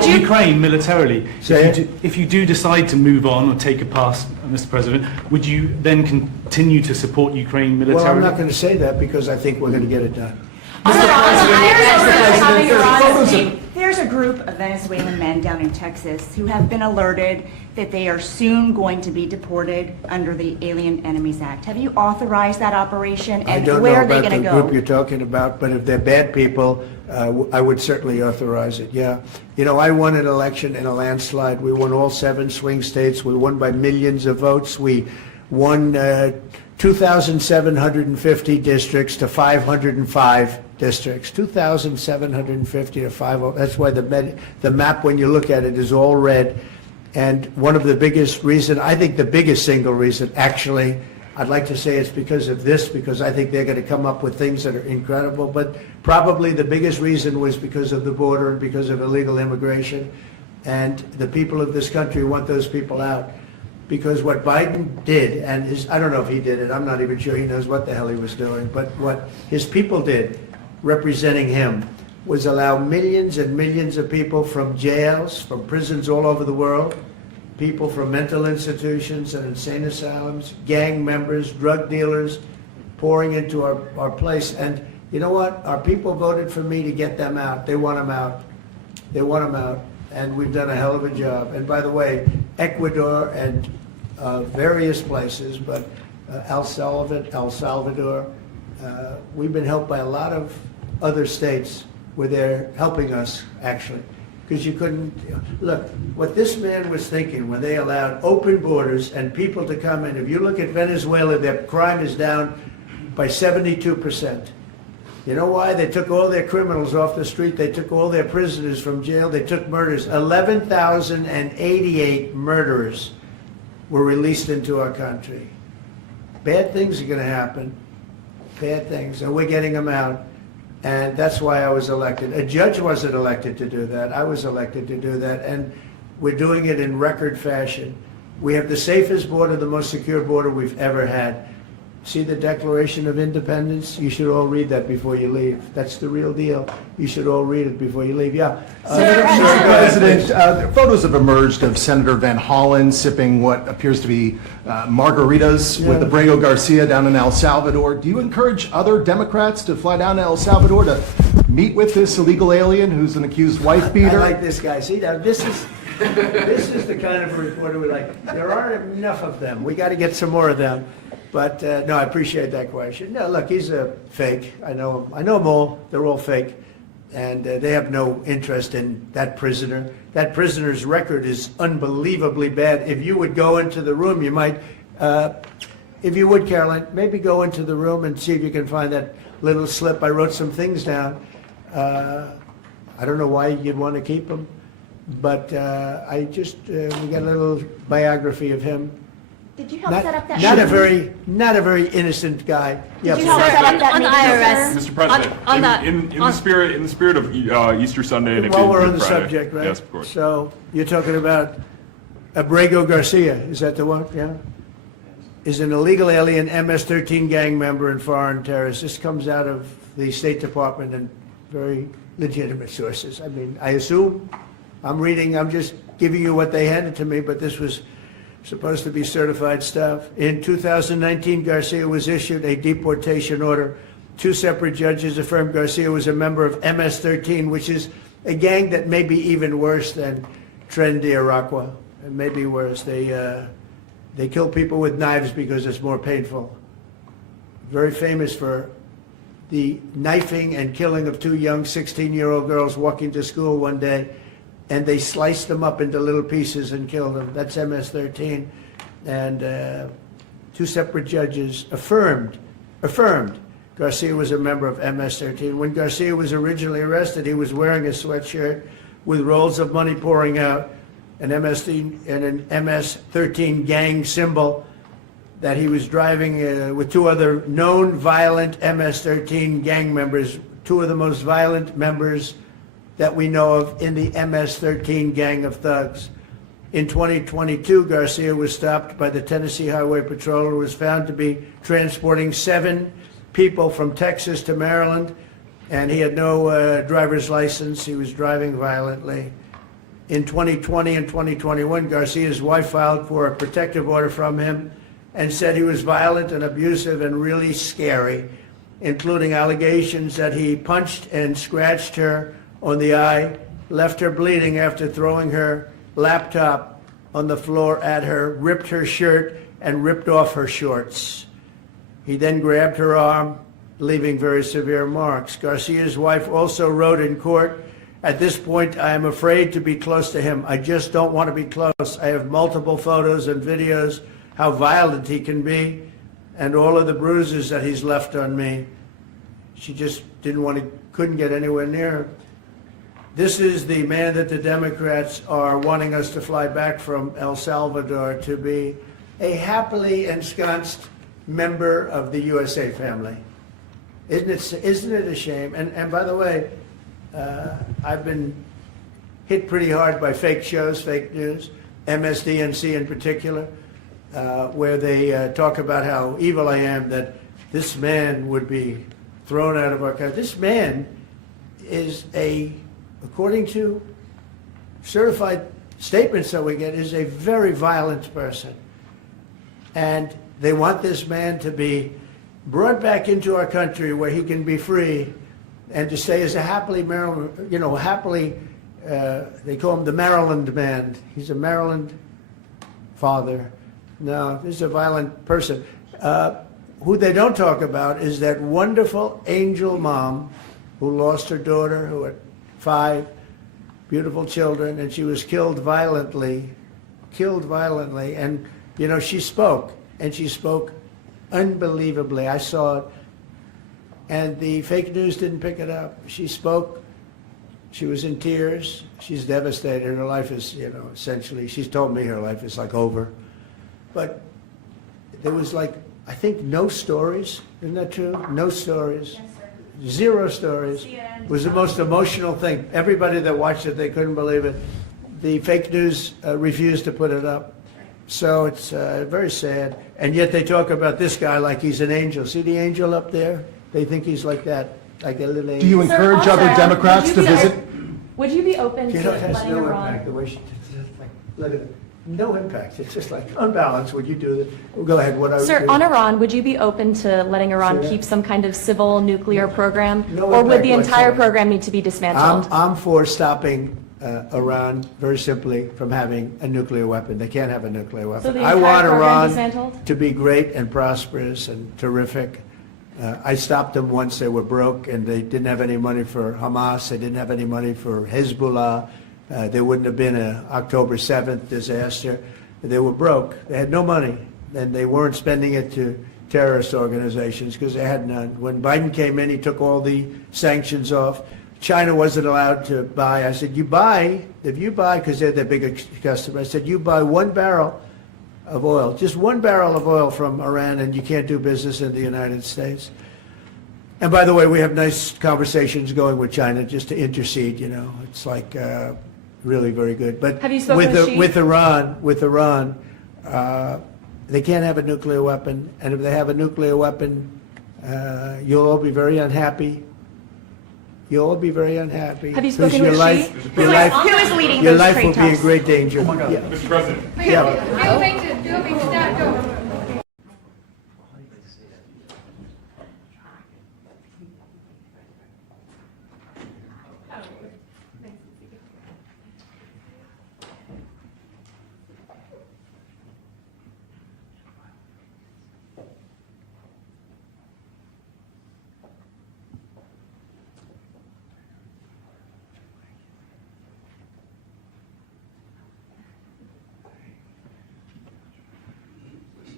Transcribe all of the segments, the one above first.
support Ukraine militarily? If you do decide to move on or take a pass, Mr. President, would you then continue to support Ukraine militarily? Well, I'm not going to say that because I think we're going to get it done. There's a group of Venezuelan men down in Texas who have been alerted that they are soon going to be deported under the Alien Enemies Act. Have you authorized that operation, and where are they going to go? I don't know about the group you're talking about, but if they're bad people, I would certainly authorize it, yeah. You know, I won an election in a landslide. We won all 7 swing states. We won by millions of votes. We won 2,750 districts to 505 districts. 2,750 to 505. That's why the map, when you look at it, is all red. And one of the biggest reason, I think the biggest single reason, actually, I'd like to say it's because of this, because I think they're going to come up with things that are incredible. But probably the biggest reason was because of the border and because of illegal immigration. And the people of this country want those people out. Because what Biden did, and I don't know if he did it, I'm not even sure he knows what the hell he was doing, but what his people did, representing him, was allow millions and millions of people from jails, from prisons all over the world, people from mental institutions and insane asylums, gang members, drug dealers, pouring into our place. And you know what? Our people voted for me to get them out. They want them out. They want them out. And we've done a hell of a job. And by the way, Ecuador and various places, but El Salvador, we've been helped by a lot of other states where they're helping us, actually. Because you couldn't, look, what this man was thinking when they allowed open borders and people to come in, if you look at Venezuela, their crime is down by 72%. You know why? They took all their criminals off the street. They took all their prisoners from jail. They took murders. 11,088 murderers were released into our country. Bad things are going to happen. Bad things. And we're getting them out. And that's why I was elected. A judge wasn't elected to do that. I was elected to do that. And we're doing it in record fashion. We have the safest border, the most secure border we've ever had. See the Declaration of Independence? You should all read that before you leave. That's the real deal. You should all read it before you leave. Yeah. Mr. President, photos have emerged of Senator Van Hollen sipping what appears to be margaritas with Abrago Garcia down in El Salvador. Do you encourage other Democrats to fly down to El Salvador to meet with this illegal alien who's an accused wife beater? I like this guy. See, now this is the kind of reporter we like. There aren't enough of them. We got to get some more of them. But no, I appreciate that question. No, look, he's a fake. I know him. I know them all. They're all fake. And they have no interest in that prisoner. That prisoner's record is unbelievably bad. If you would go into the room, you might, if you would, Caroline, maybe go into the room and see if you can find that little slip. I wrote some things down. I don't know why you'd want to keep him, but we got a little biography of him. Did you help set up that not a very innocent guy. Did you help set up that on the IRS, Mr. President, in the spirit of Easter Sunday and while we're on the Friday. subject, right? Yes, of course. So you're talking about Abrego Garcia, is that the one? Yeah. Is an illegal alien, MS-13 gang member and foreign terrorist. This comes out of the State Department and very legitimate sources. I mean, I assume I'm just giving you what they handed to me, but this was supposed to be certified stuff. In 2019, Garcia was issued a deportation order. 2 separate judges affirmed Garcia was a member of MS-13, which is a gang that may be even worse than Tren de Aragua. It may be worse. They kill people with knives because it's more painful. Very famous for the knifing and killing of 2 young 16-year-old girls walking to school one day, and they sliced them up into little pieces and killed them. That's MS-13. And 2 separate judges affirmed Garcia was a member of MS-13. When Garcia was originally arrested, he was wearing a sweatshirt with rolls of money pouring out, an MS-13 gang symbol that he was driving with 2 other known violent MS-13 gang members, 2 of the most violent members that we know of in the MS-13 gang of thugs. In 2022, Garcia was stopped by the Tennessee Highway Patrol and was found to be transporting 7 people from Texas to Maryland, and he had no driver's license. He was driving violently. In 2020 and 2021, Garcia's wife filed for a protective order from him and said he was violent and abusive and really scary, including allegations that he punched and scratched her on the eye, left her bleeding after throwing her laptop on the floor at her, ripped her shirt, and ripped off her shorts. He then grabbed her arm, leaving very severe marks. Garcia's wife also wrote in court, "At this point, I am afraid to be close to him. I just don't want to be close. I have multiple photos and videos how violent he can be and all of the bruises that he's left on me." She just couldn't get anywhere near him. This is the man that the Democrats are wanting us to fly back from El Salvador to be a happily ensconced member of the USA family. Isn't it a shame? And by the way, I've been hit pretty hard by fake shows, fake news, MSDNC in particular, where they talk about how evil I am, that this man would be thrown out of our country. This man is according to certified statements that we get, is a very violent person. And they want this man to be brought back into our country where he can be free and to stay as a happily Maryland, they call him the Maryland man. He's a Maryland father. No, this is a violent person. Who they don't talk about is that wonderful angel mom who lost her daughter, who had 5 beautiful children, and she was killed violently. And, she spoke, and she spoke unbelievably. I saw it. And the fake news didn't pick it up. She spoke. She was in tears. She's devastated. Her life is, essentially, she's told me her life is like over. But there was I think no stories. Isn't that true? No stories. Yes, sir. 0 stories. It was the most emotional thing. Everybody that watched it, they couldn't believe it. The fake news refused to put it up. So it's very sad. And yet they talk about this guy like he's an angel. See the angel up there? They think he's like that, like a little angel. Do you encourage other Democrats to visit? Would you be open to It has letting no Iran? impact. The way she let it, no impact. It's just like unbalanced. Would you do that? Well, go ahead. What I would Sir, do. on Iran, would you be open to letting Iran Say that. keep some kind of civil nuclear program? No Or would impact the entire whatsoever. program need to be dismantled? I'm for stopping Iran very simply from having a nuclear weapon. They can't have a nuclear weapon. So the I entire want program Iran dismantled? to be great and prosperous and terrific. I stopped them once they were broke and they didn't have any money for Hamas. They didn't have any money for Hezbollah. There wouldn't have been an October 7th disaster. They were broke. They had no money, and they weren't spending it to terrorist organizations because they had none. When Biden came in, he took all the sanctions off. China wasn't allowed to buy. I said, if you buy, because they're the biggest customer, I said, you buy 1 barrel of oil, just 1 barrel of oil from Iran, and you can't do business in the United States. And by the way, we have nice conversations going with China just to intercede, It's like really very good. But Have you spoken with Xi? with Iran, they can't have a nuclear weapon. And if they have a nuclear weapon, you'll all be very unhappy. You'll all be very unhappy. Have you Because spoken your with life, Xi? your Who life, is leading your those life trade will be in talks? great danger. Yeah. Mr. President. Yeah.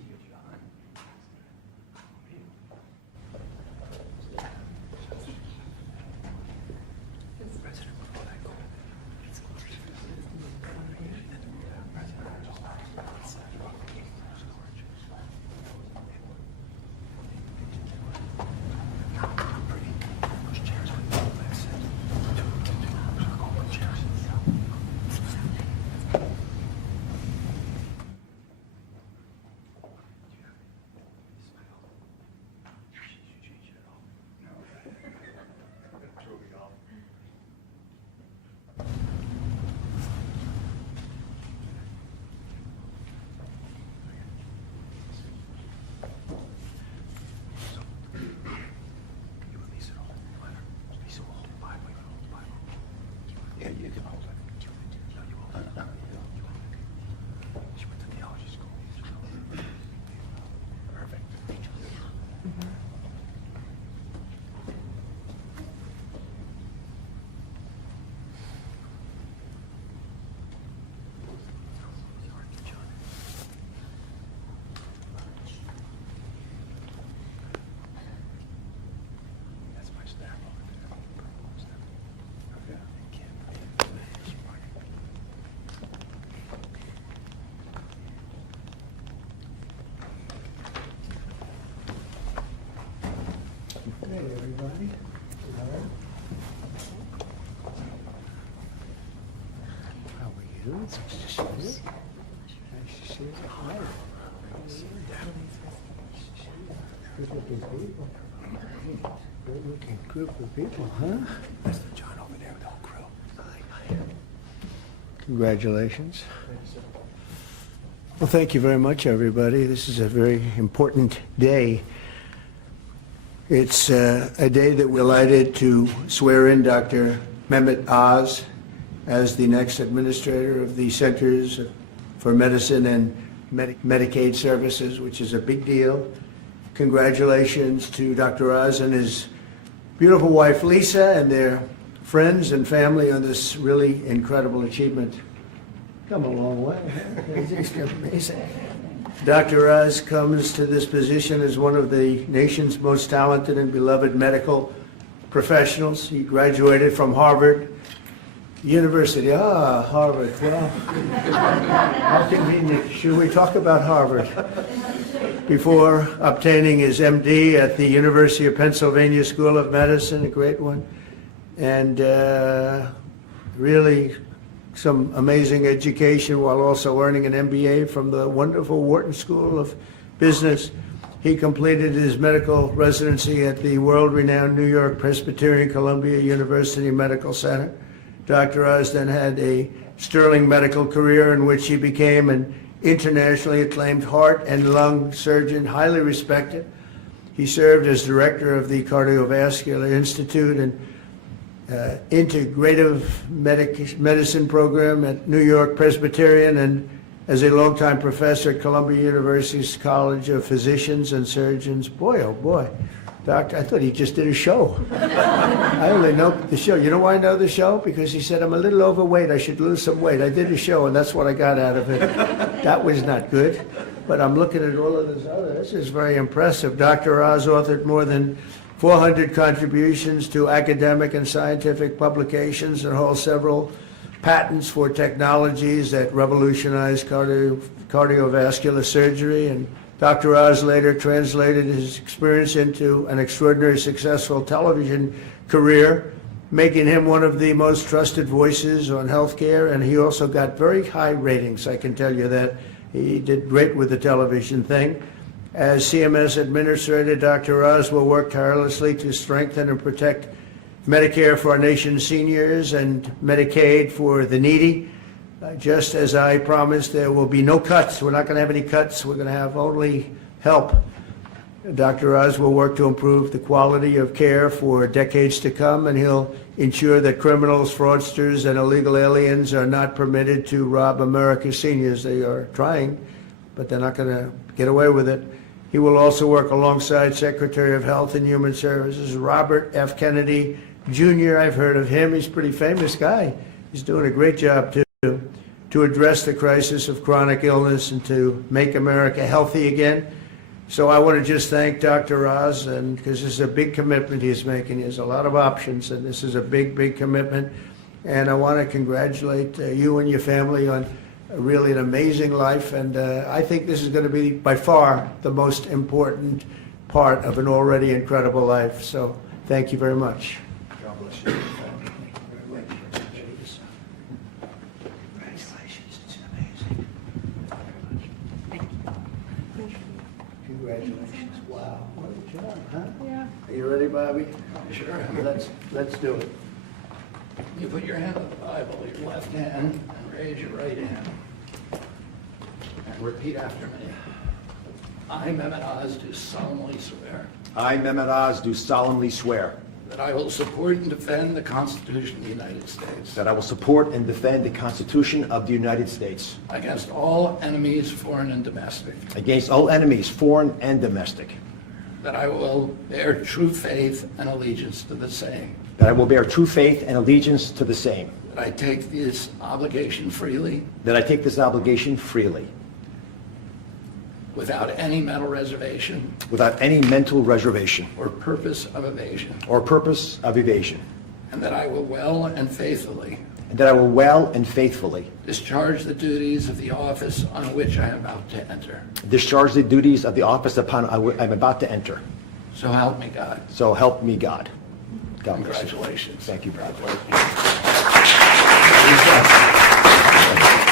you. Nice to see you. Nice to see you. Hi. Good-looking people. Good-looking group of people, huh? That's John over there with the whole crew. Hi. Congratulations. Well, thank you very much, everybody. This is a very important day. It's a day that we're delighted to swear in Dr. Mehmet Oz as the next administrator of the Centers for Medicine and Medicaid Services, which is a big deal. Congratulations to Dr. Oz and his beautiful wife, Lisa, and their friends and family on this really incredible achievement. Come a long way. It's just amazing. Dr. Oz comes to this position as one of the nation's most talented and beloved medical professionals. He graduated from Harvard University. Harvard. Well, how convenient. Should we talk about Harvard? Before obtaining his MD at the University of Pennsylvania School of Medicine, a great one, and really some amazing education while also earning an MBA from the wonderful Wharton School of Business. He completed his medical residency at the world-renowned New York Presbyterian Columbia University Medical Center. Dr. Oz then had a sterling medical career in which he became an internationally acclaimed heart and lung surgeon, highly respected. He served as director of the Cardiovascular Institute and Integrative Medicine program at New York Presbyterian, and as a longtime professor at Columbia University's College of Physicians and Surgeons. Boy, oh boy, doctor, I thought he just did a show. I only know the show. You know why I know the show? Because he said, I'm a little overweight, I should lose some weight. I did a show, and that's what I got out of it. That was not good. But I'm looking at all of this other. This is very impressive. Dr. Oz authored more than 400 contributions to academic and scientific publications and holds several patents for technologies that revolutionize cardiovascular surgery. And Dr. Oz later translated his experience into an extraordinarily successful television career, making him one of the most trusted voices on healthcare. And he also got very high ratings, I can tell you that. He did great with the television thing. As CMS Administrator, Dr. Oz will work tirelessly to strengthen and protect Medicare for our nation's seniors and Medicaid for the needy. Just as I promised, there will be no cuts. We're not going to have any cuts. We're going to have only help. Dr. Oz will work to improve the quality of care for decades to come, and he'll ensure that criminals, fraudsters, and illegal aliens are not permitted to rob America's seniors. They are trying, but they're not going to get away with it. He will also work alongside Secretary of Health and Human Services Robert F. Kennedy Jr. I've heard of him. He's a pretty famous guy. He's doing a great job, too, to address the crisis of chronic illness and to make America healthy again. So I want to just thank Dr. Oz, and because this is a big commitment he's making. He has a lot of options, and this is a big, big commitment. And I want to congratulate you and your family on really an amazing life, and I think this is going to be by far the most important part of an already incredible life. So thank you very much. God bless you. Congratulations, it's amazing. Congratulations. Wow, what a job, huh? Yeah. Are you ready, Bobby? Sure. Let's do it. You put your hand on the Bible, your left hand, and raise your right hand. And repeat after me. I, Mehmet Oz, do solemnly swear I, Mehmet Oz, do solemnly swear that I will support and defend the Constitution of the United States that I will support and defend the Constitution of the United States against all enemies, foreign and domestic, against all enemies, foreign and domestic, that I will bear true faith and allegiance to the same, that I will bear true faith and allegiance to the same, that I take this obligation freely that I take this obligation freely, without any mental reservation without any mental reservation or purpose of evasion, or purpose of evasion, and that I will well and faithfully and that I will well and faithfully discharge the duties of the office on which I am about to enter. discharge the duties of the office upon I'm about to enter. So help me God. So help me God. God bless you. Congratulations. Thank you, brother. God bless you.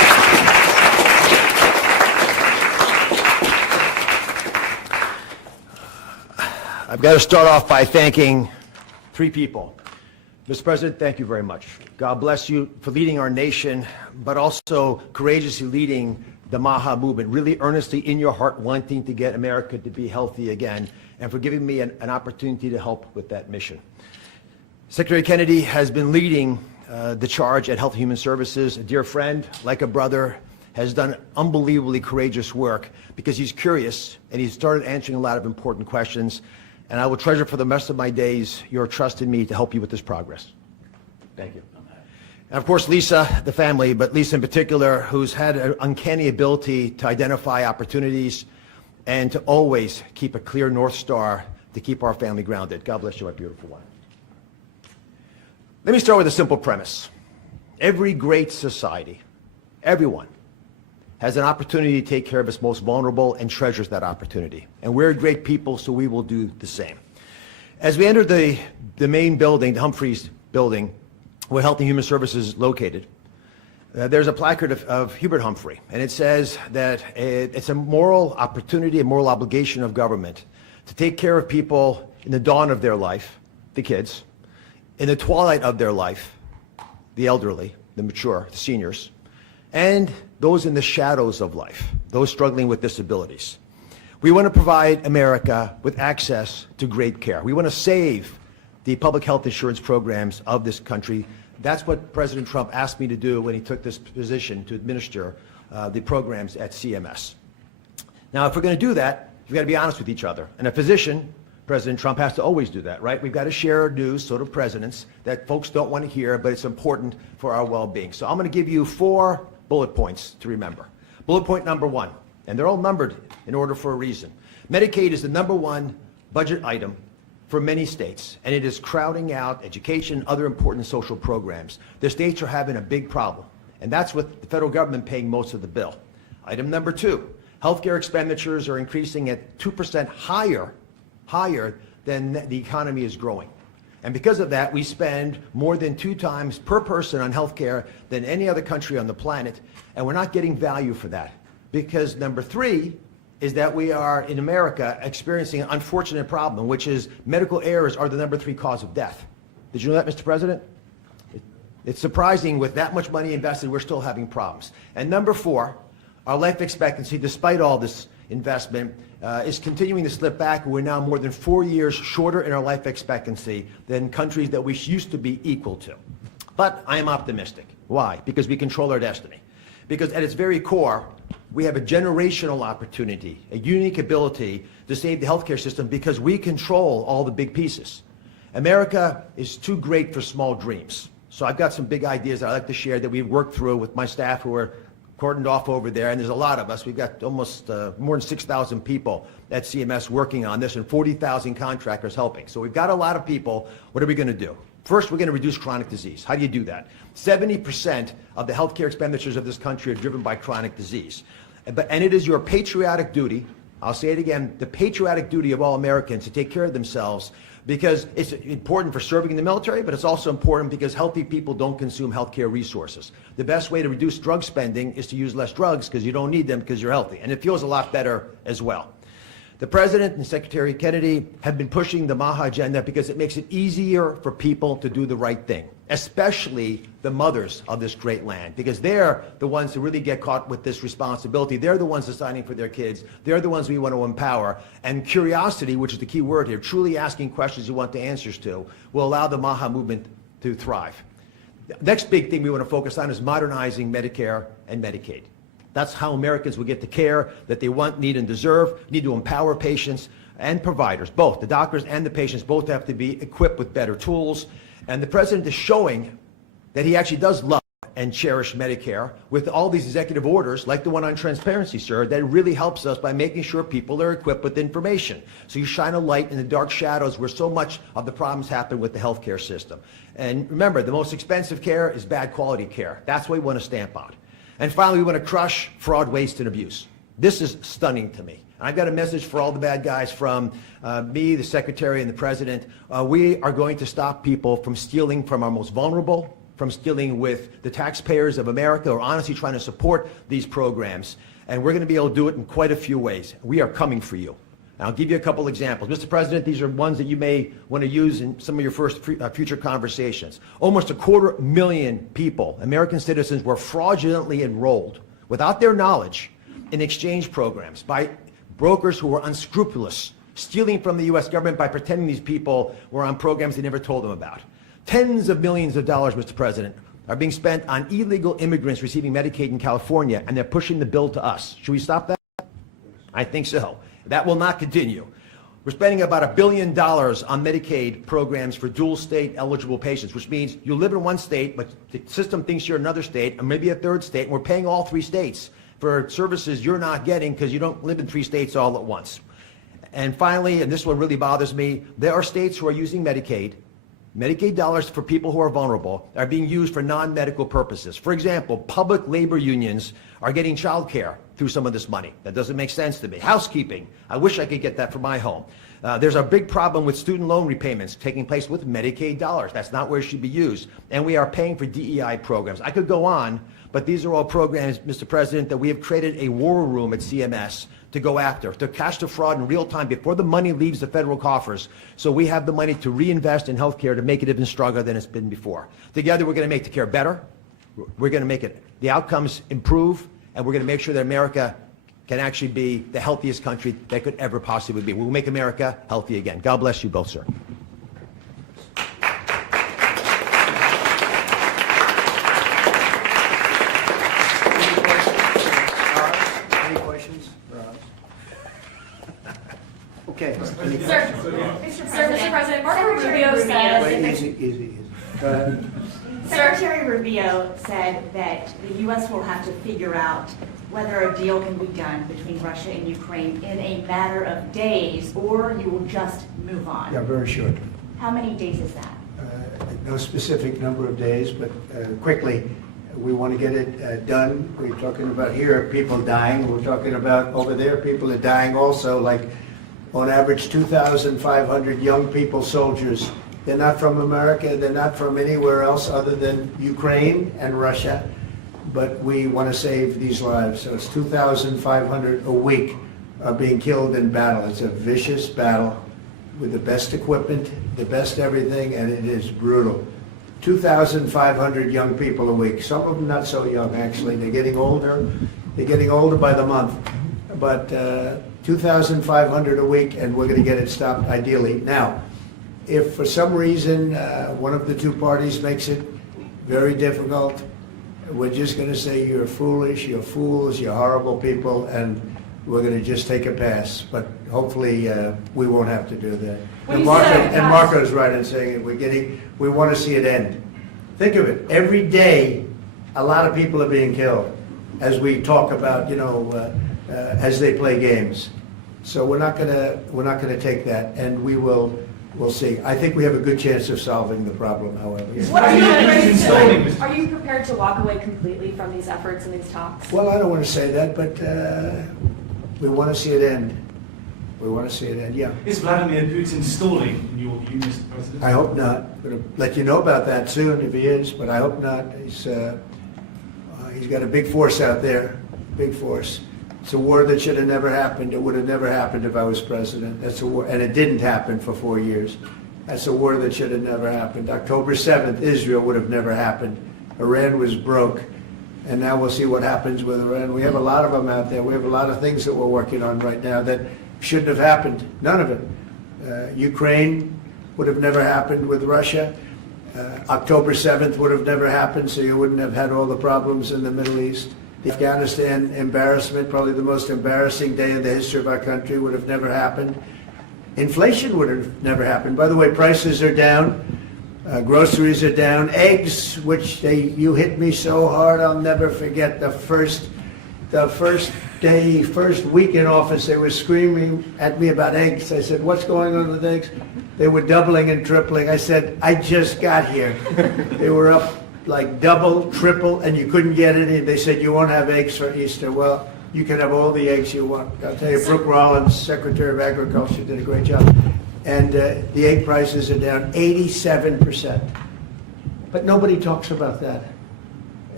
I've got to start off by thanking three people. Mr. President, thank you very much. God bless you for leading our nation, but also courageously leading the MAHA movement, really earnestly in your heart wanting to get America to be healthy again, and for giving me an opportunity to help with that mission. Secretary Kennedy has been leading the charge at Health and Human Services. A dear friend, like a brother, has done unbelievably courageous work because he's curious and he's started answering a lot of important questions. And I will treasure for the rest of my days your trust in me to help you with this progress. Thank you. And of course, Lisa, the family, but Lisa in particular, who's had an uncanny ability to identify opportunities and to always keep a clear North Star to keep our family grounded. God bless you, my beautiful one. Let me start with a simple premise. Every great society, everyone, has an opportunity to take care of its most vulnerable and treasures that opportunity. And we're great people, so we will do the same. As we enter the main building, the Humphreys building, where Health and Human Services is located, there's a placard of Hubert Humphrey, and it says that it's a moral opportunity, a moral obligation of government to take care of people in the dawn of their life, the kids, in the twilight of their life, the elderly, the mature, the seniors, and those in the shadows of life, those struggling with disabilities. We want to provide America with access to great care. We want to save the public health insurance programs of this country. That's what President Trump asked me to do when he took this position to administer the programs at CMS. Now, if we're going to do that, we've got to be honest with each other. And a physician, President Trump, has to always do that, right? We've got to share news, sort of presidents, that folks don't want to hear, but it's important for our well-being. So I'm going to give you 4 bullet points to remember. Bullet point number 1, and they're all numbered in order for a reason. Medicaid is the #1 budget item for many states, and it is crowding out education, other important social programs. The states are having a big problem, and that's with the federal government paying most of the bill. Item number 2, healthcare expenditures are increasing at 2% higher than the economy is growing. And because of that, we spend more than 2 times per person on healthcare than any other country on the planet, and we're not getting value for that. Because number 3 is that we are, in America, experiencing an unfortunate problem, which is medical errors are the number 3 cause of death. Did you know that, Mr. President? It's surprising with that much money invested, we're still having problems. And number 4, our life expectancy, despite all this investment, is continuing to slip back. We're now more than 4 years shorter in our life expectancy than countries that we used to be equal to. But I am optimistic. Why? Because we control our destiny. Because at its very core, we have a generational opportunity, a unique ability to save the healthcare system because we control all the big pieces. America is too great for small dreams. So I've got some big ideas that I'd like to share that we've worked through with my staff who are cordoned off over there, and there's a lot of us. We've got almost more than 6,000 people at CMS working on this and 40,000 contractors helping. So we've got a lot of people. What are we going to do? First, we're going to reduce chronic disease. How do you do that? 70% of the healthcare expenditures of this country are driven by chronic disease. And it is your patriotic duty, I'll say it again, the patriotic duty of all Americans to take care of themselves, because it's important for serving in the military, but it's also important because healthy people don't consume healthcare resources. The best way to reduce drug spending is to use less drugs because you don't need them because you're healthy. And it feels a lot better as well. The President and Secretary Kennedy have been pushing the MAHA agenda because it makes it easier for people to do the right thing, especially the mothers of this great land, because they're the ones who really get caught with this responsibility. They're the ones deciding for their kids. They're the ones we want to empower. And curiosity, which is the key word here, truly asking questions you want the answers to, will allow the MAHA movement to thrive. The next big thing we want to focus on is modernizing Medicare and Medicaid. That's how Americans will get the care that they want, need, and deserve. Need to empower patients and providers, both. The doctors and the patients both have to be equipped with better tools. And the President is showing that he actually does love and cherish Medicare with all these executive orders, like the one on transparency, sir, that really helps us by making sure people are equipped with information. So you shine a light in the dark shadows where so much of the problems happen with the healthcare system. And remember, the most expensive care is bad quality care. That's what we want to stamp out. And finally, we want to crush fraud, waste, and abuse. This is stunning to me. I've got a message for all the bad guys from me, the Secretary, and the President. We are going to stop people from stealing from our most vulnerable, from stealing with the taxpayers of America, or honestly trying to support these programs. And we're going to be able to do it in quite a few ways. We are coming for you. I'll give you a couple examples. Mr. President, these are ones that you may want to use in some of your future conversations. Almost 250,000 people, American citizens, were fraudulently enrolled without their knowledge in exchange programs by brokers who were unscrupulous, stealing from the U.S. government by pretending these people were on programs they never told them about. Tens of millions of dollars, Mr. President, are being spent on illegal immigrants receiving Medicaid in California, and they're pushing the bill to us. Should we stop that? I think so. That will not continue. We're spending about $1 billion on Medicaid programs for dual state eligible patients, which means you live in one state, but the system thinks you're another state, or maybe a third state, and we're paying all 3 states for services you're not getting because you don't live in 3 states all at once. And finally, and this one really bothers me, there are states who are using Medicaid dollars for people who are vulnerable are being used for non-medical purposes. For example, public labor unions are getting child care through some of this money. That doesn't make sense to me. Housekeeping, I wish I could get that for my home. There's a big problem with student loan repayments taking place with Medicaid dollars. That's not where it should be used. And we are paying for DEI programs. I could go on, but these are all programs, Mr. President, that we have created a war room at CMS to go after, to catch the fraud in real time before the money leaves the federal coffers, so we have the money to reinvest in healthcare to make it even stronger than it's been before. Together, we're going to make the care better, we're going to make the outcomes improve, and we're going to make sure that America can actually be the healthiest country that could ever possibly be. We'll make America healthy again. God bless you both, sir. Any questions? Okay. Mr. President, Marco Rubio said... Easy. Go ahead. Secretary Rubio said that the U.S. will have to figure out whether a deal can be done between Russia and Ukraine in a matter of days, or you will just move on. Yeah, very short. How many days is that? No specific number of days, but quickly, we want to get it done. We're talking about here, people dying. We're talking about over there, people are dying also, like on average 2,500 young people, soldiers. They're not from America, they're not from anywhere else other than Ukraine and Russia, but we want to save these lives. So it's 2,500 a week are being killed in battle. It's a vicious battle with the best equipment, the best everything, and it is brutal. 2,500 young people a week. Some of them not so young, actually. They're getting older. They're getting older by the month. But 2,500 a week, and we're going to get it stopped ideally. Now, if for some reason one of the two parties makes it very difficult, we're just going to say you're foolish, you're fools, you're horrible people, and we're going to just take a pass. But hopefully we won't have to do that. And Marco's right in saying it. We want to see it end. Think of it. Every day, a lot of people are being killed as we talk about, as they play games. So we're not going to take that, and we'll see. I think we have a good chance of solving the problem, however. What are you prepared to walk away completely from these efforts and these talks? Well, I don't want to say that, but we want to see it end. We want to see it end, yeah. Is Vladimir Putin stalling, in your view, Mr. President? I hope not. I'm going to let you know about that soon if he is, but I hope not. He's got a big force out there, big force. It's a war that should have never happened. It would have never happened if I was president. That's a war, and it didn't happen for 4 years. That's a war that should have never happened. October 7th, Israel would have never happened. Iran was broke, and now we'll see what happens with Iran. We have a lot of them out there. We have a lot of things that we're working on right now that shouldn't have happened. None of it. Ukraine would have never happened with Russia. October 7th would have never happened, so you wouldn't have had all the problems in the Middle East. The Afghanistan embarrassment, probably the most embarrassing day in the history of our country, would have never happened. Inflation would have never happened. By the way, prices are down. Groceries are down. Eggs, which you hit me so hard, I'll never forget the first week in office, they were screaming at me about eggs. I said, what's going on with eggs? They were doubling and tripling. I said, I just got here. They were up like double, triple, and you couldn't get any. They said, you won't have eggs for Easter. Well, you can have all the eggs you want. I'll tell you, Brooke Rollins, Secretary of Agriculture, did a great job. And the egg prices are down 87%. But nobody talks about that.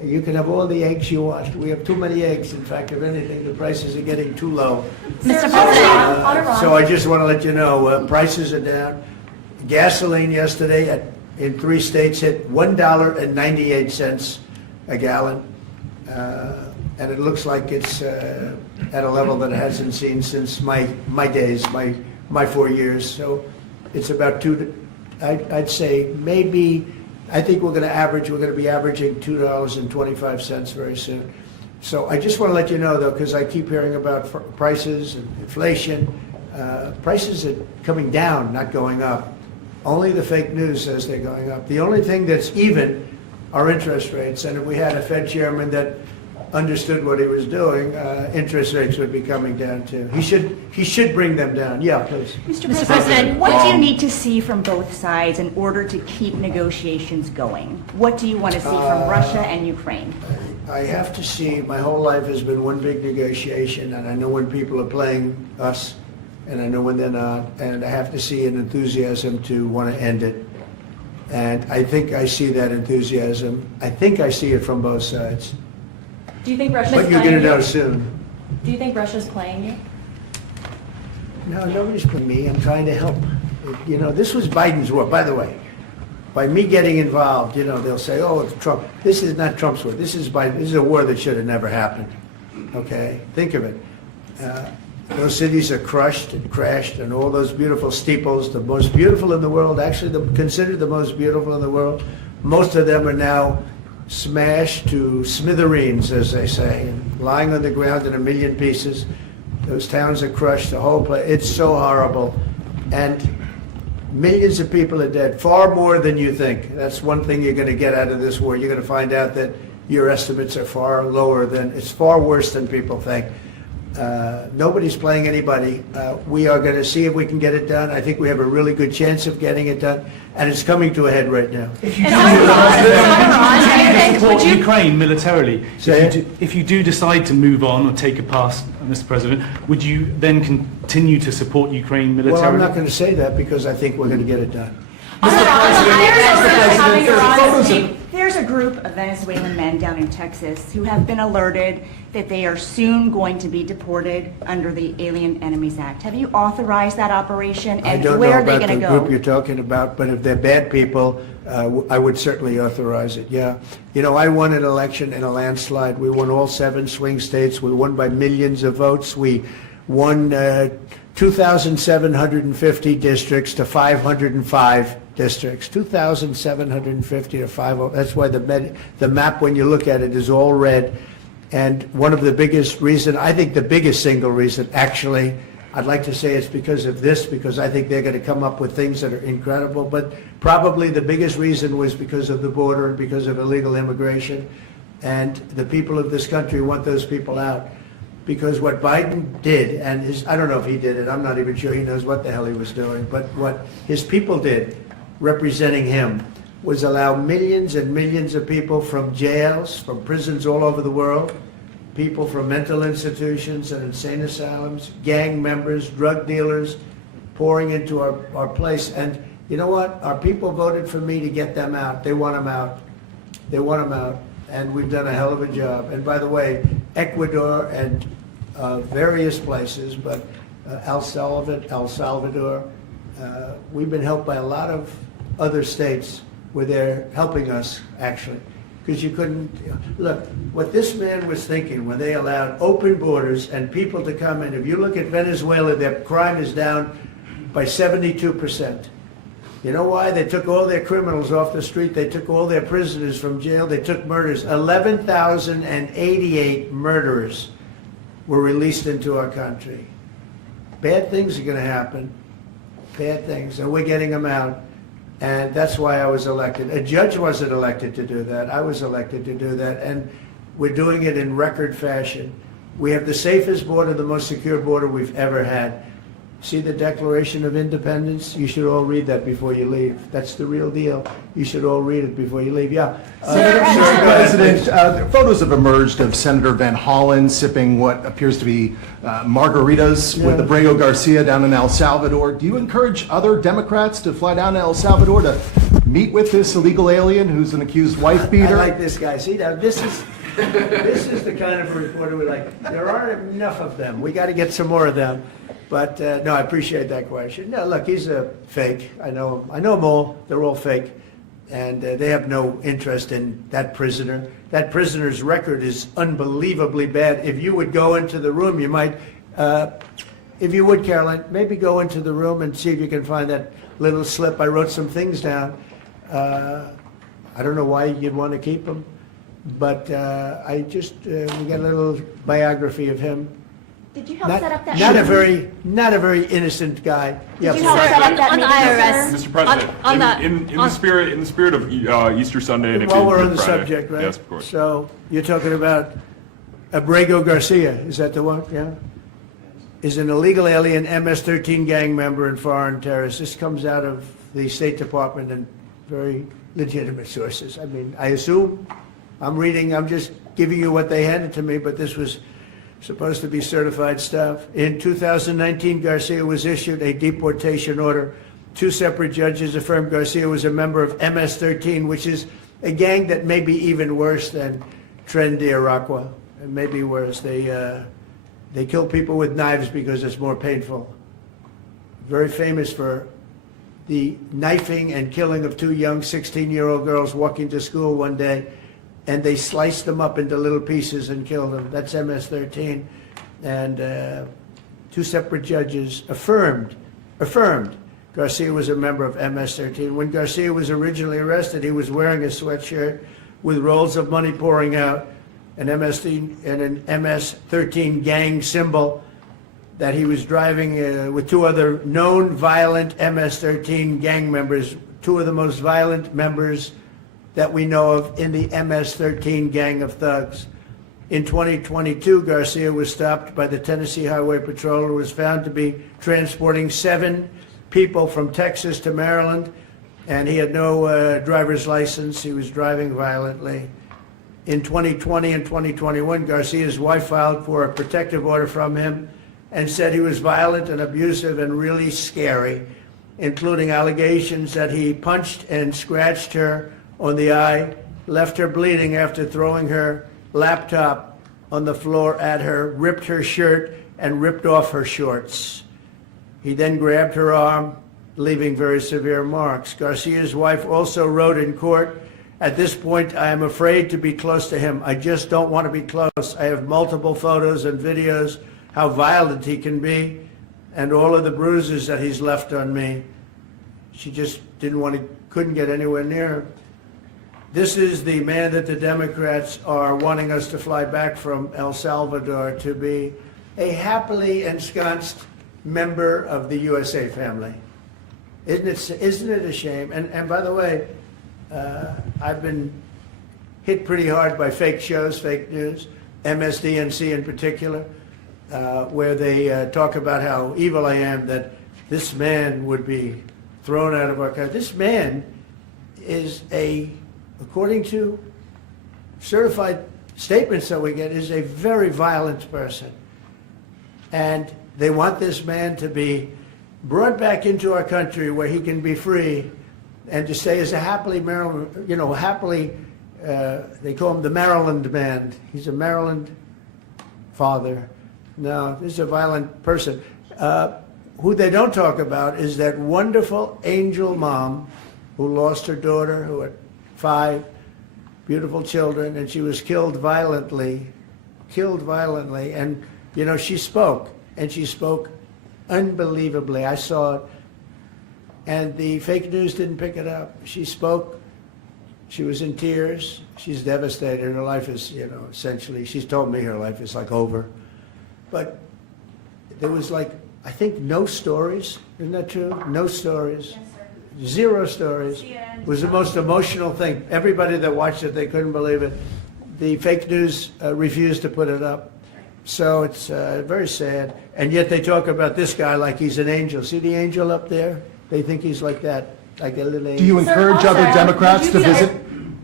You can have all the eggs you want. We have too many eggs. In fact, if anything, the prices are getting too low. Mr. President. On Iran. So I just want to let you know, prices are down. Gasoline yesterday in 3 states hit $1.98 a gallon. And it looks like it's at a level that it hasn't seen since my days, my 4 years. So it's about I'd say maybe, I think we're going to be averaging $2.25 very soon. So I just want to let you know, though, because I keep hearing about prices and inflation. Prices are coming down, not going up. Only the fake news says they're going up. The only thing that's even are interest rates. And if we had a Fed chairman that understood what he was doing, interest rates would be coming down too. He should bring them down. Yeah, please. Mr. President, what do you need to see from both sides in order to keep negotiations going? What do you want to see from Russia and Ukraine? I have to see, my whole life has been one big negotiation, and I know when people are playing us, and I know when they're not, and I have to see an enthusiasm to want to end it. And I think I see that enthusiasm. I think I see it from both sides. Do you think Russia's But you're playing going to know you? soon. Do you think Russia's playing you? No, nobody's playing me. I'm trying to help. You know, this was Biden's war, by the way. By me getting involved, you know, they'll say, oh, it's Trump. This is not Trump's war. This is Biden. This is a war that should have never happened. Okay? Think of it. Those cities are crushed and crashed, and all those beautiful steeples, the most beautiful in the world, actually considered the most beautiful in the world, most of them are now smashed to smithereens, as they say, and lying on the ground in a million pieces. Those towns are crushed, the whole place. It's so horrible. And millions of people are dead, far more than you think. That's one thing you're going to get out of this war. You're going to find out that your estimates are far lower than, it's far worse than people think. Nobody's playing anybody. We are going to see if we can get it done. I think we have a really good chance of getting it done, and it's coming to a head right now. If you And on Iran, support Ukraine militarily, Say if you do decide to move on or take a pass, Mr. President, would you then continue to support Ukraine militarily? Well, I'm not going to say that because I think we're going to get it done. There's a group of Venezuelan men down in Texas who have been alerted that they are soon going to be deported under the Alien Enemies Act. Have you authorized that operation, I and don't where know are they about going the to group you're go? talking about, but if they're bad people, I would certainly authorize it, yeah. You know, I won an election in a landslide. We won all 7 swing states. We won by millions of votes. We won 2,750 districts to 505 districts. 2,750 to 505. That's why the map, when you look at it, is all red. And one of the biggest reason, I think the biggest single reason, actually, I'd like to say it's because of this, because I think they're going to come up with things that are incredible, but probably the biggest reason was because of the border and because of illegal immigration. And the people of this country want those people out. Because what Biden did, and I don't know if he did it, I'm not even sure he knows what the hell he was doing, but what his people did, representing him, was allow millions and millions of people from jails, from prisons all over the world, people from mental institutions and insane asylums, gang members, drug dealers, pouring into our place. And you know what? Our people voted for me to get them out. They want them out. They want them out. And we've done a hell of a job. And by the way, Ecuador and various places, but El Salvador, we've been helped by a lot of other states where they're helping us, actually. Because you couldn't, look, what this man was thinking when they allowed open borders and people to come in, if you look at Venezuela, their crime is down by 72%. You know why? They took all their criminals off the street. They took all their prisoners from jail. They took murders. 11,088 murderers were released into our country. Bad things are going to happen. Bad things. And we're getting them out. And that's why I was elected. A judge wasn't elected to do that. I was elected to do that. And we're doing it in record fashion. We have the safest border, the most secure border we've ever had. See the Declaration of Independence? You should all read that before you leave. That's the real deal. You should all read it before you leave. Yeah. Mr. President, photos have emerged of Senator Van Hollen sipping what appears to be margaritas with Abrago Garcia down in El Salvador. Do you encourage other Democrats to fly down to El Salvador to meet with this illegal alien who's an accused wife I beater? like this guy. See, now, this is the kind of reporter we like. There aren't enough of them. We got to get some more of them. But, no, I appreciate that question. No, look, he's a fake. I know him. I know them all. They're all fake. And they have no interest in that prisoner. That prisoner's record is unbelievably bad. If you would go into the room, you might, if you would, Caroline, maybe go into the room and see if you can find that little slip. I wrote some things down. I don't know why you'd want to keep them, but we got a little biography of him. Did you help set up that Not meeting? a very innocent guy. Did you help set up that on the meeting, IRS. sir? Mr. President, on that- in on- the spirit of Easter Sunday and While we're on Good the Friday. subject, right? Yes, of course. So you're talking about Abrego Garcia, is that the one? Yeah? Is an illegal alien MS-13 gang member and foreign terrorist. This comes out of the State Department and very legitimate sources. I mean, I assume, I'm just giving you what they handed to me, but this was supposed to be certified stuff. In 2019, Garcia was issued a deportation order. 2 separate judges affirmed Garcia was a member of MS-13, which is a gang that may be even worse than Tren de Aragua. It may be worse. They kill people with knives because it's more painful. Very famous for the knifing and killing of 2 young 16-year-old girls walking to school one day, and they sliced them up into little pieces and killed them. That's MS-13. And 2 separate judges affirmed Garcia was a member of MS-13. When Garcia was originally arrested, he was wearing a sweatshirt with rolls of money pouring out, an MS-13 gang symbol that he was driving with 2 other known violent MS-13 gang members, 2 of the most violent members that we know of in the MS-13 gang of thugs. In 2022, Garcia was stopped by the Tennessee Highway Patrol and was found to be transporting 7 people from Texas to Maryland, and he had no driver's license. He was driving violently. In 2020 and 2021, Garcia's wife filed for a protective order from him and said he was violent and abusive and really scary, including allegations that he punched and scratched her on the eye, left her bleeding after throwing her laptop on the floor at her, ripped her shirt, and ripped off her shorts. He then grabbed her arm, leaving very severe marks. Garcia's wife also wrote in court, "At this point, I am afraid to be close to him. I just don't want to be close. I have multiple photos and videos how violent he can be and all of the bruises that he's left on me." She just couldn't get anywhere near him. This is the man that the Democrats are wanting us to fly back from El Salvador to be a happily ensconced member of the USA family. Isn't it a shame? And by the way, I've been hit pretty hard by fake shows, fake news, MSDNC in particular, where they talk about how evil I am, that this man would be thrown out of our country. This man is according to certified statements that we get, is a very violent person. And they want this man to be brought back into our country where he can be free and to stay as a happily Maryland, they call him the Maryland man. He's a Maryland father. No, this is a violent person. Who they don't talk about is that wonderful angel mom who lost her daughter, who had 5 beautiful children, and she was killed violently. And, she spoke, and she spoke unbelievably. I saw it, and the fake news didn't pick it up. She spoke. She was in tears. She's devastated. Her life is, essentially, she's told me her life is like over. But there was I think no stories. Isn't that true? No stories. Yes, sir. 0 stories. It was the most emotional thing. Everybody that watched it, they couldn't believe it. The fake news refused to put it up. So it's very sad. And yet they talk about this guy like he's an angel. See the angel up there? They think he's like that, like a little angel. Do you encourage also, other Democrats to would you be- visit?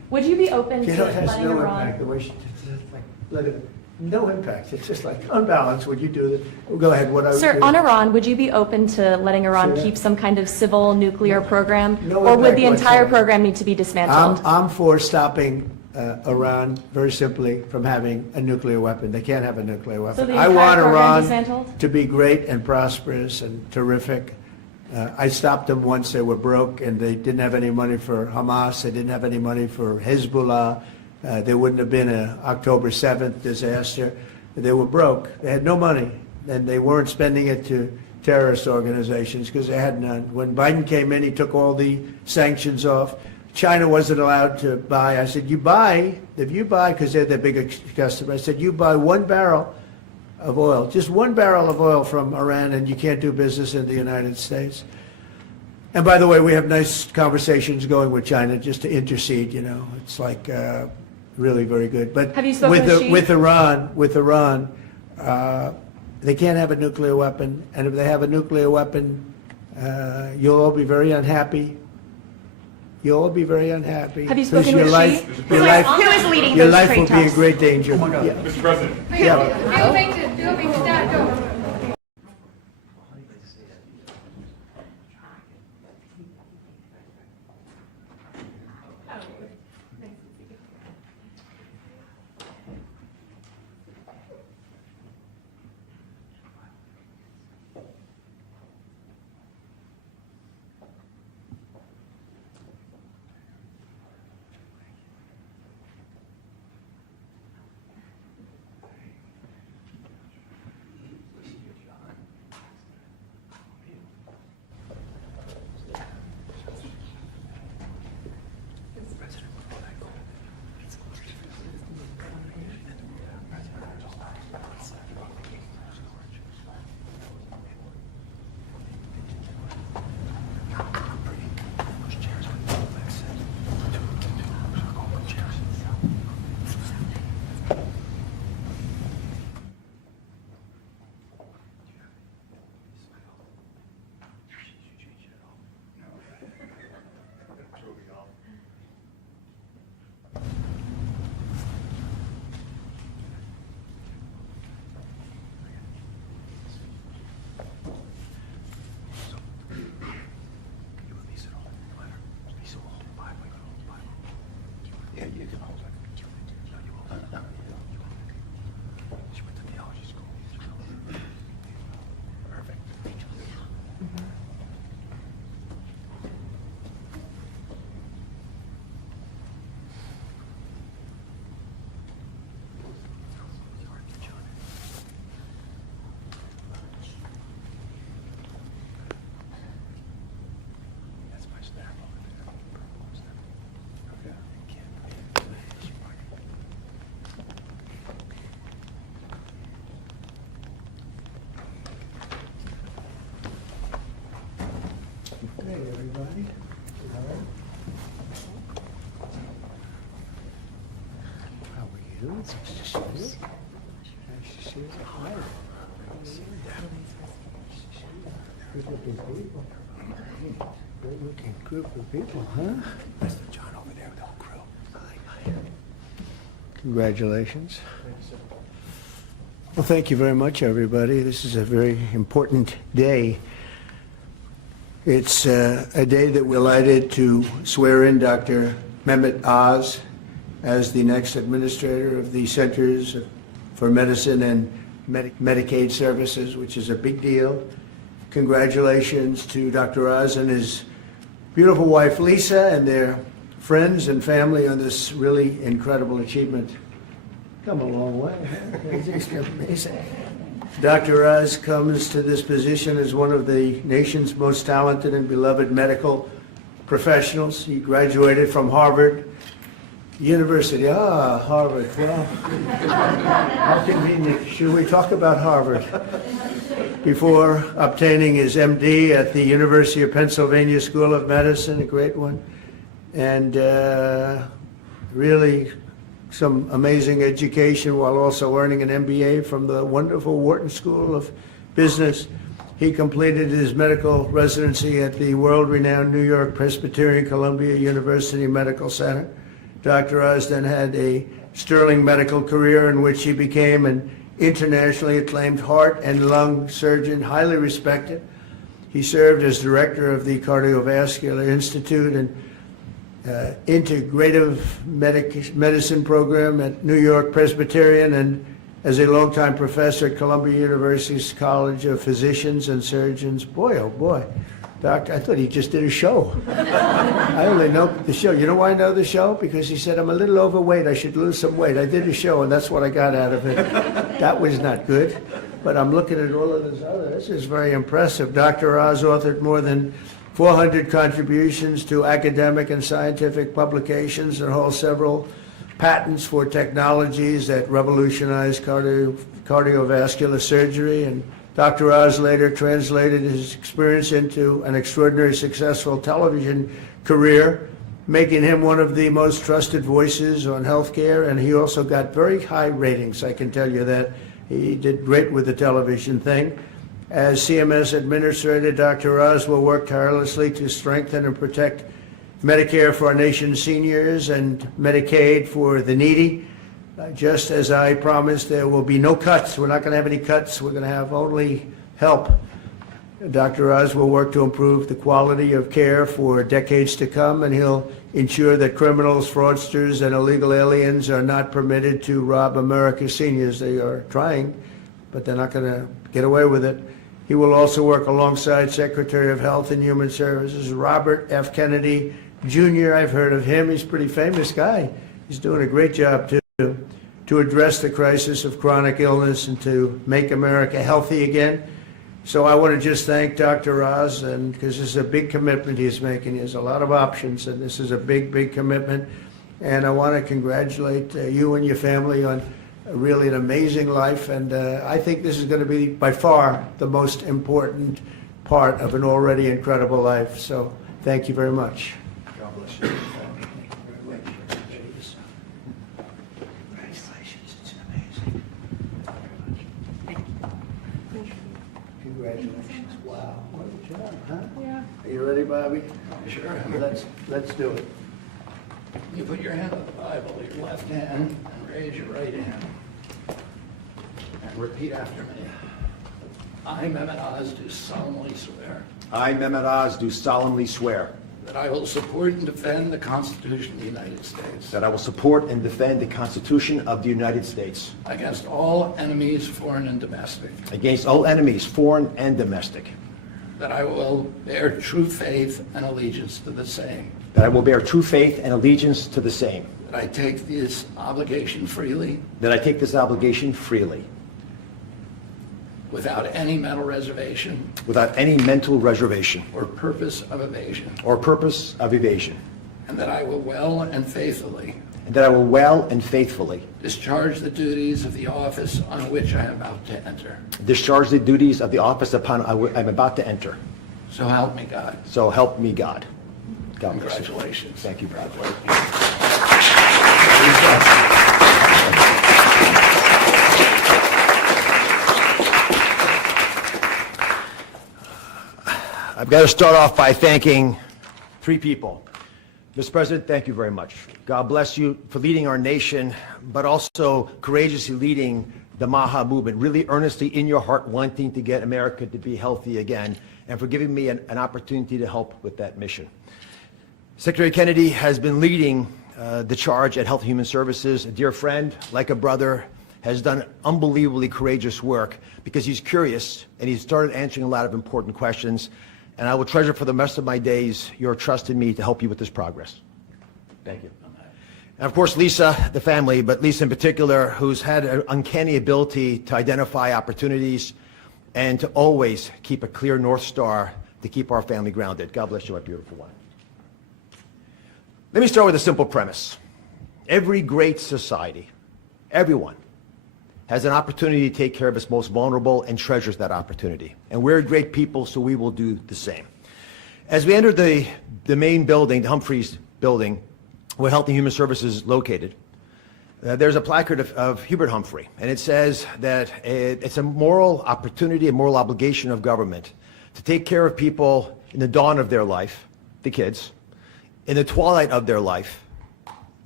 Would you be open to You know, it has letting no Iran? impact, the way she, it's like, let it, no impact, it's just like unbalanced, would you do that? Go ahead, what I was. Sir, on Iran, would you be open to letting Iran Sure. keep some kind of civil nuclear program? No Or would impact the entire whatsoever. program need to be dismantled? I'm for stopping Iran, very simply, from having a nuclear weapon. They can't have a nuclear weapon. the I entire want program Iran dismantled? to be great and prosperous and terrific. I stopped them once they were broke and they didn't have any money for Hamas. They didn't have any money for Hezbollah. There wouldn't have been an October 7th disaster. They were broke. They had no money, and they weren't spending it to terrorist organizations because they had none. When Biden came in, he took all the sanctions off. China wasn't allowed to buy. I said, if you buy, because they're their biggest customer, I said, you buy 1 barrel of oil, just 1 barrel of oil from Iran, and you can't do business in the United States. And by the way, we have nice conversations going with China just to intercede, you know. It's like really very good. But Have you spoken with Xi? with Iran, they can't have a nuclear weapon. And if they have a nuclear weapon, you'll all be very unhappy. You'll all be very unhappy. Have you Because spoken with Xi? Who is leading your those life trade will be in talks? great danger. Yeah. Mr. President. Yeah. Hey, everybody. All right. How are you? Nice to see you. Nice to see you. Hi. Good looking people. Good looking group of people, huh? That's the John over there with the whole crew. Hi. Congratulations. Well, thank you very much, everybody. This is a very important day. It's a day that we're delighted to swear in Dr. Mehmet Oz as the next administrator of the Centers for Medicine and Medicaid Services, which is a big deal. Congratulations to Dr. Oz and his beautiful wife Lisa and their friends and family on this really incredible achievement. Come a long way. It's just amazing. Dr. Oz comes to this position as one of the nation's most talented and beloved medical professionals. He graduated from Harvard University. Harvard. Well, how convenient. Should we talk about Harvard? Before obtaining his MD at the University of Pennsylvania School of Medicine, a great one, and really some amazing education while also earning an MBA from the wonderful Wharton School of Business. He completed his medical residency at the world-renowned New York Presbyterian Columbia University Medical Center Dr. Oz then had a sterling medical career in which he became an internationally acclaimed heart and lung surgeon, highly respected. He served as director of the Cardiovascular Institute and Integrative Medicine program at New York Presbyterian, and as a longtime professor at Columbia University's College of Physicians and Surgeons. Boy, oh boy, doctor, I thought he just did a show. I only know the show. You know why I know the show? Because he said, I'm a little overweight, I should lose some weight. I did a show, and that's what I got out of it. That was not good. But I'm looking at all of this other. This is very impressive. Dr. Oz authored more than 400 contributions to academic and scientific publications and holds several patents for technologies that revolutionize cardiovascular surgery. And Dr. Oz later translated his experience into an extraordinarily successful television career, making him one of the most trusted voices on healthcare. And he also got very high ratings, I can tell you that. He did great with the television thing. As CMS Administrator, Dr. Oz will work tirelessly to strengthen and protect Medicare for our nation's seniors and Medicaid for the needy. Just as I promised, there will be no cuts. We're not going to have any cuts. We're going to have only help. Dr. Oz will work to improve the quality of care for decades to come, and he'll ensure that criminals, fraudsters, and illegal aliens are not permitted to rob America's seniors. They are trying, but they're not going to get away with it. He will also work alongside Secretary of Health and Human Services Robert F. Kennedy Jr. I've heard of him. He's a pretty famous guy. He's doing a great job, too, to address the crisis of chronic illness and to make America healthy again. So I want to just thank Dr. Oz, and because this is a big commitment he's making. He has a lot of options, and this is a big, big commitment. And I want to congratulate you and your family on really an amazing life. And I think this is going to be by far the most important part of an already incredible life. So thank you very much. God bless you. Congratulations. It's amazing. Congratulations. Wow. What a job, huh? Yeah. Are you ready, Bobby? Sure. Let's do it. You put your hand on the Bible, your left hand, and raise your right hand. And repeat after me. I, Mehmet Oz, do solemnly swear I, Mehmet Oz, do solemnly swear that I will support and defend the Constitution of the United States that I will support and defend the Constitution of the United States against all enemies, foreign and domestic, against all enemies, foreign and domestic, that I will bear true faith and allegiance to the same, that I will bear true faith and allegiance to the same, that I take this obligation freely that I take this obligation freely, without any mental reservation without any mental reservation or purpose of evasion, or purpose of evasion, and that I will well and faithfully and that I will well and faithfully discharge the duties of the office on which I am about to enter. discharge the duties of the office upon I'm about to enter. So help me God. So help me God. God bless you. Congratulations. Thank you, brother. I've got to start off by thanking three people. Mr. President, thank you very much. God bless you for leading our nation, but also courageously leading the MAHA movement, really earnestly in your heart wanting to get America to be healthy again, and for giving me an opportunity to help with that mission. Secretary Kennedy has been leading the charge at Health and Human Services. A dear friend, like a brother, has done unbelievably courageous work because he's curious and he's started answering a lot of important questions. And I will treasure for the rest of my days your trust in me to help you with this progress. Thank you. And of course, Lisa, the family, but Lisa in particular, who's had an uncanny ability to identify opportunities and to always keep a clear North Star to keep our family grounded. God bless you, my beautiful one. Let me start with a simple premise. Every great society, everyone, has an opportunity to take care of its most vulnerable and treasures that opportunity. And we're great people, so we will do the same. As we enter the main building, the Humphreys building, where Health and Human Services is located, there's a placard of Hubert Humphrey, and it says that it's a moral opportunity, a moral obligation of government to take care of people in the dawn of their life, the kids, in the twilight of their life,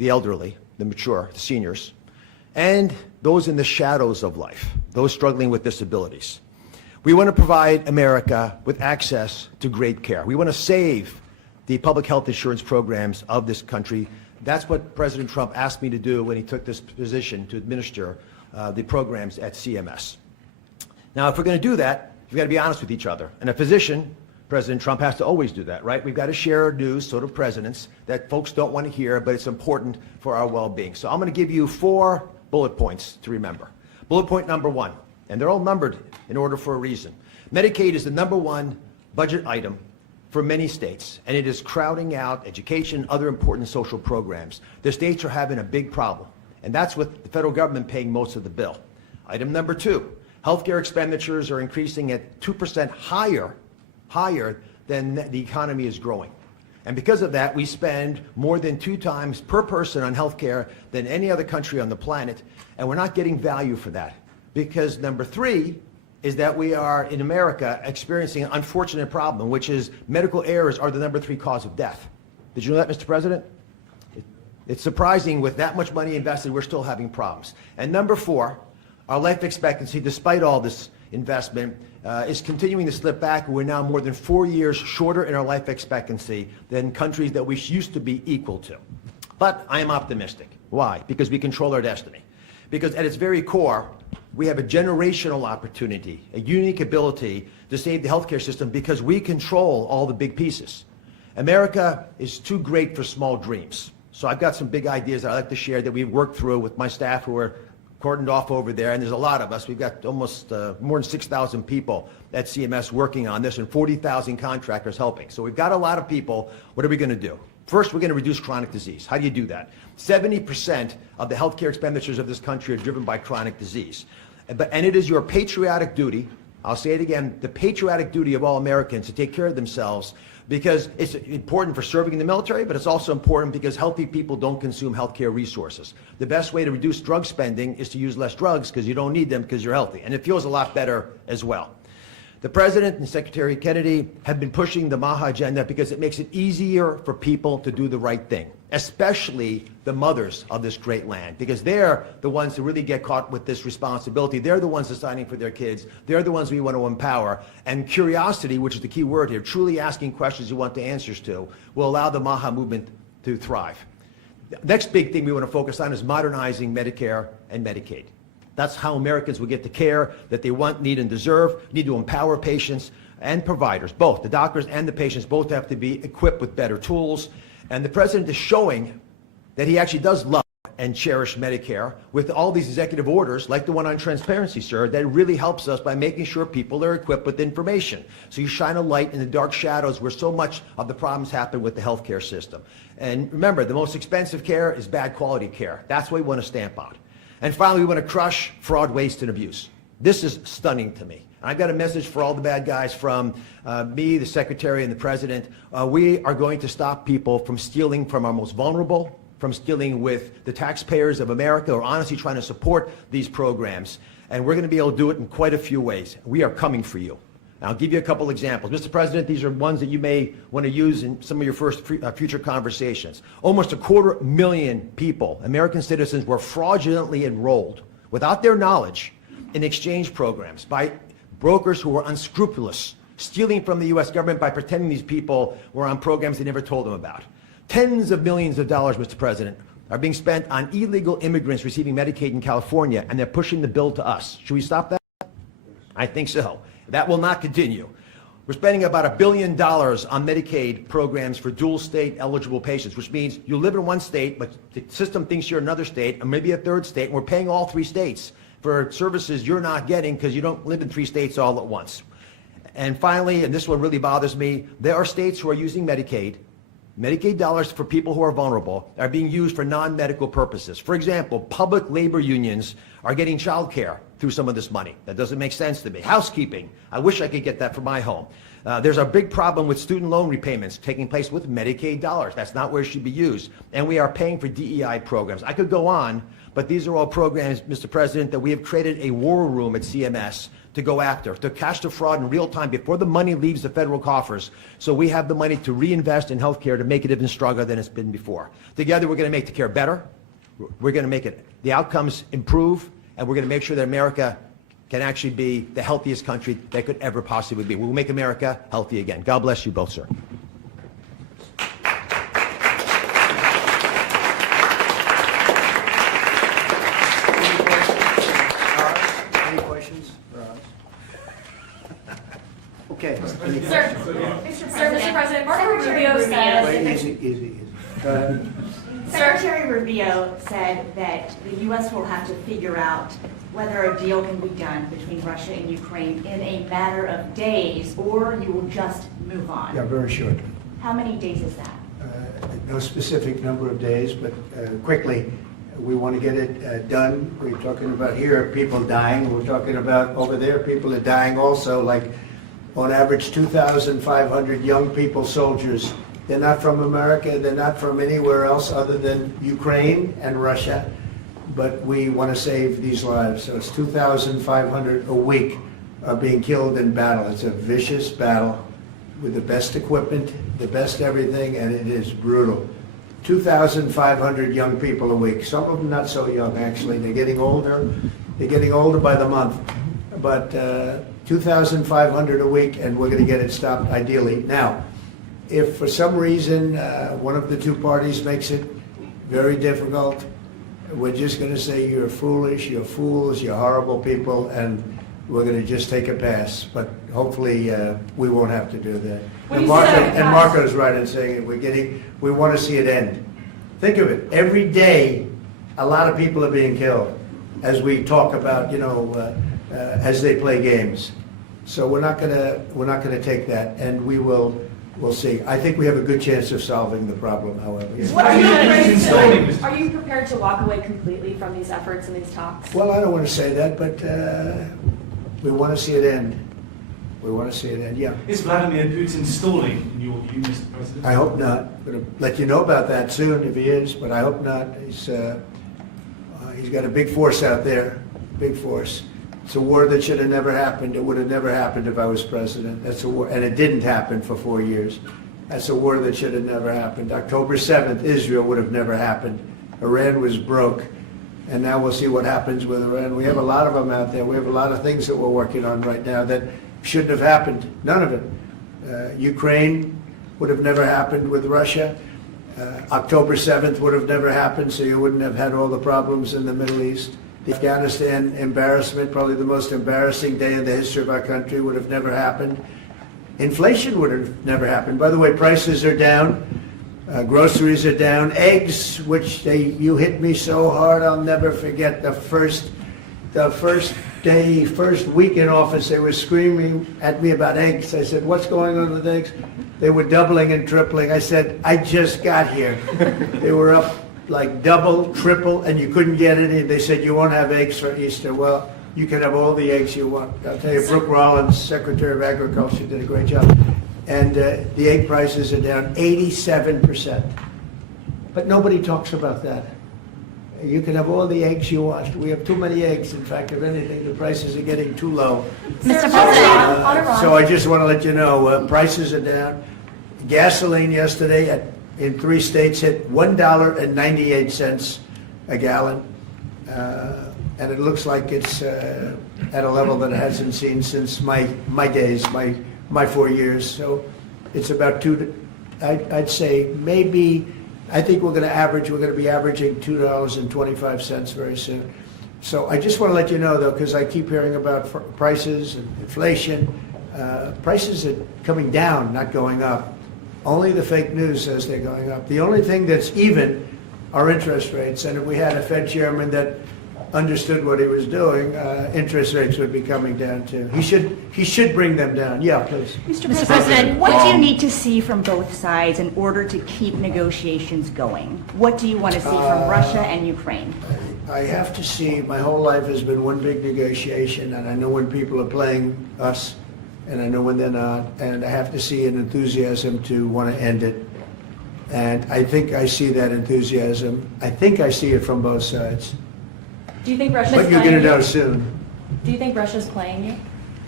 the elderly, the mature, the seniors, and those in the shadows of life, those struggling with disabilities. We want to provide America with access to great care. We want to save the public health insurance programs of this country. That's what President Trump asked me to do when he took this position to administer the programs at CMS. Now, if we're going to do that, we've got to be honest with each other. And a physician, President Trump has to always do that, right? We've got to share news, sort of presidents, that folks don't want to hear, but it's important for our well-being. So I'm going to give you 4 bullet points to remember. Bullet point number 1, and they're all numbered in order for a reason. Medicaid is the #1 budget item for many states, and it is crowding out education, other important social programs. The states are having a big problem, and that's with the federal government paying most of the bill. Item number 2, healthcare expenditures are increasing at 2% higher than the economy is growing. And because of that, we spend more than 2 times per person on healthcare than any other country on the planet, and we're not getting value for that. Because number 3 is that we are, in America, experiencing an unfortunate problem, which is medical errors are the number 3 cause of death. Did you know that, Mr. President? It's surprising, with that much money invested, we're still having problems. And number 4, our life expectancy, despite all this investment, is continuing to slip back. We're now more than 4 years shorter in our life expectancy than countries that we used to be equal to. But I am optimistic. Why? Because we control our destiny. Because at its very core, we have a generational opportunity, a unique ability to save the healthcare system because we control all the big pieces. America is too great for small dreams. So I've got some big ideas that I'd like to share that we've worked through with my staff who are cordoned off over there, and there's a lot of us. We've got almost more than 6,000 people at CMS working on this and 40,000 contractors helping. So we've got a lot of people. What are we going to do? First, we're going to reduce chronic disease. How do you do that? 70% of the healthcare expenditures of this country are driven by chronic disease. And it is your patriotic duty, I'll say it again, the patriotic duty of all Americans to take care of themselves, because it's important for serving in the military, but it's also important because healthy people don't consume healthcare resources. The best way to reduce drug spending is to use less drugs because you don't need them because you're healthy. And it feels a lot better as well. The President and Secretary Kennedy have been pushing the MAHA agenda because it makes it easier for people to do the right thing, especially the mothers of this great land, because they're the ones who really get caught with this responsibility. They're the ones deciding for their kids. They're the ones we want to empower. And curiosity, which is the key word here, truly asking questions you want the answers to, will allow the MAHA movement to thrive. The next big thing we want to focus on is modernizing Medicare and Medicaid. That's how Americans will get the care that they want, need, and deserve. Need to empower patients and providers, both. The doctors and the patients both have to be equipped with better tools. And the President is showing that he actually does love and cherish Medicare with all these executive orders, like the one on transparency, sir, that really helps us by making sure people are equipped with information. So you shine a light in the dark shadows where so much of the problems happen with the healthcare system. And remember, the most expensive care is bad quality care. That's what we want to stamp out. And finally, we want to crush fraud, waste, and abuse. This is stunning to me. I've got a message for all the bad guys from me, the Secretary, and the President. We are going to stop people from stealing from our most vulnerable, from stealing with the taxpayers of America, or honestly trying to support these programs. And we're going to be able to do it in quite a few ways. We are coming for you. I'll give you a couple examples. Mr. President, these are ones that you may want to use in some of your first future conversations. Almost 250,000 people, American citizens, were fraudulently enrolled without their knowledge in exchange programs by brokers who were unscrupulous, stealing from the U.S. government by pretending these people were on programs they never told them about. Tens of millions of dollars, Mr. President, are being spent on illegal immigrants receiving Medicaid in California, and they're pushing the bill to us. Should we stop that? I think so. That will not continue. We're spending about $1 billion on Medicaid programs for dual state eligible patients, which means you live in one state, but the system thinks you're in another state, or maybe a third state, and we're paying all 3 states for services you're not getting because you don't live in 3 states all at once. And finally, and this one really bothers me, there are states who are using Medicaid dollars for people who are vulnerable are being used for non-medical purposes. For example, public labor unions are getting child care through some of this money. That doesn't make sense to me. Housekeeping, I wish I could get that for my home. There's a big problem with student loan repayments taking place with Medicaid dollars. That's not where it should be used. And we are paying for DEI programs. I could go on, but these are all programs, Mr. President, that we have created a war room at CMS to go after, to catch the fraud in real time before the money leaves the federal coffers, so we have the money to reinvest in healthcare to make it even stronger than it's been before. Together, we're going to make the care better. We're going to make the outcomes improve, and we're going to make sure that America can actually be the healthiest country that could ever possibly be. We will make America healthy again. God bless you both, sir. Any questions for us? Okay. Sir, Mr. President, Marco Rubio Wait, said, easy. Go ahead. Secretary Rubio said that the U.S. will have to figure out whether a deal can be done between Russia and Ukraine in a matter of days, or you will just move on. Yeah, very short. How many days is that? No specific number of days, but quickly, we want to get it done. We're talking about here, people dying. We're talking about over there, people are dying also, like on average 2,500 young people, soldiers. They're not from America, they're not from anywhere else other than Ukraine and Russia, but we want to save these lives. So it's 2,500 a week are being killed in battle. It's a vicious battle with the best equipment, the best everything, and it is brutal. 2,500 young people a week. Some of them not so young, actually. They're getting older. They're getting older by the month. But 2,500 a week, and we're going to get it stopped ideally. Now, if for some reason one of the two parties makes it very difficult, we're just going to say you're foolish, you're fools, you're horrible people, and we're going to just take a pass. But hopefully we won't have to do that. When you say that, And Marco's right in saying it. We want to see it end. Think of it. Every day, a lot of people are being killed, as we talk about, as they play games. So we're not gonna take that, and we'll see. I think we have a good chance of solving the problem, however. what are you installing, prepared to, are you prepared to walk away completely from these efforts and these talks? Well, I don't want to say that, but we want to see it end. We want to see it end, yeah. Is Vladimir Putin stalling, in your view, Mr. President? I hope not. I'm going to let you know about that soon if he is, but I hope not. He's got a big force out there, big force. It's a war that should have never happened. It would have never happened if I was president. That's a war, and it didn't happen for 4 years. That's a war that should have never happened. October 7th, Israel would have never happened. Iran was broke, and now we'll see what happens with Iran. We have a lot of them out there. We have a lot of things that we're working on right now that shouldn't have happened. None of it. Ukraine would have never happened with Russia. October 7th would have never happened, so you wouldn't have had all the problems in the Middle East. The Afghanistan embarrassment, probably the most embarrassing day in the history of our country, would have never happened. Inflation would have never happened. By the way, prices are down. Groceries are down. Eggs, which you hit me so hard, I'll never forget the first week in office, they were screaming at me about eggs. I said, what's going on with eggs? They were doubling and tripling. I said, I just got here. They were up like double, triple, and you couldn't get any. They said, you won't have eggs for Easter. Well, you can have all the eggs you want. I'll tell you, Brooke Rollins, Secretary of Agriculture, did a great job. And the egg prices are down 87%. But nobody talks about that. You can have all the eggs you want. We have too many eggs. In fact, if anything, the prices are getting too low. Mr. President, So I just want to let you know, prices are down. Gasoline yesterday in 3 states hit $1.98 a gallon. And it looks like it's at a level that it hasn't seen since my days, my 4 years. So it's about I'd say maybe, I think we're going to be averaging $2.25 very soon. So I just want to let you know, though, because I keep hearing about prices and inflation. Prices are coming down, not going up. Only the fake news says they're going up. The only thing that's even are interest rates. And if we had a Fed chairman that understood what he was doing, interest rates would be coming down too. He should bring them down. Yeah, please. Mr. President, what do you need to see from both sides in order to keep negotiations going? What do you want to see from Russia and Ukraine? I have to see, my whole life has been one big negotiation, and I know when people are playing us, and I know when they're not, and I have to see an enthusiasm to want to end it. And I think I see that enthusiasm. I think I see it from both sides. do you think Russia's But you're playing going to you? know soon. Do you think Russia's playing you?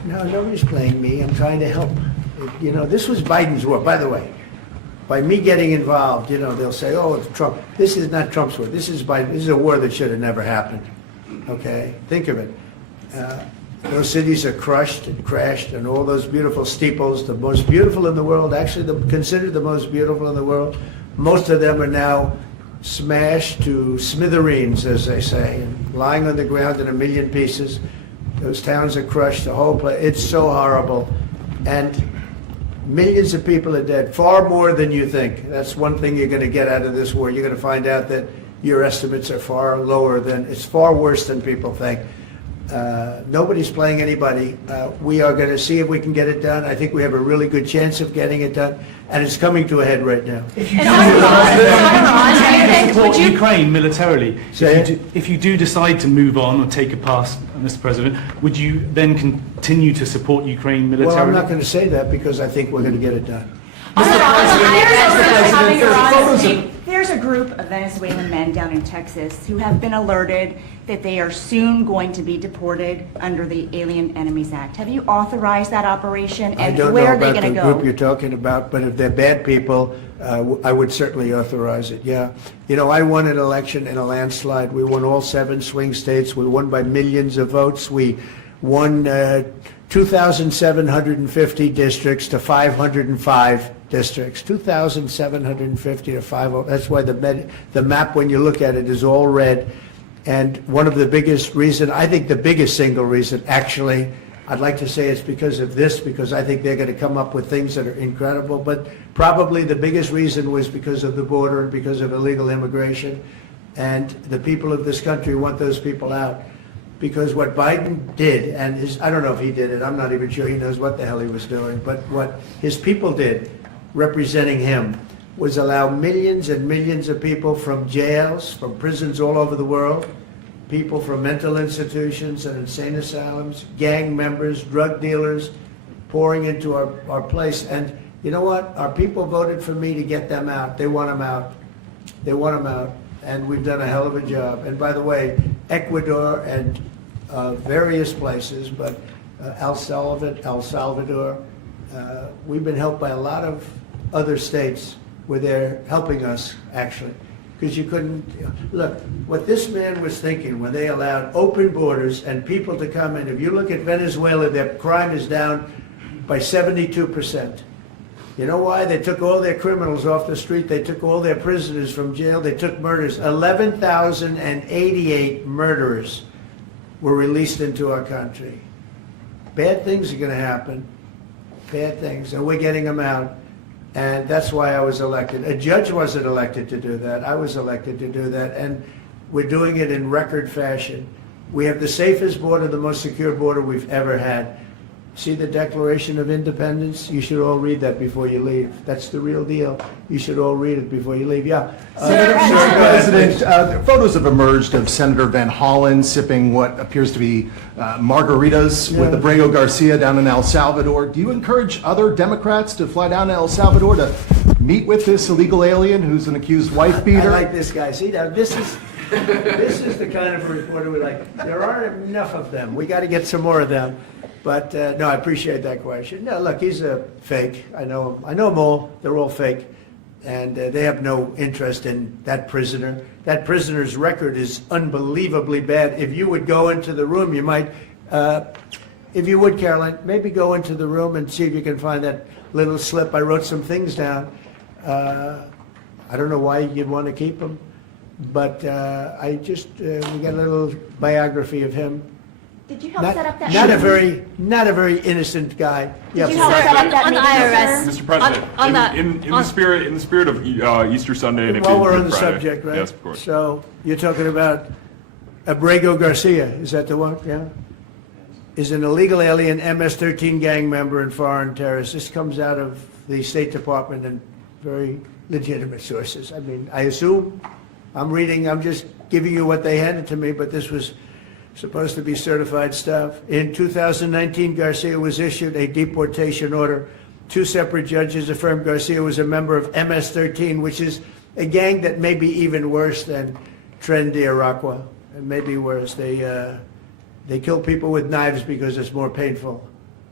No, nobody's playing me. I'm trying to help. You know, this was Biden's war, by the way. By me getting involved, you know, they'll say, oh, it's Trump. This is not Trump's war. This is Biden. This is a war that should have never happened. Okay? Think of it. Those cities are crushed and crashed, and all those beautiful steeples, the most beautiful in the world, actually considered the most beautiful in the world, most of them are now smashed to smithereens, as they say, and lying on the ground in a million pieces. Those towns are crushed, the whole place. It's so horrible. And millions of people are dead, far more than you think. That's one thing you're going to get out of this war. You're going to find out that your estimates are far lower than, it's far worse than people think. Nobody's playing anybody. We are going to see if we can get it done. I think we have a really good chance of getting it done, and it's coming to a head right now. If you support Ukraine militarily, if you do decide to move on or take a pass, Mr. President, would you then continue to support Ukraine militarily? Well, I'm not going to say that because I think we're going to get it done. There's a group of Venezuelan men down in Texas who have been alerted that they are soon going to be deported under the Alien Enemies Act. Have you authorized that operation, and where are they going to go? I don't know about the group you're talking about, but if they're bad people, I would certainly authorize it, yeah. You know, I won an election in a landslide. We won all 7 swing states. We won by millions of votes. We won 2,750 districts to 505 districts, 2,750 to 5. That's why the map, when you look at it, is all red. And one of the biggest reason, I think the biggest single reason, actually, I'd like to say it's because of this, because I think they're going to come up with things that are incredible. But probably the biggest reason was because of the border and because of illegal immigration. And the people of this country want those people out. Because what Biden did, and I don't know if he did it, I'm not even sure he knows what the hell he was doing, but what his people did, representing him, was allow millions and millions of people from jails, from prisons all over the world, people from mental institutions and insane asylums, gang members, drug dealers, pouring into our place. And you know what? Our people voted for me to get them out. They want them out. They want them out. And we've done a hell of a job. And by the way, Ecuador and various places, but El Salvador, we've been helped by a lot of other states where they're helping us, actually. Because you couldn't, look, what this man was thinking when they allowed open borders and people to come in, if you look at Venezuela, their crime is down by 72%. You know why? They took all their criminals off the street. They took all their prisoners from jail. They took murders. 11,088 murderers were released into our country. Bad things are going to happen. Bad things. And we're getting them out. And that's why I was elected. A judge wasn't elected to do that. I was elected to do that. And we're doing it in record fashion. We have the safest border, the most secure border we've ever had. See the Declaration of Independence? You should all read that before you leave. That's the real deal. You should all read it before you leave. Yeah. Mr. President, photos have emerged of Senator Van Hollen sipping what appears to be margaritas with Abrago Garcia down in El Salvador. Do you encourage other Democrats to fly down to El Salvador to meet with this illegal alien who's an accused wife beater? I like this guy. See, now this is the kind of reporter we like. There aren't enough of them. We got to get some more of them. But no, I appreciate that question. No, look, he's a fake. I know him. I know them all. They're all fake. And they have no interest in that prisoner. That prisoner's record is unbelievably bad. If you would go into the room, you might, if you would, Caroline, maybe go into the room and see if you can find that little slip. I wrote some things down. I don't know why you'd want to keep them. But we got a little biography of him. Did you help set up that not meeting? not a very innocent guy. Did you help set up that on the meeting, IRS? sir? Mr. President, in the spirit of Easter Sunday and While we're on Good the Friday. subject, right? Yes, of course. So you're talking about Abrego Garcia, is that the one? Yeah. Is an illegal alien, MS-13 gang member and foreign terrorist. This comes out of the State Department and very legitimate sources. I mean, I assume, I'm just giving you what they handed to me, but this was supposed to be certified stuff. In 2019, Garcia was issued a deportation order. 2 separate judges affirmed Garcia was a member of MS-13, which is a gang that may be even worse than Tren de Aragua. It may be worse. They kill people with knives because it's more painful.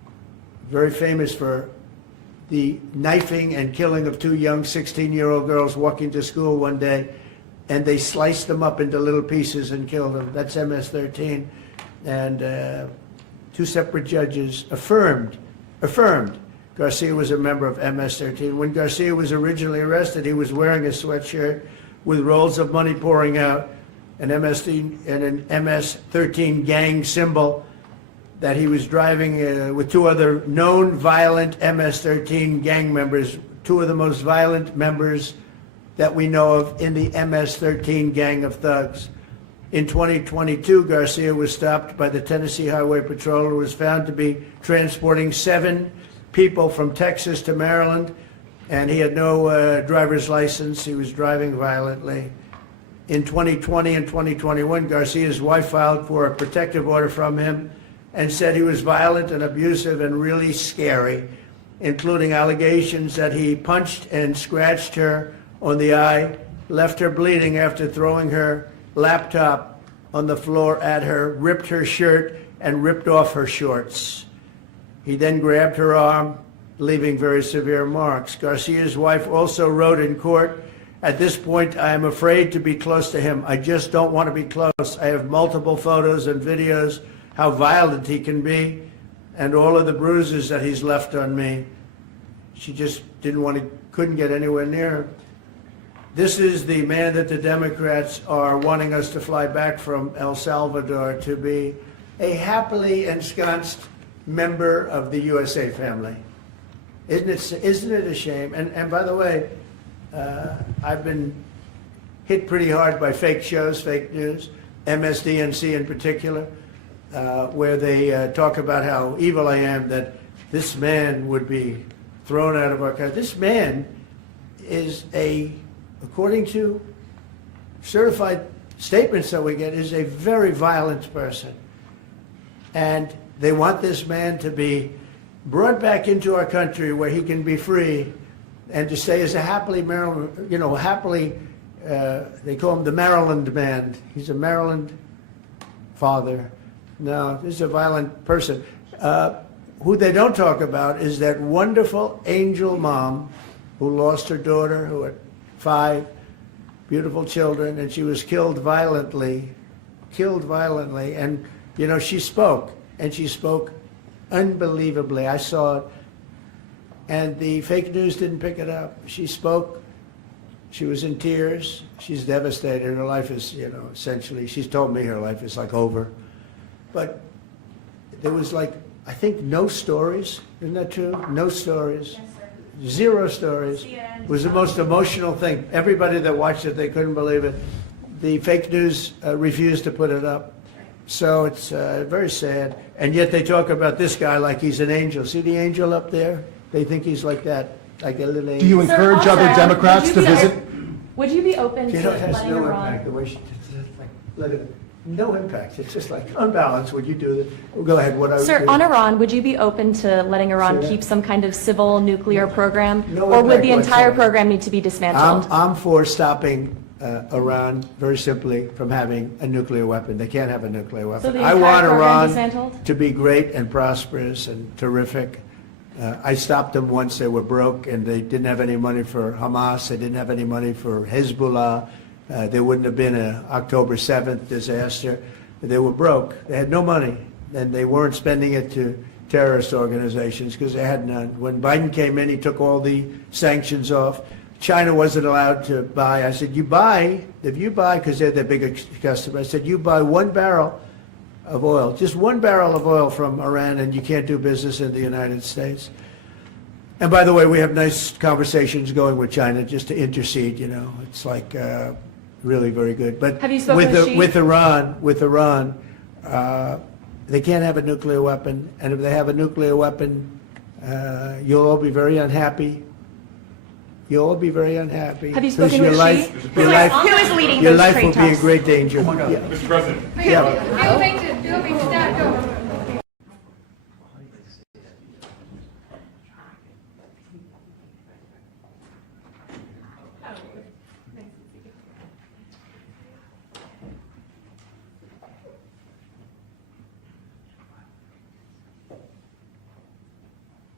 very famous for the knifing and killing of two young 16-year-old girls walking to school one day, and they sliced them up into little pieces and killed them. That's MS-13. And two separate judges affirmed Garcia was a member of MS-13. When Garcia was originally arrested, he was wearing a sweatshirt with rolls of money pouring out, an MS-13 gang symbol that he was driving with two other known violent MS-13 gang members, two of the most violent members that we know of in the MS-13 gang of thugs. In 2022, Garcia was stopped by the Tennessee Highway Patrol and was found to be transporting 7 people from Texas to Maryland, and he had no driver's license. He was driving violently. In 2020 and 2021, Garcia's wife filed for a protective order from him and said he was violent and abusive and really scary, including allegations that he punched and scratched her on the eye, left her bleeding after throwing her laptop on the floor at her, ripped her shirt, and ripped off her shorts. He then grabbed her arm, leaving very severe marks. Garcia's wife also wrote in court, "At this point, I am afraid to be close to him. I just don't want to be close. I have multiple photos and videos how violent he can be and all of the bruises that he's left on me." She just couldn't get anywhere near him. This is the man that the Democrats are wanting us to fly back from El Salvador to be a happily ensconced member of the USA family. Isn't it a shame? And by the way, I've been hit pretty hard by fake shows, fake news, MSDNC in particular, where they talk about how evil I am, that this man would be thrown out of our country. This man is according to certified statements that we get, is a very violent person. And they want this man to be brought back into our country where he can be free and to stay as a happily Maryland, they call him the Maryland man. He's a Maryland father. No, this is a violent person. Who they don't talk about is that wonderful angel mom who lost her daughter, who had 5 beautiful children, and she was killed violently. And, she spoke, and she spoke unbelievably. I saw it. And the fake news didn't pick it up. She spoke. She was in tears. She's devastated. Her life is, essentially, she's told me her life is like over. But there was I think no stories. Isn't that true? No stories. Yes, sir. 0 stories. It was the most emotional thing. Everybody that watched it, they couldn't believe it. The fake news refused to put it up. So it's very sad. And yet they talk about this guy like he's an angel. See the angel up there? They think he's like that, like a little angel. Do you encourage other Democrats to visit? Would you be open to It has letting no Iran? impact. The way she let it, no impact. It's just unbalanced. Would you do that? Go ahead. What I would Sir, do. on Iran, would you be open to letting Iran Sure. keep some kind of civil nuclear program? No Or would impact the entire whatsoever. program need to be dismantled? I'm for stopping Iran very simply from having a nuclear weapon. They can't have a nuclear weapon. So the I entire want program Iran dismantled? to be great and prosperous and terrific. I stopped them once they were broke and they didn't have any money for Hamas. They didn't have any money for Hezbollah. There wouldn't have been an October 7th disaster. They were broke. They had no money, and they weren't spending it to terrorist organizations because they had none. When Biden came in, he took all the sanctions off. China wasn't allowed to buy. I said, if you buy, because they're their biggest customer, I said, you buy 1 barrel of oil, just 1 barrel of oil from Iran, and you can't do business in the United States. And by the way, we have nice conversations going with China just to intercede, It's really very good. But Have you spoken with Xi? with Iran, they can't have a nuclear weapon, and if they have a nuclear weapon, you'll all be very unhappy. You'll all be very unhappy. Have you 'Cause spoken your with life, Xi? your Who life, is leading your those life trade will be in talks? great danger. Yeah. Mr. President. Yeah.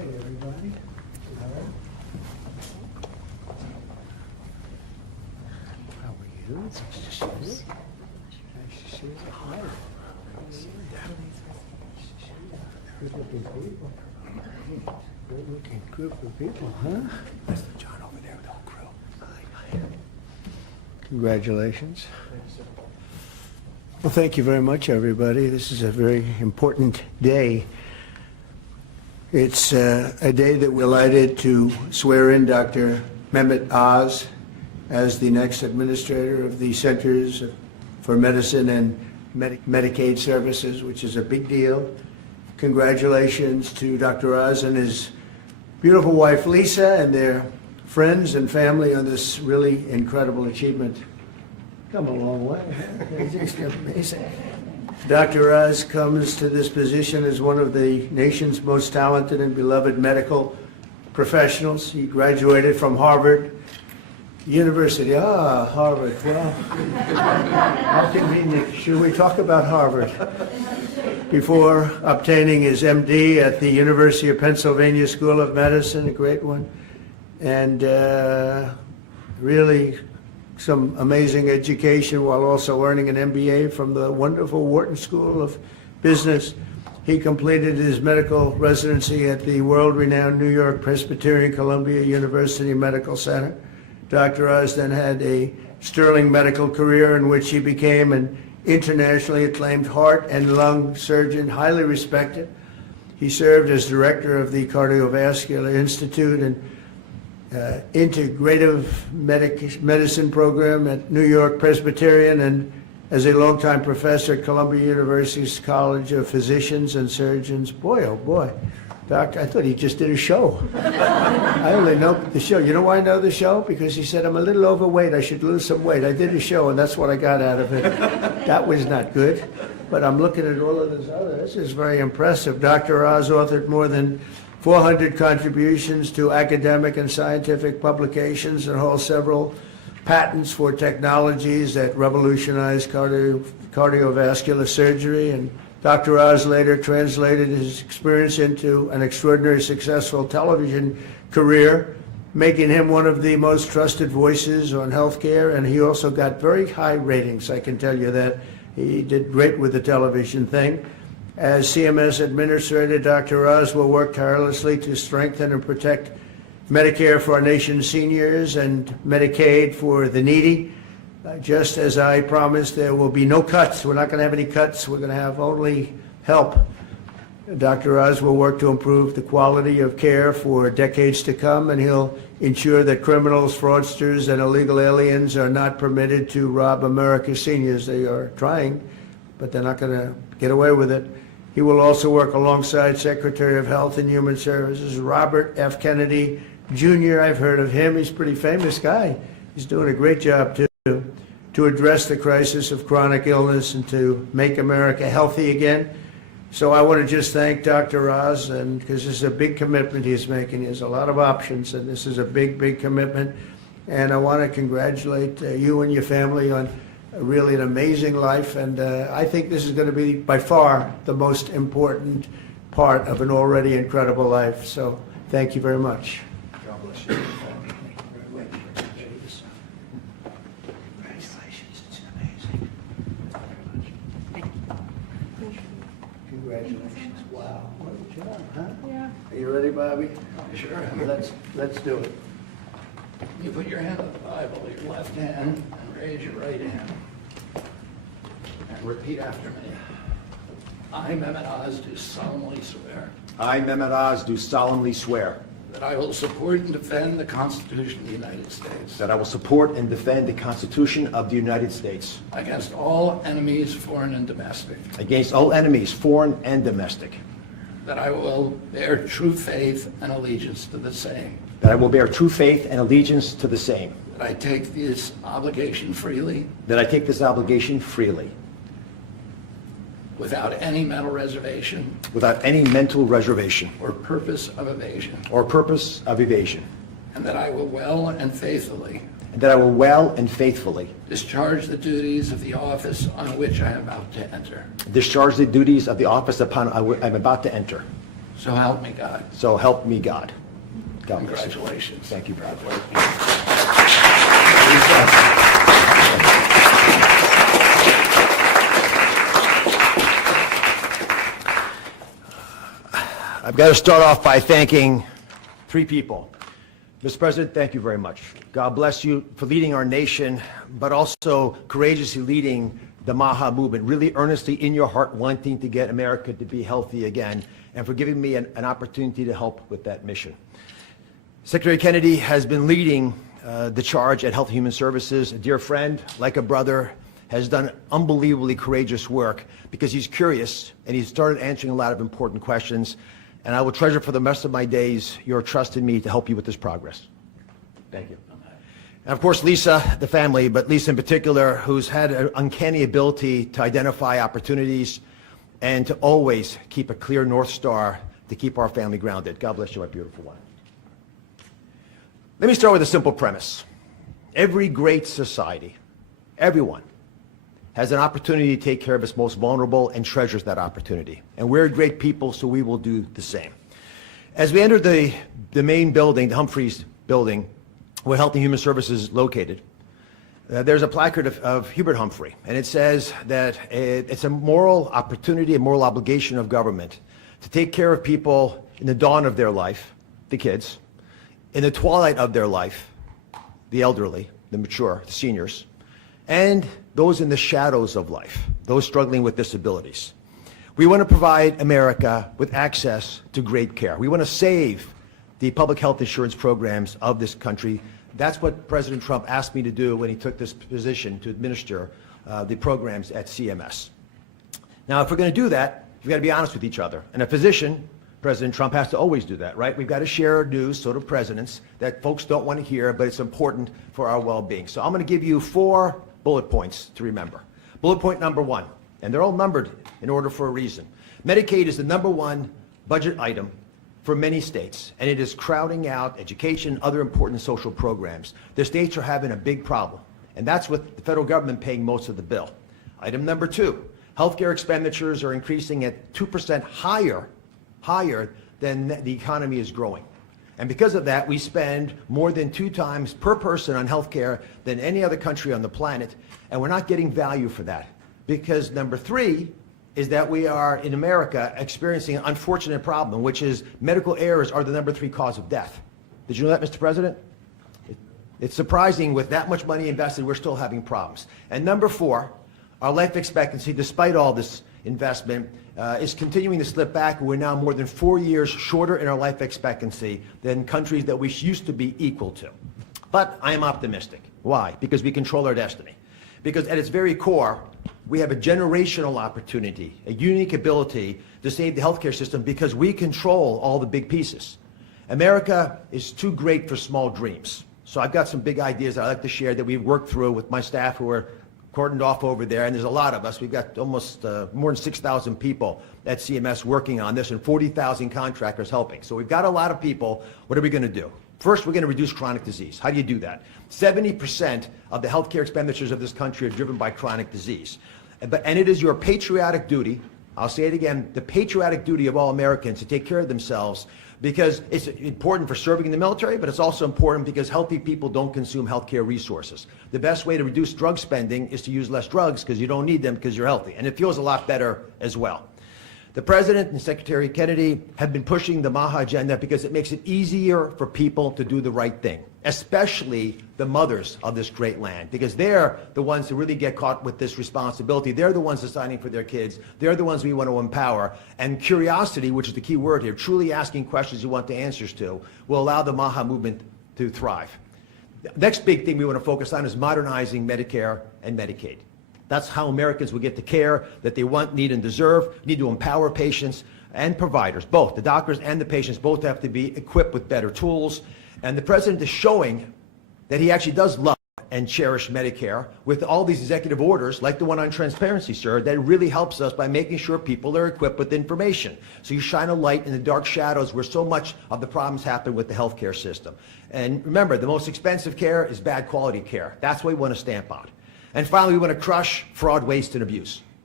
Hey, everybody. All right. How are you? Nice to see you. Nice to see you. Hi. Good looking people. Good looking group of people, huh? That's the John over there with the whole crew. Hi. Congratulations. Well, thank you very much, everybody. This is a very important day. It's a day that we're delighted to swear in Dr. Mehmet Oz as the next administrator of the Centers for Medicine and Medicaid Services, which is a big deal. Congratulations to Dr. Oz and his beautiful wife, Lisa, and their friends and family on this really incredible achievement. Come a long way. It's just amazing. Dr. Oz comes to this position as one of the nation's most talented and beloved medical professionals. He graduated from Harvard University. Harvard. Well, how convenient. Should we talk about Harvard? Before obtaining his MD at the University of Pennsylvania School of Medicine, a great one, and really some amazing education while also earning an MBA from the wonderful Wharton School of Business. He completed his medical residency at the world-renowned New York Presbyterian Columbia University Medical Center. Dr. Oz then had a sterling medical career in which he became an internationally acclaimed heart and lung surgeon, highly respected. He served as director of the Cardiovascular Institute and integrative medicine program at New York Presbyterian, and as a longtime professor at Columbia University's College of Physicians and Surgeons. Boy, oh boy, Doctor, I thought he just did a show. I only know the show. You know why I know the show? Because he said, I'm a little overweight, I should lose some weight. I did a show, and that's what I got out of it. That was not good. But I'm looking at all of this other. This is very impressive. Dr. Oz authored more than 400 contributions to academic and scientific publications and holds several patents for technologies that revolutionize cardiovascular surgery. And Dr. Oz later translated his experience into an extraordinarily successful television career, making him one of the most trusted voices on healthcare. And he also got very high ratings, I can tell you that. He did great with the television thing. As CMS Administrator, Dr. Oz will work tirelessly to strengthen and protect Medicare for our nation's seniors and Medicaid for the needy. Just as I promised, there will be no cuts. We're not going to have any cuts. We're going to have only help. Dr. Oz will work to improve the quality of care for decades to come, and he'll ensure that criminals, fraudsters, and illegal aliens are not permitted to rob America's seniors. They are trying, but they're not going to get away with it. He will also work alongside Secretary of Health and Human Services Robert F. Kennedy Jr. I've heard of him. He's a pretty famous guy. He's doing a great job, too, to address the crisis of chronic illness and to make America healthy again. So I want to just thank Dr. Oz, and because this is a big commitment he's making. He has a lot of options, and this is a big, big commitment. And I want to congratulate you and your family on really an amazing life, and I think this is going to be by far the most important part of an already incredible life. So thank you very much. God bless you. Congratulations, it's amazing. Congratulations. Wow, what a job, huh? Yeah. Are you ready, Bobby? Sure. Let's do it. You put your hand on the Bible, your left hand, and raise your right hand. And repeat after me. I, Mehmet Oz, do solemnly swear I, Mehmet Oz, do solemnly swear that I will support and defend the Constitution of the United States that I will support and defend the Constitution of the United States against all enemies, foreign and domestic, against all enemies, foreign and domestic, that I will bear true faith and allegiance to the same, that I will bear true faith and allegiance to the same, that I take this obligation freely that I take this obligation freely, without any mental reservation without any mental reservation or purpose of evasion, or purpose of evasion, and that I will well and faithfully and that I will well and faithfully discharge the duties of the office on which I am about to enter. discharge the duties of the office upon I'm about to enter. So help me God. So help me God. God bless you. Congratulations. Thank you, brother. I've got to start off by thanking three people. Mr. President, thank you very much. God bless you for leading our nation, but also courageously leading the MAHA movement, really earnestly in your heart wanting to get America to be healthy again, and for giving me an opportunity to help with that mission. Secretary Kennedy has been leading the charge at Health and Human Services. A dear friend, like a brother, has done unbelievably courageous work because he's curious and he's started answering a lot of important questions. And I will treasure for the rest of my days your trust in me to help you with this progress. Thank you. And of course, Lisa, the family, but Lisa in particular, who's had an uncanny ability to identify opportunities and to always keep a clear North Star to keep our family grounded. God bless you, my beautiful one. Let me start with a simple premise. Every great society, everyone, has an opportunity to take care of its most vulnerable and treasures that opportunity. And we're great people, so we will do the same. As we enter the main building, the Humphreys building, where Health and Human Services is located, there's a placard of Hubert Humphrey, and it says that it's a moral opportunity, a moral obligation of government to take care of people in the dawn of their life, the kids, in the twilight of their life, the elderly, the mature, the seniors, and those in the shadows of life, those struggling with disabilities. We want to provide America with access to great care. We want to save the public health insurance programs of this country. That's what President Trump asked me to do when he took this position to administer the programs at CMS. Now, if we're going to do that, we've got to be honest with each other. And a physician, President Trump, has to always do that, right? We've got to share news, sort of presidents, that folks don't want to hear, but it's important for our well-being. So I'm going to give you 4 bullet points to remember. Bullet point number 1, and they're all numbered in order for a reason. Medicaid is the #1 budget item for many states, and it is crowding out education, other important social programs. The states are having a big problem, and that's with the federal government paying most of the bill. Item number 2, healthcare expenditures are increasing at 2% higher than the economy is growing. And because of that, we spend more than 2 times per person on healthcare than any other country on the planet, and we're not getting value for that. Because number 3 is that we are, in America, experiencing an unfortunate problem, which is medical errors are the number 3 cause of death. Did you know that, Mr. President? It's surprising with that much money invested, we're still having problems. And number 4, our life expectancy, despite all this investment, is continuing to slip back. We're now more than 4 years shorter in our life expectancy than countries that we used to be equal to. But I am optimistic. Why? Because we control our destiny. Because at its very core, we have a generational opportunity, a unique ability to save the healthcare system because we control all the big pieces. America is too great for small dreams. So I've got some big ideas that I'd like to share that we've worked through with my staff who are cordoned off over there, and there's a lot of us. We've got almost more than 6,000 people at CMS working on this and 40,000 contractors helping. So we've got a lot of people. What are we going to do? First, we're going to reduce chronic disease. How do you do that? 70% of the healthcare expenditures of this country are driven by chronic disease. And it is your patriotic duty, I'll say it again, the patriotic duty of all Americans to take care of themselves, because it's important for serving in the military, but it's also important because healthy people don't consume healthcare resources. The best way to reduce drug spending is to use less drugs because you don't need them because you're healthy. And it feels a lot better as well. The President and Secretary Kennedy have been pushing the MAHA agenda because it makes it easier for people to do the right thing, especially the mothers of this great land, because they're the ones who really get caught with this responsibility. They're the ones deciding for their kids. They're the ones we want to empower. And curiosity, which is the key word here, truly asking questions you want the answers to, will allow the MAHA movement to thrive. The next big thing we want to focus on is modernizing Medicare and Medicaid. That's how Americans will get the care that they want, need, and deserve. We need to empower patients and providers, both. The doctors and the patients both have to be equipped with better tools. And the President is showing that he actually does love and cherish Medicare with all these executive orders, like the one on transparency, sir, that really helps us by making sure people are equipped with information. So you shine a light in the dark shadows where so much of the problems happen with the healthcare system. And remember, the most expensive care is bad quality care. That's what we want to stamp out. And finally, we want to crush fraud, waste, and abuse.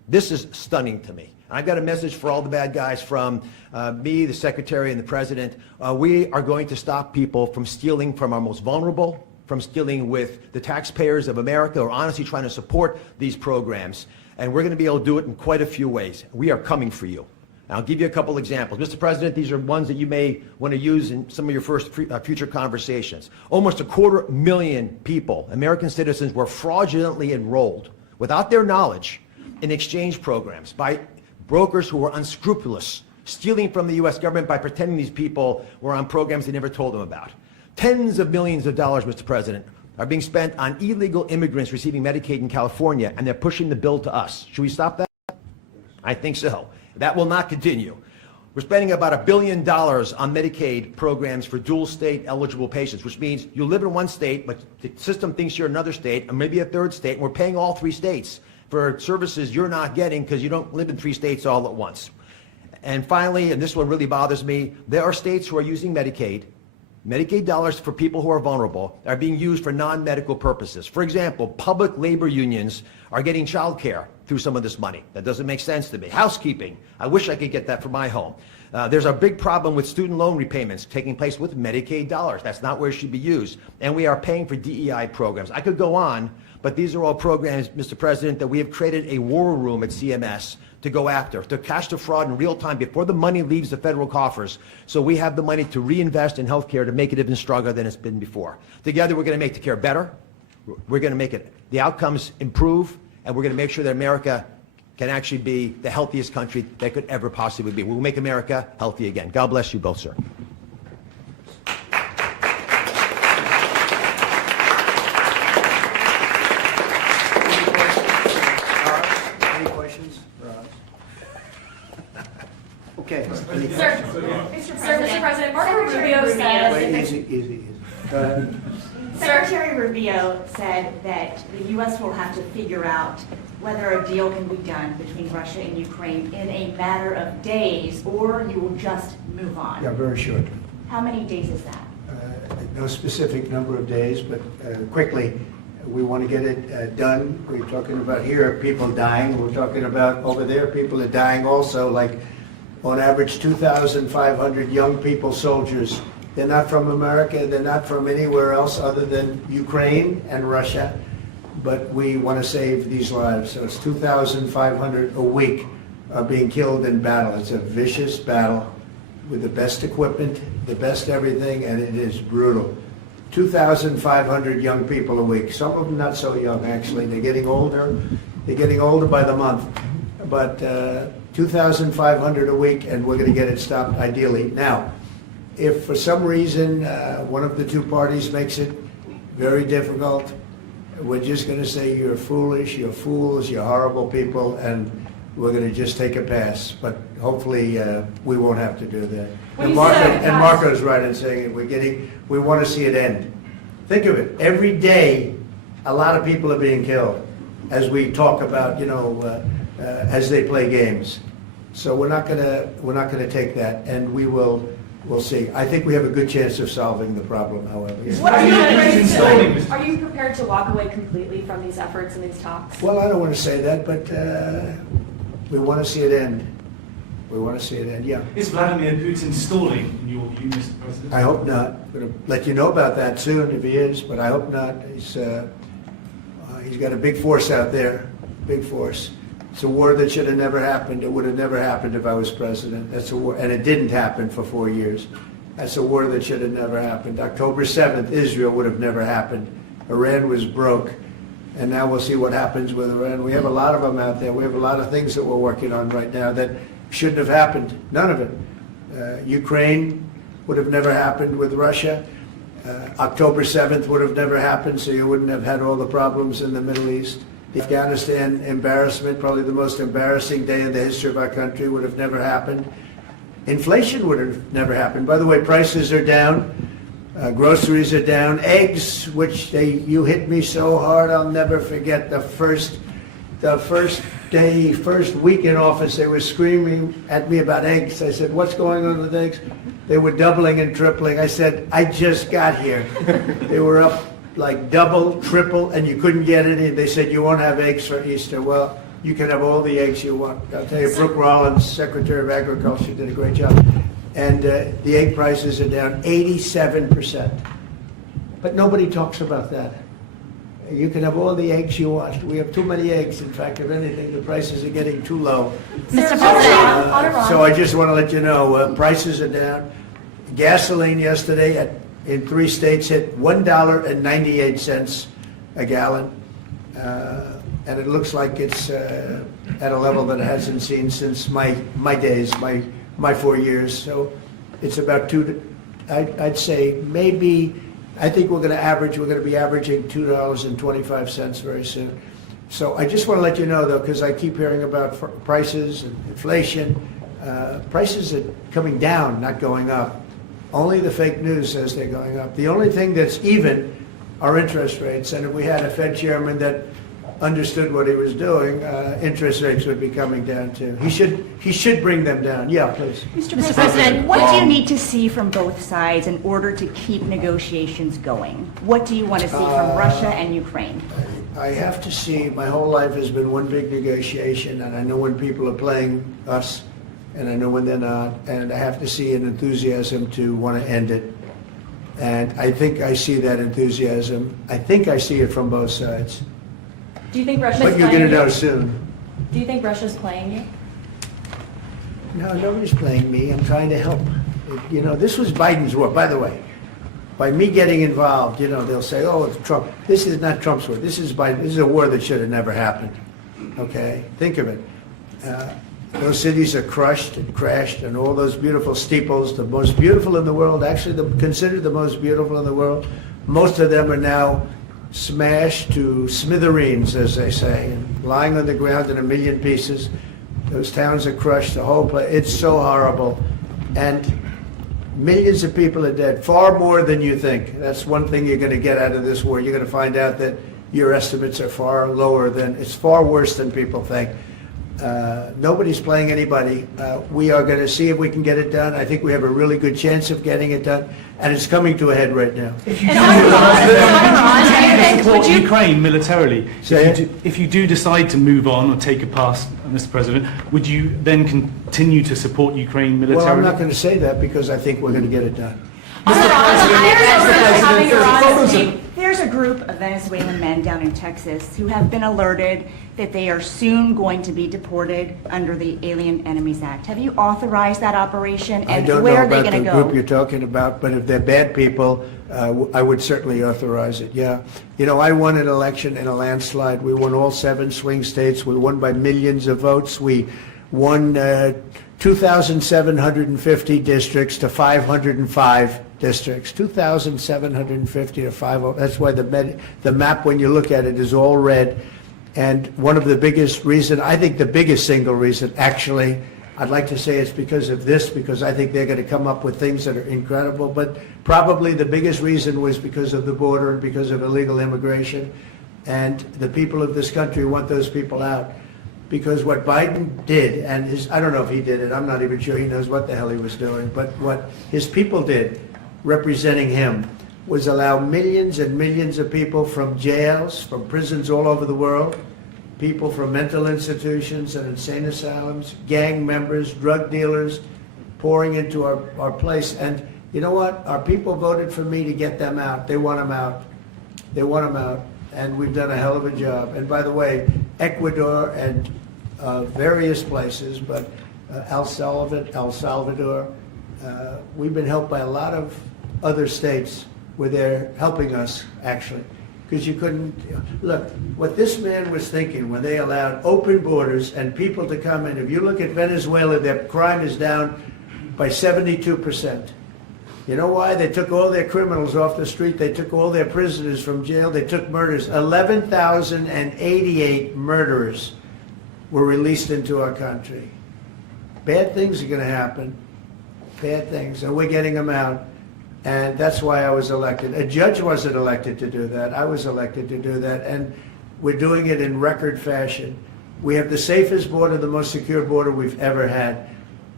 This is stunning to me. I've got a message for all the bad guys from me, the Secretary, and the President. We are going to stop people from stealing from our most vulnerable, from stealing with the taxpayers of America, or honestly trying to support these programs. And we're going to be able to do it in quite a few ways. We are coming for you. I'll give you a couple examples. Mr. President, these are ones that you may want to use in some of your future conversations. Almost 250,000 people, American citizens, were fraudulently enrolled without their knowledge in exchange programs by brokers who were unscrupulous, stealing from the U.S. government by pretending these people were on programs they never told them about. Tens of millions of dollars, Mr. President, are being spent on illegal immigrants receiving Medicaid in California, and they're pushing the bill to us. Should we stop that? I think so. That will not continue. We're spending about $1 billion on Medicaid programs for dual state eligible patients, which means you live in one state, but the system thinks you're another state, and maybe a third state, and we're paying all 3 states for services you're not getting because you don't live in 3 states all at once. And finally, and this one really bothers me, there are states who are using Medicaid dollars for people who are vulnerable are being used for non-medical purposes. For example, public labor unions are getting child care through some of this money. That doesn't make sense to me. Housekeeping, I wish I could get that for my home. There's a big problem with student loan repayments taking place with Medicaid dollars. That's not where it should be used. And we are paying for DEI programs. I could go on, but these are all programs, Mr. President, that we have created a war room at CMS to go after, to catch the fraud in real time before the money leaves the federal coffers, so we have the money to reinvest in health care to make it even stronger than it's been before. Together, we're going to make the care better, we're going to make the outcomes improve, and we're going to make sure that America can actually be the healthiest country that could ever possibly be. We'll make America healthy again. God bless you both, sir. Any questions? Okay. Mr. President, Marco Rubio Wait, says... easy. Go ahead. Secretary Rubio said that the U.S. will have to figure out whether a deal can be done between Russia and Ukraine in a matter of days, or you will just move on. Yeah, very short. How many days is that? No specific number of days, but quickly, we want to get it done. We're talking about here, people dying. We're talking about over there, people are dying also, like on average 2,500 young people, soldiers. They're not from America, they're not from anywhere else other than Ukraine and Russia, but we want to save these lives. So it's 2,500 a week are being killed in battle. It's a vicious battle with the best equipment, the best everything, and it is brutal. 2,500 young people a week. Some of them not so young, actually. They're getting older. They're getting older by the month. But 2,500 a week, and we're going to get it stopped ideally. Now, if for some reason one of the two parties makes it very difficult, we're just going to say you're foolish, you're fools, you're horrible people, and we're going to just take a pass. But hopefully we won't have to do that. When And, you say Marco's right in saying we want to see it end. Think of it. Every day, a lot of people are being killed as we talk about, as they play games. So we're not gonna take that, and we'll see. I think we have a good chance of solving the problem, however. What are installing? are you prepared to walk away completely from these efforts and these talks? Well, I don't want to say that, but we want to see it end. We want to see it end, yeah. Is Vladimir Putin stalling, in your view, Mr. President? I hope not. I'm going to let you know about that soon if he is, but I hope not. He's got a big force out there, big force. It's a war that should have never happened. It would have never happened if I was president. That's a war, and it didn't happen for 4 years. That's a war that should have never happened. October 7th, Israel would have never happened. Iran was broke, and now we'll see what happens with Iran. We have a lot of them out there. We have a lot of things that we're working on right now that shouldn't have happened. None of it. Ukraine would have never happened with Russia. October 7th would have never happened, so you wouldn't have had all the problems in the Middle East. The Afghanistan embarrassment, probably the most embarrassing day in the history of our country, would have never happened. Inflation would have never happened. By the way, prices are down. Groceries are down. Eggs, which you hit me so hard, I'll never forget the first week in office, they were screaming at me about eggs. I said, what's going on with eggs? They were doubling and tripling. I said, I just got here. They were up like double, triple, and you couldn't get any. They said, you won't have eggs for Easter. Well, You can have all the eggs you want. I'll tell you, Brooke Rollins, Secretary of Agriculture, did a great job. And the egg prices are down 87%. But nobody talks about that. You can have all the eggs you want. We have too many eggs. In fact, if anything, the prices are getting too low. Mr. President, So I just want to let you know, prices are down. Gasoline yesterday in 3 states hit $1.98 a gallon. And it looks like it's at a level that it hasn't seen since my days, my 4 years. So it's about I'd say maybe, I think we're going to be averaging $2.25 very soon. So I just want to let you know, though, because I keep hearing about prices and inflation. Prices are coming down, not going up. Only the fake news says they're going up. The only thing that's even are interest rates. And if we had a Fed chairman that understood what he was doing, interest rates would be coming down too. He should bring them down. Yeah, please. Mr. President, what do you need to see from both sides in order to keep negotiations going? What do you want to see from Russia and Ukraine? I have to see, my whole life has been one big negotiation, and I know when people are playing us, and I know when they're not, and I have to see an enthusiasm to want to end it. And I think I see that enthusiasm. I think I see it from both sides. do you think Russia's But you're playing going to know you? soon. Do you think Russia's playing you? No, nobody's playing me. I'm trying to help. You know, this was Biden's war, by the way. By me getting involved, you know, they'll say, oh, it's Trump. This is not Trump's war. This is Biden. This is a war that should have never happened. Okay? Think of it. Those cities are crushed and crashed, and all those beautiful steeples, the most beautiful in the world, actually considered the most beautiful in the world, most of them are now smashed to smithereens, as they say, and lying on the ground in a million pieces. Those towns are crushed, the whole place. It's so horrible. And millions of people are dead, far more than you think. That's one thing you're going to get out of this war. You're going to find out that your estimates are far lower than, it's far worse than people think. Nobody's playing anybody. We are going to see if we can get it done. I think we have a really good chance of getting it done, and it's coming to a head right now. If you do Would support you- Ukraine militarily, Say if you do decide to move on or take a pass, Mr. President, would you then continue to support Ukraine Well, militarily? I'm not going to say that because I think we're going to get it done. There's a group of Venezuelan men down in Texas who have been alerted that they are soon going to be deported under the Alien Enemies Act. Have you authorized that operation, I and don't where know are they about going the to group go? you're talking about, but if they're bad people, I would certainly authorize it, yeah. You know, I won an election in a landslide. We won all 7 swing states. We won by millions of votes. We won 2,750 districts to 505 districts. 2,750 to 505. That's why the map, when you look at it, is all red. And one of the biggest reason, I think the biggest single reason, actually, I'd like to say it's because of this, because I think they're going to come up with things that are incredible, but probably the biggest reason was because of the border and because of illegal immigration. And the people of this country want those people out. Because what Biden did, and I don't know if he did it, I'm not even sure he knows what the hell he was doing, but what his people did, representing him, was allow millions and millions of people from jails, from prisons all over the world, people from mental institutions and insane asylums, gang members, drug dealers, pouring into our place. And you know what? Our people voted for me to get them out. They want them out. They want them out. And we've done a hell of a job. And by the way, Ecuador and various places, but El Salvador, we've been helped by a lot of other states where they're helping us, actually. Because you couldn't, look, what this man was thinking when they allowed open borders and people to come in, if you look at Venezuela, their crime is down by 72%. You know why? They took all their criminals off the street. They took all their prisoners from jail. They took murders. 11,088 murderers were released into our country. Bad things are going to happen. Bad things. And we're getting them out. And that's why I was elected. A judge wasn't elected to do that. I was elected to do that. And we're doing it in record fashion. We have the safest border, the most secure border we've ever had.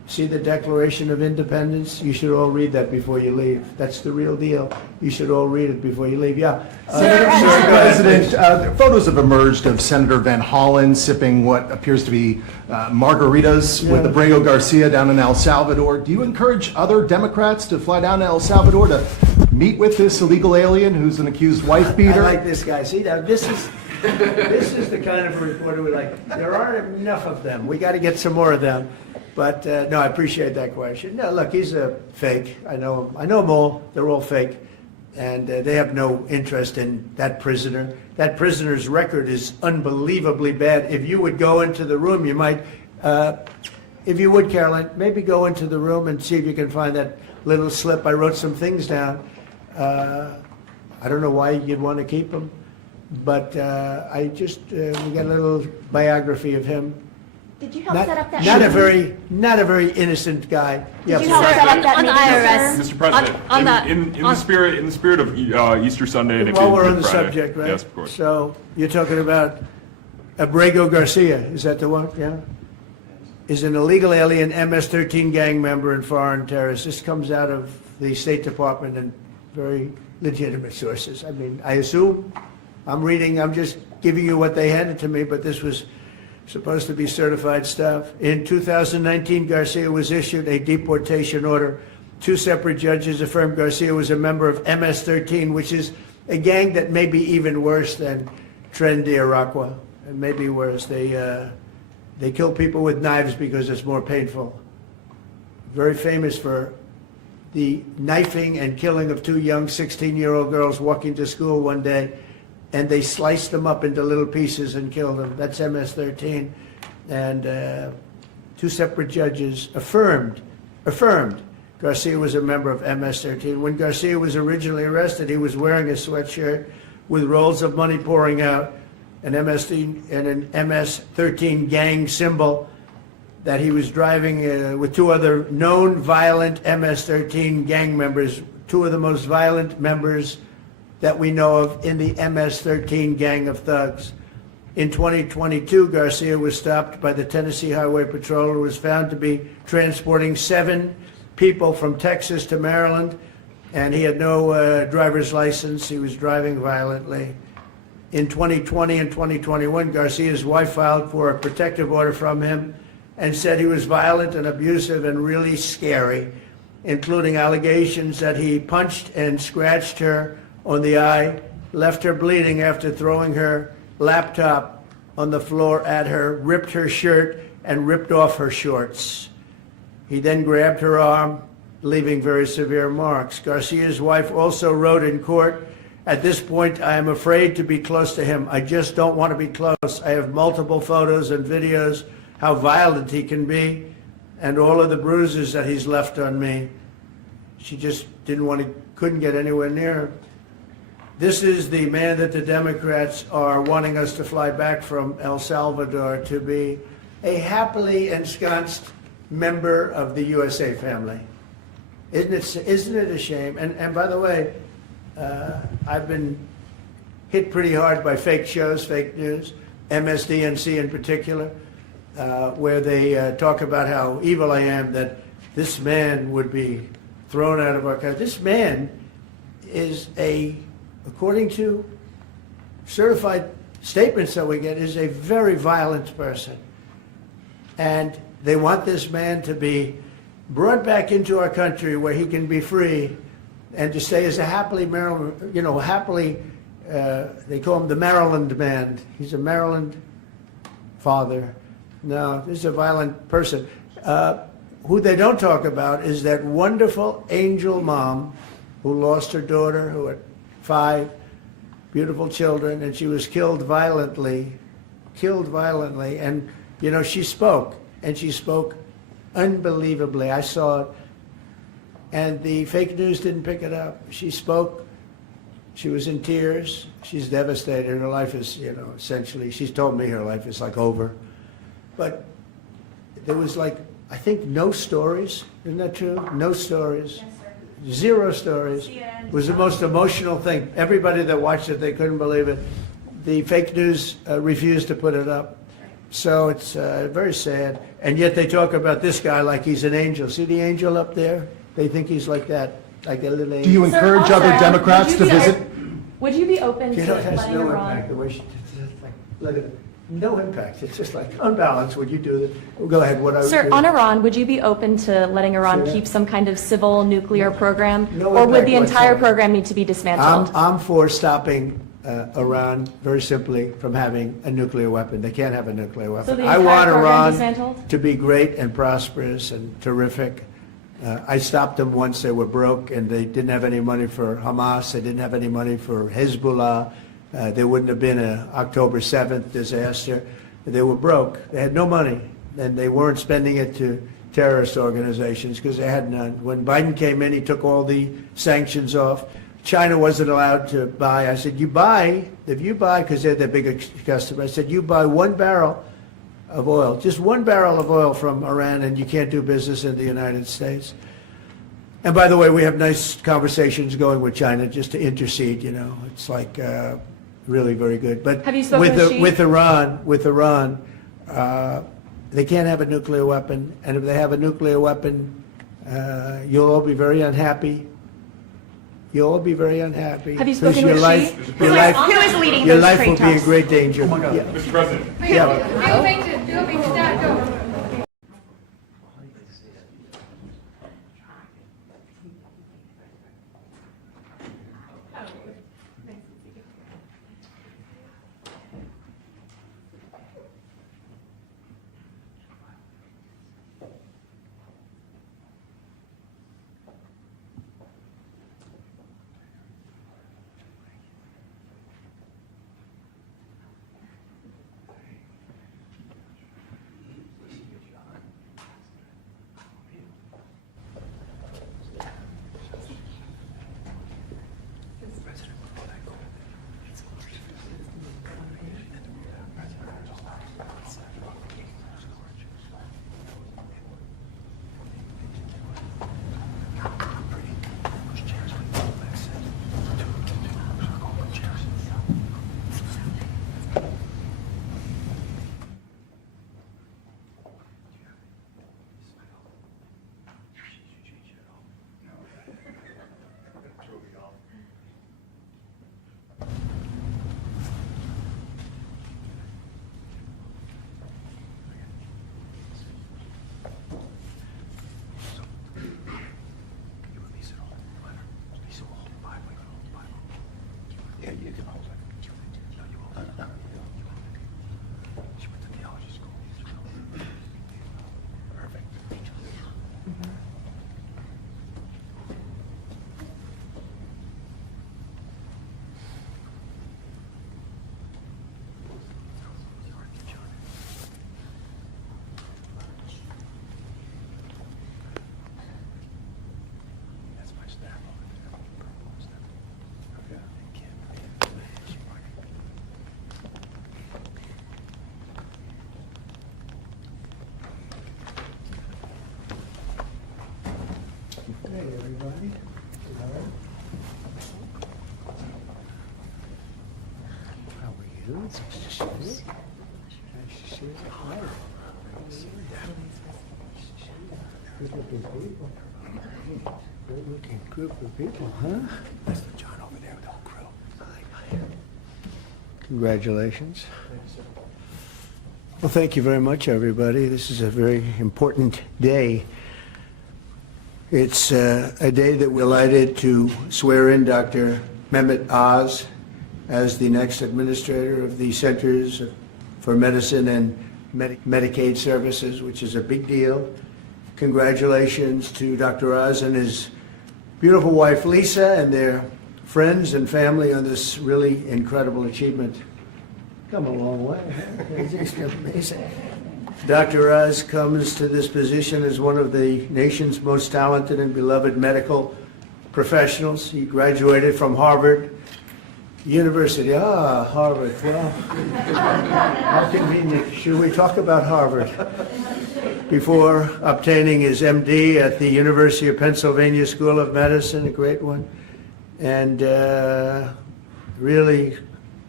See the Declaration of Independence? You should all read that before you leave. That's the real deal. You should all read it before you leave. Yeah. Mr. President, photos have emerged of Senator Van Hollen sipping what appears to be margaritas with Abrago Garcia down in El Salvador. Do you encourage other Democrats to fly down to El Salvador to meet with this illegal alien who's an accused wife beater? I like this guy. See, now this is the kind of reporter we like. There aren't enough of them. We got to get some more of them. But no, I appreciate that question. No, look, he's a fake. I know him. I know them all. They're all fake. And they have no interest in that prisoner. That prisoner's record is unbelievably bad. If you would go into the room, you might, if you would, Caroline, maybe go into the room and see if you can find that little slip. I wrote some things down. I don't know why you'd want to keep him, but we got a little biography of him. Did you help set up that Not a very innocent guy. Did you help set up that on the meeting, IRS. Mr. President, in the spirit of Easter Sunday and While we're on Good the Friday. subject, right? Yes, of course. So you're talking about Abrego Garcia, is that the one? Yeah? Is an illegal alien MS-13 gang member and foreign terrorist. This comes out of the State Department and very legitimate sources. I mean, I assume, I'm just giving you what they handed to me, but this was supposed to be certified stuff. In 2019, Garcia was issued a deportation order. 2 separate judges affirmed Garcia was a member of MS-13, which is a gang that may be even worse than Tren de Aragua, and maybe worse. They kill people with knives because it's more painful. Very famous for the knifing and killing of 2 young 16-year-old girls walking to school one day, and they sliced them up into little pieces and killed them. That's MS-13. And 2 separate judges affirmed Garcia was a member of MS-13. When Garcia was originally arrested, he was wearing a sweatshirt with rolls of money pouring out, an MS-13 gang symbol that he was driving with 2 other known violent MS-13 gang members, 2 of the most violent members that we know of in the MS-13 gang of thugs. In 2022, Garcia was stopped by the Tennessee Highway Patrol and was found to be transporting 7 people from Texas to Maryland, and he had no driver's license. He was driving violently. In 2020 and 2021, Garcia's wife filed for a protective order from him and said he was violent and abusive and really scary, including allegations that he punched and scratched her on the eye, left her bleeding after throwing her laptop on the floor at her, ripped her shirt, and ripped off her shorts. He then grabbed her arm, leaving very severe marks. Garcia's wife also wrote in court, "At this point, I am afraid to be close to him. I just don't want to be close. I have multiple photos and videos how violent he can be and all of the bruises that he's left on me." She just couldn't get anywhere near him. This is the man that the Democrats are wanting us to fly back from El Salvador to be a happily ensconced member of the USA family. Isn't it a shame? And by the way, I've been hit pretty hard by fake shows, fake news, MSDNC in particular, where they talk about how evil I am, that this man would be thrown out of our country. This man is according to certified statements that we get, is a very violent person. And they want this man to be brought back into our country where he can be free and to stay as a happily Maryland, they call him the Maryland man. He's a Maryland father. No, this is a violent person. Who they don't talk about is that wonderful angel mom who lost her daughter, who had 5 beautiful children, and she was killed violently. And, she spoke, and she spoke unbelievably. I saw it, and the fake news didn't pick it up. She spoke. She was in tears. She's devastated. Her life is, essentially, she's told me her life is over. But there was I think no stories. Isn't that true? No stories. Yes, sir. 0 stories. It was the most emotional thing. Everybody that watched it, they couldn't believe it. The fake news refused to put it up. So it's very sad. And yet they talk about this guy like he's an angel. See the angel up there? They think he's like that, like a little angel. Do you encourage Sir, other also, Democrats to would you be- visit? Would you be open You to know, it has letting no Iran? impact. The way she, it's like, let it, no impact. It's just like unbalanced. Would you do that? Well, go ahead. What I would Sir, do. on Iran, would you be open to letting Iran Say that. keep some kind of civil nuclear program? No Or would impact the entire whatsoever. program need to be dismantled? I'm for stopping Iran very simply from having a nuclear weapon. They can't have a nuclear weapon. So the I entire want program Iran dismantled? to be great and prosperous and terrific. I stopped them once they were broke and they didn't have any money for Hamas. They didn't have any money for Hezbollah. There wouldn't have been an October 7th disaster. They were broke. They had no money, and they weren't spending it to terrorist organizations because they had none. When Biden came in, he took all the sanctions off. China wasn't allowed to buy. I said, if you buy, because they're the biggest customer, I said, you buy 1 barrel of oil, just 1 barrel of oil from Iran, and you can't do business in the United States. And by the way, we have nice conversations going with China just to intercede, you know. It's like really very good. But Have you spoken with Xi? with Iran, they can't have a nuclear weapon. And if they have a nuclear weapon, you'll all be very unhappy. You'll all be very unhappy. Have you Because spoken with Xi? Who is leading your those life trade will be in talks? great danger. Oh my God. Yeah. Mr. President. Yeah. Hey, everybody. All right. How are you? Nice to see you. Nice to see you. Hi. Good looking people. Good looking group of people, huh? That's the John over there with the whole crew. Hi. Congratulations. Well, thank you very much, everybody. This is a very important day. It's a day that we're delighted to swear in Dr. Mehmet Oz as the next administrator of the Centers for Medicine and Medicaid Services, which is a big deal. Congratulations to Dr. Oz and his beautiful wife, Lisa, and their friends and family on this really incredible achievement. Come a long way. Huh? It's amazing. Dr. Oz comes to this position as one of the nation's most talented and beloved medical professionals. He graduated from Harvard University. Harvard. Well, how convenient. Should we talk about Harvard? Before obtaining his MD at the University of Pennsylvania School of Medicine, a great one, and really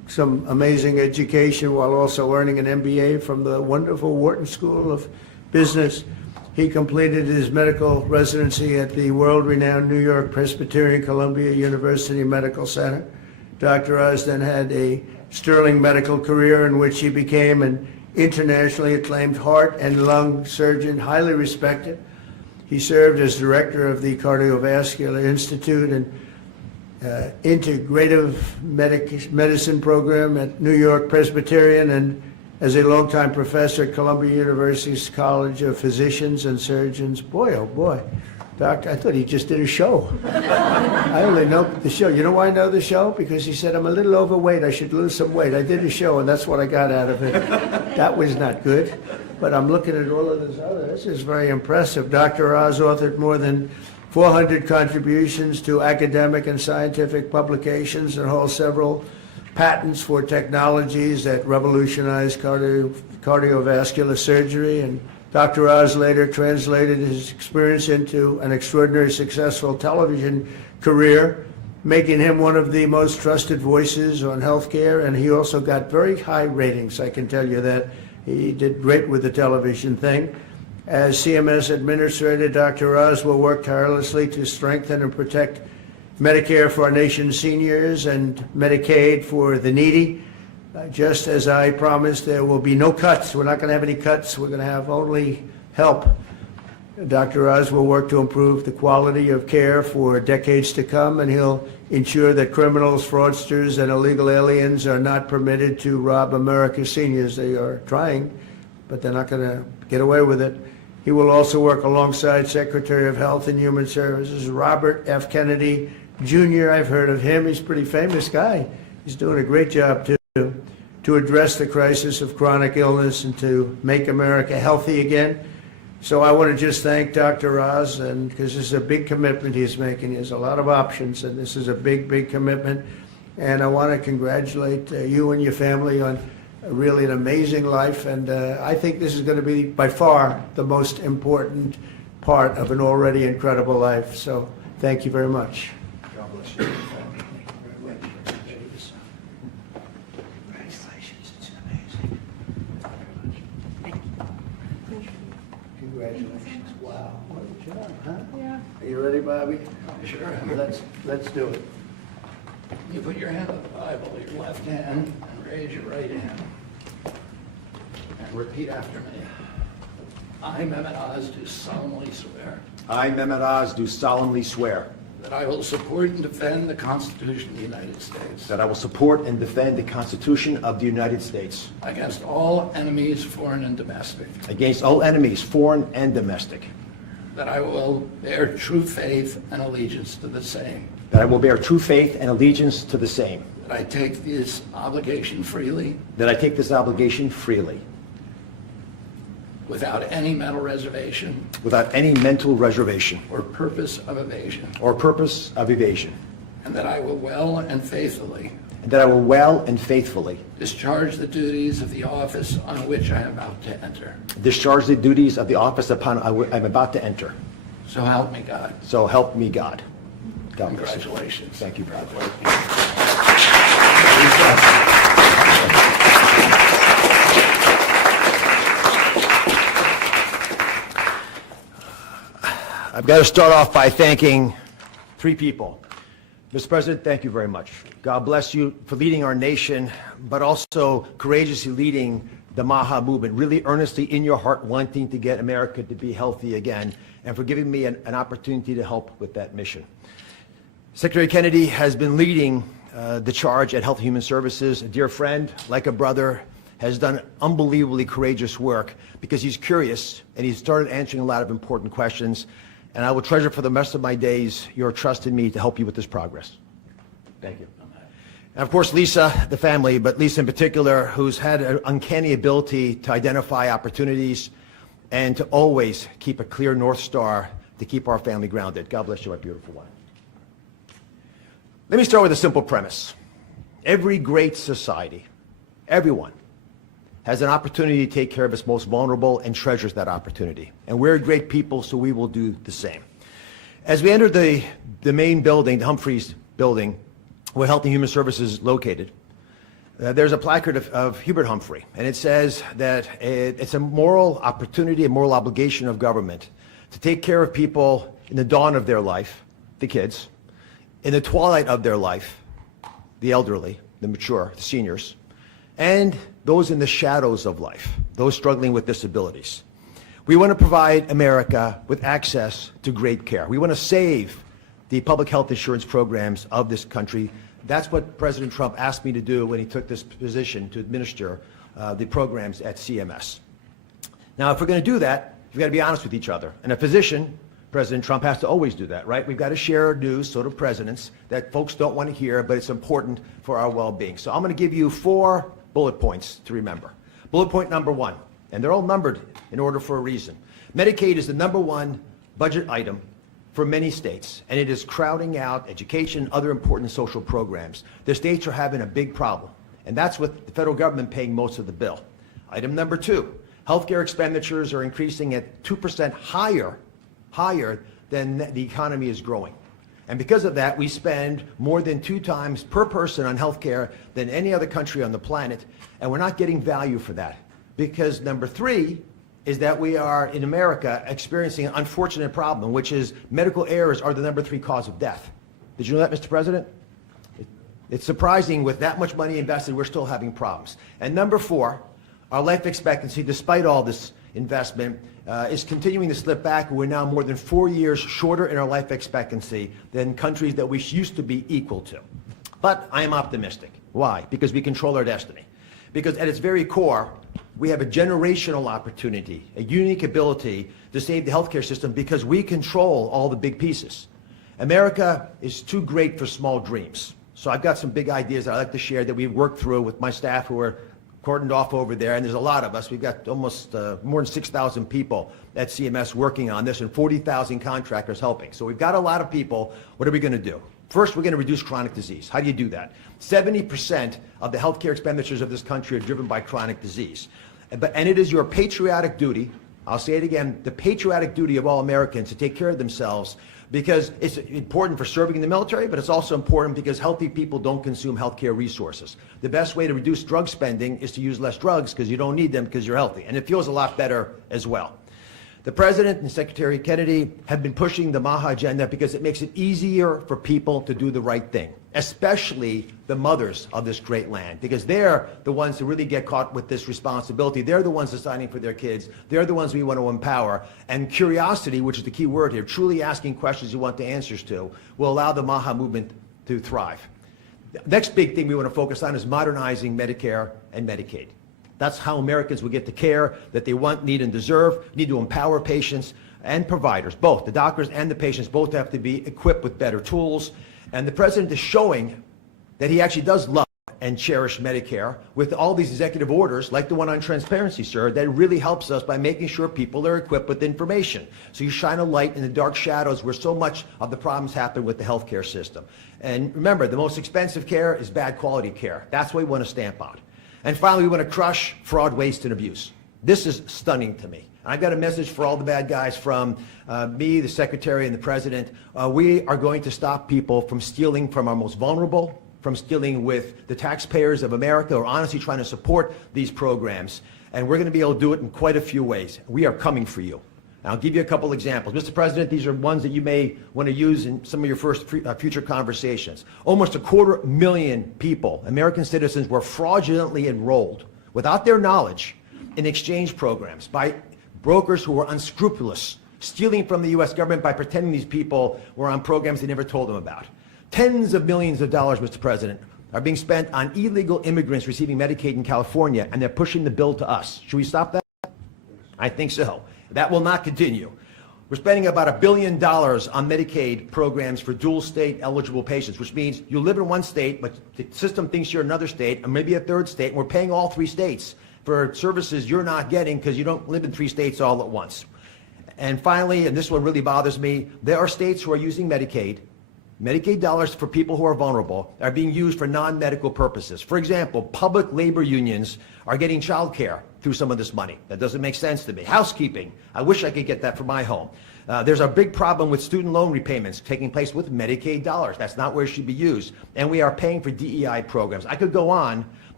some amazing education while also earning an MBA from the wonderful Wharton School of Business. He completed his medical residency at the world-renowned New York Presbyterian Columbia University Medical Center. Dr. Oz then had a sterling medical career in which he became an internationally acclaimed heart and lung surgeon, highly respected. He served as director of the Cardiovascular Institute and Integrative Medicine program at New York Presbyterian, and as a longtime professor at Columbia University's College of Physicians and Surgeons. Boy, oh boy, doctor, I thought he just did a show. I only know the show. You know why I know the show? Because he said, I'm a little overweight, I should lose some weight. I did a show, and that's what I got out of it. That was not good. But I'm looking at all of this other. This is very impressive. Dr. Oz authored more than 400 contributions to academic and scientific publications and holds several patents for technologies that revolutionize cardiovascular surgery. And Dr. Oz later translated his experience into an extraordinarily successful television career, making him one of the most trusted voices on healthcare. And he also got very high ratings, I can tell you that. He did great with the television thing. As CMS Administrator, Dr. Oz will work tirelessly to strengthen and protect Medicare for our nation's seniors and Medicaid for the needy. Just as I promised, there will be no cuts. We're not going to have any cuts. We're going to have only help. Dr. Oz will work to improve the quality of care for decades to come, and he'll ensure that criminals, fraudsters, and illegal aliens are not permitted to rob America's seniors. They are trying, but they're not going to get away with it. He will also work alongside Secretary of Health and Human Services Robert F. Kennedy Jr. I've heard of him. He's a pretty famous guy. He's doing a great job, too, to address the crisis of chronic illness and to make America healthy again. So I want to just thank Dr. Oz, and because this is a big commitment he's making. He has a lot of options, and this is a big, big commitment. And I want to congratulate you and your family on really an amazing life. And I think this is going to be by far the most important part of an already incredible life. So thank you very much. God bless you. Congratulations. It's amazing. Congratulations. Wow. What a job, huh? Yeah. Are you ready, Bobby? Sure. Let's do it. You put your hand on the Bible, your left hand, and raise your right hand. And repeat after me. I, Mehmet Oz, do solemnly swear I, Mehmet Oz, do solemnly swear that I will support and defend the Constitution of the United States that I will support and defend the Constitution of the United States against all enemies, foreign and domestic, against all enemies, foreign and domestic, that I will bear true faith and allegiance to the same, that I will bear true faith and allegiance to the same, that I take this obligation freely that I take this obligation freely, without any mental reservation without any mental reservation or purpose of evasion, or purpose of evasion, and that I will well and faithfully and that I will well and faithfully discharge the duties of the office on which I am about to enter. discharge the duties of the office upon I'm about to enter. So help me God. So help me God. God bless you. Congratulations. Thank you, brother. I've got to start off by thanking three people. Mr. President, thank you very much. God bless you for leading our nation, but also courageously leading the MAHA movement, really earnestly in your heart wanting to get America to be healthy again, and for giving me an opportunity to help with that mission. Secretary Kennedy has been leading the charge at Health and Human Services. A dear friend, like a brother, has done unbelievably courageous work because he's curious and he's started answering a lot of important questions. And I will treasure for the rest of my days your trust in me to help you with this progress. Thank you. And of course, Lisa, the family, but Lisa in particular, who's had an uncanny ability to identify opportunities and to always keep a clear North Star to keep our family grounded. God bless you, my beautiful wife. Let me start with a simple premise. Every great society, everyone, has an opportunity to take care of its most vulnerable and treasures that opportunity. And we're great people, so we will do the same. As we entered the main building, the Humphreys building, where Health and Human Services is located, There's a placard of Hubert Humphrey, and it says that it's a moral opportunity, a moral obligation of government to take care of people in the dawn of their life, the kids, in the twilight of their life, the elderly, the mature, the seniors, and those in the shadows of life, those struggling with disabilities. We want to provide America with access to great care. We want to save the public health insurance programs of this country. That's what President Trump asked me to do when he took this position to administer the programs at CMS. Now, if we're going to do that, we've got to be honest with each other. And a physician, President Trump has to always do that, right? We've got to share news, sort of presidents, that folks don't want to hear, but it's important for our well-being. So I'm going to give you 4 bullet points to remember. Bullet point number 1, and they're all numbered in order for a reason. Medicaid is the #1 budget item for many states, and it is crowding out education, other important social programs. The states are having a big problem, and that's with the federal government paying most of the bill. Item number 2, healthcare expenditures are increasing at 2% higher than the economy is growing. And because of that, we spend more than 2 times per person on healthcare than any other country on the planet, and we're not getting value for that. Because number 3 is that we are, in America, experiencing an unfortunate problem, which is medical errors are the number 3 cause of death. Did you know that, Mr. President? It's surprising, with that much money invested, we're still having problems. And number 4, our life expectancy, despite all this investment, is continuing to slip back. We're now more than 4 years shorter in our life expectancy than countries that we used to be equal to. But I am optimistic. Why? Because we control our destiny. Because at its very core, we have a generational opportunity, a unique ability to save the healthcare system because we control all the big pieces. America is too great for small dreams. So I've got some big ideas that I'd like to share that we've worked through with my staff who are cordoned off over there, and there's a lot of us. We've got almost more than 6,000 people at CMS working on this and 40,000 contractors helping. So we've got a lot of people. What are we going to do? First, we're going to reduce chronic disease. How do you do that? 70% of the healthcare expenditures of this country are driven by chronic disease. And it is your patriotic duty, I'll say it again, the patriotic duty of all Americans to take care of themselves, because it's important for serving in the military, but it's also important because healthy people don't consume healthcare resources. The best way to reduce drug spending is to use less drugs because you don't need them because you're healthy. And it feels a lot better as well. The President and Secretary Kennedy have been pushing the MAHA agenda because it makes it easier for people to do the right thing, especially the mothers of this great land, because they're the ones who really get caught with this responsibility. They're the ones deciding for their kids. They're the ones we want to empower. And curiosity, which is the key word here, truly asking questions you want the answers to, will allow the MAHA movement to thrive. The next big thing we want to focus on is modernizing Medicare and Medicaid. That's how Americans will get the care that they want, need, and deserve. Need to empower patients and providers, both. The doctors and the patients both have to be equipped with better tools. And the President is showing that he actually does love and cherish Medicare with all these executive orders, like the one on transparency, sir, that really helps us by making sure people are equipped with information. So you shine a light in the dark shadows where so much of the problems happen with the healthcare system. And remember, the most expensive care is bad quality care. That's what we want to stamp out. And finally, we want to crush fraud, waste, and abuse. This is stunning to me. I've got a message for all the bad guys from me, the Secretary, and the President. We are going to stop people from stealing from our most vulnerable, from stealing with the taxpayers of America, who are honestly trying to support these programs. And we're going to be able to do it in quite a few ways. We are coming for you. And I'll give you a couple examples. Mr. President, these are ones that you may want to use in some of your future conversations. Almost 250,000 people, American citizens, were fraudulently enrolled without their knowledge in exchange programs by brokers who were unscrupulous, stealing from the U.S. government by pretending these people were on programs they never told them about. Tens of millions of dollars, Mr. President, are being spent on illegal immigrants receiving Medicaid in California, and they're pushing the bill to us. Should we stop that? I think so. That will not continue. We're spending about $1 billion on Medicaid programs for dual state eligible patients, which means you live in one state, but the system thinks you're another state, and maybe a third state, and we're paying all 3 states for services you're not getting because you don't live in 3 states all at once. And finally, and this one really bothers me, there are states who are using Medicaid dollars for people who are vulnerable are being used for non-medical purposes. For example, public labor unions are getting child care through some of this money. That doesn't make sense to me. Housekeeping, I wish I could get that for my home. There's a big problem with student loan repayments taking place with Medicaid dollars. That's not where it should be used. And we are paying for DEI programs. I could go on,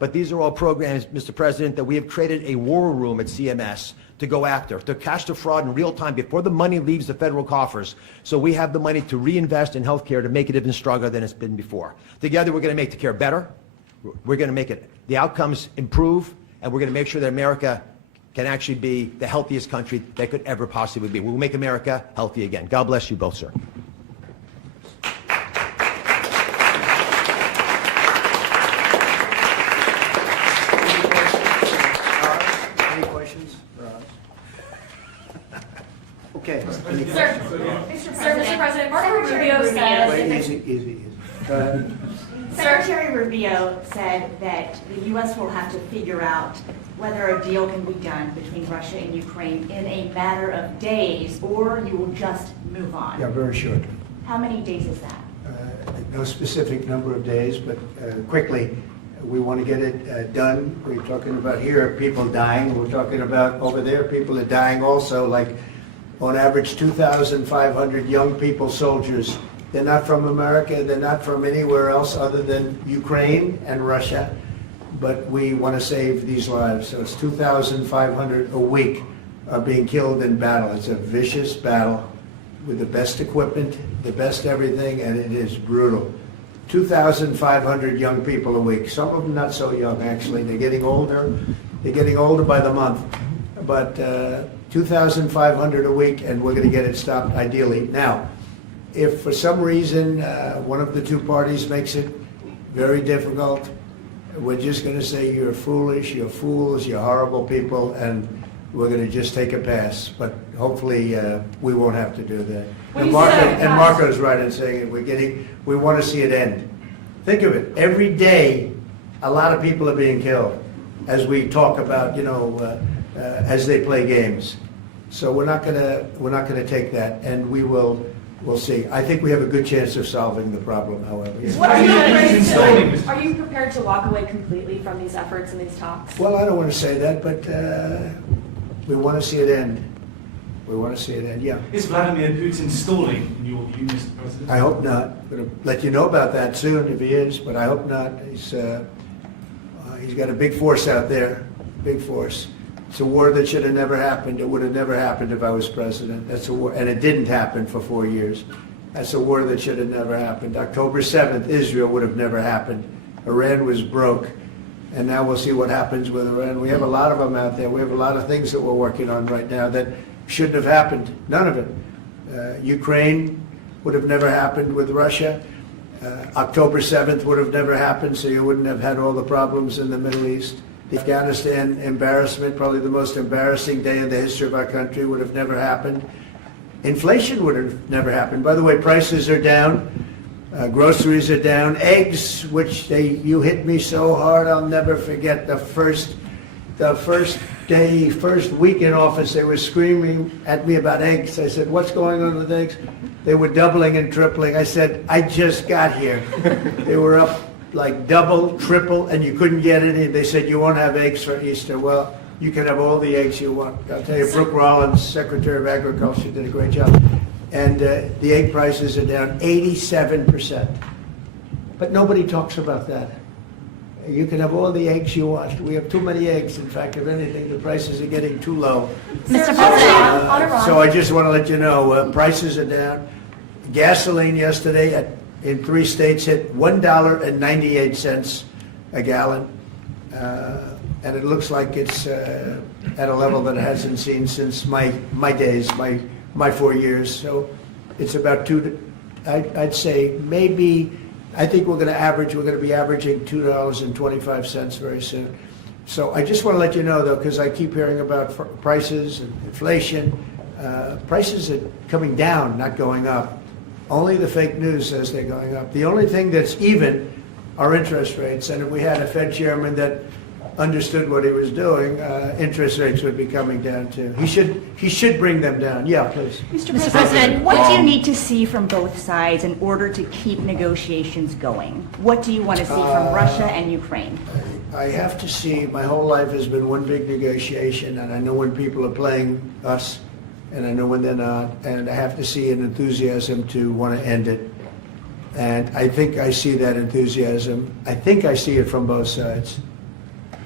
But these are all programs, Mr. President, that we have created a war room at CMS to go after, to catch the fraud in real time before the money leaves the federal coffers. So we have the money to reinvest in healthcare to make it even stronger than it's been before. Together, we're going to make the care better. We're going to make the outcomes improve, and we're going to make sure that America can actually be the healthiest country that could ever possibly be. We'll make America healthy again. God bless you both, sir. Any questions? Okay. Mr. President, Marco Rubio says... Wait, easy. Go ahead. Secretary Rubio said that the U.S. will have to figure out whether a deal can be done between Russia and Ukraine in a matter of days, or you will just move on. Yeah, very short. How many days is that? No specific number of days, but quickly. We want to get it done. We're talking about here, people dying. We're talking about over there, people are dying also, like on average 2,500 young people, soldiers. They're not from America, they're not from anywhere else other than Ukraine and Russia, but we want to save these lives. So it's 2,500 a week are being killed in battle. It's a vicious battle with the best equipment, the best everything, and it is brutal. 2,500 young people a week. Some of them not so young, actually. They're getting older. They're getting older by the month. But 2,500 a week, and we're going to get it stopped ideally. Now, if for some reason one of the two parties makes it very difficult, we're just going to say you're foolish, you're fools, you're horrible people, and we're going to just take a pass. But hopefully we won't have to do that. When And you say Marco's right in saying it. We want to see it end. Think of it. Every day, a lot of people are being killed as we talk about, as they play games. So we're not gonna take that, and we'll see. I think we have a good chance of solving the problem, however. Yeah. Are you prepared to walk away completely from these efforts and these talks? Well, I don't want to say that, but we want to see it end. We want to see it end, yeah. Is Vladimir Putin stalling in your view, Mr. President? I hope not. I'm going to let you know about that soon if he is, but I hope not. He's got a big force out there, big force. It's a war that should have never happened. It would have never happened if I was president. That's a war, and it didn't happen for 4 years. That's a war that should have never happened. October 7th, Israel would have never happened. Iran was broke, and now we'll see what happens with Iran. We have a lot of them out there. We have a lot of things that we're working on right now that shouldn't have happened. None of it. Ukraine would have never happened with Russia. October 7th would have never happened, so you wouldn't have had all the problems in the Middle East. The Afghanistan embarrassment, probably the most embarrassing day in the history of our country, would have never happened. Inflation would have never happened. By the way, prices are down. Groceries are down. Eggs, which you hit me so hard, I'll never forget the first week in office, they were screaming at me about eggs. I said, what's going on with eggs? They were doubling and tripling. I said, I just got here. They were up like double, triple, and you couldn't get any. They said, you won't have eggs for Easter. Well, you can have all the eggs you want. I'll tell you, Brooke Rollins, Secretary of Agriculture, did a great job. And the egg prices are down 87%. But nobody talks about that. You can have all the eggs you want. We have too many eggs. In fact, if anything, the prices are getting too low. Mr. President, So I just want to let you know, prices are down. Gasoline yesterday in 3 states hit $1.98 a gallon. And it looks like it's at a level that it hasn't seen since my days, my 4 years. So it's about I'd say maybe, I think we're going to be averaging $2.25 very soon. So I just want to let you know, though, because I keep hearing about prices and inflation. Prices are coming down, not going up. Only the fake news says they're going up. The only thing that's even are interest rates. And if we had a Fed chairman that understood what he was doing, interest rates would be coming down too. He should bring them down. Yeah, please. Mr. President, what do you need to see from both sides in order to keep negotiations going? What do you want to see from Russia and Ukraine? I have to see, my whole life has been one big negotiation, and I know when people are playing us, and I know when they're not, and I have to see an enthusiasm to want to end it. And I think I see that enthusiasm. I think I see it from both sides.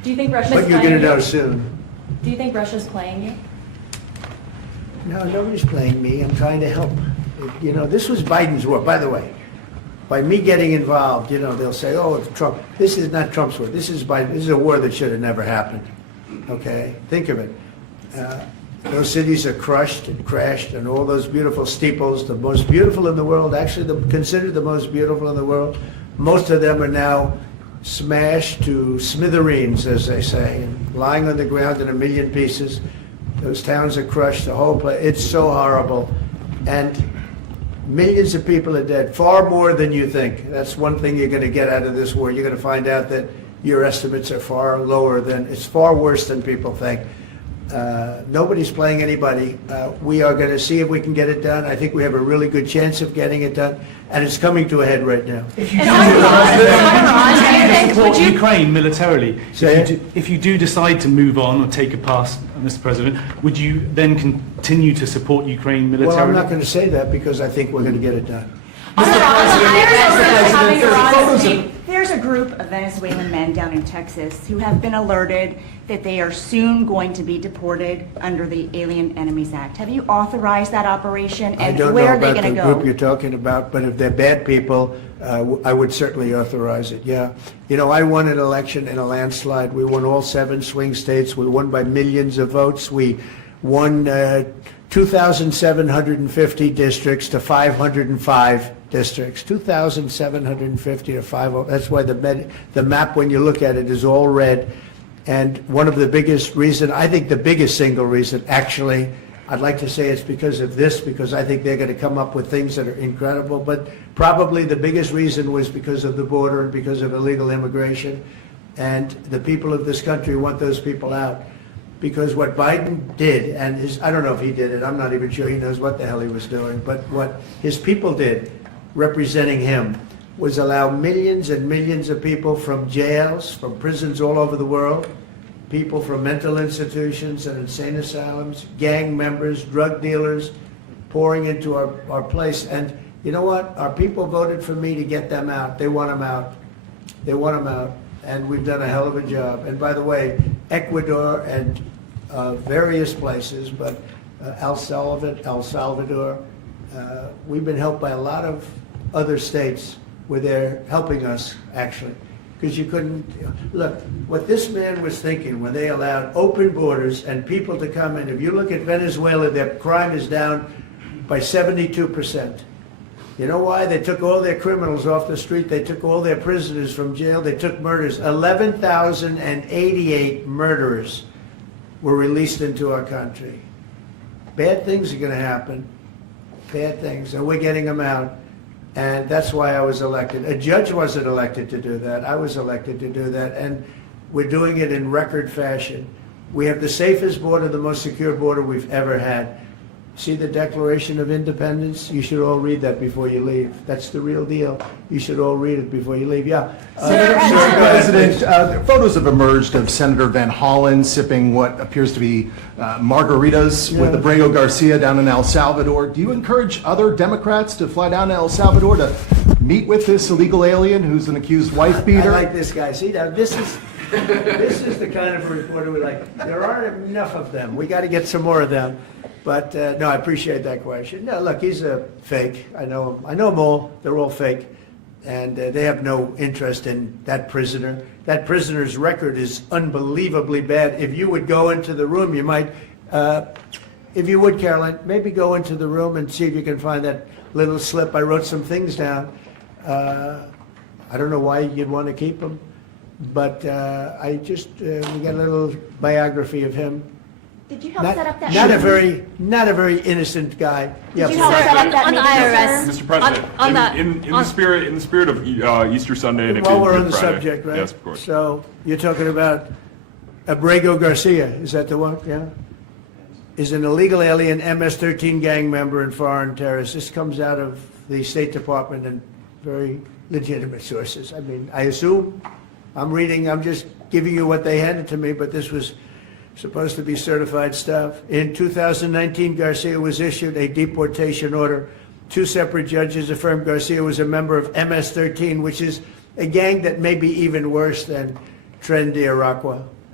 Do you think Russia's But you're playing going to know you? soon. Do you think Russia's playing you? No, nobody's playing me. I'm trying to help. You know, this was Biden's war, by the way. By me getting involved, you know, they'll say, oh, it's Trump. This is not Trump's war. This is Biden. This is a war that should have never happened. Okay? Think of it. Those cities are crushed and crashed, and all those beautiful steeples, the most beautiful in the world, actually considered the most beautiful in the world, most of them are now smashed to smithereens, as they say, and lying on the ground in a million pieces. Those towns are crushed, the whole place. It's so horrible. And millions of people are dead, far more than you think. That's one thing you're going to get out of this war. You're going to find out that your estimates are far lower than, it's far worse than people think. Nobody's playing anybody. We are going to see if we can get it done. I think we have a really good chance of getting it done, and it's coming to a head right now. If you And on support Ukraine militarily, Say if you do decide to move on or take a pass, Mr. President, would you then continue to support Ukraine Well, militarily? I'm not going to say that because I think we're going to get it done. There's a group of Venezuelan men down in Texas who have been alerted that they are soon going to be deported under the Alien Enemies Act. Have you authorized that operation, I and don't where know are they about going the to go? group you're talking about, but if they're bad people, I would certainly authorize it, yeah. You know, I won an election in a landslide. We won all 7 swing states. We won by millions of votes. We won 2,750 districts to 505 districts. 2,750 to 505. That's why the map, when you look at it, is all red. And one of the biggest reason, I think the biggest single reason, actually, I'd like to say it's because of this, because I think they're going to come up with things that are incredible, but probably the biggest reason was because of the border and because of illegal immigration. And the people of this country want those people out. Because what Biden did, and I don't know if he did it, I'm not even sure he knows what the hell he was doing, but what his people did, representing him, was allow millions and millions of people from jails, from prisons all over the world, people from mental institutions and insane asylums, gang members, drug dealers, pouring into our place. And you know what? Our people voted for me to get them out. They want them out. They want them out. And we've done a hell of a job. And by the way, Ecuador and various places, but El Salvador, we've been helped by a lot of other states where they're helping us, actually. Because you couldn't, look, what this man was thinking when they allowed open borders and people to come in, if you look at Venezuela, their crime is down by 72%. You know why? They took all their criminals off the street. They took all their prisoners from jail. They took murders. 11,088 murderers were released into our country. Bad things are going to happen. Bad things. And we're getting them out. And that's why I was elected. A judge wasn't elected to do that. I was elected to do that. And we're doing it in record fashion. We have the safest border, the most secure border we've ever had. See the Declaration of Independence? You should all read that before you leave. That's the real deal. You should all read it before you leave. Yeah. Mr. President, photos have emerged of Senator Van Hollen sipping what appears to be margaritas with Abrago Garcia down in El Salvador. Do you encourage other Democrats to fly down to El Salvador to meet with this illegal alien who's an accused wife beater? I like this guy. See, now this is the kind of reporter we like. There aren't enough of them. We got to get some more of them. But no, I appreciate that question. No, look, he's a fake. I know him. I know them all. They're all fake. And they have no interest in that prisoner. That prisoner's record is unbelievably bad. If you would go into the room, you might, if you would, Caroline, maybe go into the room and see if you can find that little slip. I wrote some things down. I don't know why you'd want to keep him, but we got a little biography of him. Did you help set up that Not a meeting? very innocent guy. Did you help set up that on the meeting, IRS. sir? Mr. President, in the spirit of Easter Sunday and it While being we're on Good the Friday. subject, right? Yes, of course. So you're talking about Abrego Garcia, is that the one? Yeah? Is an illegal alien, MS-13 gang member and foreign terrorist. This comes out of the State Department and very legitimate sources. I mean, I assume, I'm just giving you what they handed to me, but this was supposed to be certified stuff. In 2019, Garcia was issued a deportation order. 2 separate judges affirmed Garcia was a member of MS-13, which is a gang that may be even worse than Tren de Aragua.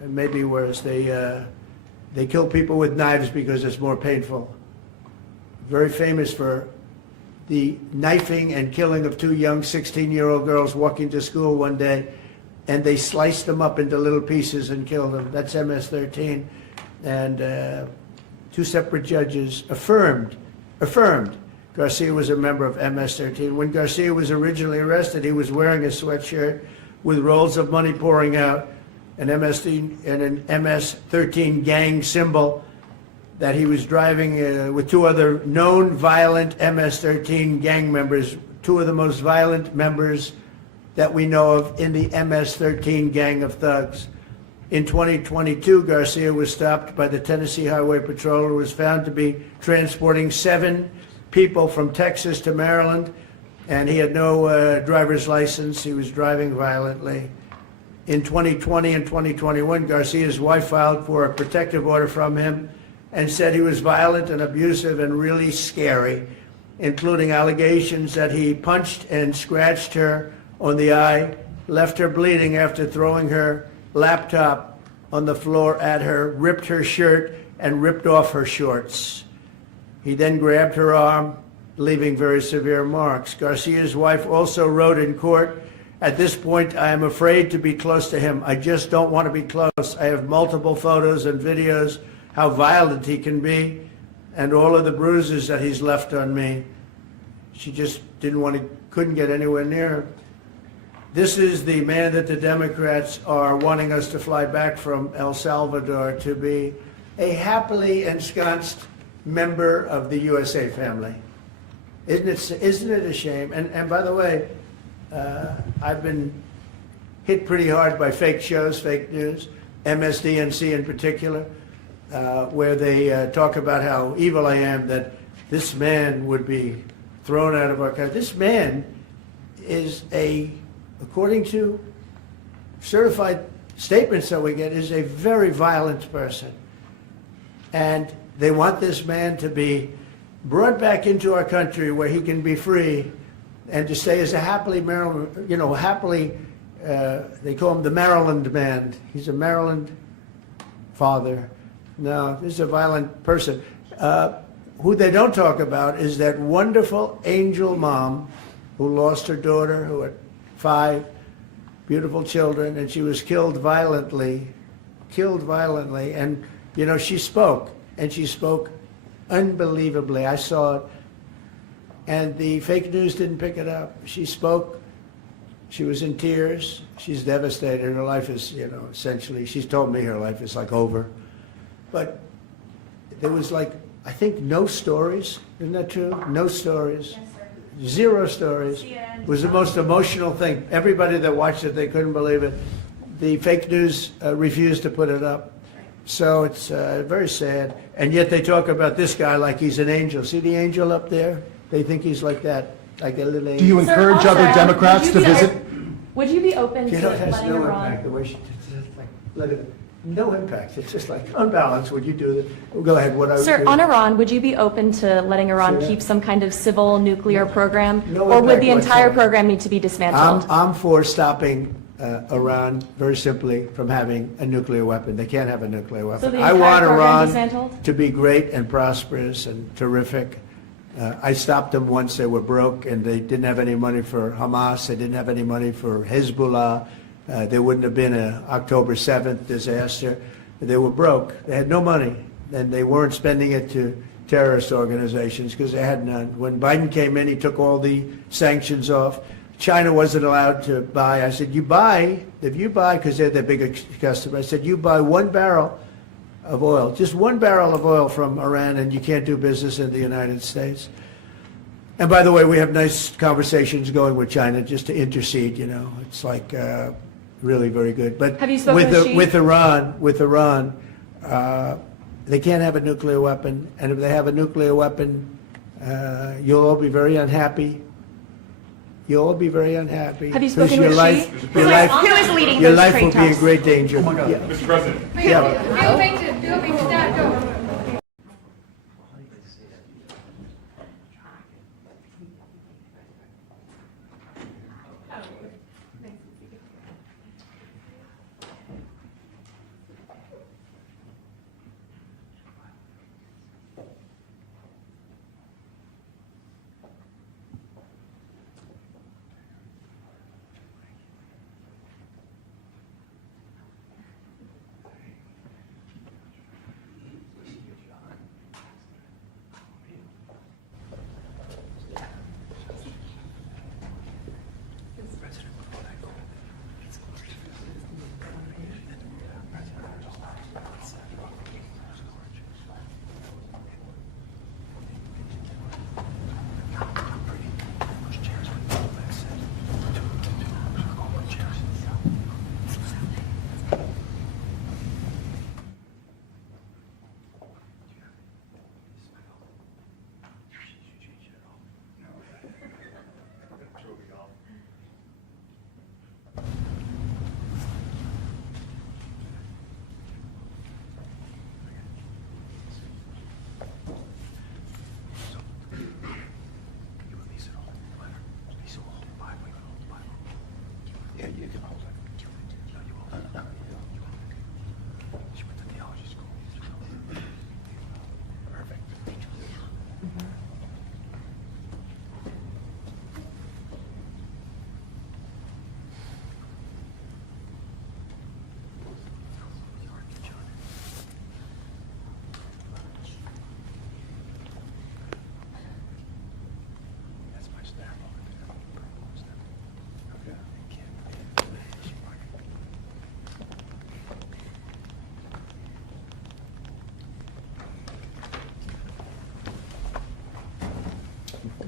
and maybe worse. They kill people with knives because it's more painful. Very famous for the knifing and killing of two young 16-year-old girls walking to school one day, and they sliced them up into little pieces and killed them. That's MS-13. And two separate judges affirmed Garcia was a member of MS-13. When Garcia was originally arrested, he was wearing a sweatshirt with rolls of money pouring out, an MS-13 gang symbol that he was driving with two other known violent MS-13 gang members, two of the most violent members that we know of in the MS-13 gang of thugs. In 2022, Garcia was stopped by the Tennessee Highway Patrol and was found to be transporting 7 people from Texas to Maryland, and he had no driver's license. He was driving violently. In 2020 and 2021, Garcia's wife filed for a protective order from him and said he was violent and abusive and really scary, including allegations that he punched and scratched her on the eye, left her bleeding after throwing her laptop on the floor at her, ripped her shirt, and ripped off her shorts. He then grabbed her arm, leaving very severe marks. Garcia's wife also wrote in court, "At this point, I am afraid to be close to him. I just don't want to be close. I have multiple photos and videos how violent he can be and all of the bruises that he's left on me." She just couldn't get anywhere near him. This is the man that the Democrats are wanting us to fly back from El Salvador to be a happily ensconced member of the USA family. Isn't it a shame? And by the way, I've been hit pretty hard by fake shows, fake news, MSDNC in particular, where they talk about how evil I am, that this man would be thrown out of our country. This man is according to certified statements that we get, is a very violent person. And they want this man to be brought back into our country where he can be free and to stay as a happily Maryland, they call him the Maryland man. He's a Maryland father. No, this is a violent person. Who they don't talk about is that wonderful angel mom who lost her daughter, who had 5 beautiful children, and she was killed violently. And, she spoke, and she spoke unbelievably. I saw it, and the fake news didn't pick it up. She spoke. She was in tears. She's devastated. Her life is, essentially, she's told me her life is like over. But there was I think no stories. Isn't that true? No stories. Yes, sir. 0 stories. It was the most emotional thing. Everybody that watched it, they couldn't believe it. The fake news refused to put it up. So it's very sad. And yet they talk about this guy like he's an angel. See the angel up there? They think he's like that, like a little angel. Do you encourage Sir, other also, Democrats would to you be- visit? Would you be open to It has letting no Iran? impact. The way she let it. No impact. It's just like unbalanced. Would you do that? Well, go ahead. What I would Sir, do. on Iran, would you be open to letting Iran Sure. keep some kind of civil nuclear program? No Or would impact the entire whatsoever. program need to be dismantled? I'm for stopping Iran very simply from having a nuclear weapon. They can't have a nuclear weapon. So the I entire want program Iran dismantled? to be great and prosperous and terrific. I stopped them once they were broke and they didn't have any money for Hamas. They didn't have any money for Hezbollah. There wouldn't have been an October 7th disaster. They were broke. They had no money, and they weren't spending it to terrorist organizations because they had none. When Biden came in, he took all the sanctions off. China wasn't allowed to buy. I said, if you buy, because they're the biggest customer, I said, you buy 1 barrel of oil, just 1 barrel of oil from Iran, and you can't do business in the United States. And by the way, we have nice conversations going with China just to intercede, It's like really very good. But Have you spoken with Xi? with Iran, they can't have a nuclear weapon, and if they have a nuclear weapon, you'll all be very unhappy. You'll all be very unhappy. Have you 'Cause spoken your with life, Xi? your Who life, is leading your those life trade will be in talks? great danger. Yeah. Mr. President. Yeah.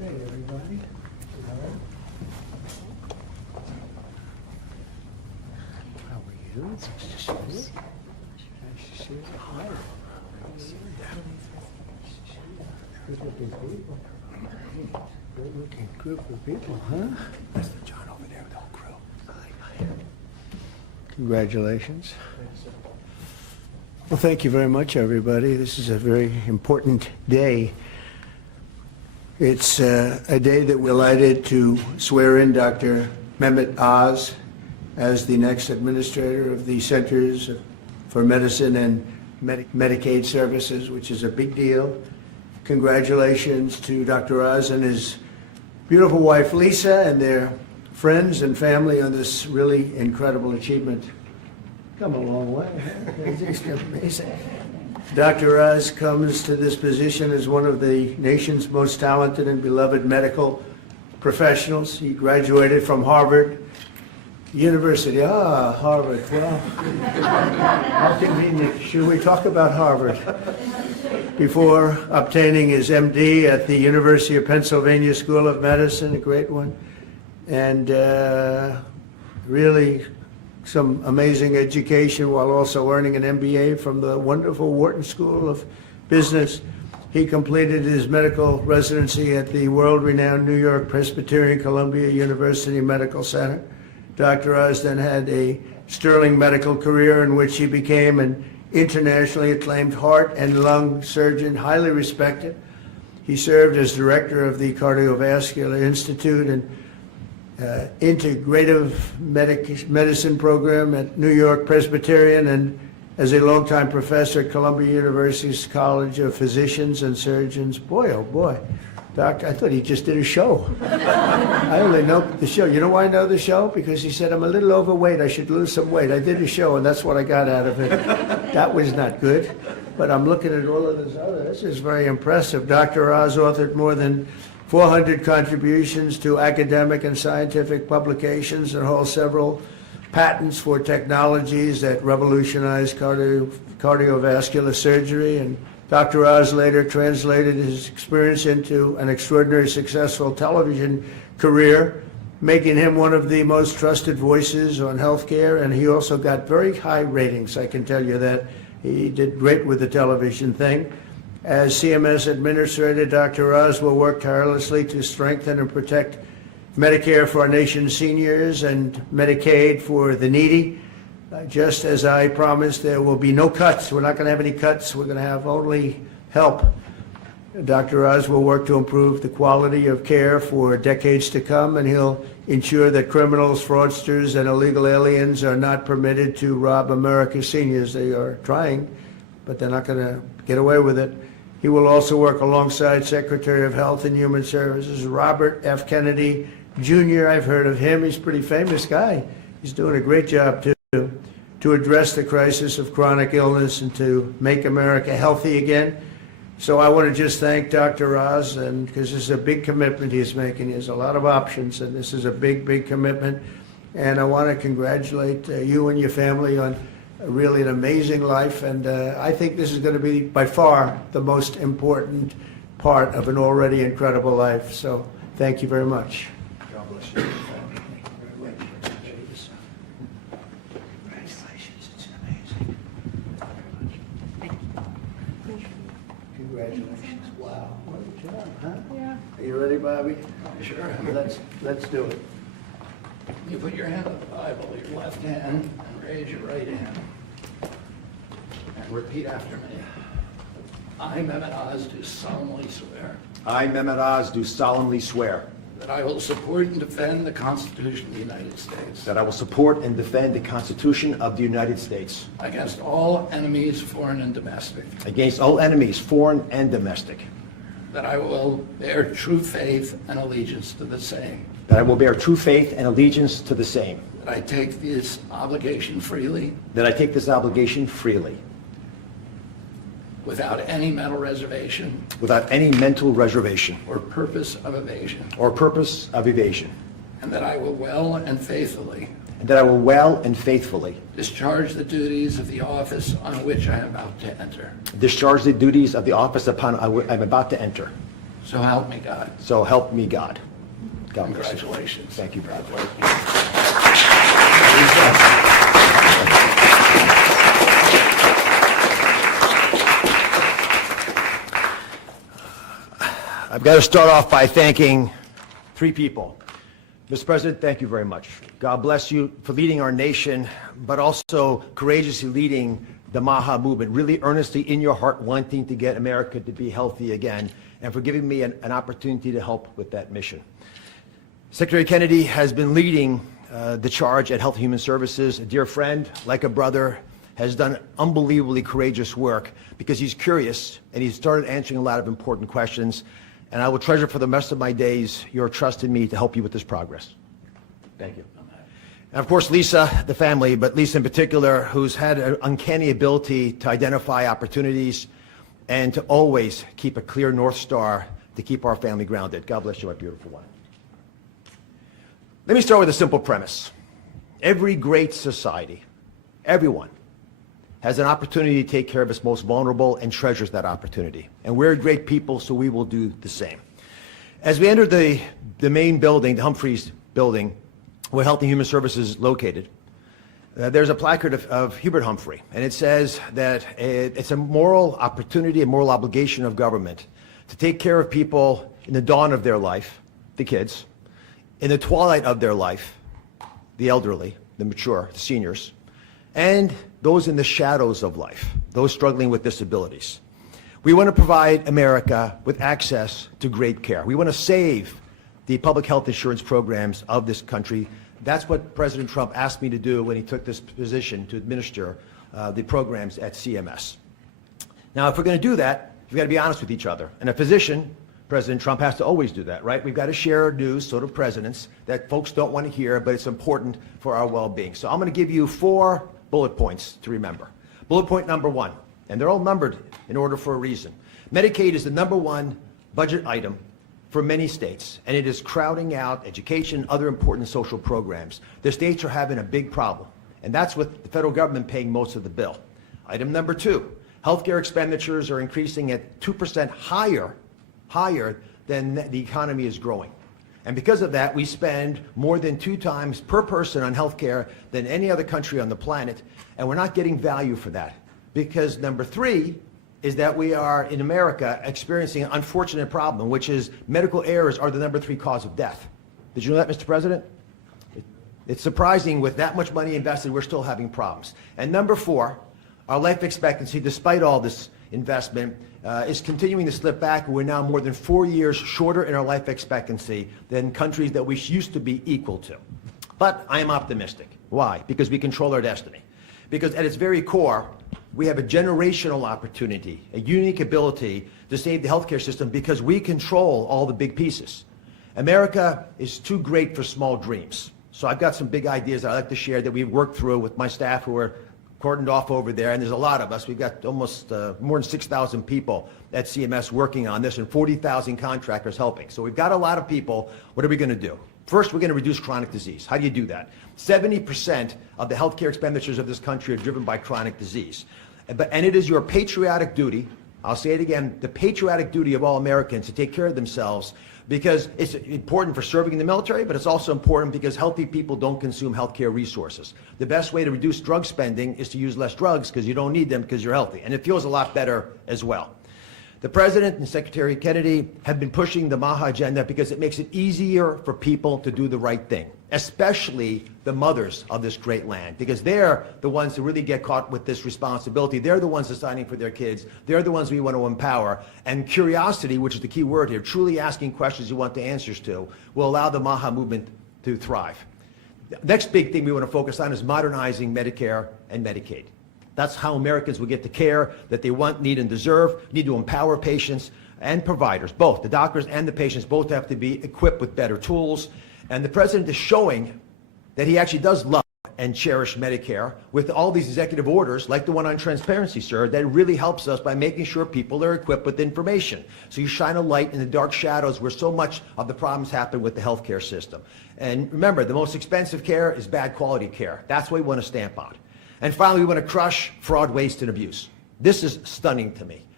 Hey, everybody. How are you? Nice to see you. Nice to see you. Hi. Good-looking people. Good-looking group of people, huh? That's the John over there with the whole crew. Hi. Congratulations. Well, thank you very much, everybody. This is a very important day. It's a day that we're delighted to swear in Dr. Mehmet Oz as the next administrator of the Centers for Medicine and Medicaid Services, which is a big deal. Congratulations to Dr. Oz and his beautiful wife, Lisa, and their friends and family on this really incredible achievement. Come a long way. It's just amazing. Dr. Oz comes to this position as one of the nation's most talented and beloved medical professionals. He graduated from Harvard University. Harvard. Well, how convenient. Should we talk about Harvard? Before obtaining his MD at the University of Pennsylvania School of Medicine, a great one, and really some amazing education while also earning an MBA from the wonderful Wharton School of Business. He completed his medical residency at the world-renowned New York Presbyterian Columbia University Medical Center. Dr. Oz then had a sterling medical career in which he became an internationally acclaimed heart and lung surgeon, highly respected. He served as director of the Cardiovascular Institute and integrative medicine program at New York Presbyterian, and as a longtime professor at Columbia University's College of Physicians and Surgeons. Boy, oh boy, Doctor, I thought he just did a show. I only know the show. You know why I know the show? Because he said, I'm a little overweight, I should lose some weight. I did a show, and that's what I got out of it. That was not good. But I'm looking at all of this other. This is very impressive. Dr. Oz authored more than 400 contributions to academic and scientific publications and holds several patents for technologies that revolutionize cardiovascular surgery. And Dr. Oz later translated his experience into an extraordinarily successful television career, making him one of the most trusted voices on healthcare. And he also got very high ratings, I can tell you that. He did great with the television thing. As CMS Administrator, Dr. Oz will work tirelessly to strengthen and protect Medicare for our nation's seniors and Medicaid for the needy. Just as I promised, there will be no cuts. We're not going to have any cuts. We're going to have only help. Dr. Oz will work to improve the quality of care for decades to come, and he'll ensure that criminals, fraudsters, and illegal aliens are not permitted to rob America's seniors. They are trying, but they're not going to get away with it. He will also work alongside Secretary of Health and Human Services Robert F. Kennedy Jr. I've heard of him. He's a pretty famous guy. He's doing a great job, too, to address the crisis of chronic illness and to make America healthy again. So I want to just thank Dr. Oz, and because this is a big commitment he's making. He has a lot of options, and this is a big, big commitment. And I want to congratulate you and your family on really an amazing life, and I think this is going to be by far the most important part of an already incredible life. So thank you very much. God bless you. Congratulations, it's amazing. Congratulations. Wow, what a job, huh? Yeah. Are you ready, Bobby? Sure. Let's do it. You put your hand on the Bible, your left hand, and raise your right hand. And repeat after me. I, Mehmet Oz, do solemnly swear I, Mehmet Oz, do solemnly swear that I will support and defend the Constitution of the United States that I will support and defend the Constitution of the United States against all enemies, foreign and domestic, against all enemies, foreign and domestic, that I will bear true faith and allegiance to the same, that I will bear true faith and allegiance to the same, that I take this obligation freely that I take this obligation freely, without any mental reservation without any mental reservation or purpose of evasion, or purpose of evasion, and that I will well and faithfully and that I will well and faithfully discharge the duties of the office on which I am about to enter, discharge the duties of the office upon I am about to enter, So help me God. So help me God. God bless you. Congratulations. Thank you, brother. I've got to start off by thanking three people. Mr. President, thank you very much. God bless you for leading our nation, but also courageously leading the MAHA movement, really earnestly in your heart wanting to get America to be healthy again, and for giving me an opportunity to help with that mission. Secretary Kennedy has been leading the charge at Health and Human Services. A dear friend, like a brother, has done unbelievably courageous work because he's curious and he's started answering a lot of important questions. And I will treasure for the rest of my days your trust in me to help you with this progress. Thank you. And of course, Lisa, the family, but Lisa in particular, who's had an uncanny ability to identify opportunities and to always keep a clear North Star to keep our family grounded. God bless you, my beautiful one. Let me start with a simple premise. Every great society, everyone, has an opportunity to take care of its most vulnerable and treasures that opportunity. And we're great people, so we will do the same. As we entered the main building, the Humphreys building, where Health and Human Services is located, there's a placard of Hubert Humphrey, and it says that it's a moral opportunity, a moral obligation of government to take care of people in the dawn of their life, the kids, in the twilight of their life, the elderly, the mature, the seniors, and those in the shadows of life, those struggling with disabilities. We want to provide America with access to great care. We want to save the public health insurance programs of this country. That's what President Trump asked me to do when he took this position to administer the programs at CMS. Now, if we're going to do that, we've got to be honest with each other. And a physician, President Trump, has to always do that, right? We've got to share news, sort of presidents, that folks don't want to hear, but it's important for our well-being. So I'm going to give you 4 bullet points to remember. Bullet point number 1, and they're all numbered in order for a reason. Medicaid is the #1 budget item for many states, and it is crowding out education, other important social programs. The states are having a big problem, and that's with the federal government paying most of the bill. Item number 2, healthcare expenditures are increasing at 2% higher than the economy is growing. And because of that, we spend more than 2 times per person on healthcare than any other country on the planet, and we're not getting value for that. Because number 3 is that we are, in America, experiencing an unfortunate problem, which is medical errors are the number 3 cause of death. Did you know that, Mr. President? It's surprising with that much money invested, we're still having problems. And number 4, our life expectancy, despite all this investment, is continuing to slip back. We're now more than 4 years shorter in our life expectancy than countries that we used to be equal to. But I am optimistic. Why? Because we control our destiny. Because at its very core, we have a generational opportunity, a unique ability to save the healthcare system because we control all the big pieces. America is too great for small dreams. So I've got some big ideas that I'd like to share that we've worked through with my staff who are cordoned off over there, and there's a lot of us. We've got almost more than 6,000 people at CMS working on this and 40,000 contractors helping. So we've got a lot of people. What are we going to do? First, we're going to reduce chronic disease. How do you do that? 70% of the healthcare expenditures of this country are driven by chronic disease. And it is your patriotic duty, I'll say it again, the patriotic duty of all Americans to take care of themselves, because it's important for serving in the military, but it's also important because healthy people don't consume healthcare resources. The best way to reduce drug spending is to use less drugs because you don't need them because you're healthy. And it feels a lot better as well. The President and Secretary Kennedy have been pushing the MAHA agenda because it makes it easier for people to do the right thing, especially the mothers of this great land, because they're the ones who really get caught with this responsibility. They're the ones deciding for their kids. They're the ones we want to empower. And curiosity, which is the key word here, truly asking questions you want the answers to, will allow the MAHA movement to thrive. The next big thing we want to focus on is modernizing Medicare and Medicaid. That's how Americans will get the care that they want, need, and deserve. Need to empower patients and providers, both. The doctors and the patients both have to be equipped with better tools. And the President is showing that he actually does love and cherish Medicare with all these executive orders, like the one on transparency, sir, that really helps us by making sure people are equipped with information. So you shine a light in the dark shadows where so much of the problems happen with the healthcare system. And remember, the most expensive care is bad quality care. That's what we want to stamp out. And finally, we want to crush fraud, waste, and abuse. This is stunning to me.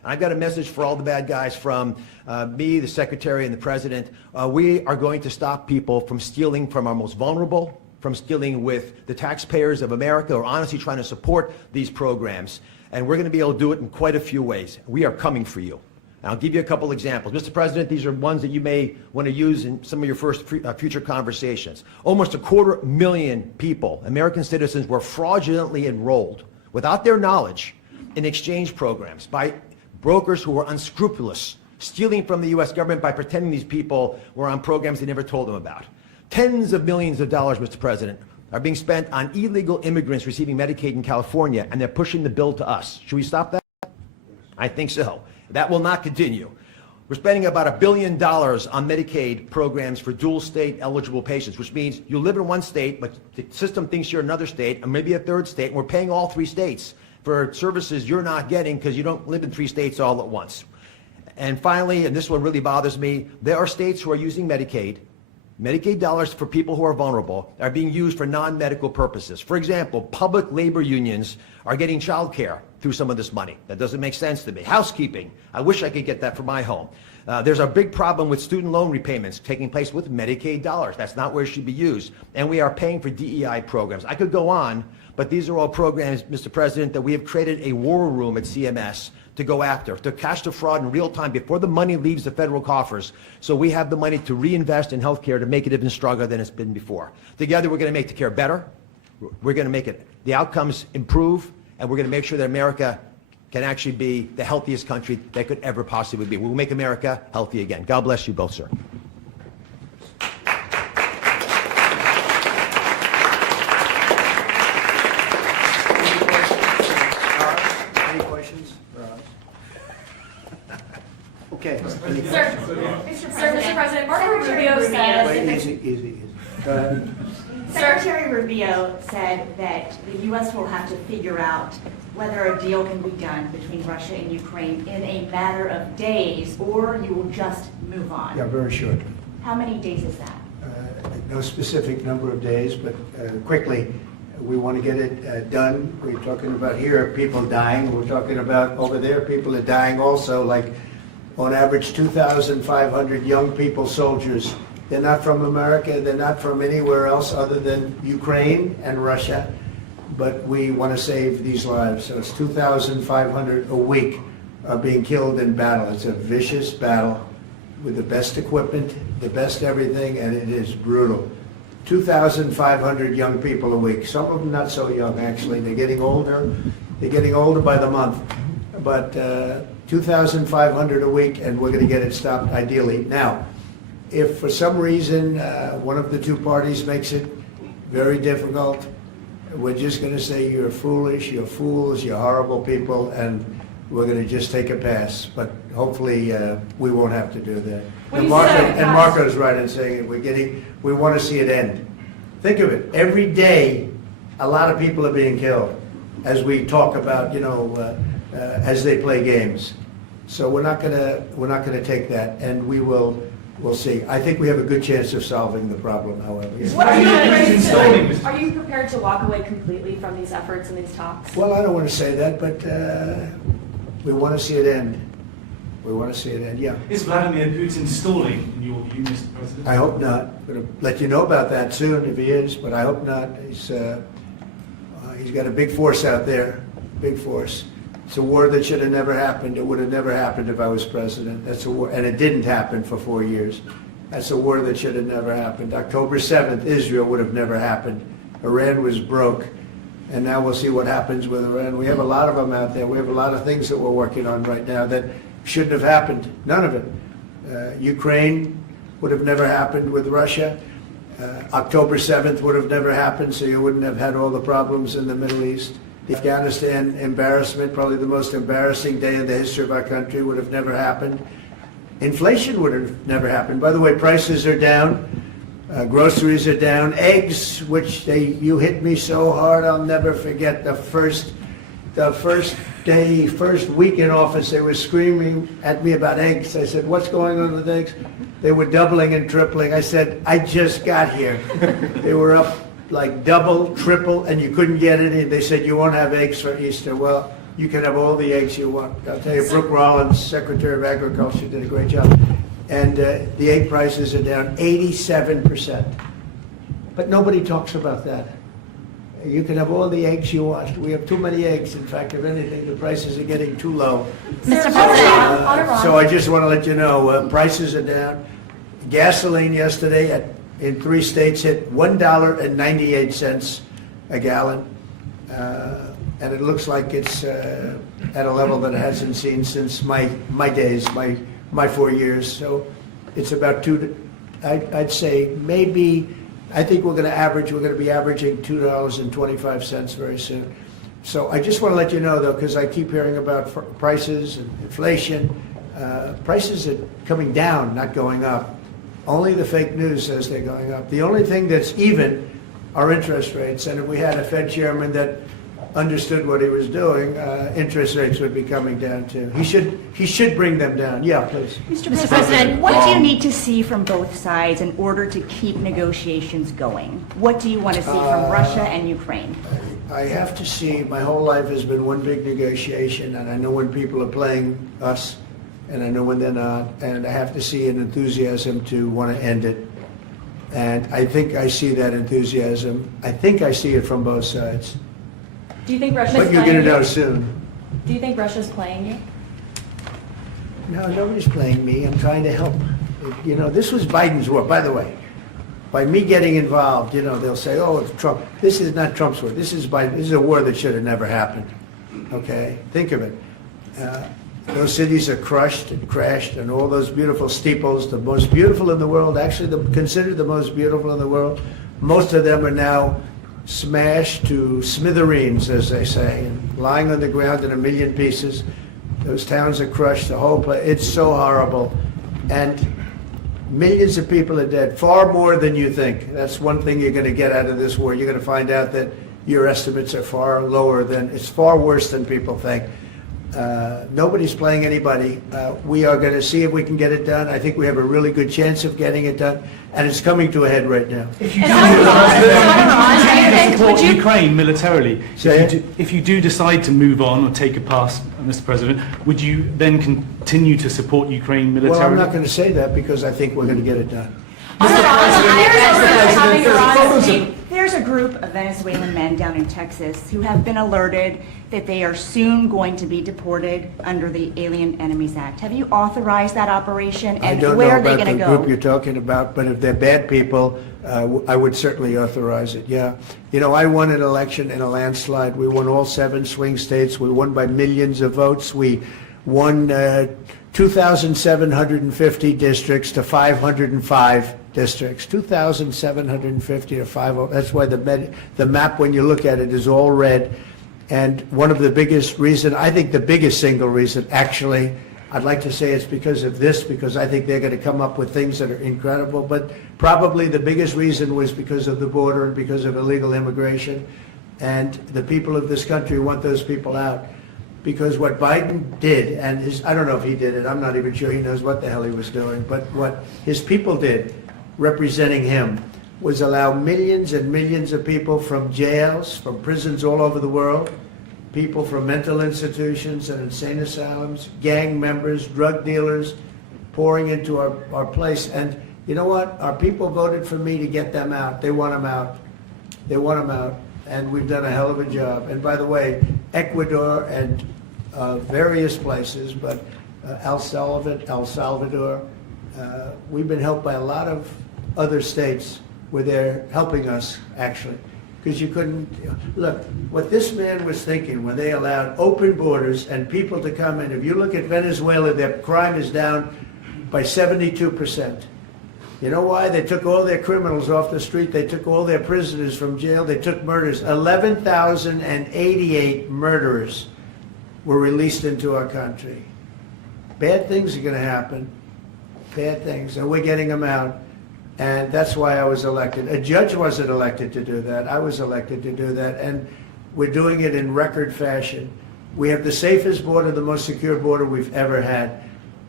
And I've got a message for all the bad guys from me, the Secretary, and the President. We are going to stop people from stealing from our most vulnerable, from stealing with the taxpayers of America, or honestly trying to support these programs. And we're going to be able to do it in quite a few ways. We are coming for you. And I'll give you a couple examples. Mr. President, these are ones that you may want to use in some of your future conversations. Almost 250,000 people, American citizens, were fraudulently enrolled without their knowledge in exchange programs by brokers who were unscrupulous, stealing from the U.S. government by pretending these people were on programs they never told them about. Tens of millions of dollars, Mr. President, are being spent on illegal immigrants receiving Medicaid in California, and they're pushing the bill to us. Should we stop that? I think so. That will not continue. We're spending about $1 billion on Medicaid programs for dual state eligible patients, which means you live in one state, but the system thinks you're another state, and maybe a third state, and we're paying all 3 states for services you're not getting because you don't live in 3 states all at once. And finally, and this one really bothers me, there are states who are using Medicaid dollars for people who are vulnerable are being used for non-medical purposes. For example, public labor unions are getting child care through some of this money. That doesn't make sense to me. Housekeeping, I wish I could get that for my home. There's a big problem with student loan repayments taking place with Medicaid dollars. That's not where it should be used. And we are paying for DEI programs. I could go on, but these are all programs, Mr. President, that we have created a war room at CMS to go after, to catch the fraud in real time before the money leaves the federal coffers, so we have the money to reinvest in healthcare to make it even stronger than it's been before. Together, we're going to make the care better, we're going to make the outcomes improve, and we're going to make sure that America can actually be the healthiest country that could ever possibly be. We'll make America healthy again. God bless you both, sir. Any questions for us? Okay. Sir, Mr. President, Marco Rubio Wait, says... easy. Go ahead. Secretary Rubio said that the U.S. will have to figure out whether a deal can be done between Russia and Ukraine in a matter of days, or you will just move on. Yeah, very short. How many days is that? No specific number of days, but quickly, we want to get it done. We're talking about here, people dying. We're talking about over there, people are dying also, like on average 2,500 young people, soldiers. They're not from America, they're not from anywhere else other than Ukraine and Russia, but we want to save these lives. So it's 2,500 a week are being killed in battle. It's a vicious battle with the best equipment, the best everything, and it is brutal. 2,500 young people a week. Some of them not so young, actually. They're getting older. They're getting older by the month. But 2,500 a week, and we're going to get it stopped ideally. Now, if for some reason one of the two parties makes it very difficult, we're just going to say you're foolish, you're fools, you're horrible people, and we're going to just take a pass. But hopefully we won't have to do that. And Marco's right in saying it. We want to see it end. Think of it. Every day, a lot of people are being killed as we talk about, as they play games. So we're not going to take that, and we'll see. I think we have a good chance of solving the problem, however. Are you prepared to walk away completely from these efforts and these talks? Well, I don't want to say that, but we want to see it end. We want to see it end, yeah. Is Vladimir Putin stalling, in your view, Mr. President? I hope not. I'm going to let you know about that soon if he is, but I hope not. He's got a big force out there, big force. It's a war that should have never happened. It would have never happened if I was president. That's a war, and it didn't happen for 4 years. That's a war that should have never happened. October 7th, Israel would have never happened. Iran was broke, and now we'll see what happens with Iran. We have a lot of them out there. We have a lot of things that we're working on right now that shouldn't have happened. None of it. Ukraine would have never happened with Russia. October 7th would have never happened, so you wouldn't have had all the problems in the Middle East. The Afghanistan embarrassment, probably the most embarrassing day in the history of our country, would have never happened. Inflation would have never happened. By the way, prices are down. Groceries are down. Eggs, which you hit me so hard, I'll never forget the first week in office, they were screaming at me about eggs. I said, what's going on with eggs? They were doubling and tripling. I said, I just got here. They were up like double, triple, and you couldn't get any. They said, you won't have eggs for Easter. Well, You can have all the eggs you want. I'll tell you, Brooke Rollins, Secretary of Agriculture, did a great job. And the egg prices are down 87%. But nobody talks about that. You can have all the eggs you want. We have too many eggs. In fact, if anything, the prices are getting too low. Mr. President, So I just want to let you know, prices are down. Gasoline yesterday in 3 states hit $1.98 a gallon. And it looks like it's at a level that it hasn't seen since my days, my 4 years. So it's about I'd say maybe, I think we're going to be averaging $2.25 very soon. So I just want to let you know, though, because I keep hearing about prices and inflation. Prices are coming down, not going up. Only the fake news says they're going up. The only thing that's even are interest rates. And if we had a Fed chairman that understood what he was doing, interest rates would be coming down too. He should bring them down. Yeah, please. Mr. President, what do you need to see from both sides in order to keep negotiations going? What do you want to see from Russia and Ukraine? I have to see, my whole life has been one big negotiation, and I know when people are playing us, and I know when they're not, and I have to see an enthusiasm to want to end it. And I think I see that enthusiasm. I think I see it from both sides. do you think Russia's But you're playing going to know you? soon. Do you think Russia's playing you? No, nobody's playing me. I'm trying to help. You know, this was Biden's war, by the way. By me getting involved, you know, they'll say, oh, it's Trump. This is not Trump's war. This is Biden. This is a war that should have never happened. Okay? Think of it. Those cities are crushed and crashed, and all those beautiful steeples, the most beautiful in the world, actually considered the most beautiful in the world, most of them are now smashed to smithereens, as they say, and lying on the ground in a million pieces. Those towns are crushed, the whole place. It's so horrible. And millions of people are dead, far more than you think. That's one thing you're going to get out of this war. You're going to find out that your estimates are far lower than, it's far worse than people think. Nobody's playing anybody. We are going to see if we can get it done. I think we have a really good chance of getting it done, and it's coming to a head right now. If you President, support would you- Ukraine militarily, Say it. if you do decide to move on or take a pass, Mr. President, would you then continue to support Ukraine militarily? Well, I'm not going to say that because I think we're going to get it done. There's a group of Venezuelan men down in Texas who have been alerted that they are soon going to be deported under the Alien Enemies Act. Have you authorized that operation, I and don't where know are they about going the to group you're go? talking about, but if they're bad people, I would certainly authorize it, yeah. You know, I won an election in a landslide. We won all 7 swing states. We won by millions of votes. We won 2,750 districts to 505 districts. 2,750 to 505. That's why the map, when you look at it, is all red. And one of the biggest reason, I think the biggest single reason, actually, I'd like to say it's because of this, because I think they're going to come up with things that are incredible, but probably the biggest reason was because of the border and because of illegal immigration. And the people of this country want those people out. Because what Biden did, and I don't know if he did it, I'm not even sure he knows what the hell he was doing, but what his people did, representing him, was allow millions and millions of people from jails, from prisons all over the world, people from mental institutions and insane asylums, gang members, drug dealers, pouring into our place. And you know what? Our people voted for me to get them out. They want them out. They want them out. And we've done a hell of a job. And by the way, Ecuador and various places, but El Salvador, we've been helped by a lot of other states where they're helping us, actually. Because you couldn't, look, what this man was thinking when they allowed open borders and people to come in, if you look at Venezuela, their crime is down by 72%. You know why? They took all their criminals off the street. They took all their prisoners from jail. They took murders. 11,088 murderers were released into our country. Bad things are going to happen. Bad things. And we're getting them out. And that's why I was elected. A judge wasn't elected to do that. I was elected to do that. And we're doing it in record fashion. We have the safest border, the most secure border we've ever had.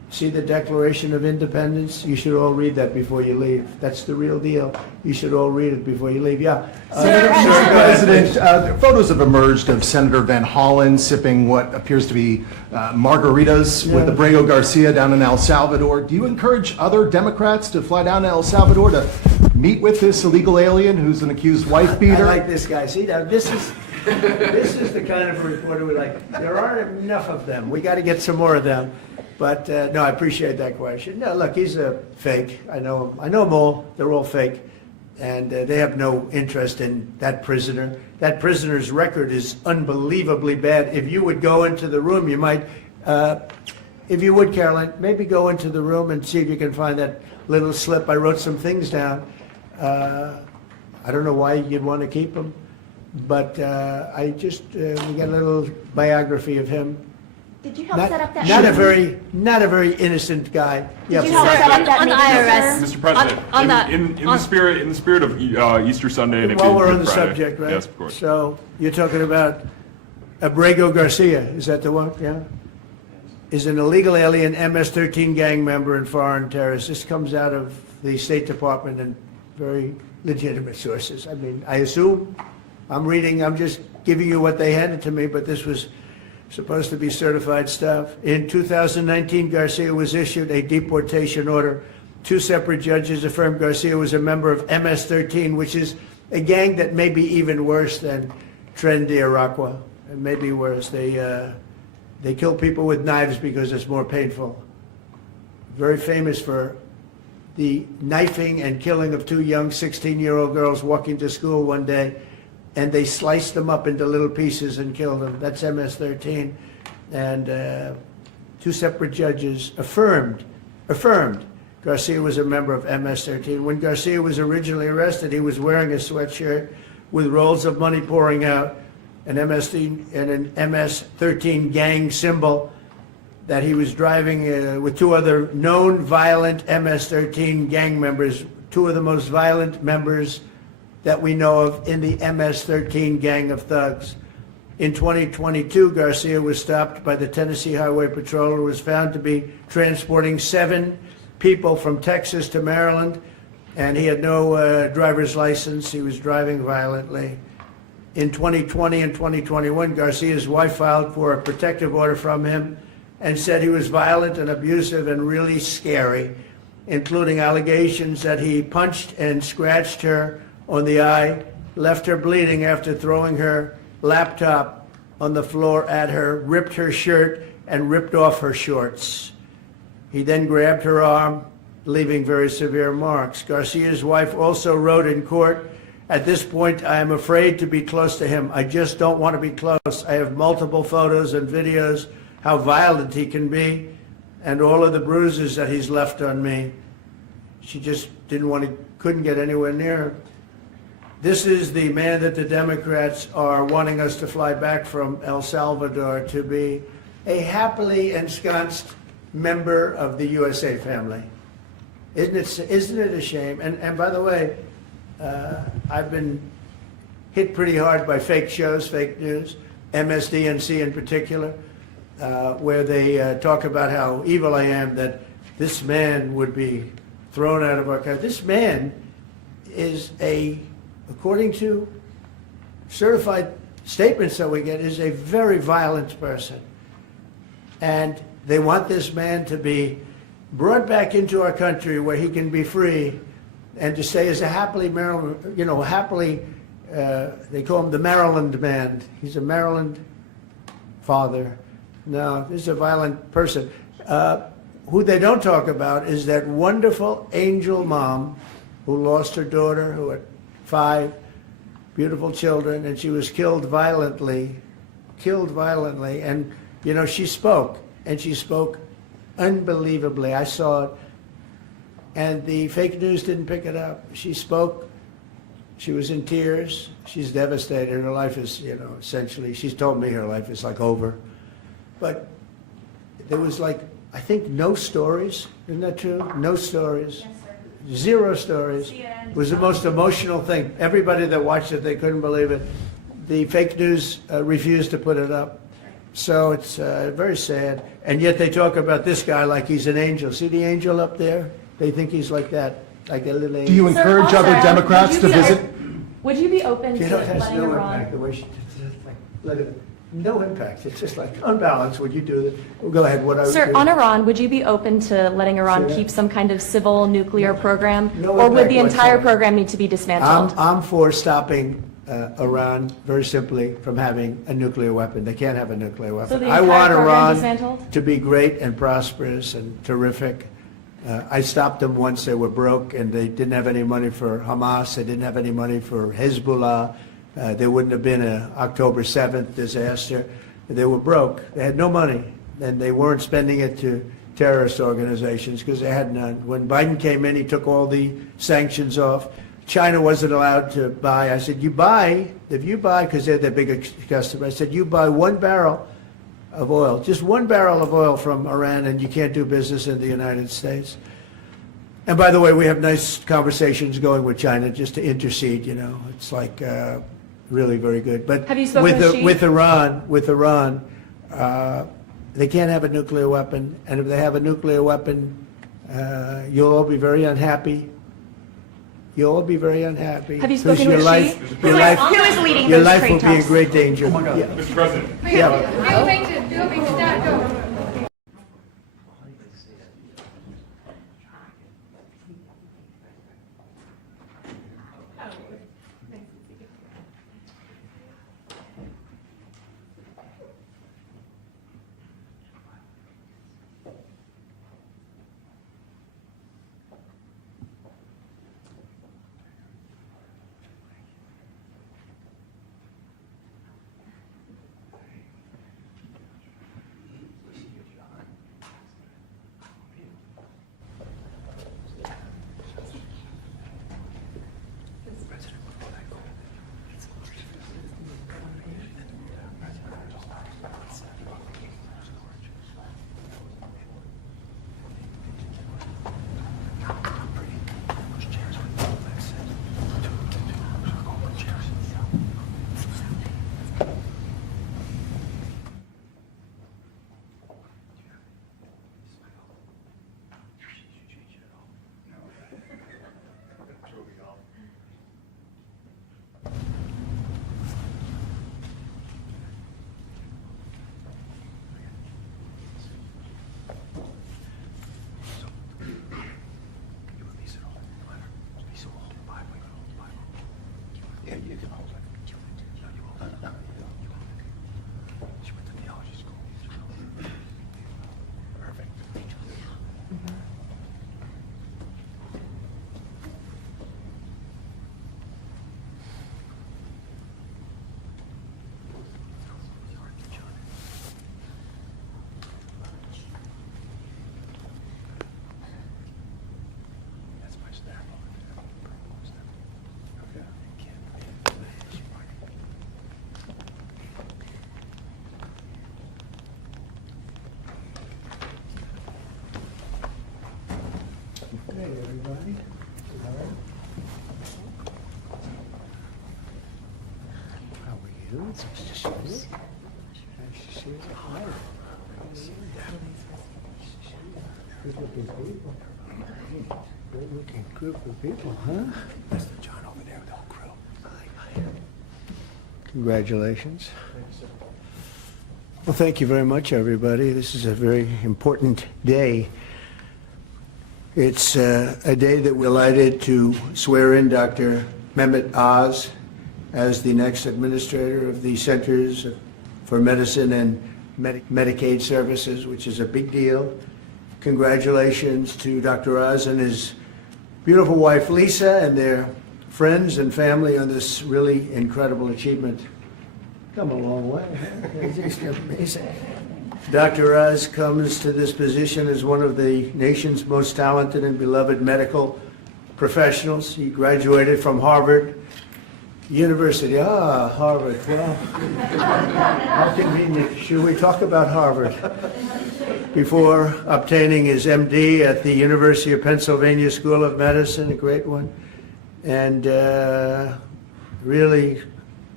See the Declaration of Independence? You should all read that before you leave. That's the real deal. You should all read it before you leave. Yeah. Mr. President, photos have emerged of Senator Van Hollen sipping what appears to be margaritas with Abrago Garcia down in El Salvador. Do you encourage other Democrats to fly down to El Salvador to meet with this illegal alien who's an accused wife beater? I like this guy. See, now this is the kind of reporter we like. There aren't enough of them. We got to get some more of them. But no, I appreciate that question. No, look, he's a fake. I know him. I know them all. They're all fake. And they have no interest in that prisoner. That prisoner's record is unbelievably bad. If you would go into the room, you might, if you would, Caroline, maybe go into the room and see if you can find that little slip. I wrote some things down. I don't know why you'd want to keep them, but we got a little biography of him. Did you help set up that Not a meeting? very innocent guy. Did you help set up that on meeting, IRS. sir? Mr. President, in the spirit of Easter Sunday and it While being we're on Good the Friday. subject, right? Yes, of course. So you're talking about Abrego Garcia, is that the one? Yeah? Is an illegal alien MS-13 gang member and foreign terrorist. This comes out of the State Department and very legitimate sources. I mean, I assume, I'm just giving you what they handed to me, but this was supposed to be certified stuff. In 2019, Garcia was issued a deportation order. 2 separate judges affirmed Garcia was a member of MS-13, which is a gang that may be even worse than Tren de Aragua. It may be worse. They kill people with knives because it's more painful. Very famous for the knifing and killing of 2 young 16-year-old girls walking to school one day, and they sliced them up into little pieces and killed them. That's MS-13. And 2 separate judges affirmed Garcia was a member of MS-13. When Garcia was originally arrested, he was wearing a sweatshirt with rolls of money pouring out, an MS-13 gang symbol that he was driving with 2 other known violent MS-13 gang members, 2 of the most violent members that we know of in the MS-13 gang of thugs. In 2022, Garcia was stopped by the Tennessee Highway Patrol and was found to be transporting 7 people from Texas to Maryland, and he had no driver's license. He was driving violently. In 2020 and 2021, Garcia's wife filed for a protective order from him and said he was violent and abusive and really scary, including allegations that he punched and scratched her on the eye, left her bleeding after throwing her laptop on the floor at her, ripped her shirt, and ripped off her shorts. He then grabbed her arm, leaving very severe marks. Garcia's wife also wrote in court, "At this point, I am afraid to be close to him. I just don't want to be close. I have multiple photos and videos how violent he can be and all of the bruises that he's left on me." She just couldn't get anywhere near him. This is the man that the Democrats are wanting us to fly back from El Salvador to be a happily ensconced member of the USA family. Isn't it a shame? And by the way, I've been hit pretty hard by fake shows, fake news, MSDNC in particular, where they talk about how evil I am, that this man would be thrown out of our country. This man is according to certified statements that we get, is a very violent person. And they want this man to be brought back into our country where he can be free and to stay as a happily Maryland, they call him the Maryland man. He's a Maryland father. No, this is a violent person. Who they don't talk about is that wonderful angel mom who lost her daughter, who had 5 beautiful children, and she was killed violently. And, she spoke, and she spoke unbelievably. I saw it. And the fake news didn't pick it up. She spoke. She was in tears. She's devastated. Her life is, essentially, she's told me her life is like over. But there was I think no stories. Isn't that true? No stories. Yes, sir. 0 stories. It was the most emotional thing. Everybody that watched it, they couldn't believe it. The fake news refused to put it up. So it's very sad. And yet they talk about this guy like he's an angel. See the angel up there? They think he's like that, like a little angel. Do you Sir, encourage also, other Democrats would to you be visit? Would you be open You to know, it has letting no Iran? impact, the way she, it's just like, let it, no impact. It's just like unbalanced. Would you do that? Well, go ahead, what I would Sir, do. on Iran, would you be open to letting Iran Say that. keep some kind of civil nuclear program? No Or would impact the entire whatsoever. program need to be dismantled? I'm for stopping Iran, very simply, from having a nuclear weapon. They can't have a nuclear weapon. So the I entire want program Iran dismantled? to be great and prosperous and terrific. I stopped them once they were broke and they didn't have any money for Hamas. They didn't have any money for Hezbollah. There wouldn't have been an October 7th disaster. They were broke. They had no money, and they weren't spending it to terrorist organizations because they had none. When Biden came in, he took all the sanctions off. China wasn't allowed to buy. I said, if you buy, because they're the biggest customer, I said, you buy 1 barrel of oil, just 1 barrel of oil from Iran, and you can't do business in the United States. And by the way, we have nice conversations going with China just to intercede, you know. It's like really very good. But Have you spoken with Xi? with Iran, they can't have a nuclear weapon, and if they have a nuclear weapon, you'll all be very unhappy. You'll all be very unhappy. Have you 'Cause spoken your with life, Xi? your Who life, is leading your those life trade will be in talks? great danger. Yeah. Mr. President. Yeah. Hey, everybody. All right. How are you? It's nice to see you. Nice to see you. Hi. Good looking people. Good looking group of people, huh? That's the John over there with the whole crew. Congratulations. Well, thank you very much, everybody. This is a very important day. It's a day that we're delighted to swear in Dr. Mehmet Oz as the next administrator of the Centers for Medicine and Medicaid Services, which is a big deal. Congratulations to Dr. Oz and his beautiful wife Lisa and their friends and family on this really incredible achievement. Come a long way. It's just amazing. Dr. Oz comes to this position as one of the nation's most talented and beloved medical professionals. He graduated from Harvard University. Ah, Harvard. Well, how convenient. Should we talk about Harvard? Before obtaining his MD at the University of Pennsylvania School of Medicine, a great one, and really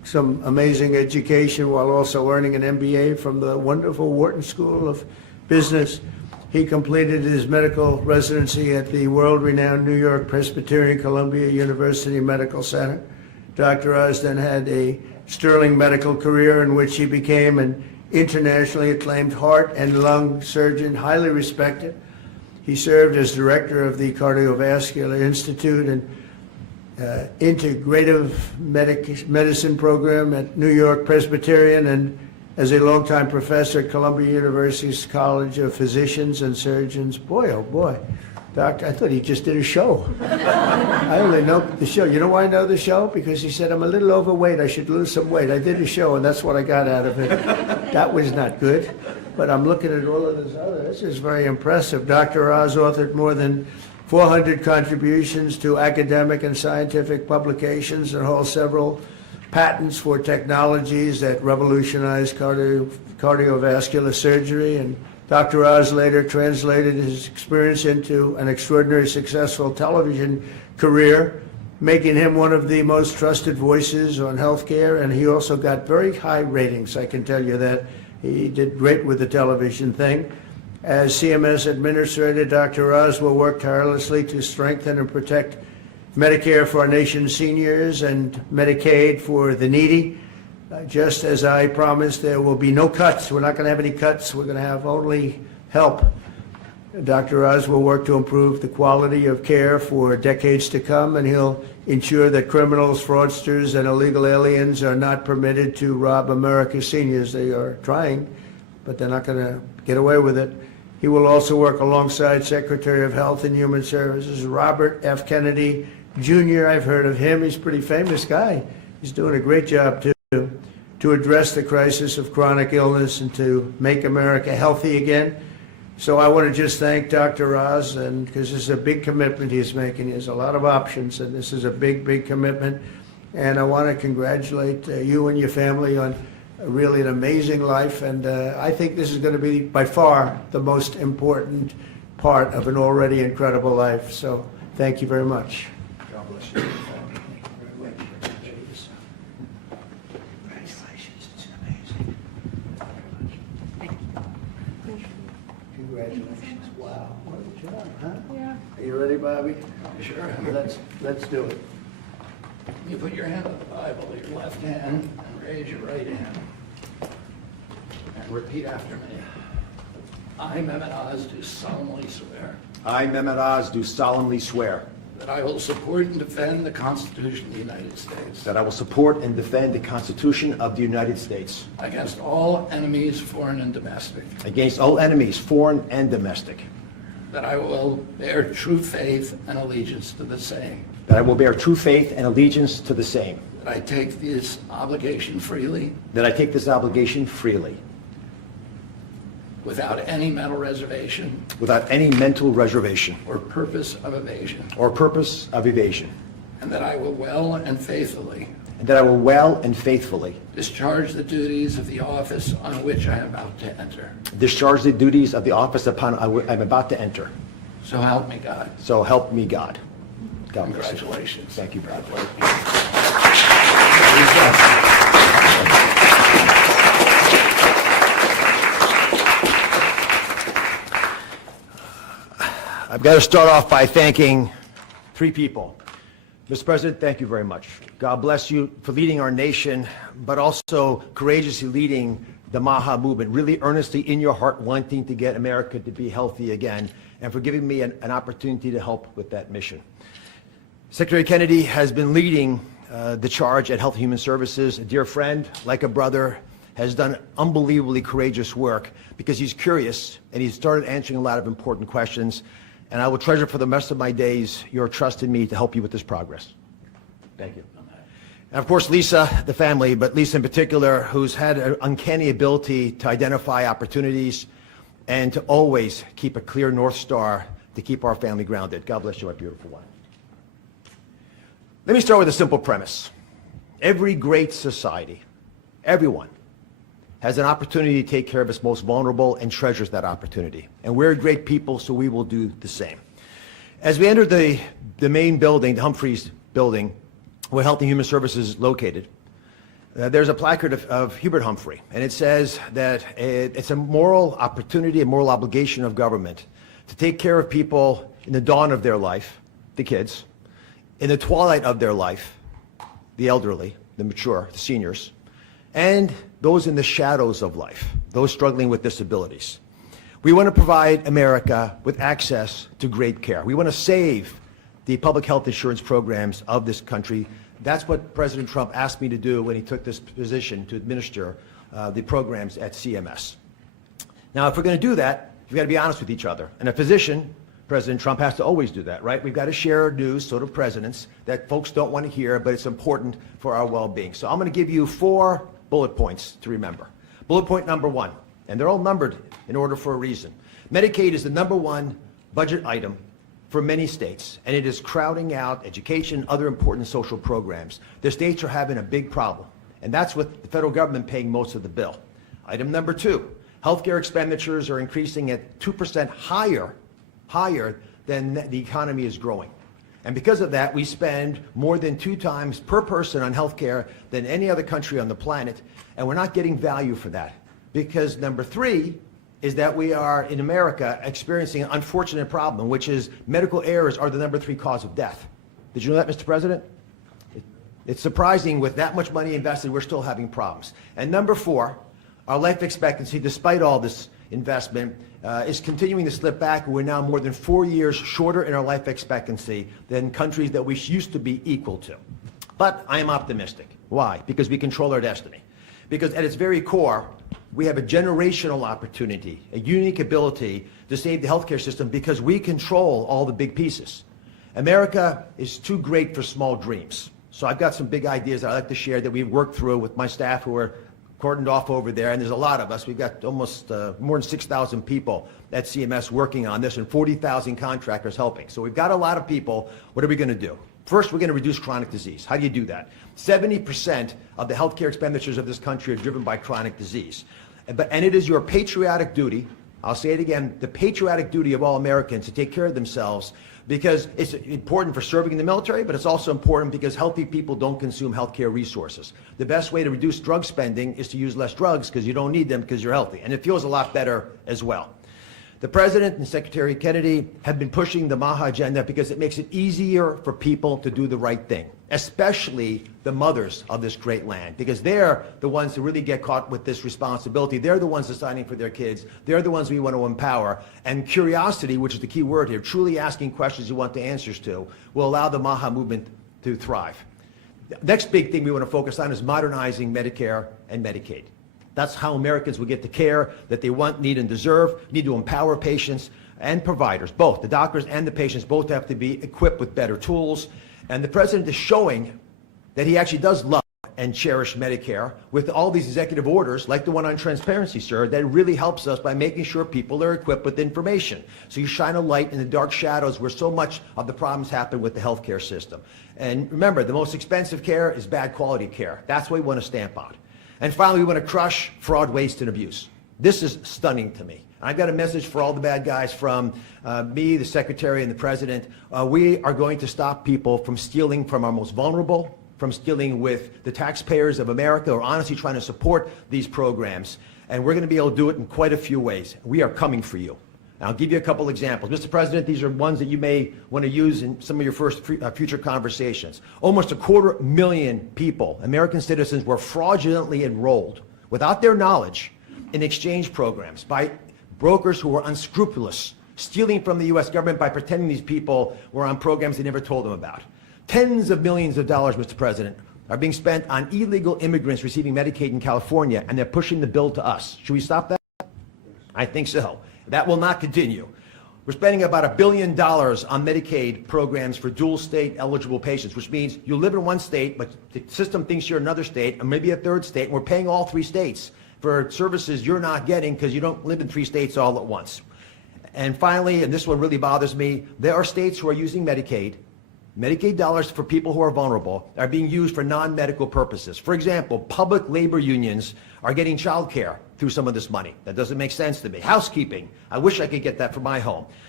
some amazing education while also earning an MBA from the wonderful Wharton School of Business. He completed his medical residency at the world-renowned New York Presbyterian Columbia University Medical Center. Dr. Oz then had a sterling medical career in which he became an internationally acclaimed heart and lung surgeon, highly respected. He served as director of the Cardiovascular Institute and Integrative Medicine program at New York Presbyterian, and as a longtime professor at Columbia University's College of Physicians and Surgeons. Boy, oh boy, Doctor, I thought he just did a show. I only know the show. You know why I know the show? Because he said, I'm a little overweight, I should lose some weight. I did a show, and that's what I got out of it. That was not good. But I'm looking at all of this other. This is very impressive. Dr. Oz authored more than 400 contributions to academic and scientific publications and holds several patents for technologies that revolutionize cardiovascular surgery. And Dr. Oz later translated his experience into an extraordinarily successful television career, making him one of the most trusted voices on healthcare. And he also got very high ratings, I can tell you that. He did great with the television thing. As CMS Administrator, Dr. Oz will work tirelessly to strengthen and protect Medicare for our nation's seniors and Medicaid for the needy. Just as I promised, there will be no cuts. We're not going to have any cuts. We're going to have only help. Dr. Oz will work to improve the quality of care for decades to come, and he'll ensure that criminals, fraudsters, and illegal aliens are not permitted to rob America's seniors. They are trying, but they're not going to get away with it. He will also work alongside Secretary of Health and Human Services Robert F. Kennedy Jr. I've heard of him. He's a pretty famous guy. He's doing a great job, too, to address the crisis of chronic illness and to make America healthy again. So I want to just thank Dr. Oz, and because this is a big commitment he's making. He has a lot of options, and this is a big, big commitment. And I want to congratulate you and your family on really an amazing life. And I think this is going to be by far the most important part of an already incredible life. So thank you very much. God bless you. Congratulations. It's amazing. Congratulations. Wow. What a job, huh? Yeah. Are you ready, Bobby? Sure. Let's do it. You put your hand on the Bible, your left hand, and raise your right hand. And repeat after me. I, Mehmet Oz, do solemnly swear I, Mehmet Oz, do solemnly swear that I will support and defend the Constitution of the United States that I will support and defend the Constitution of the United States against all enemies, foreign and domestic, against all enemies, foreign and domestic, that I will bear true faith and allegiance to the same, that I will bear true faith and allegiance to the same, that I take this obligation freely that I take this obligation freely, without any mental reservation without any mental reservation or purpose of evasion, or purpose of evasion, and that I will well and faithfully and that I will well and faithfully discharge the duties of the office on which I am about to enter. discharge the duties of the office upon I'm about to enter. So help me God. So help me God. God bless you. Congratulations. Thank you very much. I've got to start off by thanking three people. Mr. President, thank you very much. God bless you for leading our nation, but also courageously leading the MAHA movement, really earnestly in your heart wanting to get America to be healthy again, and for giving me an opportunity to help with that mission. Secretary Kennedy has been leading the charge at Health and Human Services. A dear friend, like a brother, has done unbelievably courageous work because he's curious and he's started answering a lot of important questions. And I will treasure for the rest of my days your trust in me to help you with this progress. Thank you. And of course, Lisa, the family, but Lisa in particular, who's had an uncanny ability to identify opportunities and to always keep a clear North Star to keep our family grounded. God bless you, my beautiful one. Let me start with a simple premise. Every great society, everyone, has an opportunity to take care of its most vulnerable and treasures that opportunity. And we're great people, so we will do the same. As we enter the main building, the Humphreys building, where Health and Human Services is located, there's a placard of Hubert Humphrey, and it says that it's a moral opportunity, a moral obligation of government to take care of people in the dawn of their life, the kids, in the twilight of their life, the elderly, the mature, the seniors, and those in the shadows of life, those struggling with disabilities. We want to provide America with access to great care. We want to save the public health insurance programs of this country. That's what President Trump asked me to do when he took this position to administer the programs at CMS. Now, if we're going to do that, we've got to be honest with each other. And a physician, President Trump has to always do that, right? We've got to share news, so do presidents, that folks don't want to hear, but it's important for our well-being. So I'm going to give you 4 bullet points to remember. Bullet point number 1, and they're all numbered in order for a reason. Medicaid is the #1 budget item for many states, and it is crowding out education and other important social programs. The states are having a big problem, and that's with the federal government paying most of the bill. Item number 2, healthcare expenditures are increasing at 2% higher than the economy is growing. And because of that, we spend more than 2 times per person on healthcare than any other country on the planet, and we're not getting value for that. Because number 3 is that we are, in America, experiencing an unfortunate problem, which is medical errors are the number 3 cause of death. Did you know that, Mr. President? It's surprising with that much money invested, we're still having problems. And number 4, our life expectancy, despite all this investment, is continuing to slip back. We're now more than 4 years shorter in our life expectancy than countries that we used to be equal to. But I am optimistic. Why? Because we control our destiny. Because at its very core, we have a generational opportunity, a unique ability to save the healthcare system because we control all the big pieces. America is too great for small dreams. So I've got some big ideas that I'd like to share that we've worked through with my staff who are cordoned off over there, and there's a lot of us. We've got almost more than 6,000 people at CMS working on this and 40,000 contractors helping. So we've got a lot of people. What are we going to do? First, we're going to reduce chronic disease. How do you do that? 70% of the healthcare expenditures of this country are driven by chronic disease. And it is your patriotic duty, I'll say it again, the patriotic duty of all Americans to take care of themselves, because it's important for serving in the military, but it's also important because healthy people don't consume healthcare resources. The best way to reduce drug spending is to use less drugs because you don't need them because you're healthy. And it feels a lot better as well. The President and Secretary Kennedy have been pushing the MAHA agenda because it makes it easier for people to do the right thing, especially the mothers of this great land, because they're the ones who really get caught with this responsibility. They're the ones deciding for their kids. They're the ones we want to empower. And curiosity, which is the key word here, truly asking questions you want the answers to, will allow the MAHA movement to thrive. The next big thing we want to focus on is modernizing Medicare and Medicaid. That's how Americans will get the care that they want, need, and deserve. We need to empower patients and providers, both. The doctors and the patients both have to be equipped with better tools. And the President is showing that he actually does love and cherish Medicare with all these executive orders, like the one on transparency, sir, that really helps us by making sure people are equipped with information. So you shine a light in the dark shadows where so much of the problems happen with the healthcare system. And remember, the most expensive care is bad quality care. That's what we want to stamp out. And finally, we want to crush fraud, waste, and abuse. This is stunning to me. I've got a message for all the bad guys from me, the Secretary, and the President. We are going to stop people from stealing from our most vulnerable, from stealing with the taxpayers of America, or honestly trying to support these programs. And we're going to be able to do it in quite a few ways. We are coming for you. And I'll give you a couple examples. Mr. President, these are ones that you may want to use in some of your future conversations. Almost 250,000 people, American citizens, were fraudulently enrolled without their knowledge in exchange programs by brokers who were unscrupulous, stealing from the U.S. government by pretending these people were on programs they never told them about. Tens of millions of dollars, Mr. President, are being spent on illegal immigrants receiving Medicaid in California, and they're pushing the bill to us. Should we stop that? I think so. That will not continue. We're spending about $1 billion on Medicaid programs for dual state eligible patients, which means you live in one state, but the system thinks you're in another state, and maybe a third state, and we're paying all 3 states for services you're not getting because you don't live in 3 states all at once. And finally, and this one really bothers me, there are states who are using Medicaid dollars for people who are vulnerable are being used for non-medical purposes. For example, public labor unions are getting child care through some of this money. That doesn't make sense to me. Housekeeping, I wish I could get that for my home.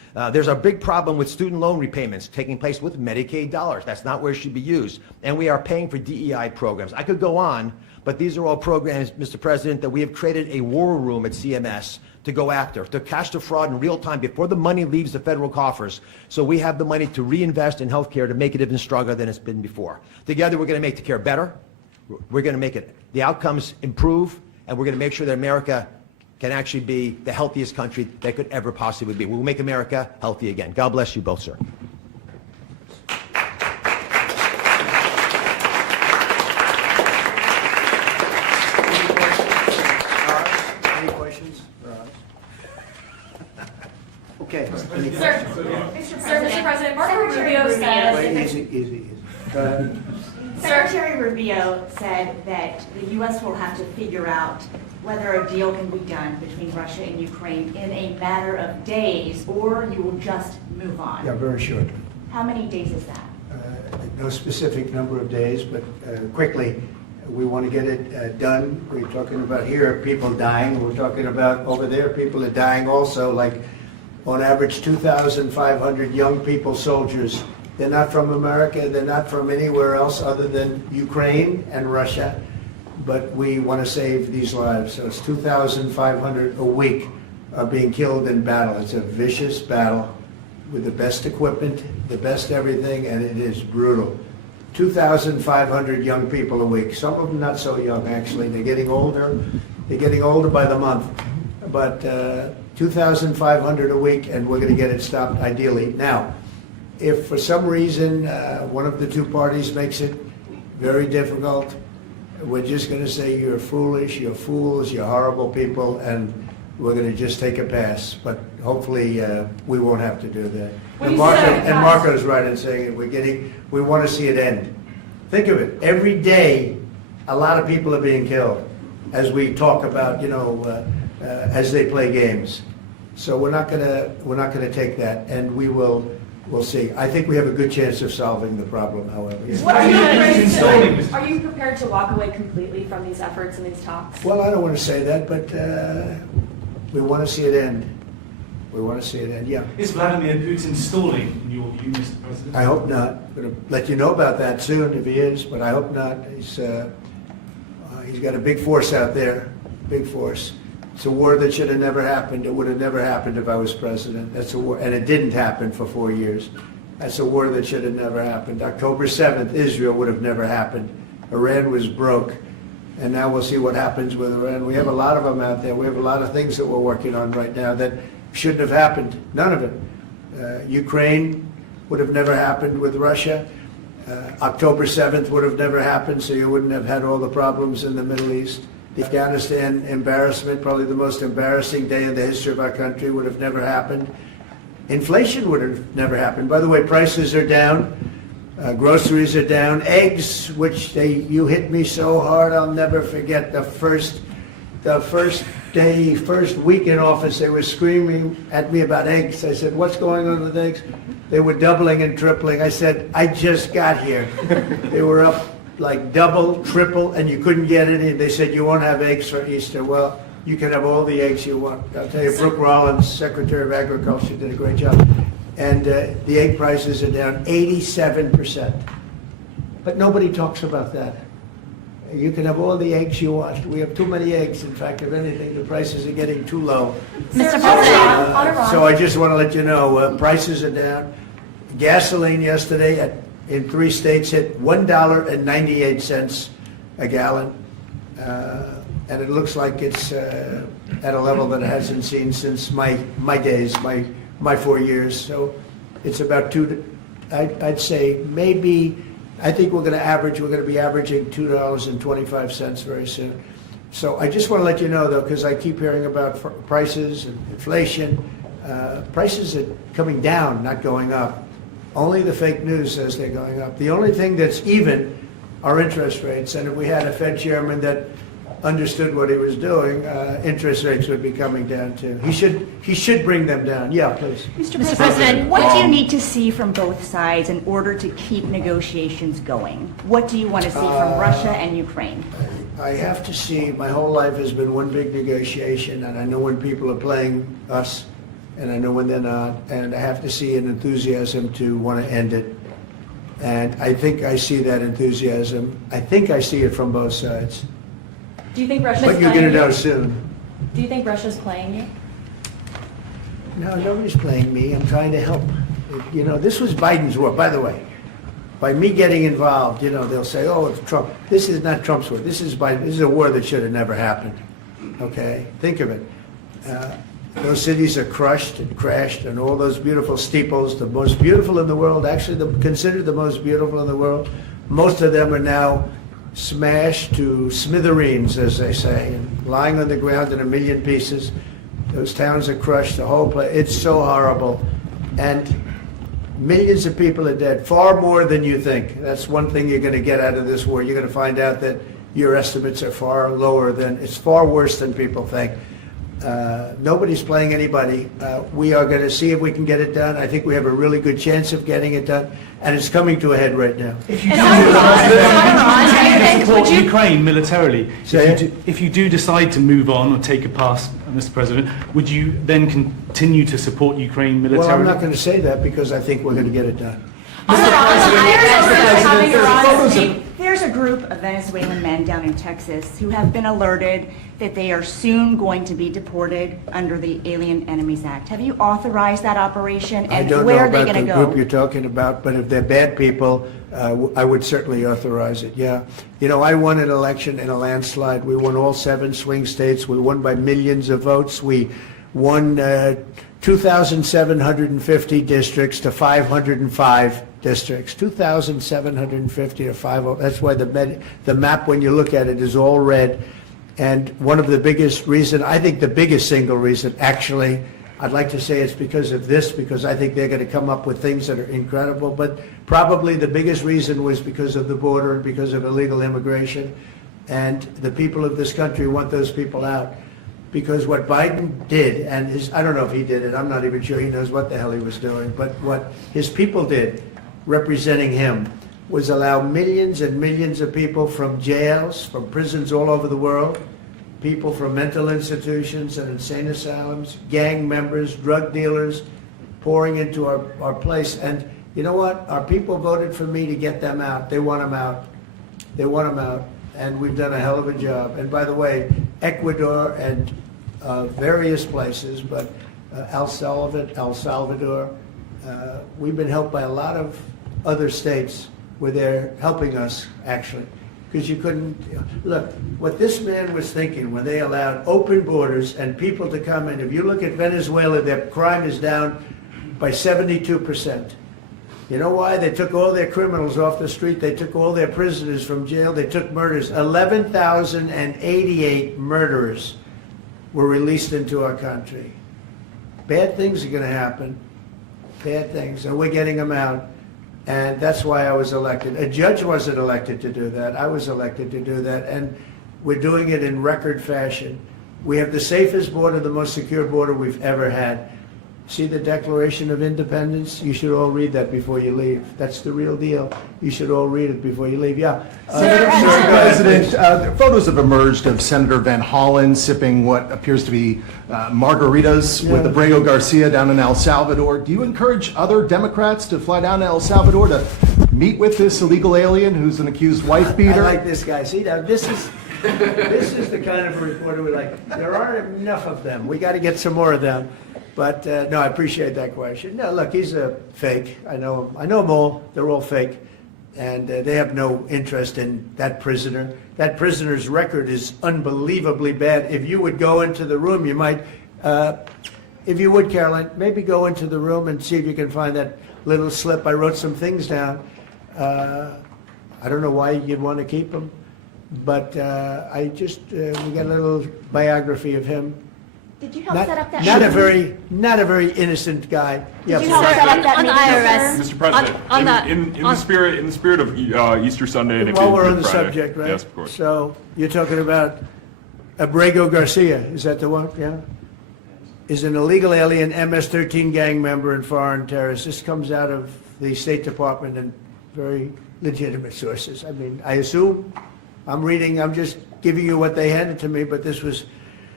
There's a big problem with student loan repayments taking place with Medicaid dollars. That's not where it should be used. And we are paying for DEI programs. I could go on, but these are all programs, Mr. President, that we have created a war room at CMS to go after, to catch the fraud in real time before the money leaves the federal coffers. So we have the money to reinvest in healthcare to make it even stronger than it's been before. Together, we're going to make the care better. We're going to make the outcomes improve, and we're going to make sure that America can actually be the healthiest country that could ever possibly be. We'll make America healthy again. God bless you both, sir. Any questions? Okay. Sir, Mr. President, Marco Rubio says... Easy. Go ahead. Secretary Rubio said that the U.S. will have to figure out whether a deal can be done between Russia and Ukraine in a matter of days, or you will just move on. Yeah, very short. How many days is that? No specific number of days, but quickly. We want to get it done. We're talking about here people dying. We're talking about over there people are dying also, like on average 2,500 young people, soldiers. They're not from America. They're not from anywhere else other than Ukraine and Russia. But we want to save these lives. So it's 2,500 a week are being killed in battle. It's a vicious battle with the best equipment, the best everything, and it is brutal. 2,500 young people a week. Some of them not so young, actually. They're getting older. They're getting older by the month. But 2,500 a week, and we're going to get it stopped ideally. Now, if for some reason one of the two parties makes it very difficult, we're just going to say you're foolish, you're fools, you're horrible people, and we're going to just take a pass. But hopefully we won't have to do that. When And you say Marco's right in saying it. We want to see it end. Think of it. Every day, a lot of people are being killed as we talk about, as they play games. So we're not gonna take that, and we'll see. I think we have a good chance of solving the problem, however. Yes. What Installing- are you prepared to walk away completely from these efforts and these talks? Well, I don't want to say that, but we want to see it end. We want to see it end, yeah. Is Vladimir Putin stalling, in your view, Mr. President? I hope not. I'm going to let you know about that soon if he is, but I hope not. He's got a big force out there, big force. It's a war that should have never happened. It would have never happened if I was president. That's a war, and it didn't happen for 4 years. That's a war that should have never happened. October 7th, Israel would have never happened. Iran was broke, and now we'll see what happens with Iran. We have a lot of them out there. We have a lot of things that we're working on right now that shouldn't have happened. None of it. Ukraine would have never happened with Russia. October 7th would have never happened, so you wouldn't have had all the problems in the Middle East. The Afghanistan embarrassment, probably the most embarrassing day in the history of our country, would have never happened. Inflation would have never happened. By the way, prices are down. Groceries are down. Eggs, which you hit me so hard, I'll never forget the first week in office, they were screaming at me about eggs. I said, what's going on with eggs? They were doubling and tripling. I said, I just got here. They were up like double, triple, and you couldn't get any. They said, you won't have eggs for Easter. Well, you can have all the eggs you want. I'll tell you, Brooke Rollins, Secretary of Agriculture, did a great job. And the egg prices are down 87%. But nobody talks about that. You can have all the eggs you want. We have too many eggs. In fact, if anything, the prices are getting too low. Mr. President, So I just want to let you know, prices are down. Gasoline yesterday in 3 states hit $1.98 a gallon. And it looks like it's at a level that it hasn't seen since my days, my 4 years. So it's about I'd say maybe, I think we're going to be averaging $2.25 very soon. So I just want to let you know, though, because I keep hearing about prices and inflation. Prices are coming down, not going up. Only the fake news says they're going up. The only thing that's even are interest rates. And if we had a Fed chairman that understood what he was doing, interest rates would be coming down too. He should bring them down. Yeah, please. Mr. President, what do you need to see from both sides in order to keep negotiations going? What do you want to see from Russia and Ukraine? I have to see, my whole life has been one big negotiation, and I know when people are playing us and I know when they're not, and I have to see an enthusiasm to want to end it. And I think I see that enthusiasm. I think I see it from both sides. Do you think Russia's But you're playing going to know you? soon. Do you think Russia's playing you? No, nobody's playing me. I'm trying to help. You know, this was Biden's war, by the way. By me getting involved, you know, they'll say, oh, it's Trump. This is not Trump's war. This is Biden. This is a war that should have never happened. Okay? Think of it. Those cities are crushed and crashed, and all those beautiful steeples, the most beautiful in the world, actually considered the most beautiful in the world, most of them are now smashed to smithereens, as they say, and lying on the ground in a million pieces. Those towns are crushed, the whole place. It's so horrible. And millions of people are dead, far more than you think. That's one thing you're going to get out of this war. You're going to find out that your estimates are far lower than, it's far worse than people think. Nobody's playing anybody. We are going to see if we can get it done. I think we have a really good chance of getting it done, and it's coming to a head right now. If you do support Would you- Ukraine militarily, Say if you do decide to move on or take a pass, Mr. President, would you then continue to support Ukraine Well, militarily? I'm not going to say that because I think we're going to get it done. There's a group of Venezuelan men down in Texas who have been alerted that they are soon going to be deported under the Alien Enemies Act. Have you authorized that operation, I and don't know where are they about going the to group you're go? talking about, but if they're bad people, I would certainly authorize it, yeah. You know, I won an election in a landslide. We won all 7 swing states. We won by millions of votes. We won 2,750 districts to 505 districts. 2,750 to 505. That's why the map, when you look at it, is all red. And one of the biggest reason, I think the biggest single reason, actually, I'd like to say it's because of this, because I think they're going to come up with things that are incredible, but probably the biggest reason was because of the border and because of illegal immigration. And the people of this country want those people out. Because what Biden did, and I don't know if he did it, I'm not even sure he knows what the hell he was doing, but what his people did, representing him, was allow millions and millions of people from jails, from prisons all over the world, people from mental institutions and insane asylums, gang members, drug dealers, pouring into our place. And you know what? Our people voted for me to get them out. They want them out. They want them out. And we've done a hell of a job. And by the way, Ecuador and various places, but El Salvador, we've been helped by a lot of other states where they're helping us, actually. Because you couldn't, look, what this man was thinking when they allowed open borders and people to come in, if you look at Venezuela, their crime is down by 72%. You know why? They took all their criminals off the street. They took all their prisoners from jail. They took murders. 11,088 murderers were released into our country. Bad things are going to happen. Bad things. And we're getting them out. And that's why I was elected. A judge wasn't elected to do that. I was elected to do that. And we're doing it in record fashion. We have the safest border, the most secure border we've ever had. See the Declaration of Independence? You should all read that before you leave. That's the real deal. You should all read it before you leave. Yeah. Mr. President, photos have emerged of Senator Van Hollen sipping what appears to be margaritas with Abrago Garcia down in El Salvador. Do you encourage other Democrats to fly down to El Salvador to meet with this illegal alien who's an accused wife beater? I like this guy. See, now this is the kind of reporter we like. There aren't enough of them. We got to get some more of them. But no, I appreciate that question. No, look, he's a fake. I know him. I know them all. They're all fake. And they have no interest in that prisoner. That prisoner's record is unbelievably bad. If you would go into the room, you might, if you would, Caroline, maybe go into the room and see if you can find that little slip. I wrote some things down. I don't know why you'd want to keep him, but we got a little biography of him. Did you help set up that Not a meeting? very innocent guy. Did you help set up that on the meeting, IRS? sir? Mr. President, On the- in the spirit of Easter Sunday and While we're on Good the Friday. subject, right? Yes, of course. So you're talking about Abrego Garcia, is that the one? Yeah? Is an illegal alien, MS-13 gang member and foreign terrorist. This comes out of the State Department and very legitimate sources. I mean, I assume, I'm just giving you what they handed to me, but this was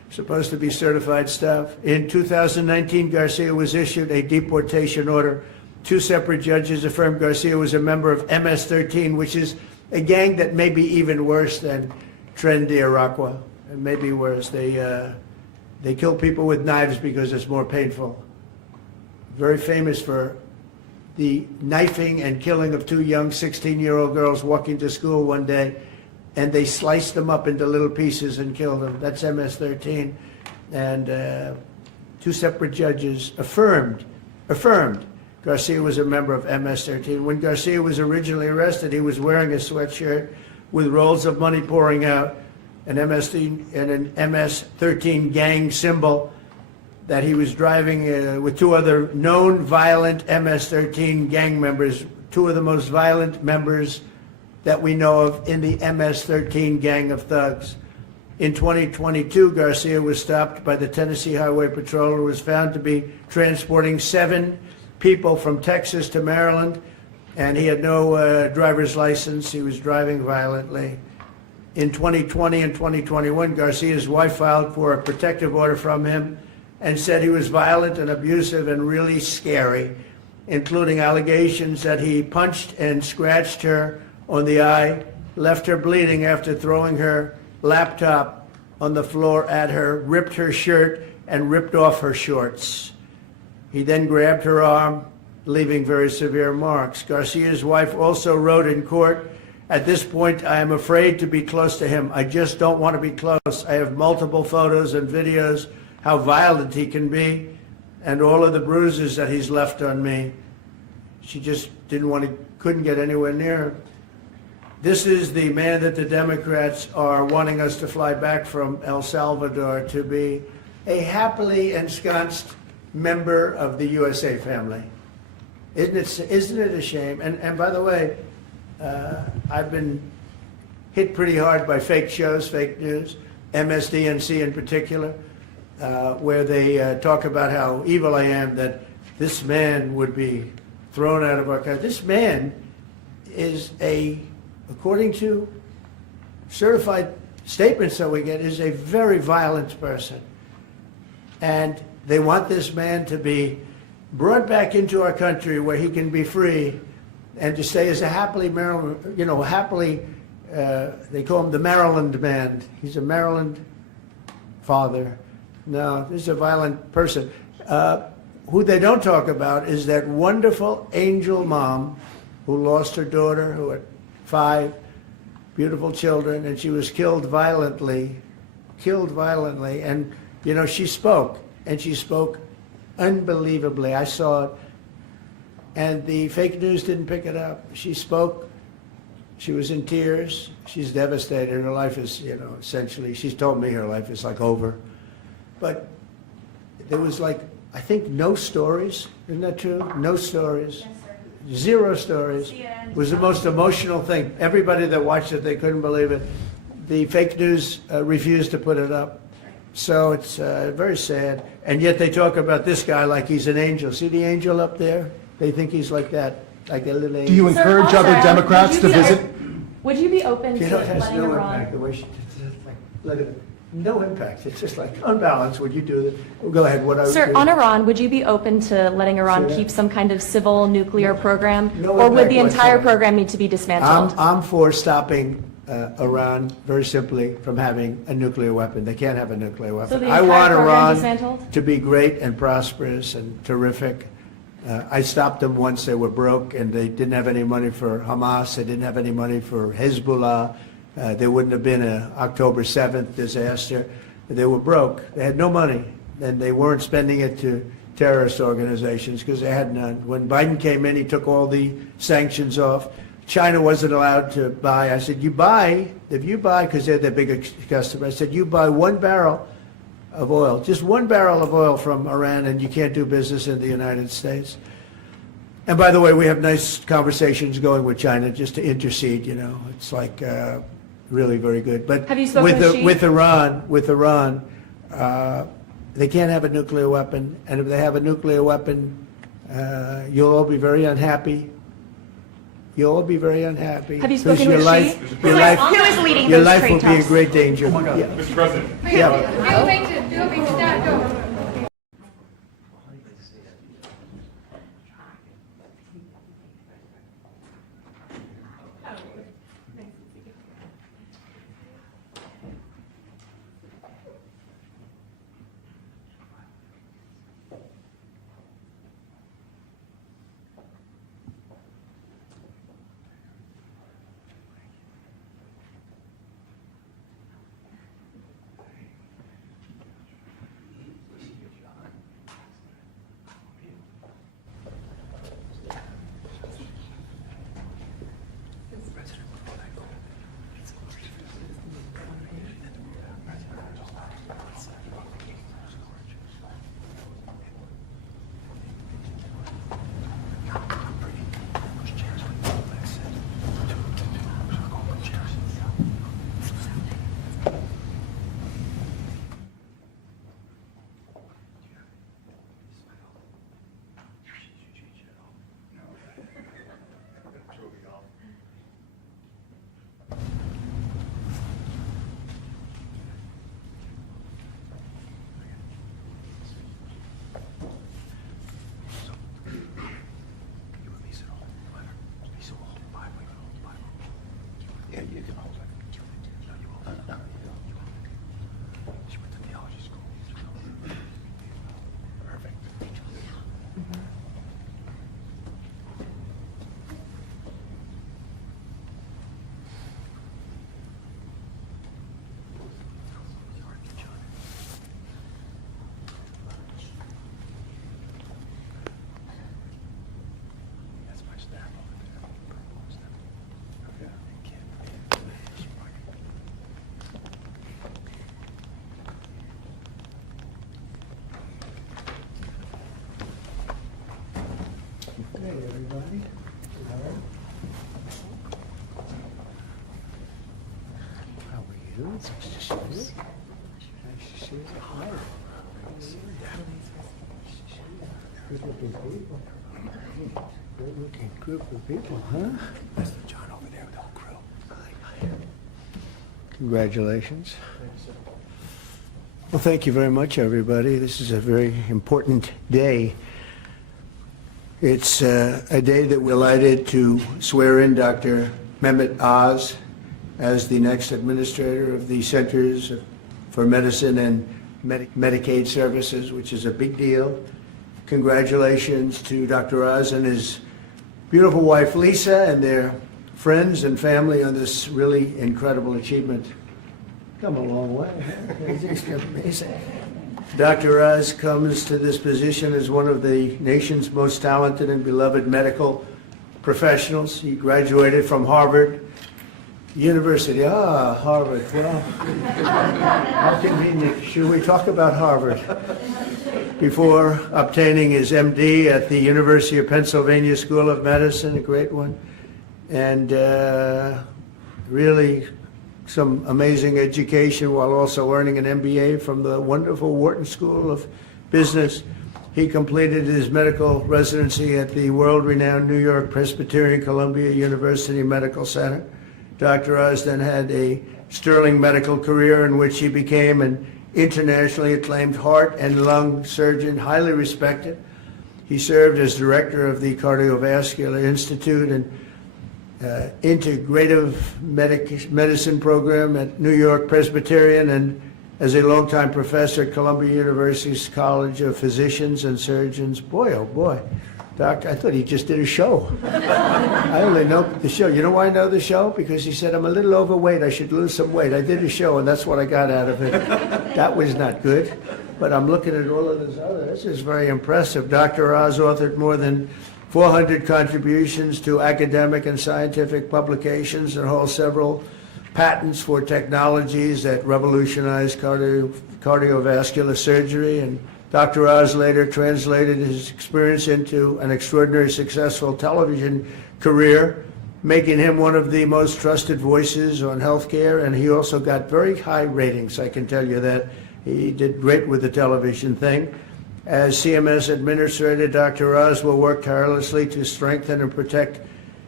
supposed to be certified stuff. In 2019, Garcia was issued a deportation order. 2 separate judges affirmed Garcia was a member of MS-13, which is a gang that may be even worse than Tren de Aragua. It may be worse. They kill people with knives because it's more painful. Very famous for the knifing and killing of 2 young 16-year-old girls walking to school one day, and they sliced them up into little pieces and killed them. That's MS-13. And 2 separate judges affirmed Garcia was a member of MS-13. When Garcia was originally arrested, he was wearing a sweatshirt with rolls of money pouring out, an MS-13 gang symbol that he was driving with 2 other known violent MS-13 gang members, 2 of the most violent members that we know of in the MS-13 gang of thugs. In 2022, Garcia was stopped by the Tennessee Highway Patrol, who was found to be transporting 7 people from Texas to Maryland, and he had no driver's license. He was driving violently. In 2020 and 2021, Garcia's wife filed for a protective order from him and said he was violent and abusive and really scary, including allegations that he punched and scratched her on the eye, left her bleeding after throwing her laptop on the floor at her, ripped her shirt, and ripped off her shorts. He then grabbed her arm, leaving very severe marks. Garcia's wife also wrote in court, "At this point, I am afraid to be close to him. I just don't want to be close. I have multiple photos and videos how violent he can be and all of the bruises that he's left on me." She just couldn't get anywhere near him. This is the man that the Democrats are wanting us to fly back from El Salvador to be a happily ensconced member of the USA family. Isn't it a shame? And by the way, I've been hit pretty hard by fake shows, fake news, MSDNC in particular, where they talk about how evil I am, that this man would be thrown out of our country. This man is according to certified statements that we get, is a very violent person. And they want this man to be brought back into our country where he can be free and to stay as a happily Maryland, they call him the Maryland man. He's a Maryland father. No, this is a violent person. Who they don't talk about is that wonderful angel mom who lost her daughter, who had 5 beautiful children, and she was killed violently. And, she spoke. And she spoke unbelievably. I saw it. And the fake news didn't pick it up. She spoke. She was in tears. She's devastated. Her life is, essentially, she's told me her life is like over. But there was I think no stories. Isn't that true? No stories. Yes, sir. 0 stories. It was the most emotional thing. Everybody that watched it, they couldn't believe it. The fake news refused to put it up. So it's very sad. And yet they talk about this guy like he's an angel. See the angel up there? They think he's like that, like a little angel. Do you encourage Sir, other also, Democrats to visit? Would you be open to It has letting no Iran? impact. The way she let it, no impact. It's just like unbalanced. Would you do that? Go ahead. What I would Sir, do. on Iran, would you be open to letting Iran Say that. keep some kind of civil nuclear program, No or would impact the entire whatsoever. program need to be dismantled? I'm for stopping Iran, very simply, from having a nuclear weapon. They can't have a nuclear weapon. So the I entire want program Iran dismantled? to be great and prosperous and terrific. I stopped them once they were broke and they didn't have any money for Hamas. They didn't have any money for Hezbollah. There wouldn't have been an October 7th disaster. They were broke. They had no money, and they weren't spending it to terrorist organizations because they had none. When Biden came in, he took all the sanctions off. China wasn't allowed to buy. I said, if you buy, because they're their biggest customer, I said, you buy 1 barrel of oil, just 1 barrel of oil from Iran, and you can't do business in the United States. And by the way, we have nice conversations going with China just to intercede, It's like really very good. But Have you spoken with Xi? with Iran, they can't have a nuclear weapon. And if they have a nuclear weapon, you'll all be very unhappy. You'll all be very unhappy. Have you because spoken with your life, Xi? your life, Who is leading your those life trade will be in talks? great danger. Yeah. Mr. President. Hey, everybody. How are you? Nice to see you. Nice to see you. Hi. Good looking people. Good looking group of people, huh? That's John over there with the whole crew. Congratulations. Well, thank you very much, everybody. This is a very important day. It's a day that we're delighted to swear in Dr. Mehmet Oz as the next administrator of the Centers for Medicine and Medicaid Services, which is a big deal. Congratulations to Dr. Oz and his beautiful wife Lisa and their friends and family on this really incredible achievement. Come a long way. It's amazing. Dr. Oz comes to this position as one of the nation's most talented and beloved medical professionals. He graduated from Harvard University. Harvard. Well, how convenient. Should we talk about Harvard? Before obtaining his MD at the University of Pennsylvania School of Medicine, a great one, and really some amazing education while also earning an MBA from the wonderful Wharton School of Business. He completed his medical residency at the world-renowned New York Presbyterian Columbia University Medical Center. Dr. Oz then had a sterling medical career in which he became an internationally acclaimed heart and lung surgeon, highly respected. He served as director of the Cardiovascular Institute and integrative medicine program at New York Presbyterian, and as a longtime professor at Columbia University's College of Physicians and Surgeons. Boy, oh boy, Doctor, I thought he just did a show. I only know the show. You know why I know the show? Because he said, I'm a little overweight, I should lose some weight. I did a show, and that's what I got out of it. That was not good. But I'm looking at all of this other. This is very impressive. Dr. Oz authored more than 400 contributions to academic and scientific publications and holds several patents for technologies that revolutionize cardiovascular surgery. And Dr. Oz later translated his experience into an extraordinarily successful television career, making him one of the most trusted voices on healthcare. And he also got very high ratings, I can tell you that. He did great with the television thing. As CMS Administrator, Dr. Oz will work tirelessly to strengthen and protect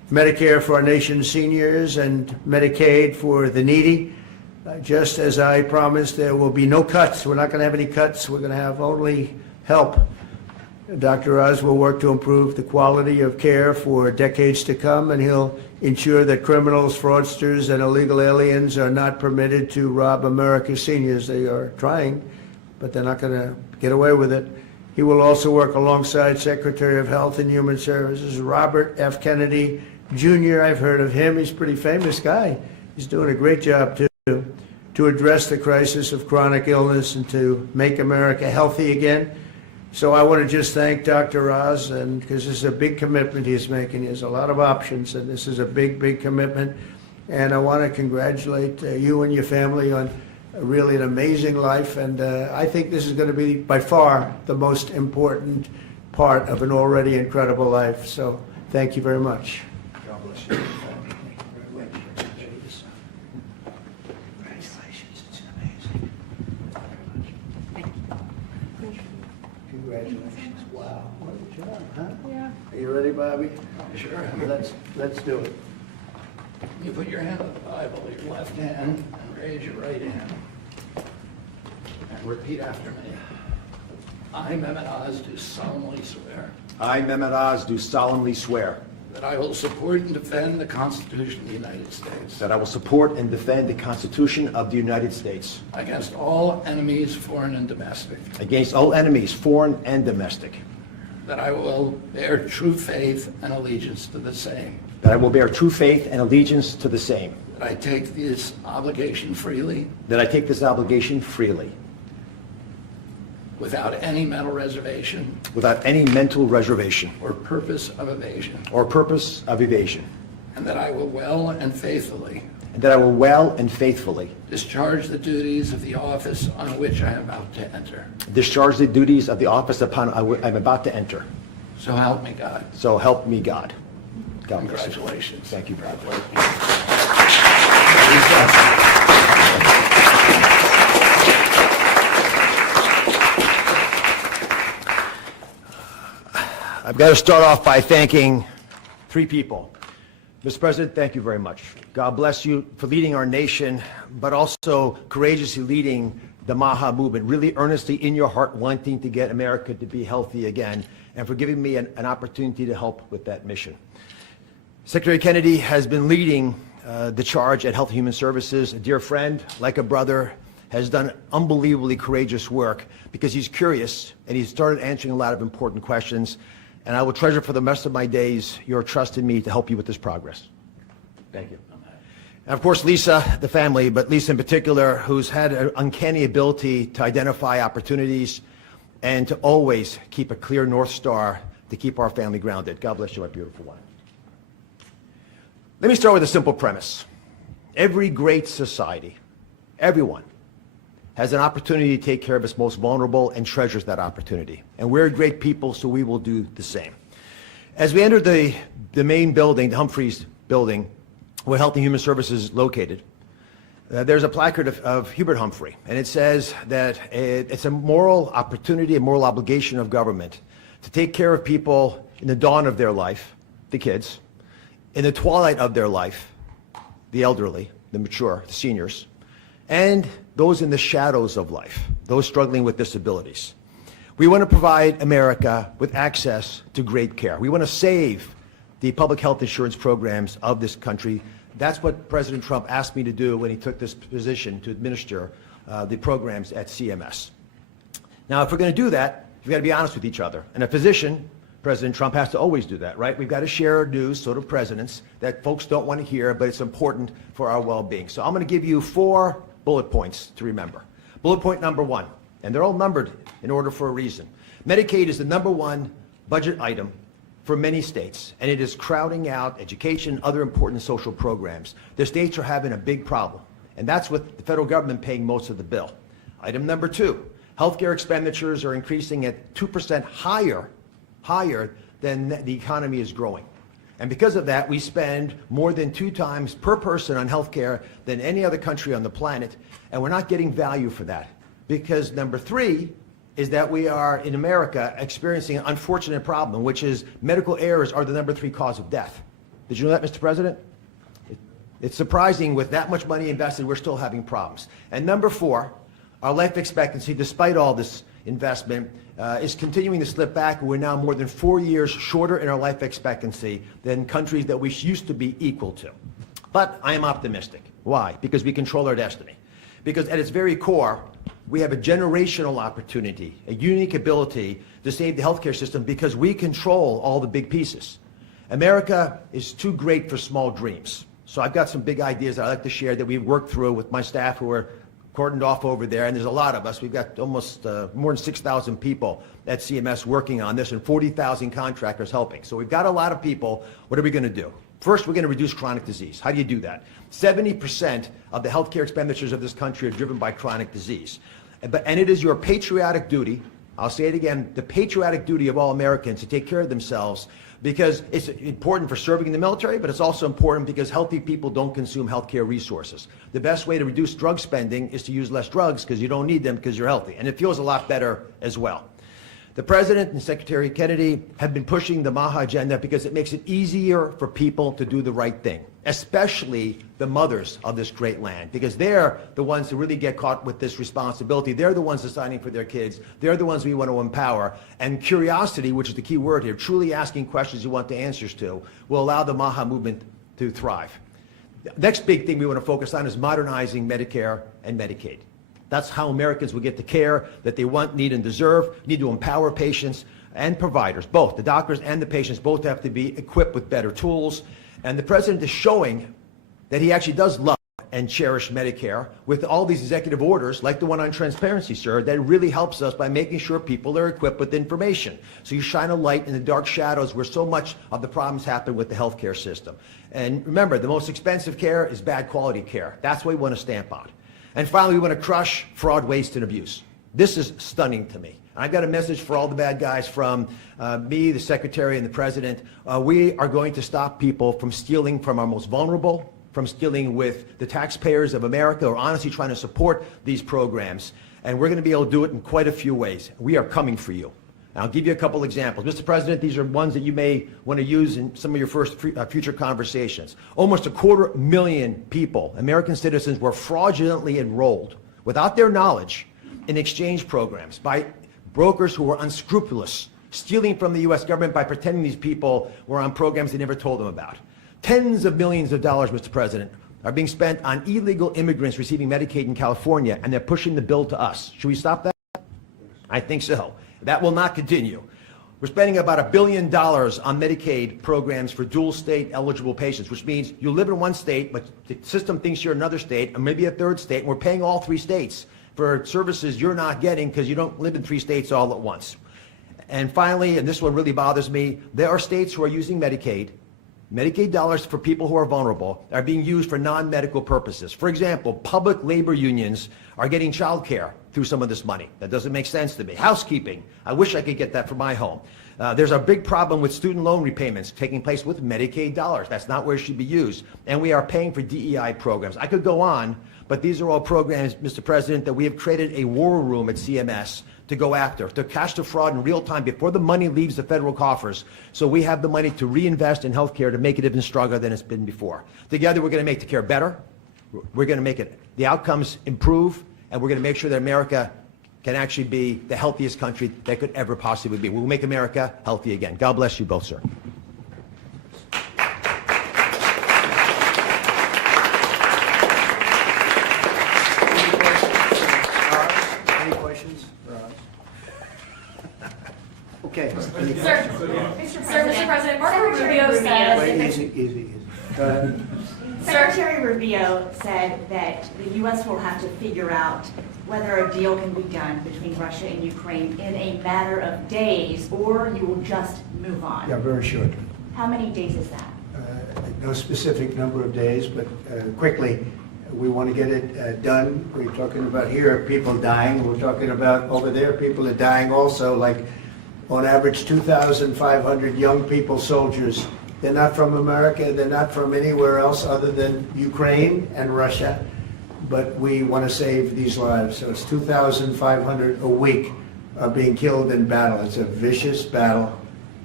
Medicare for our nation's seniors and Medicaid for the needy. Just as I promised, there will be no cuts. We're not going to have any cuts. We're going to have only help. Dr. Oz will work to improve the quality of care for decades to come, and he'll ensure that criminals, fraudsters, and illegal aliens are not permitted to rob America's seniors. They are trying, but they're not going to get away with it. He will also work alongside Secretary of Health and Human Services Robert F. Kennedy Jr. I've heard of him. He's a pretty famous guy. He's doing a great job, too, to address the crisis of chronic illness and to make America healthy again. So I want to just thank Dr. Oz, and because this is a big commitment he's making. He has a lot of options, and this is a big, big commitment. And I want to congratulate you and your family on really an amazing life. And I think this is going to be by far the most important part of an already incredible life. So thank you very much. God bless you. Congratulations. It's amazing. Congratulations. Wow. What a job, huh? Yeah. Are you ready, Bobby? Sure. Let's do it. You put your hand on the Bible, your left hand, and raise your right hand. And repeat after me. I, Mehmet Oz, do solemnly swear I, Mehmet Oz, do solemnly swear that I will support and defend the Constitution of the United States that I will support and defend the Constitution of the United States against all enemies, foreign and domestic, against all enemies, foreign and domestic, that I will bear true faith and allegiance to the same, that I will bear true faith and allegiance to the same, that I take this obligation freely that I take this obligation freely, without any mental reservation without any mental reservation or purpose of evasion, or purpose of evasion, and that I will well and faithfully and that I will well and faithfully discharge the duties of the office on which I am about to enter. discharge the duties of the office upon I'm about to enter. So help me God. So help me God. God bless you. Congratulations. Thank you, brother. I've got to start off by thanking three people. Mr. President, thank you very much. God bless you for leading our nation, but also courageously leading the MAHA movement, really earnestly in your heart wanting to get America to be healthy again, and for giving me an opportunity to help with that mission. Secretary Kennedy has been leading the charge at Health and Human Services. A dear friend, like a brother, has done unbelievably courageous work because he's curious and he's started answering a lot of important questions. And I will treasure for the rest of my days your trust in me to help you with this progress. Thank you. And of course, Lisa, the family, but Lisa in particular, who's had an uncanny ability to identify opportunities and to always keep a clear North Star to keep our family grounded. God bless you, my beautiful one. Let me start with a simple premise. Every great society, everyone, has an opportunity to take care of its most vulnerable and treasures that opportunity. And we're great people, so we will do the same. As we enter the main building, the Humphreys building, where Health and Human Services is located, there's a placard of Hubert Humphrey, and it says that it's a moral opportunity, a moral obligation of government to take care of people in the dawn of their life, the kids, in the twilight of their life, the elderly, the mature, the seniors, and those in the shadows of life, those struggling with disabilities. We want to provide America with access to great care. We want to save the public health insurance programs of this country. That's what President Trump asked me to do when he took this position to administer the programs at CMS. Now, if we're going to do that, we've got to be honest with each other. And a physician, President Trump has to always do that, right? We've got to share news, sort of presidents, that folks don't want to hear, but it's important for our well-being. So I'm going to give you 4 bullet points to remember. Bullet point number 1, and they're all numbered in order for a reason. Medicaid is the #1 budget item for many states, and it is crowding out education, other important social programs. The states are having a big problem, and that's with the federal government paying most of the bill. Item number 2, healthcare expenditures are increasing at 2% higher than the economy is growing. And because of that, we spend more than 2 times per person on healthcare than any other country on the planet, and we're not getting value for that. Because number 3 is that we are, in America, experiencing an unfortunate problem, which is medical errors are the #3 cause of death. Did you know that, Mr. President? It's surprising with that much money invested, we're still having problems. And number 4, our life expectancy, despite all this investment, is continuing to slip back. We're now more than 4 years shorter in our life expectancy than countries that we used to be equal to. But I am optimistic. Why? Because we control our destiny. Because at its very core, we have a generational opportunity, a unique ability to save the healthcare system because we control all the big pieces. America is too great for small dreams. So I've got some big ideas that I'd like to share that we've worked through with my staff who are cordoned off over there, and there's a lot of us. We've got almost more than 6,000 people at CMS working on this and 40,000 contractors helping. So we've got a lot of people. What are we going to do? First, we're going to reduce chronic disease. How do you do that? 70% of the healthcare expenditures of this country are driven by chronic disease. And it is your patriotic duty, I'll say it again, the patriotic duty of all Americans to take care of themselves, because it's important for serving in the military, but it's also important because healthy people don't consume healthcare resources. The best way to reduce drug spending is to use less drugs because you don't need them because you're healthy. And it feels a lot better as well. The President and Secretary Kennedy have been pushing the MAHA agenda because it makes it easier for people to do the right thing, especially the mothers of this great land, because they're the ones who really get caught with this responsibility. They're the ones deciding for their kids. They're the ones we want to empower. And curiosity, which is the key word here, truly asking questions you want the answers to, will allow the MAHA movement to thrive. The next big thing we want to focus on is modernizing Medicare and Medicaid. That's how Americans will get the care that they want, need, and deserve. We need to empower patients and providers, both. The doctors and the patients both have to be equipped with better tools. And the President is showing that he actually does love and cherish Medicare with all these executive orders, like the one on transparency, sir, that really helps us by making sure people are equipped with information. So you shine a light in the dark shadows where so much of the problems happen with the healthcare system. And remember, the most expensive care is bad quality care. That's what we want to stamp out. And finally, we want to crush fraud, waste, and abuse. This is stunning to me. I've got a message for all the bad guys from me, the Secretary, and the President. We are going to stop people from stealing from our most vulnerable, from stealing with the taxpayers of America, or honestly trying to support these programs. And we're going to be able to do it in quite a few ways. We are coming for you. And I'll give you a couple examples. Mr. President, these are ones that you may want to use in some of your future conversations. Almost 250,000 people, American citizens, were fraudulently enrolled without their knowledge in exchange programs by brokers who were unscrupulous, stealing from the U.S. government by pretending these people were on programs they never told them about. Tens of millions of dollars, Mr. President, are being spent on illegal immigrants receiving Medicaid in California, and they're pushing the bill to us. Should we stop that? I think so. That will not continue. We're spending about $1 billion on Medicaid programs for dual state eligible patients, which means you live in one state, but the system thinks you're another state, or maybe a third state, and we're paying all 3 states for services you're not getting because you don't live in 3 states all at once. And finally, and this one really bothers me, there are states who are using Medicaid dollars for people who are vulnerable are being used for non-medical purposes. For example, public labor unions are getting child care through some of this money. That doesn't make sense to me. Housekeeping, I wish I could get that for my home. There's a big problem with student loan repayments taking place with Medicaid dollars. That's not where it should be used. And we are paying for DEI programs. I could go on, but these are all programs, Mr. President, that we have created a war room at CMS to go after, to catch the fraud in real time before the money leaves the federal coffers, so we have the money to reinvest in healthcare to make it even stronger than it's been before. Together, we're going to make the care better. We're going to make the outcomes improve, and we're going to make sure that America can actually be the healthiest country that could ever possibly be. We'll make America healthy again. God bless you both, sir. Okay. Mr. President, Marco Rubio said... Wait, easy. Go ahead. Secretary Rubio said that the U.S. will have to figure out whether a deal can be done between Russia and Ukraine in a matter of days, or you will just move on. Yeah, very short. How many days is that? No specific number of days, but quickly. We want to get it done. We're talking about here people dying. We're talking about over there people are dying also, like on average 2,500 young people, soldiers. They're not from America. They're not from anywhere else other than Ukraine and Russia. But we want to save these lives. So it's 2,500 a week are being killed in battle. It's a vicious battle.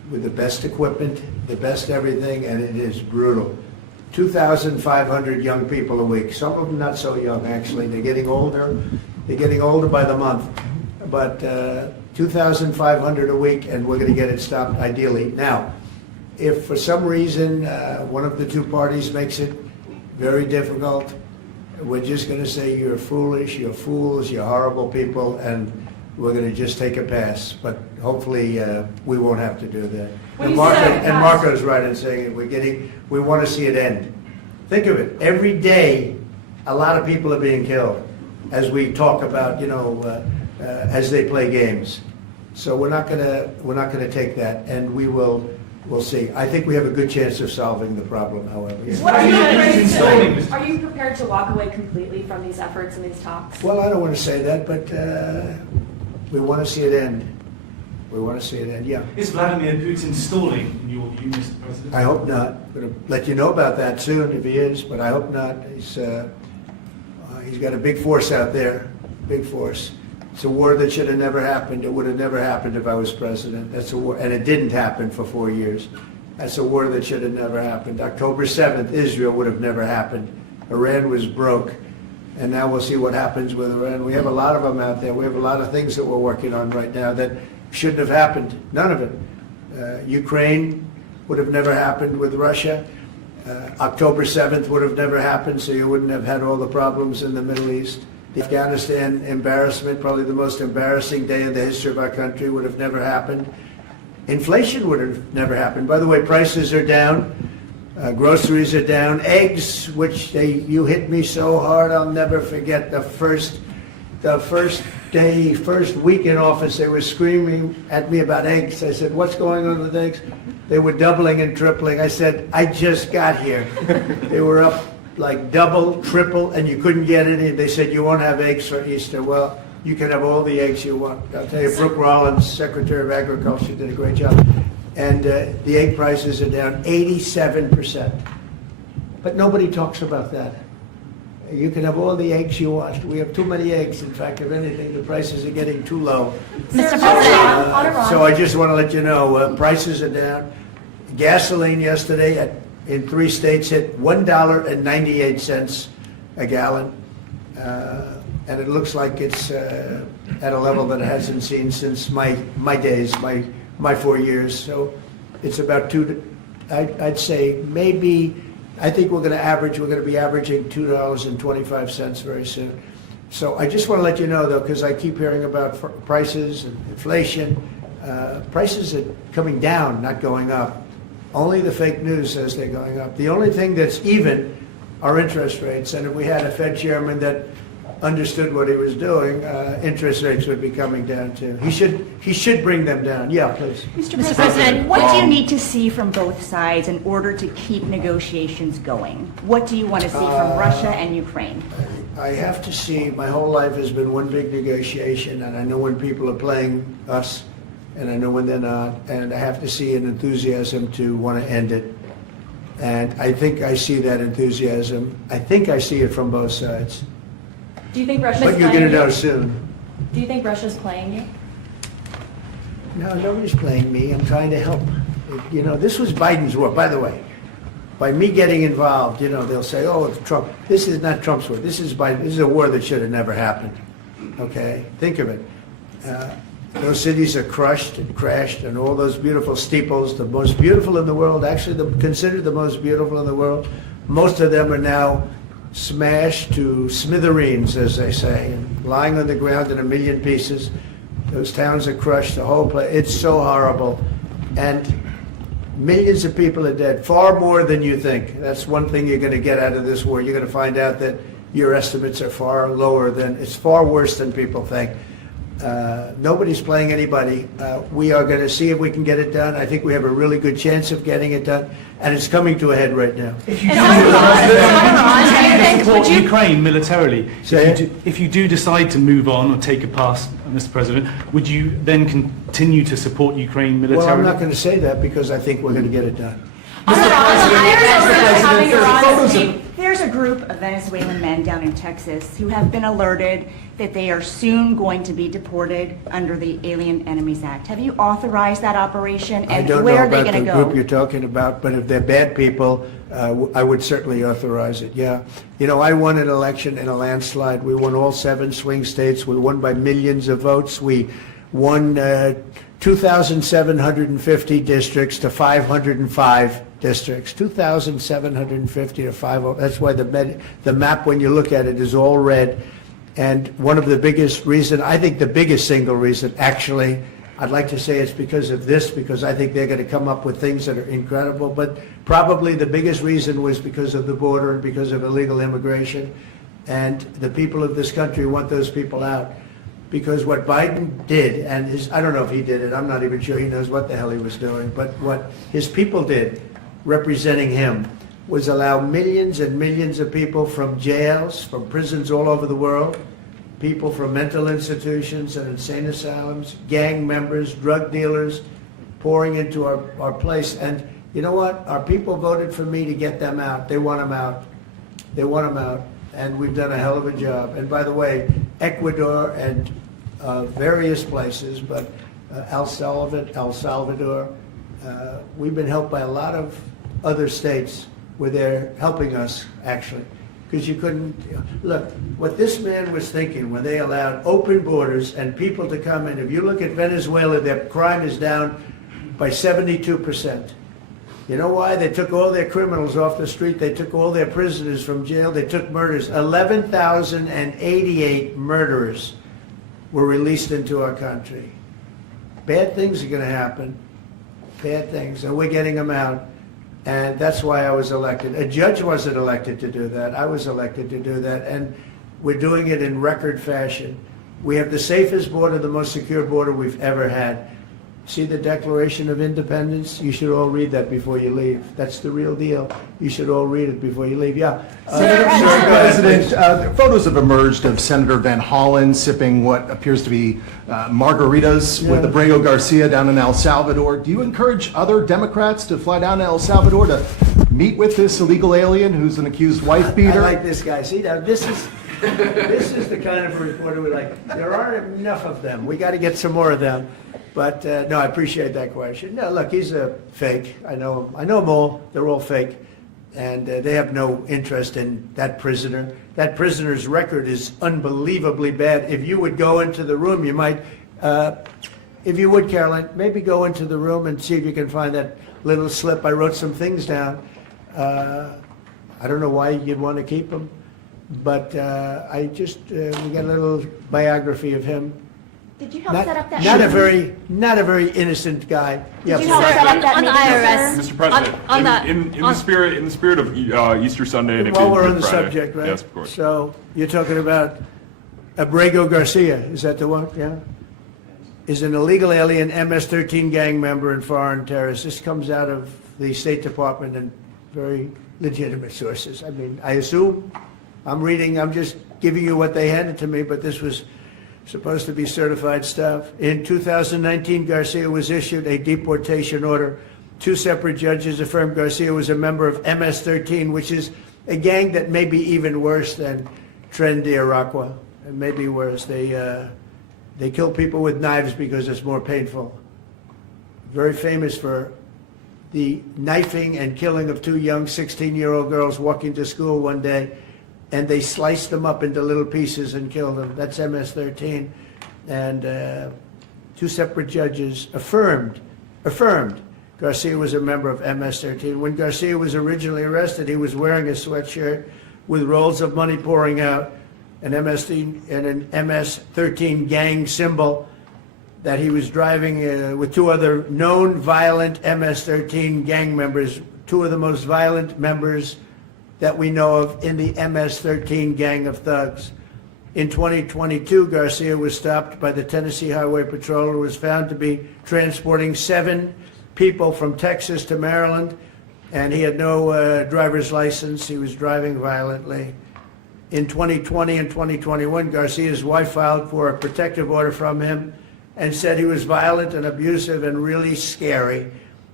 with the best equipment, the best everything, and it is brutal. 2,500 young people a week. Some of them not so young, actually. They're getting older. They're getting older by the month. But 2,500 a week, and we're going to get it stopped ideally. Now, if for some reason one of the two parties makes it very difficult, we're just going to say you're foolish, you're fools, you're horrible people, and we're going to just take a pass. But hopefully we won't have to do that. When And, you say pass- Marco's right in saying it. We want to see it end. Think of it. Every day, a lot of people are being killed as we talk about, as they play games. So we're not gonna take that, and we'll see. I think we have a good chance of solving the problem, however. Yeah. What are you Installing- prepared to, are you prepared to walk away completely from these efforts and these talks? Well, I don't want to say that, but we want to see it end. We want to see it end, yeah. Is Vladimir Putin stalling, in your view, Mr. President? I hope not. I'm going to let you know about that soon if he is, but I hope not. He's got a big force out there, big force. It's a war that should have never happened. It would have never happened if I was president. That's a war, and it didn't happen for 4 years. That's a war that should have never happened. October 7th, Israel would have never happened. Iran was broke, and now we'll see what happens with Iran. We have a lot of them out there. We have a lot of things that we're working on right now that shouldn't have happened. None of it. Ukraine would have never happened with Russia. October 7th would have never happened, so you wouldn't have had all the problems in the Middle East. The Afghanistan embarrassment, probably the most embarrassing day in the history of our country, would have never happened. Inflation would have never happened. By the way, prices are down. Groceries are down. Eggs, which you hit me so hard, I'll never forget the first week in office, they were screaming at me about eggs. I said, what's going on with eggs? They were doubling and tripling. I said, I just got here. They were up like double, triple, and you couldn't get any. They said, you won't have eggs for Easter. Well, you can have all the eggs you want. I'll tell you, Brooke Rollins, Secretary of Agriculture, did a great job. And the egg prices are down 87%. But nobody talks about that. You can have all the eggs you want. We have too many eggs. In fact, if anything, the prices are getting too low. Mr. President, So I just want to let you know, prices are down. Gasoline yesterday in 3 states hit $1.98 a gallon. And it looks like it's at a level that it hasn't seen since my days, my 4 years. So it's about I'd say maybe, I think we're going to be averaging $2.25 very soon. So I just want to let you know, though, because I keep hearing about prices and inflation. Prices are coming down, not going up. Only the fake news says they're going up. The only thing that's even are interest rates. And if we had a Fed chairman that understood what he was doing, interest rates would be coming down too. He should bring them down. Yeah, please. Mr. President, what do you need to see from both sides in order to keep negotiations going? What do you want to see from Russia and Ukraine? I have to see, my whole life has been one big negotiation, and I know when people are playing us, and I know when they're not, and I have to see an enthusiasm to want to end it. And I think I see that enthusiasm. I think I see it from both sides. do you think Russia's But you're playing going to know you? soon. Do you think Russia's playing you? No, nobody's playing me. I'm trying to help. You know, this was Biden's war, by the way. By me getting involved, they'll say, oh, it's Trump. This is not Trump's war. This is Biden. This is a war that should have never happened. Okay? Think of it. Those cities are crushed and crashed, and all those beautiful steeples, the most beautiful in the world, actually considered the most beautiful in the world, most of them are now smashed to smithereens, as they say, and lying on the ground in a million pieces. Those towns are crushed, the whole place. It's so horrible. And millions of people are dead, far more than you think. That's one thing you're going to get out of this war. You're going to find out that your estimates are far lower than, it's far worse than people think. Nobody's playing anybody. We are going to see if we can get it done. I think we have a really good chance of getting it done, and it's coming to a head right now. If you do President, support would you- Ukraine militarily, Say if you do decide to move on or take a pass, Mr. President, would you then continue to support Ukraine militarily? Well, I'm not going to say that because I think we're going to get it done. There's a group of Venezuelan men down in Texas who have been alerted that they are soon going to be deported under the Alien Enemies Act. Have you authorized that operation, I and don't where know are they about going the to group you're go? talking about, but if they're bad people, I would certainly authorize it, yeah. You know, I won an election in a landslide. We won all 7 swing states. We won by millions of votes. We won 2,750 districts to 505 districts. 2,750 to 505. That's why the map, when you look at it, is all red. And one of the biggest reason, I think the biggest single reason, actually, I'd like to say it's because of this, because I think they're going to come up with things that are incredible, but probably the biggest reason was because of the border and because of illegal immigration. And the people of this country want those people out. Because what Biden did, and I don't know if he did it, I'm not even sure he knows what the hell he was doing, but what his people did, representing him, was allow millions and millions of people from jails, from prisons all over the world, people from mental institutions and insane asylums, gang members, drug dealers, pouring into our place. And you know what? Our people voted for me to get them out. They want them out. They want them out. And we've done a hell of a job. And by the way, Ecuador and various places, but El Salvador, we've been helped by a lot of other states where they're helping us, actually. Because you couldn't, look, what this man was thinking when they allowed open borders and people to come in, if you look at Venezuela, their crime is down by 72%. You know why? They took all their criminals off the street. They took all their prisoners from jail. They took murders. 11,088 murderers were released into our country. Bad things are going to happen. Bad things. And we're getting them out. And that's why I was elected. A judge wasn't elected to do that. I was elected to do that. And we're doing it in record fashion. We have the safest border, the most secure border we've ever had. See the Declaration of Independence? You should all read that before you leave. That's the real deal. You should all read it before you leave. Yeah. Mr. President, photos have emerged of Senator Van Hollen sipping what appears to be margaritas with Abrago Garcia down in El Salvador. Do you encourage other Democrats to fly down to El Salvador to meet with this illegal alien who's an accused wife beater? I like this guy. See, now this is the kind of reporter we like. There aren't enough of them. We got to get some more of them. But no, I appreciate that question. No, look, he's a fake. I know him. I know them all. They're all fake. And they have no interest in that prisoner. That prisoner's record is unbelievably bad. If you would go into the room, you might, if you would, Caroline, maybe go into the room and see if you can find that little slip. I wrote some things down. I don't know why you'd want to keep him. But we got a little biography of him. Did you help set up that Not a meeting? very innocent guy. Did you help set up that on the meeting, IRS? sir? Mr. President, in the spirit of Easter Sunday and it While being we're on Good the Friday. subject, right? Yes, of course. So you're talking about Abrego Garcia, is that the one? Yeah? Is an illegal alien, MS-13 gang member and foreign terrorist. This comes out of the State Department and very legitimate sources. I mean, I assume, I'm just giving you what they handed to me, but this was supposed to be certified stuff. In 2019, Garcia was issued a deportation order. 2 separate judges affirmed Garcia was a member of MS-13, which is a gang that may be even worse than Tren de Aragua. It may be worse. They kill people with knives because it's more painful. Very famous for the knifing and killing of 2 young 16-year-old girls walking to school one day, and they sliced them up into little pieces and killed them. That's MS-13. And 2 separate judges affirmed Garcia was a member of MS-13. When Garcia was originally arrested, he was wearing a sweatshirt with rolls of money pouring out, an MS-13 gang symbol that he was driving with 2 other known violent MS-13 gang members, 2 of the most violent members that we know of in the MS-13 gang of thugs. In 2022, Garcia was stopped by the Tennessee Highway Patrol and was found to be transporting 7 people from Texas to Maryland, and he had no driver's license. He was driving violently. In 2020 and 2021, Garcia's wife filed for a protective order from him and said he was violent and abusive and really scary.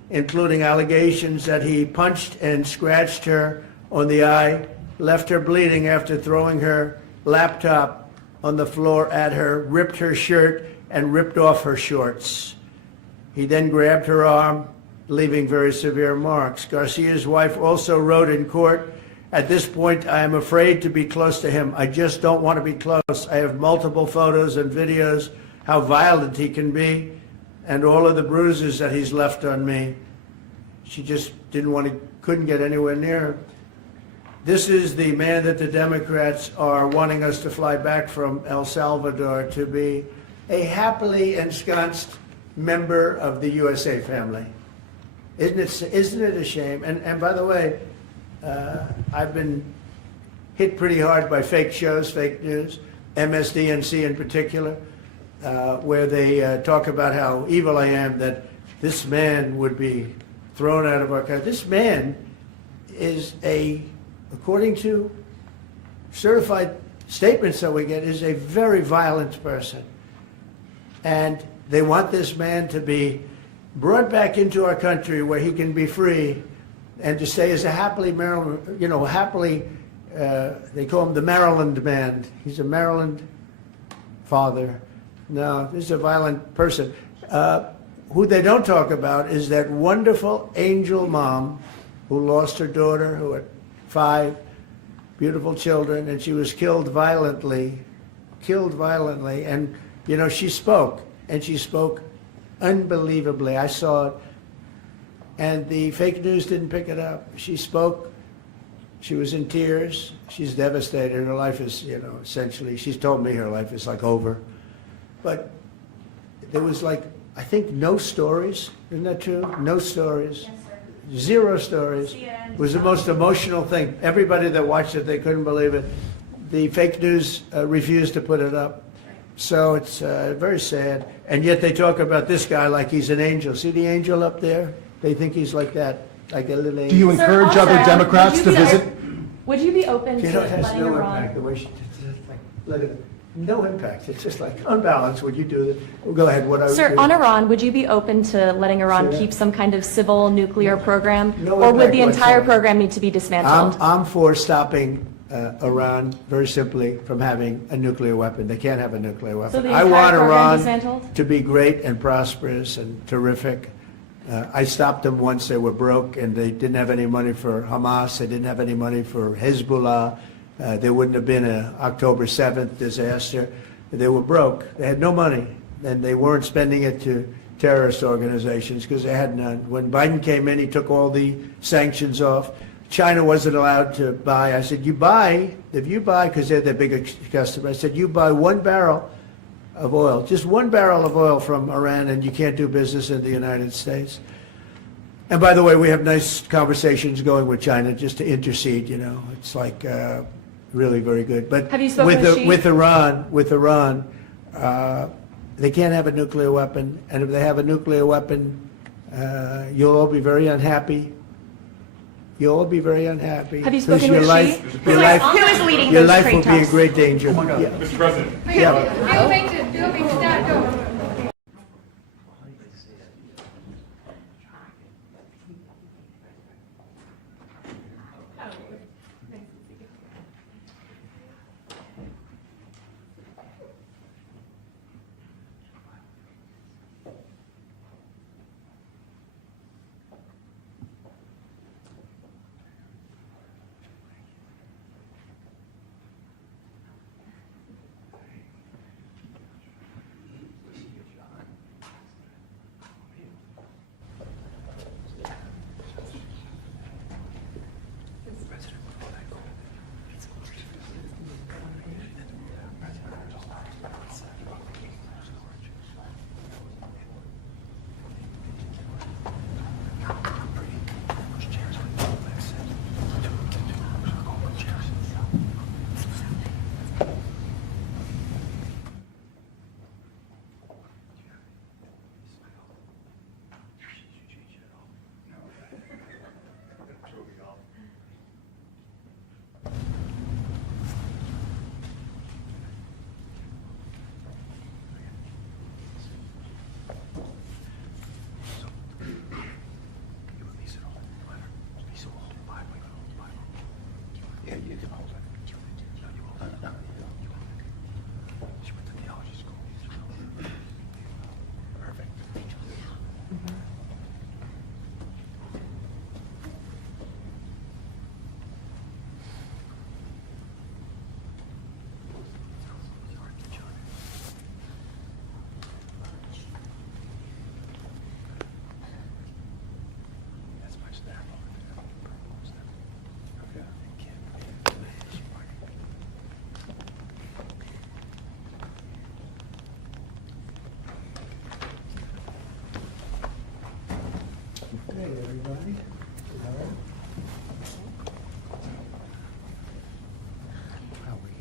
including allegations that he punched and scratched her on the eye, left her bleeding after throwing her laptop on the floor at her, ripped her shirt, and ripped off her shorts. He then grabbed her arm, leaving very severe marks. Garcia's wife also wrote in court, "At this point, I am afraid to be close to him. I just don't want to be close. I have multiple photos and videos, how violent he can be, and all of the bruises that he's left on me." She just couldn't get anywhere near him. This is the man that the Democrats are wanting us to fly back from El Salvador to be a happily ensconced member of the USA family. Isn't it a shame? And by the way, I've been hit pretty hard by fake shows, fake news, MSDNC in particular, where they talk about how evil I am, that this man would be thrown out of our country. This man is according to certified statements that we get, is a very violent person. And they want this man to be brought back into our country where he can be free and to stay as a happily Maryland, they call him the Maryland man. He's a Maryland father. No, this is a violent person. Who they don't talk about is that wonderful angel mom who lost her daughter, who had 5 beautiful children, and she was killed violently. And, she spoke, and she spoke unbelievably. I saw it, and the fake news didn't pick it up. She spoke. She was in tears. She's devastated. Her life is, essentially, she's told me her life is like over. But there was I think no stories. Isn't that true? No stories. Yes, sir. 0 stories. It was the most emotional thing. Everybody that watched it, they couldn't believe it. The fake news refused to put it up. So it's very sad. And yet they talk about this guy like he's an angel. See the angel up there? They think he's like that, like a little angel. Do you encourage other Democrats to visit? Would you be open to It has letting no Iran? impact. The way she look at it. No impact. It's just like unbalanced. Would you do that? Well, go ahead. What I would Sir, do. on Iran, would you be open to letting Iran Say that. keep some kind of civil nuclear program? No Or would impact the entire whatsoever. program need to be dismantled? I'm for stopping Iran, very simply, from having a nuclear weapon. They can't have a nuclear weapon. So the I entire want program Iran dismantled? to be great and prosperous and terrific. I stopped them once they were broke and they didn't have any money for Hamas. They didn't have any money for Hezbollah. There wouldn't have been an October 7th disaster. They were broke. They had no money, and they weren't spending it to terrorist organizations because they had none. When Biden came in, he took all the sanctions off. China wasn't allowed to buy. I said, if you buy, because they're the biggest customer, I said, you buy 1 barrel of oil, just 1 barrel of oil from Iran, and you can't do business in the United States. And by the way, we have nice conversations going with China just to intercede, It's like really very good. But Have you spoken with Xi? with Iran, they can't have a nuclear weapon, and if they have a nuclear weapon, you'll all be very unhappy. You'll all be very unhappy. Have you 'Cause spoken your with life, Xi? your Who life, is leading your those life trade will be in talks? great danger. Yeah. Mr. President. Yeah.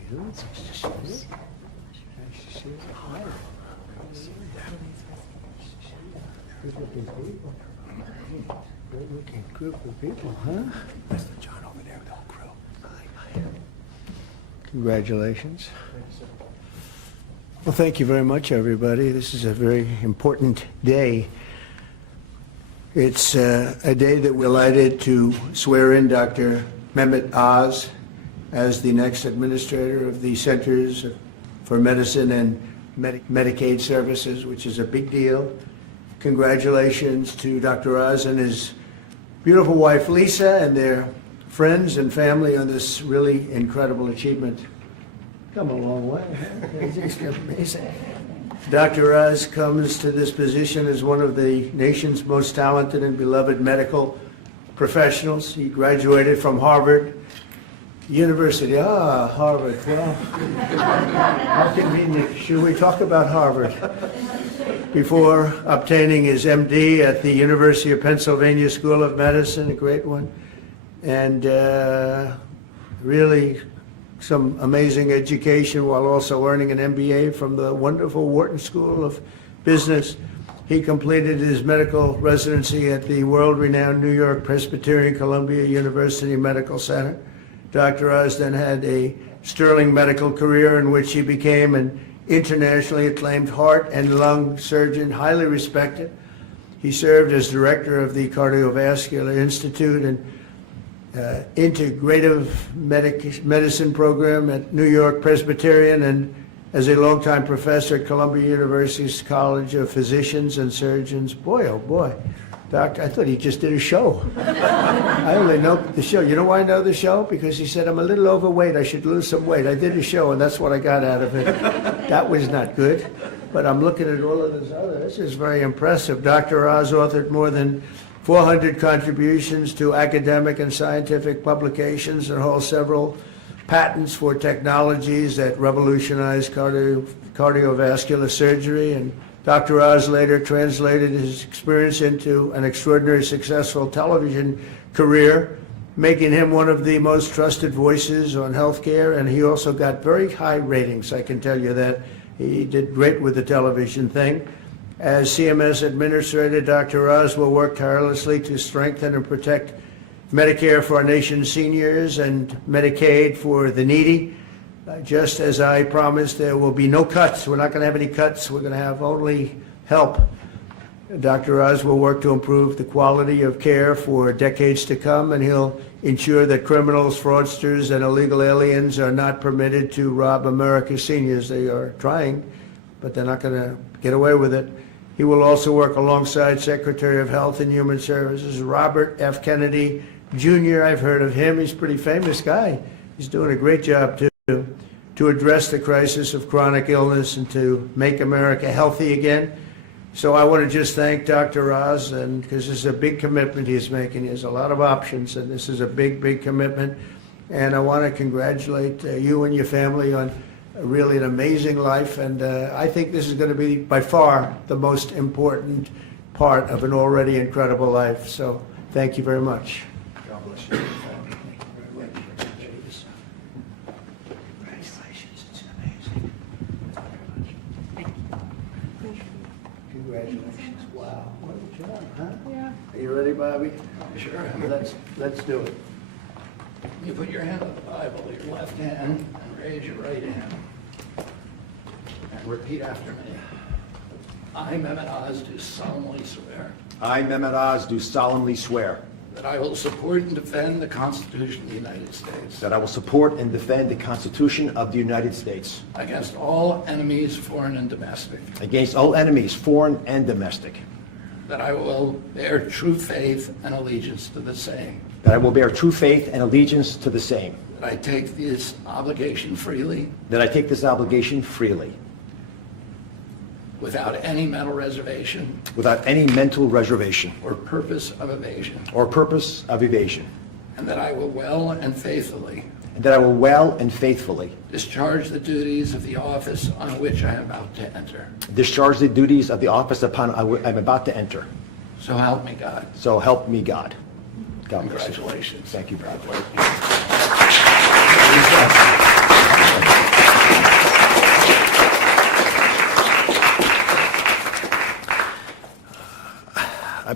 Good-looking group of people, huh? That's the John over there with the whole crew. Congratulations. Well, thank you very much, everybody. This is a very important day. It's a day that we're delighted to swear in Dr. Mehmet Oz as the next administrator of the Centers for Medicine and Medicaid Services, which is a big deal. Congratulations to Dr. Oz and his beautiful wife Lisa and their friends and family on this really incredible achievement. Come a long way. It's amazing. Dr. Oz comes to this position as one of the nation's most talented and beloved medical professionals. He graduated from Harvard University. Harvard. Well, how convenient. Should we talk about Harvard? Before obtaining his MD at the University of Pennsylvania School of Medicine, a great one, and really some amazing education while also earning an MBA from the wonderful Wharton School of Business. He completed his medical residency at the world-renowned New York Presbyterian Columbia University Medical Center. Dr. Oz then had a sterling medical career in which he became an internationally acclaimed heart and lung surgeon, highly respected. He served as director of the Cardiovascular Institute and integrative medicine program at New York Presbyterian, and as a longtime professor at Columbia University's College of Physicians and Surgeons. Boy, oh boy, Doctor, I thought he just did a show. I only know the show. You know why I know the show? Because he said, I'm a little overweight, I should lose some weight. I did a show, and that's what I got out of it. That was not good. But I'm looking at all of this other. This is very impressive. Dr. Oz authored more than 400 contributions to academic and scientific publications and holds several patents for technologies that revolutionize cardiovascular surgery. And Dr. Oz later translated his experience into an extraordinarily successful television career, making him one of the most trusted voices on healthcare. And he also got very high ratings, I can tell you that. He did great with the television thing. As CMS Administrator, Dr. Oz will work tirelessly to strengthen and protect Medicare for our nation's seniors and Medicaid for the needy. Just as I promised, there will be no cuts. We're not going to have any cuts. We're going to have only help. Dr. Oz will work to improve the quality of care for decades to come, and he'll ensure that criminals, fraudsters, and illegal aliens are not permitted to rob America's seniors. They are trying, but they're not going to get away with it. He will also work alongside Secretary of Health and Human Services Robert F. Kennedy Jr. I've heard of him. He's a pretty famous guy. He's doing a great job, too, to address the crisis of chronic illness and to make America healthy again. So I want to just thank Dr. Oz, and because this is a big commitment he's making. He has a lot of options, and this is a big, big commitment. And I want to congratulate you and your family on really an amazing life, and I think this is going to be by far the most important part of an already incredible life. So thank you very much. God bless you. Congratulations, it's amazing. Congratulations. Wow, what a job, huh? Yeah. Are you ready, Bobby? Sure. Let's do it. You put your hand on the Bible, your left hand, and raise your right hand. And repeat after me. I, Mehmet Oz, do solemnly swear I, Mehmet Oz, do solemnly swear that I will support and defend the Constitution of the United States that I will support and defend the Constitution of the United States against all enemies, foreign and domestic, against all enemies, foreign and domestic, that I will bear true faith and allegiance to the same, that I will bear true faith and allegiance to the same, that I take this obligation freely that I take this obligation freely, without any mental reservation without any mental reservation or purpose of evasion, or purpose of evasion, and that I will well and faithfully and that I will well and faithfully discharge the duties of the office on which I am about to enter. discharge the duties of the office upon I'm about to enter. So help me God. So help me God. God bless you. Congratulations. Thank you, brother. God bless you.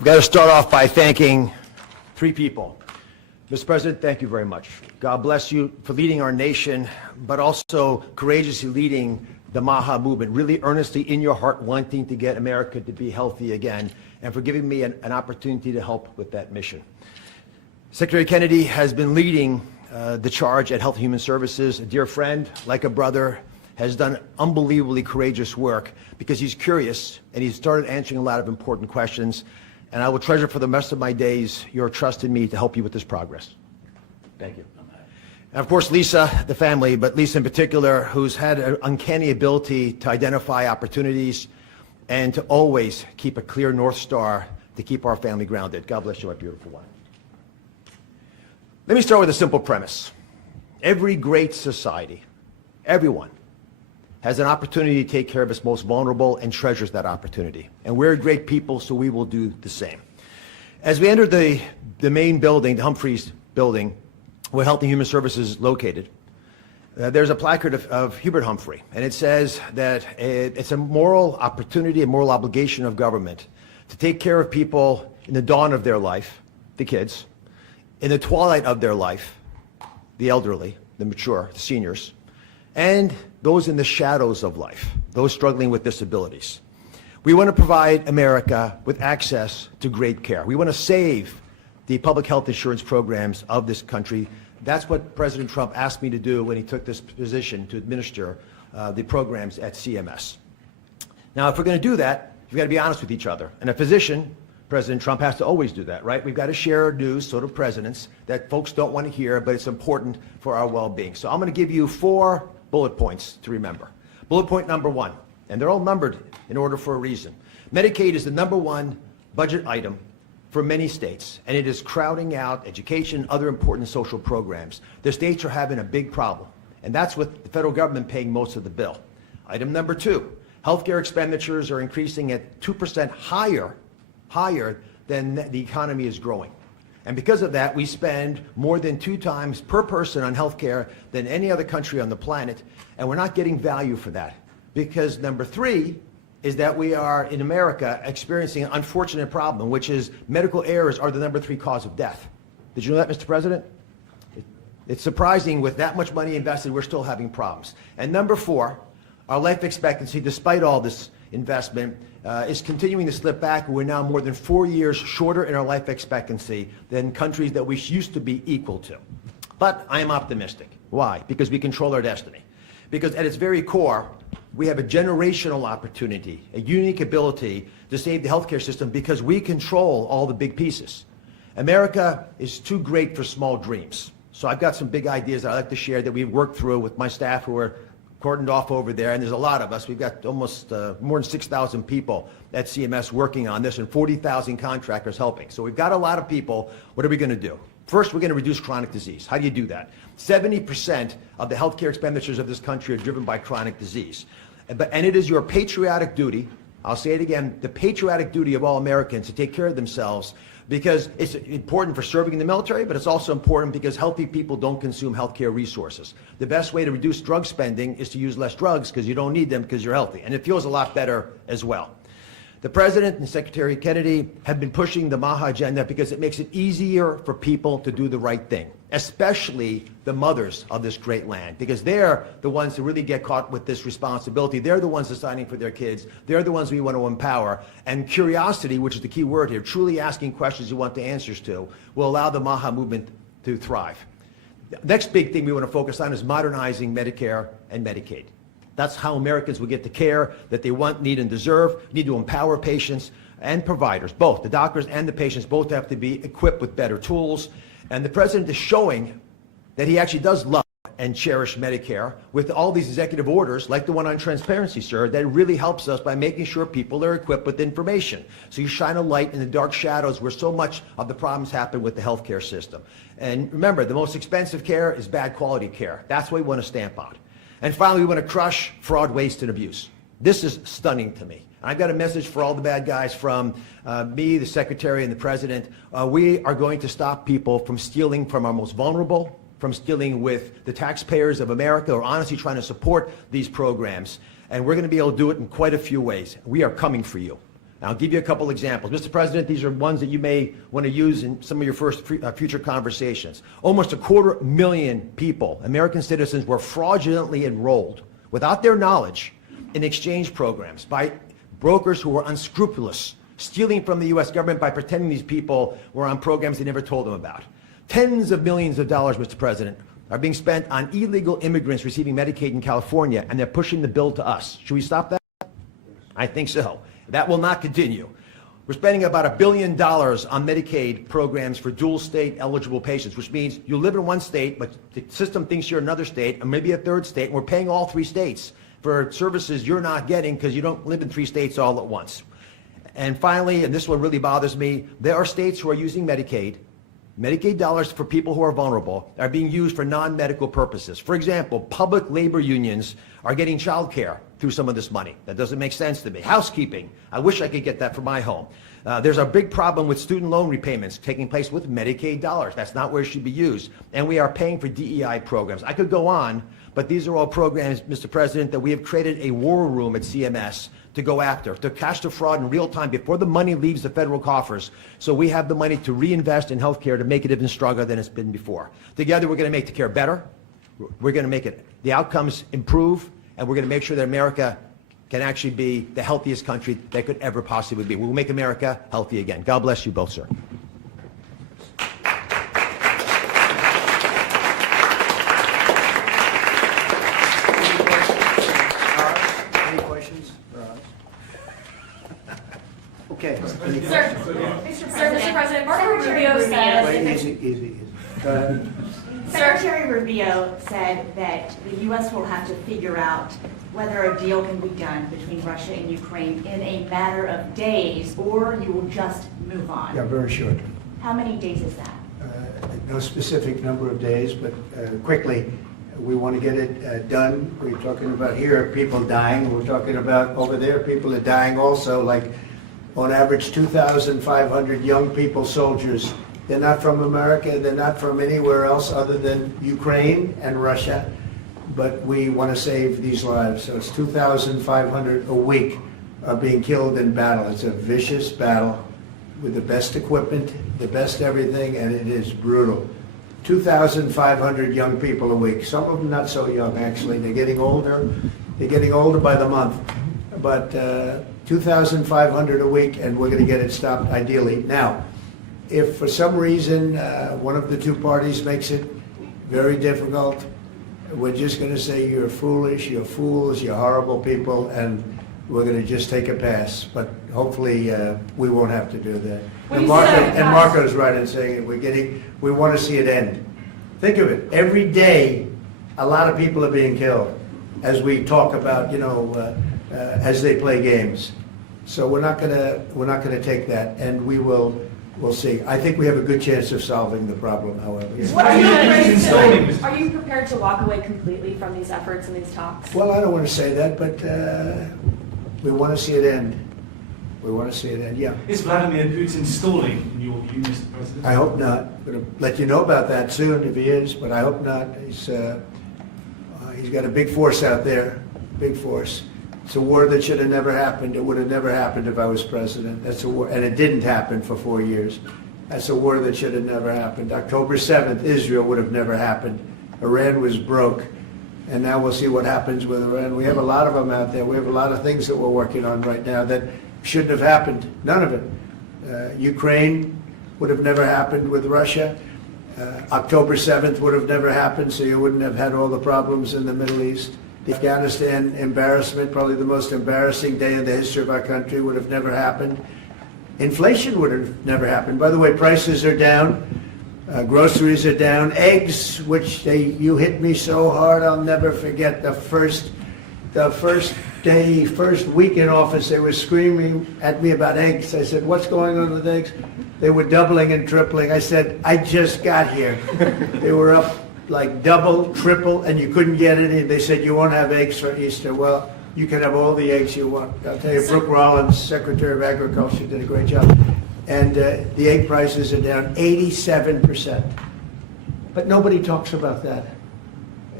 I've got to start off by thanking three people. Mr. President, thank you very much. God bless you for leading our nation, but also courageously leading the MAHA movement, really earnestly in your heart wanting to get America to be healthy again, and for giving me an opportunity to help with that mission. Secretary Kennedy has been leading the charge at Health and Human Services. A dear friend, like a brother, has done unbelievably courageous work because he's curious and he's started answering a lot of important questions. And I will treasure for the rest of my days your trust in me to help you with this progress. Thank you. And of course, Lisa, the family, but Lisa in particular, who's had an uncanny ability to identify opportunities and to always keep a clear North Star to keep our family grounded. God bless you, my beautiful one. Let me start with a simple premise. Every great society, everyone, has an opportunity to take care of its most vulnerable and treasures that opportunity. And we're great people, so we will do the same. As we enter the main building, the Humphreys building, where Health and Human Services is located, there's a placard of Hubert Humphrey, and it says that it's a moral opportunity, a moral obligation of government to take care of people in the dawn of their life, the kids, in the twilight of their life, the elderly, the mature, the seniors, and those in the shadows of life, those struggling with disabilities. We want to provide America with access to great care. We want to save the public health insurance programs of this country. That's what President Trump asked me to do when he took this position to administer the programs at CMS. Now, if we're going to do that, we've got to be honest with each other. And a physician, President Trump, has to always do that, right? We've got to share news, so do presidents, that folks don't want to hear, but it's important for our well-being. So I'm going to give you 4 bullet points to remember. Bullet point number 1, and they're all numbered in order for a reason. Medicaid is the #1 budget item for many states, and it is crowding out education, other important social programs. The states are having a big problem, and that's with the federal government paying most of the bill. Item number 2, healthcare expenditures are increasing at 2% higher than the economy is growing. And because of that, we spend more than 2 times per person on health care than any other country on the planet, and we're not getting value for that. Because number 3 is that we are, in America, experiencing an unfortunate problem, which is medical errors are the number 3 cause of death. Did you know that, Mr. President? It's surprising with that much money invested, we're still having problems. And number 4, our life expectancy, despite all this investment, is continuing to slip back. We're now more than 4 years shorter in our life expectancy than countries that we used to be equal to. But I am optimistic. Why? Because we control our destiny. Because at its very core, we have a generational opportunity, a unique ability to save the healthcare system because we control all the big pieces. America is too great for small dreams. So I've got some big ideas that I'd like to share that we've worked through with my staff who are cordoned off over there, and there's a lot of us. We've got almost more than 6,000 people at CMS working on this and 40,000 contractors helping. So we've got a lot of people. What are we going to do? First, we're going to reduce chronic disease. How do you do that? 70% of the healthcare expenditures of this country are driven by chronic disease. And it is your patriotic duty, I'll say it again, the patriotic duty of all Americans to take care of themselves, because it's important for serving in the military, but it's also important because healthy people don't consume healthcare resources. The best way to reduce drug spending is to use less drugs because you don't need them because you're healthy. And it feels a lot better as well. The President and Secretary Kennedy have been pushing the MAHA agenda because it makes it easier for people to do the right thing, especially the mothers of this great land, because they're the ones who really get caught with this responsibility. They're the ones deciding for their kids. They're the ones we want to empower. And curiosity, which is the key word here, truly asking questions you want the answers to, will allow the MAHA movement to thrive. The next big thing we want to focus on is modernizing Medicare and Medicaid. That's how Americans will get the care that they want, need, and deserve. We need to empower patients and providers, both. The doctors and the patients both have to be equipped with better tools. And the President is showing that he actually does love and cherish Medicare with all these executive orders, like the one on transparency, sir, that really helps us by making sure people are equipped with information. So you shine a light in the dark shadows where so much of the problems happen with the healthcare system. And remember, the most expensive care is bad quality care. That's what we want to stamp out. And finally, we want to crush fraud, waste, and abuse. This is stunning to me. I've got a message for all the bad guys from me, the Secretary, and the President. We are going to stop people from stealing from our most vulnerable, from stealing with the taxpayers of America, or honestly trying to support these programs. And we're going to be able to do it in quite a few ways. We are coming for you. I'll give you a couple examples. Mr. President, these are ones that you may want to use in some of your future conversations. Almost 250,000 people, American citizens, were fraudulently enrolled without their knowledge in exchange programs by brokers who were unscrupulous, stealing from the U.S. government by pretending these people were on programs they never told them about. Tens of millions of dollars, Mr. President, are being spent on illegal immigrants receiving Medicaid in California, and they're pushing the bill to us. Should we stop that? I think so. That will not continue. We're spending about $1 billion on Medicaid programs for dual state eligible patients, which means you live in one state, but the system thinks you're another state, and maybe a third state, and we're paying all 3 states for services you're not getting because you don't live in 3 states all at once. And finally, and this one really bothers me, there are states who are using Medicaid dollars for people who are vulnerable are being used for non-medical purposes. For example, public labor unions are getting child care through some of this money. That doesn't make sense to me. Housekeeping, I wish I could get that for my home. There's a big problem with student loan repayments taking place with Medicaid dollars. That's not where it should be used. And we are paying for DEI programs. I could go on, but these are all programs, Mr. President, that we have created a war room at CMS to go after, to catch the fraud in real time before the money leaves the federal coffers, so we have the money to reinvest in health care to make it even stronger than it's been before. Together, we're going to make the care better. We're going to make the outcomes improve, and we're going to make sure that America can actually be the healthiest country that could ever possibly be. We will make America healthy again. God bless you both, sir. Any questions? Okay. Sir, Mr. President, Marco Rubio said. Wait, easy. Go ahead. Secretary Rubio said that the U.S. will have to figure out whether a deal can be done between Russia and Ukraine in a matter of days, or you will just move on. Yeah, very short. How many days is that? No specific number of days, but quickly. We want to get it done. We're talking about here people dying. We're talking about over there people are dying also, like on average 2,500 young people, soldiers. They're not from America. They're not from anywhere else other than Ukraine and Russia. But we want to save these lives. So it's 2,500 a week are being killed in battle. It's a vicious battle with the best equipment, the best everything, and it is brutal. 2,500 young people a week. Some of them not so young, actually. They're getting older. They're getting older by the month. But 2,500 a week, and we're going to get it stopped ideally. Now, if for some reason one of the two parties makes it very difficult, we're just going to say you're foolish, you're fools, you're horrible people, and we're going to just take a pass. But hopefully we won't have to do that. And Marco's right in saying it. We want to see it end. Think of it. Every day, a lot of people are being killed as we talk about, as they play games. So we're not going to take that, and we'll see. I think we have a good chance of solving the problem, however. Are you prepared to walk away completely from these efforts and these talks? Well, I don't want to say that, but we want to see it end. We want to see it end, yeah. Is Vladimir Putin stalling, in your view, Mr. President? I hope not. I'm going to let you know about that soon if he is, but I hope not. He's got a big force out there, big force. It's a war that should have never happened. It would have never happened if I was president. That's a war, and it didn't happen for 4 years. That's a war that should have never happened. October 7th, Israel would have never happened. Iran was broke, and now we'll see what happens with Iran. We have a lot of them out there. We have a lot of things that we're working on right now that shouldn't have happened. None of it. Ukraine would have never happened with Russia. October 7th would have never happened, so you wouldn't have had all the problems in the Middle East. The Afghanistan embarrassment, probably the most embarrassing day in the history of our country, would have never happened. Inflation would have never happened. By the way, prices are down. Groceries are down. Eggs, which you hit me so hard, I'll never forget the first week in office, they were screaming at me about eggs. I said, what's going on with eggs? They were doubling and tripling. I said, I just got here. They were up like double, triple, and you couldn't get any. They said, you won't have eggs for Easter. Well, you can have all the eggs you want. I'll tell you, Brooke Rollins, Secretary of Agriculture, did a great job. And the egg prices are down 87%. But nobody talks about that.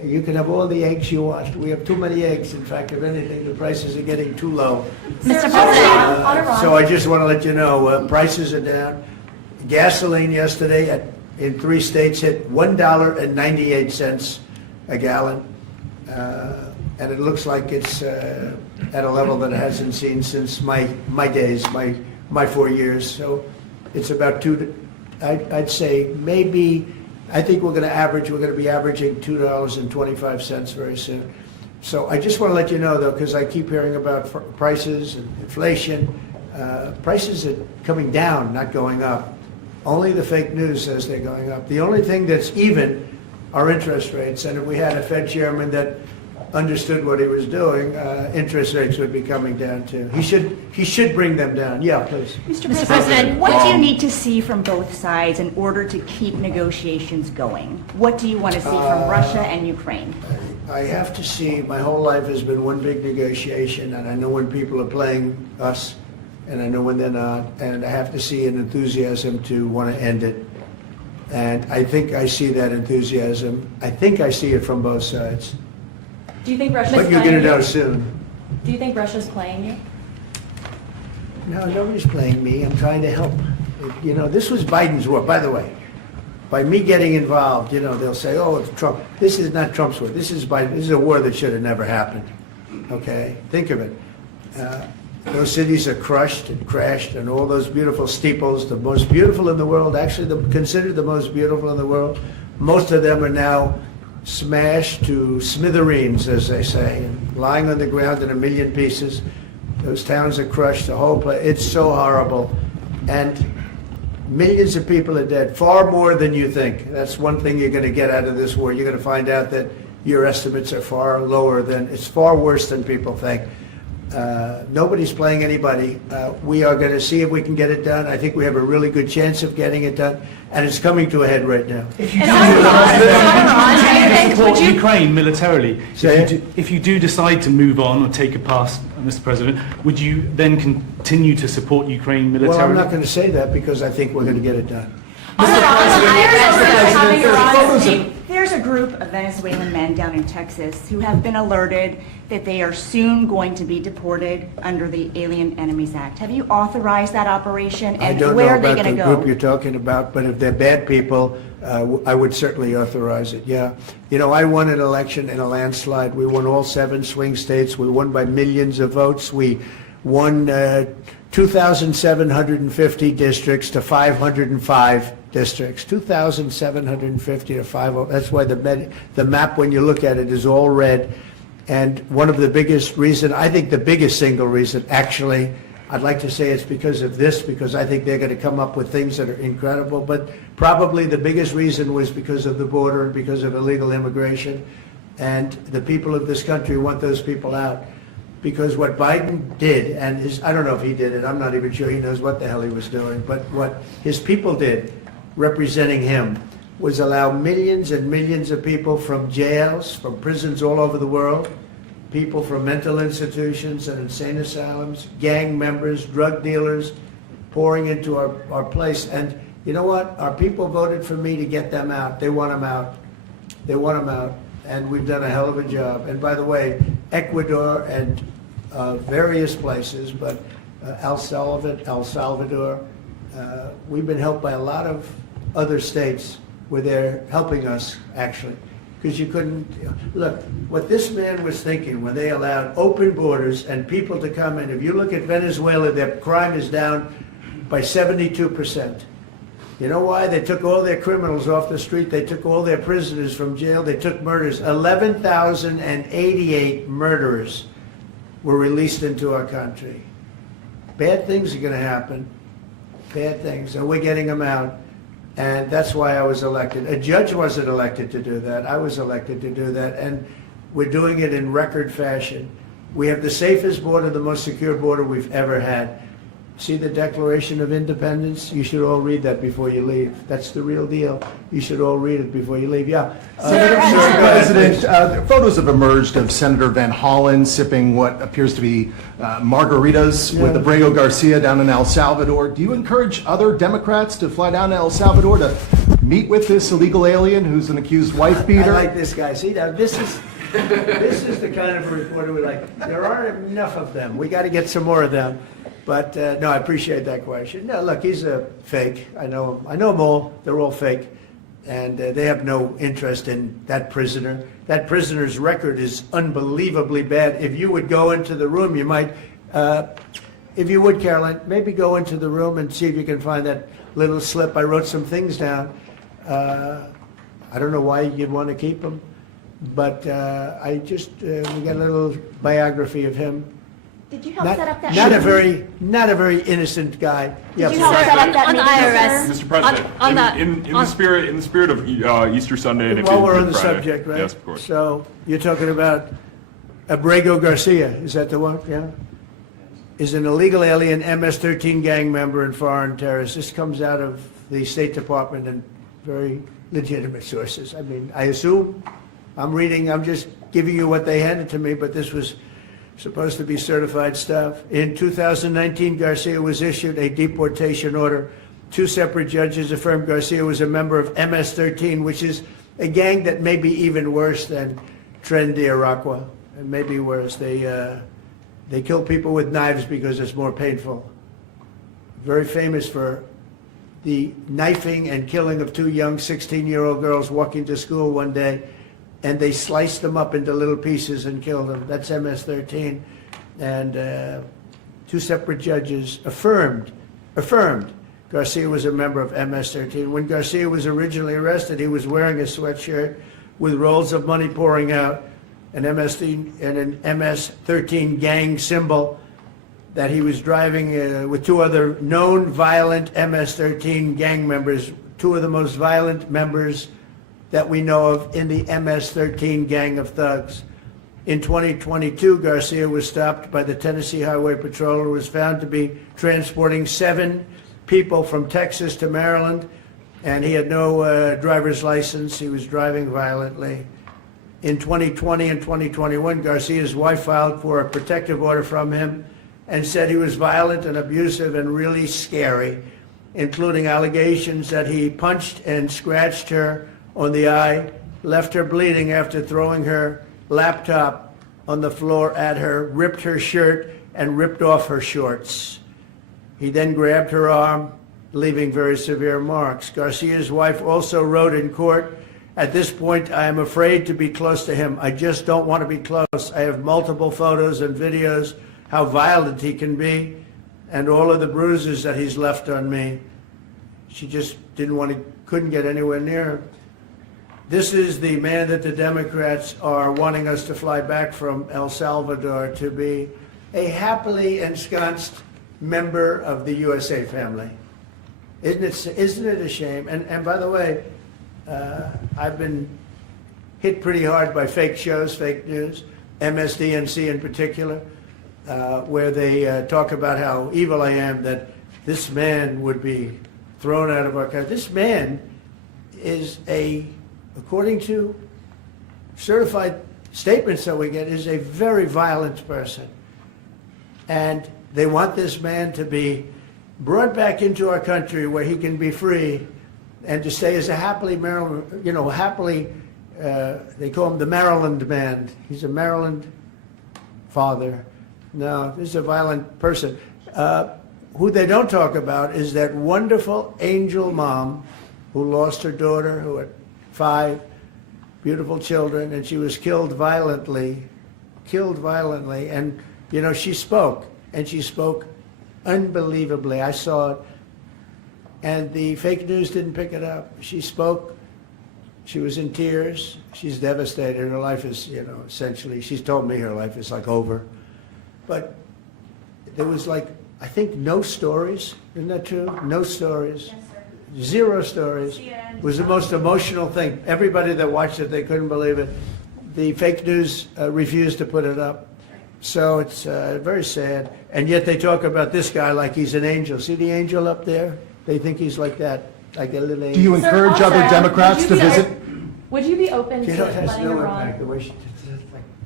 You can have all the eggs you want. We have too many eggs. In fact, if anything, the prices are getting too low. Mr. So President, I just want to let you know, prices are down. Gasoline yesterday in 3 states hit $1.98 a gallon. And it looks like it's at a level that it hasn't seen since my days, my 4 years. So it's about I'd say maybe, I think we're going to be averaging $2.25 very soon. So I just want to let you know, though, because I keep hearing about prices and inflation. Prices are coming down, not going up. Only the fake news says they're going up. The only thing that's even are interest rates. And if we had a Fed chairman that understood what he was doing, interest rates would be coming down too. He should bring them down. Yeah, please. Mr. President, what do you need to see from both sides in order to keep negotiations going? What do you want to see from Russia and Ukraine? I have to see, my whole life has been one big negotiation, and I know when people are playing us, and I know when they're not, and I have to see an enthusiasm to want to end it. And I think I see that enthusiasm. I think I see it from both sides. do you think Russia's But you're playing going to know you? soon. Do you think Russia's playing you? No, nobody's playing me. I'm trying to help. You know, this was Biden's war, by the way. By me getting involved, you know, they'll say, oh, it's Trump. This is not Trump's war. This is Biden. This is a war that should have never happened. Okay? Think of it. Those cities are crushed and crashed, and all those beautiful steeples, the most beautiful in the world, actually considered the most beautiful in the world, most of them are now smashed to smithereens, as they say, and lying on the ground in a million pieces. Those towns are crushed, the whole place. It's so horrible. And millions of people are dead, far more than you think. That's one thing you're going to get out of this war. You're going to find out that your estimates are far lower than, it's far worse than people think. Nobody's playing anybody. We are going to see if we can get it done. I think we have a really good chance of getting it done, and it's coming to a head right now. If you And support would you- Ukraine militarily, Say if you do decide to move on or take a pass, Mr. President, would you then continue to support Ukraine militarily? Well, I'm not going to say that because I think we're going to get it done. There's a group of Venezuelan men down in Texas who have been alerted that they are soon going to be deported under the Alien Enemies Act. Have you authorized that operation, I and don't know where are they about going the to group you're go? talking about, but if they're bad people, I would certainly authorize it, yeah. You know, I won an election in a landslide. We won all 7 swing states. We won by millions of votes. We won 2,750 districts to 505 districts. 2,750 to 505. That's why the map, when you look at it, is all red. And one of the biggest reason, I think the biggest single reason, actually, I'd like to say it's because of this, because I think they're going to come up with things that are incredible, but probably the biggest reason was because of the border and because of illegal immigration. And the people of this country want those people out. Because what Biden did, and I don't know if he did it, I'm not even sure he knows what the hell he was doing, but what his people did, representing him, was allow millions and millions of people from jails, from prisons all over the world, people from mental institutions and insane asylums, gang members, drug dealers, pouring into our place. And you know what? Our people voted for me to get them out. They want them out. They want them out. And we've done a hell of a job. And by the way, Ecuador and various places, but El Salvador, we've been helped by a lot of other states where they're helping us, actually. Because you couldn't, look, what this man was thinking when they allowed open borders and people to come in, if you look at Venezuela, their crime is down by 72%. You know why? They took all their criminals off the street. They took all their prisoners from jail. They took murders. 11,088 murderers were released into our country. Bad things are going to happen. Bad things. And we're getting them out. And that's why I was elected. A judge wasn't elected to do that. I was elected to do that. And we're doing it in record fashion. We have the safest border, the most secure border we've ever had. See the Declaration of Independence? You should all read that before you leave. That's the real deal. You should all read it before you leave. Yeah. Mr. President, photos have emerged of Senator Van Hollen sipping what appears to be margaritas with Abrago Garcia down in El Salvador. Do you encourage other Democrats to fly down to El Salvador to meet with this illegal alien who's an accused wife I beater? like this guy. See, now, this is the kind of a reporter we like. There aren't enough of them. We got to get some more of them. But, no, I appreciate that question. No, look, he's a fake. I know him. I know them all. They're all fake. And they have no interest in that prisoner. That prisoner's record is unbelievably bad. If you would go into the room, you might, if you would, Caroline, maybe go into the room and see if you can find that little slip. I wrote some things down. I don't know why you'd want to keep him, but we got a little biography of him. Did you help set up that Not meeting? not a very innocent guy. Did you help set up that on meeting, IRS. sir? Mr. President, On that- in the spirit of Easter Sunday and While we're on Good the Friday. subject, right? Yes, of course. So you're talking about Abrego Garcia, is that the one? Yeah? Is an illegal alien MS-13 gang member and foreign terrorist. This comes out of the State Department and very legitimate sources. I mean, I assume, I'm just giving you what they handed to me, but this was supposed to be certified stuff. In 2019, Garcia was issued a deportation order. 2 separate judges affirmed Garcia was a member of MS-13, which is a gang that may be even worse than Tren de Aragua, and maybe worse. They kill people with knives because it's more painful. Very famous for the knifing and killing of 2 young 16-year-old girls walking to school one day, and they sliced them up into little pieces and killed them. That's MS-13. And 2 separate judges affirmed Garcia was a member of MS-13. When Garcia was originally arrested, he was wearing a sweatshirt with rolls of money pouring out, an MS-13 gang symbol that he was driving with 2 other known violent MS-13 gang members, 2 of the most violent members that we know of in the MS-13 gang of thugs. In 2022, Garcia was stopped by the Tennessee Highway Patrol and was found to be transporting 7 people from Texas to Maryland, and he had no driver's license. He was driving violently. In 2020 and 2021, Garcia's wife filed for a protective order from him and said he was violent and abusive and really scary, including allegations that he punched and scratched her on the eye, left her bleeding after throwing her laptop on the floor at her, ripped her shirt, and ripped off her shorts. He then grabbed her arm, leaving very severe marks. Garcia's wife also wrote in court, "At this point, I am afraid to be close to him. I just don't want to be close. I have multiple photos and videos how violent he can be and all of the bruises that he's left on me." She just couldn't get anywhere near him. This is the man that the Democrats are wanting us to fly back from El Salvador to be a happily ensconced member of the USA family. Isn't it a shame? And by the way, I've been hit pretty hard by fake shows, fake news, MSDNC in particular, where they talk about how evil I am, that this man would be thrown out of our country. This man is according to certified statements that we get, is a very violent person. And they want this man to be brought back into our country where he can be free and to stay as a happily Maryland, they call him the Maryland man. He's a Maryland father. No, this is a violent person. Who they don't talk about is that wonderful angel mom who lost her daughter, who had 5 beautiful children, and she was killed violently. And, she spoke, and she spoke unbelievably. I saw it, and the fake news didn't pick it up. She spoke. She was in tears. She's devastated. Her life is, essentially, she's told me her life is like over. But there was I think no stories. Isn't that true? No stories. Yes, sir. 0 stories. It was the most emotional thing. Everybody that watched it, they couldn't believe it. The fake news refused to put it up. So it's very sad. And yet they talk about this guy like he's an angel. See the angel up there? They think he's like that, like a little angel. Do you encourage other Democrats to visit? Would you be open to It has letting no Iran? impact the way she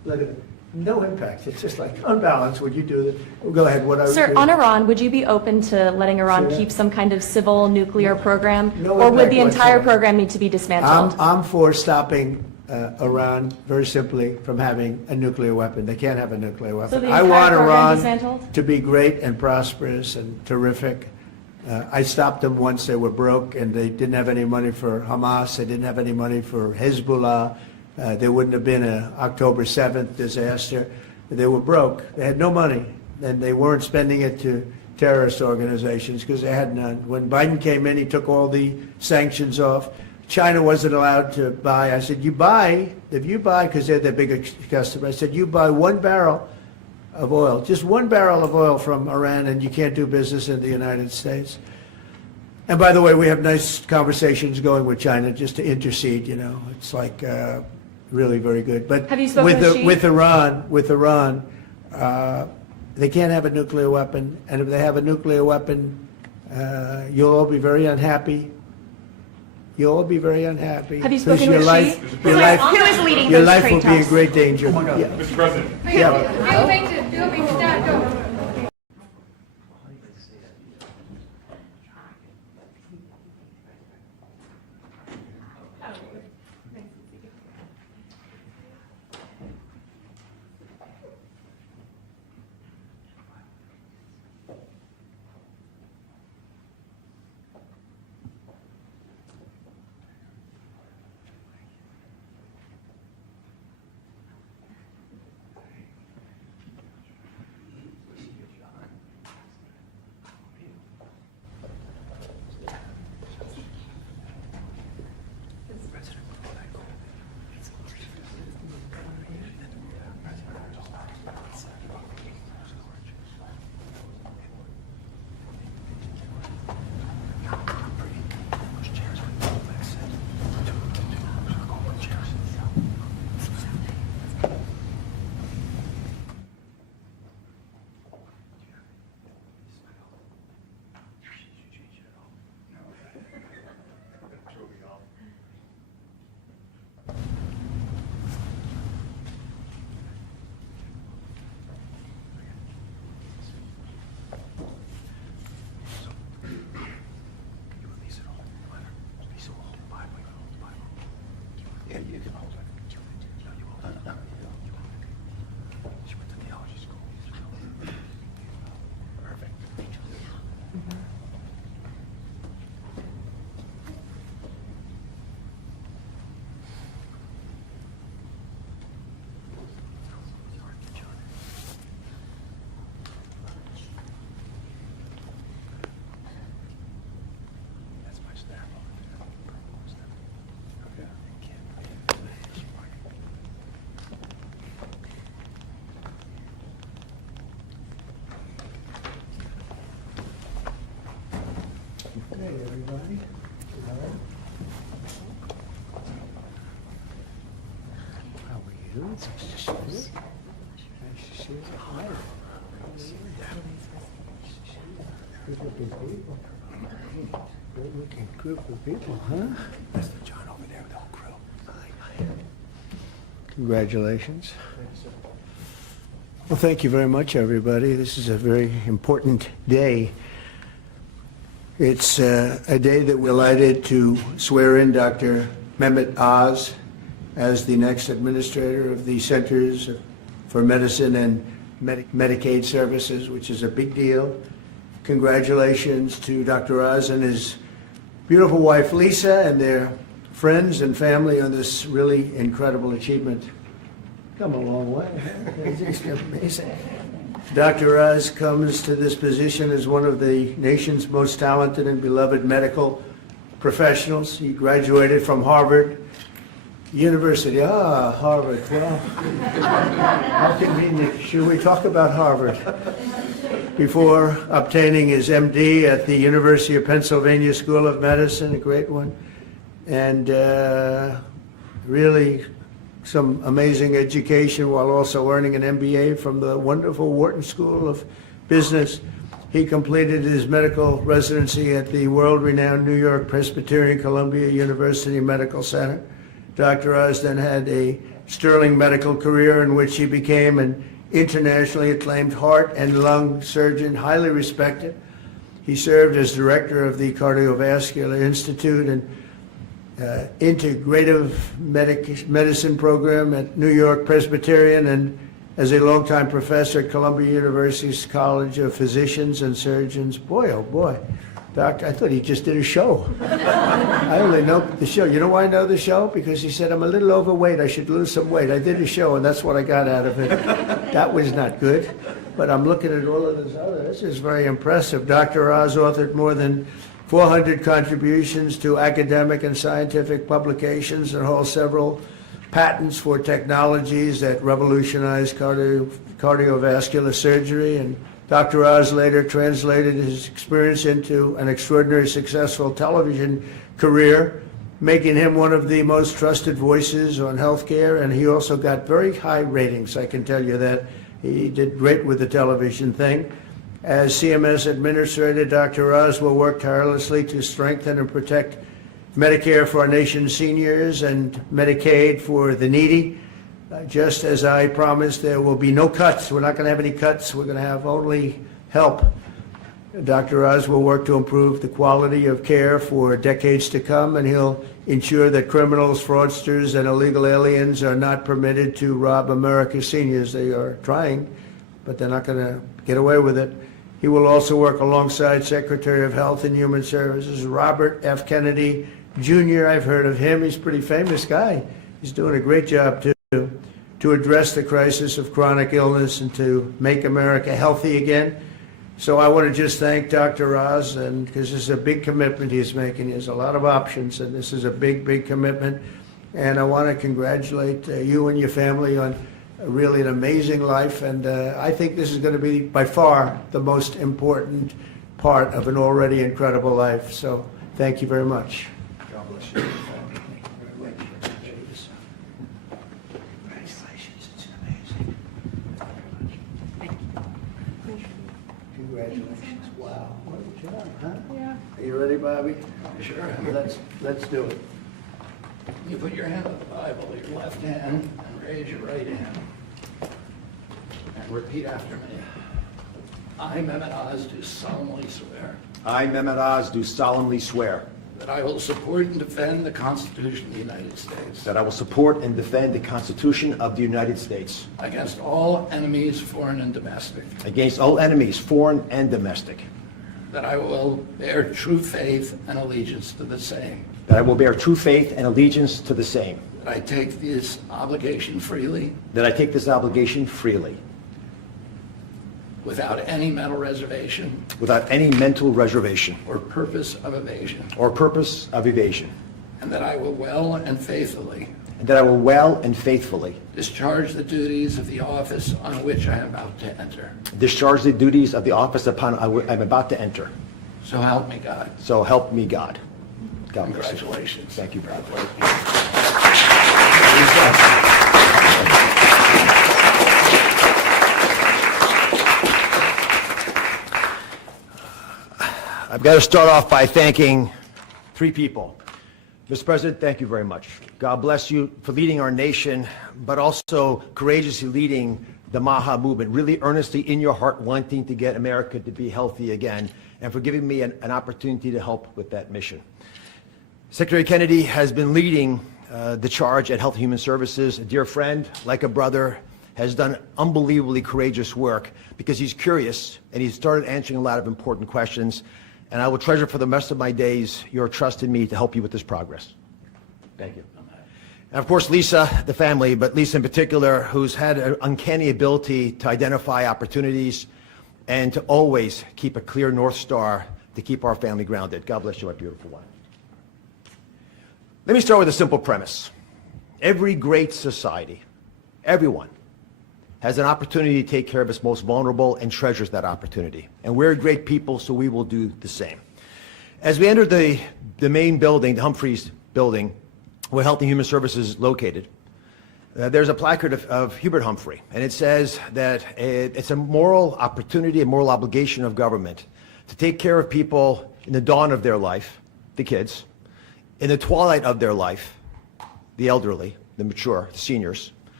Look at it. No impact. It's just like unbalanced when you do that. Go ahead. What I Sir, would on Iran, would you be open to letting Iran Say that? keep some kind of civil nuclear program? No Or would impact the entire whatsoever. program need to be dismantled? I'm for stopping Iran very simply from having a nuclear weapon. They can't have a nuclear weapon. So the I entire want program Iran dismantled? to be great and prosperous and terrific. I stopped them once they were broke and they didn't have any money for Hamas. They didn't have any money for Hezbollah. There wouldn't have been an October 7th disaster. They were broke. They had no money, and they weren't spending it to terrorist organizations because they had none. When Biden came in, he took all the sanctions off. China wasn't allowed to buy. I said, if you buy, because they're their biggest customer, I said, you buy 1 barrel of oil, just 1 barrel of oil from Iran, and you can't do business in the United States. And by the way, we have nice conversations going with China just to intercede, you know. It's like really very good. But Have you spoken with Xi? with Iran, they can't have a nuclear weapon, and if they have a nuclear weapon, you'll all be very unhappy. You'll all be very unhappy. Have you 'Cause spoken your with life, Xi? your life, Who is leading your those life trade will be in talks? great danger. Yeah. Mr. President. Yeah. Hey, everybody. How are you? It's nice to see you. Nice to see you. Hi. Good looking people. Good looking group of people, huh? Mr. John over there with the whole crew. Hi. Congratulations. Well, thank you very much, everybody. This is a very important day. It's a day that we're delighted to swear in Dr. Mehmet Oz as the next administrator of the Centers for Medicine and Medicaid Services, which is a big deal. Congratulations to Dr. Oz and his beautiful wife, Lisa, and their friends and family on this really incredible achievement. Come a long way. It's amazing. Dr. Oz comes to this position as one of the nation's most talented and beloved medical professionals. He graduated from Harvard University. Harvard. Well, how convenient. Should we talk about Harvard? Before obtaining his MD at the University of Pennsylvania School of Medicine, a great one, and really some amazing education while also earning an MBA from the wonderful Wharton School of Business. He completed his medical residency at the world-renowned New York Presbyterian Columbia University Medical Center. Dr. Oz then had a sterling medical career in which he became an internationally acclaimed heart and lung surgeon, highly respected. He served as director of the Cardiovascular Institute and Integrative Medicine program at New York Presbyterian, and as a longtime professor at Columbia University's College of Physicians and Surgeons. Boy, oh boy, Doctor, I thought he just did a show. I only know the show. You know why I know the show? Because he said, I'm a little overweight, I should lose some weight. I did a show, and that's what I got out of it. That was not good. But I'm looking at all of this other. This is very impressive. Dr. Oz authored more than 400 contributions to academic and scientific publications and holds several patents for technologies that revolutionize cardiovascular surgery. And Dr. Oz later translated his experience into an extraordinarily successful television career, making him one of the most trusted voices on healthcare. And he also got very high ratings, I can tell you that. He did great with the television thing. As CMS Administrator, Dr. Oz will work tirelessly to strengthen and protect Medicare for our nation's seniors and Medicaid for the needy. Just as I promised, there will be no cuts. We're not going to have any cuts. We're going to have only help. Dr. Oz will work to improve the quality of care for decades to come, and he'll ensure that criminals, fraudsters, and illegal aliens are not permitted to rob America's seniors. They are trying, but they're not going to get away with it. He will also work alongside Secretary of Health and Human Services Robert F. Kennedy Jr. I've heard of him. He's a pretty famous guy. He's doing a great job, too, to address the crisis of chronic illness and to make America healthy again. So I want to just thank Dr. Oz, and because this is a big commitment he's making. He has a lot of options, and this is a big, big commitment. And I want to congratulate you and your family on really an amazing life. And I think this is going to be by far the most important part of an already incredible life. So thank you very much. God bless you. Congratulations. It's amazing. Congratulations. Wow. What a job, huh? Yeah. Are you ready, Bobby? Sure. Let's do it. You put your hand on the Bible, your left hand, and raise your right hand. And repeat after me. I, Mehmet Oz, do solemnly swear I, Mehmet Oz, do solemnly swear that I will support and defend the Constitution of the United States that I will support and defend the Constitution of the United States against all enemies, foreign and domestic, against all enemies, foreign and domestic, that I will bear true faith and allegiance to the same, that I will bear true faith and allegiance to the same, that I take this obligation freely that I take this obligation freely, without any mental reservation without any mental reservation or purpose of evasion, or purpose of evasion, and that I will well and faithfully and that I will well and faithfully discharge the duties of the office on which I am about to enter. discharge the duties of the office upon I'm about to enter. So help me God. So help me God. God bless you. Congratulations. Thank you, brother. I've got to start off by thanking three people. Mr. President, thank you very much. God bless you for leading our nation, but also courageously leading the MAHA movement, really earnestly in your heart wanting to get America to be healthy again, and for giving me an opportunity to help with that mission. Secretary Kennedy has been leading the charge at Health and Human Services. A dear friend, like a brother, has done unbelievably courageous work because he's curious and he's started answering a lot of important questions. And I will treasure for the rest of my days your trust in me to help you with this progress. Thank you. And of course, Lisa, the family, but Lisa in particular, who's had an uncanny ability to identify opportunities and to always keep a clear North Star to keep our family grounded. God bless you, my beautiful wife. Let me start with a simple premise. Every great society, everyone, has an opportunity to take care of its most vulnerable and treasures that opportunity. And we're great people, so we will do the same. As we enter the main building, the Humphreys building, where Health and Human Services is located, there's a placard of Hubert Humphrey, and it says that it's a moral opportunity, a moral obligation of government to take care of people in the dawn of their life, the kids, in the twilight of their life, the elderly, the mature, the seniors,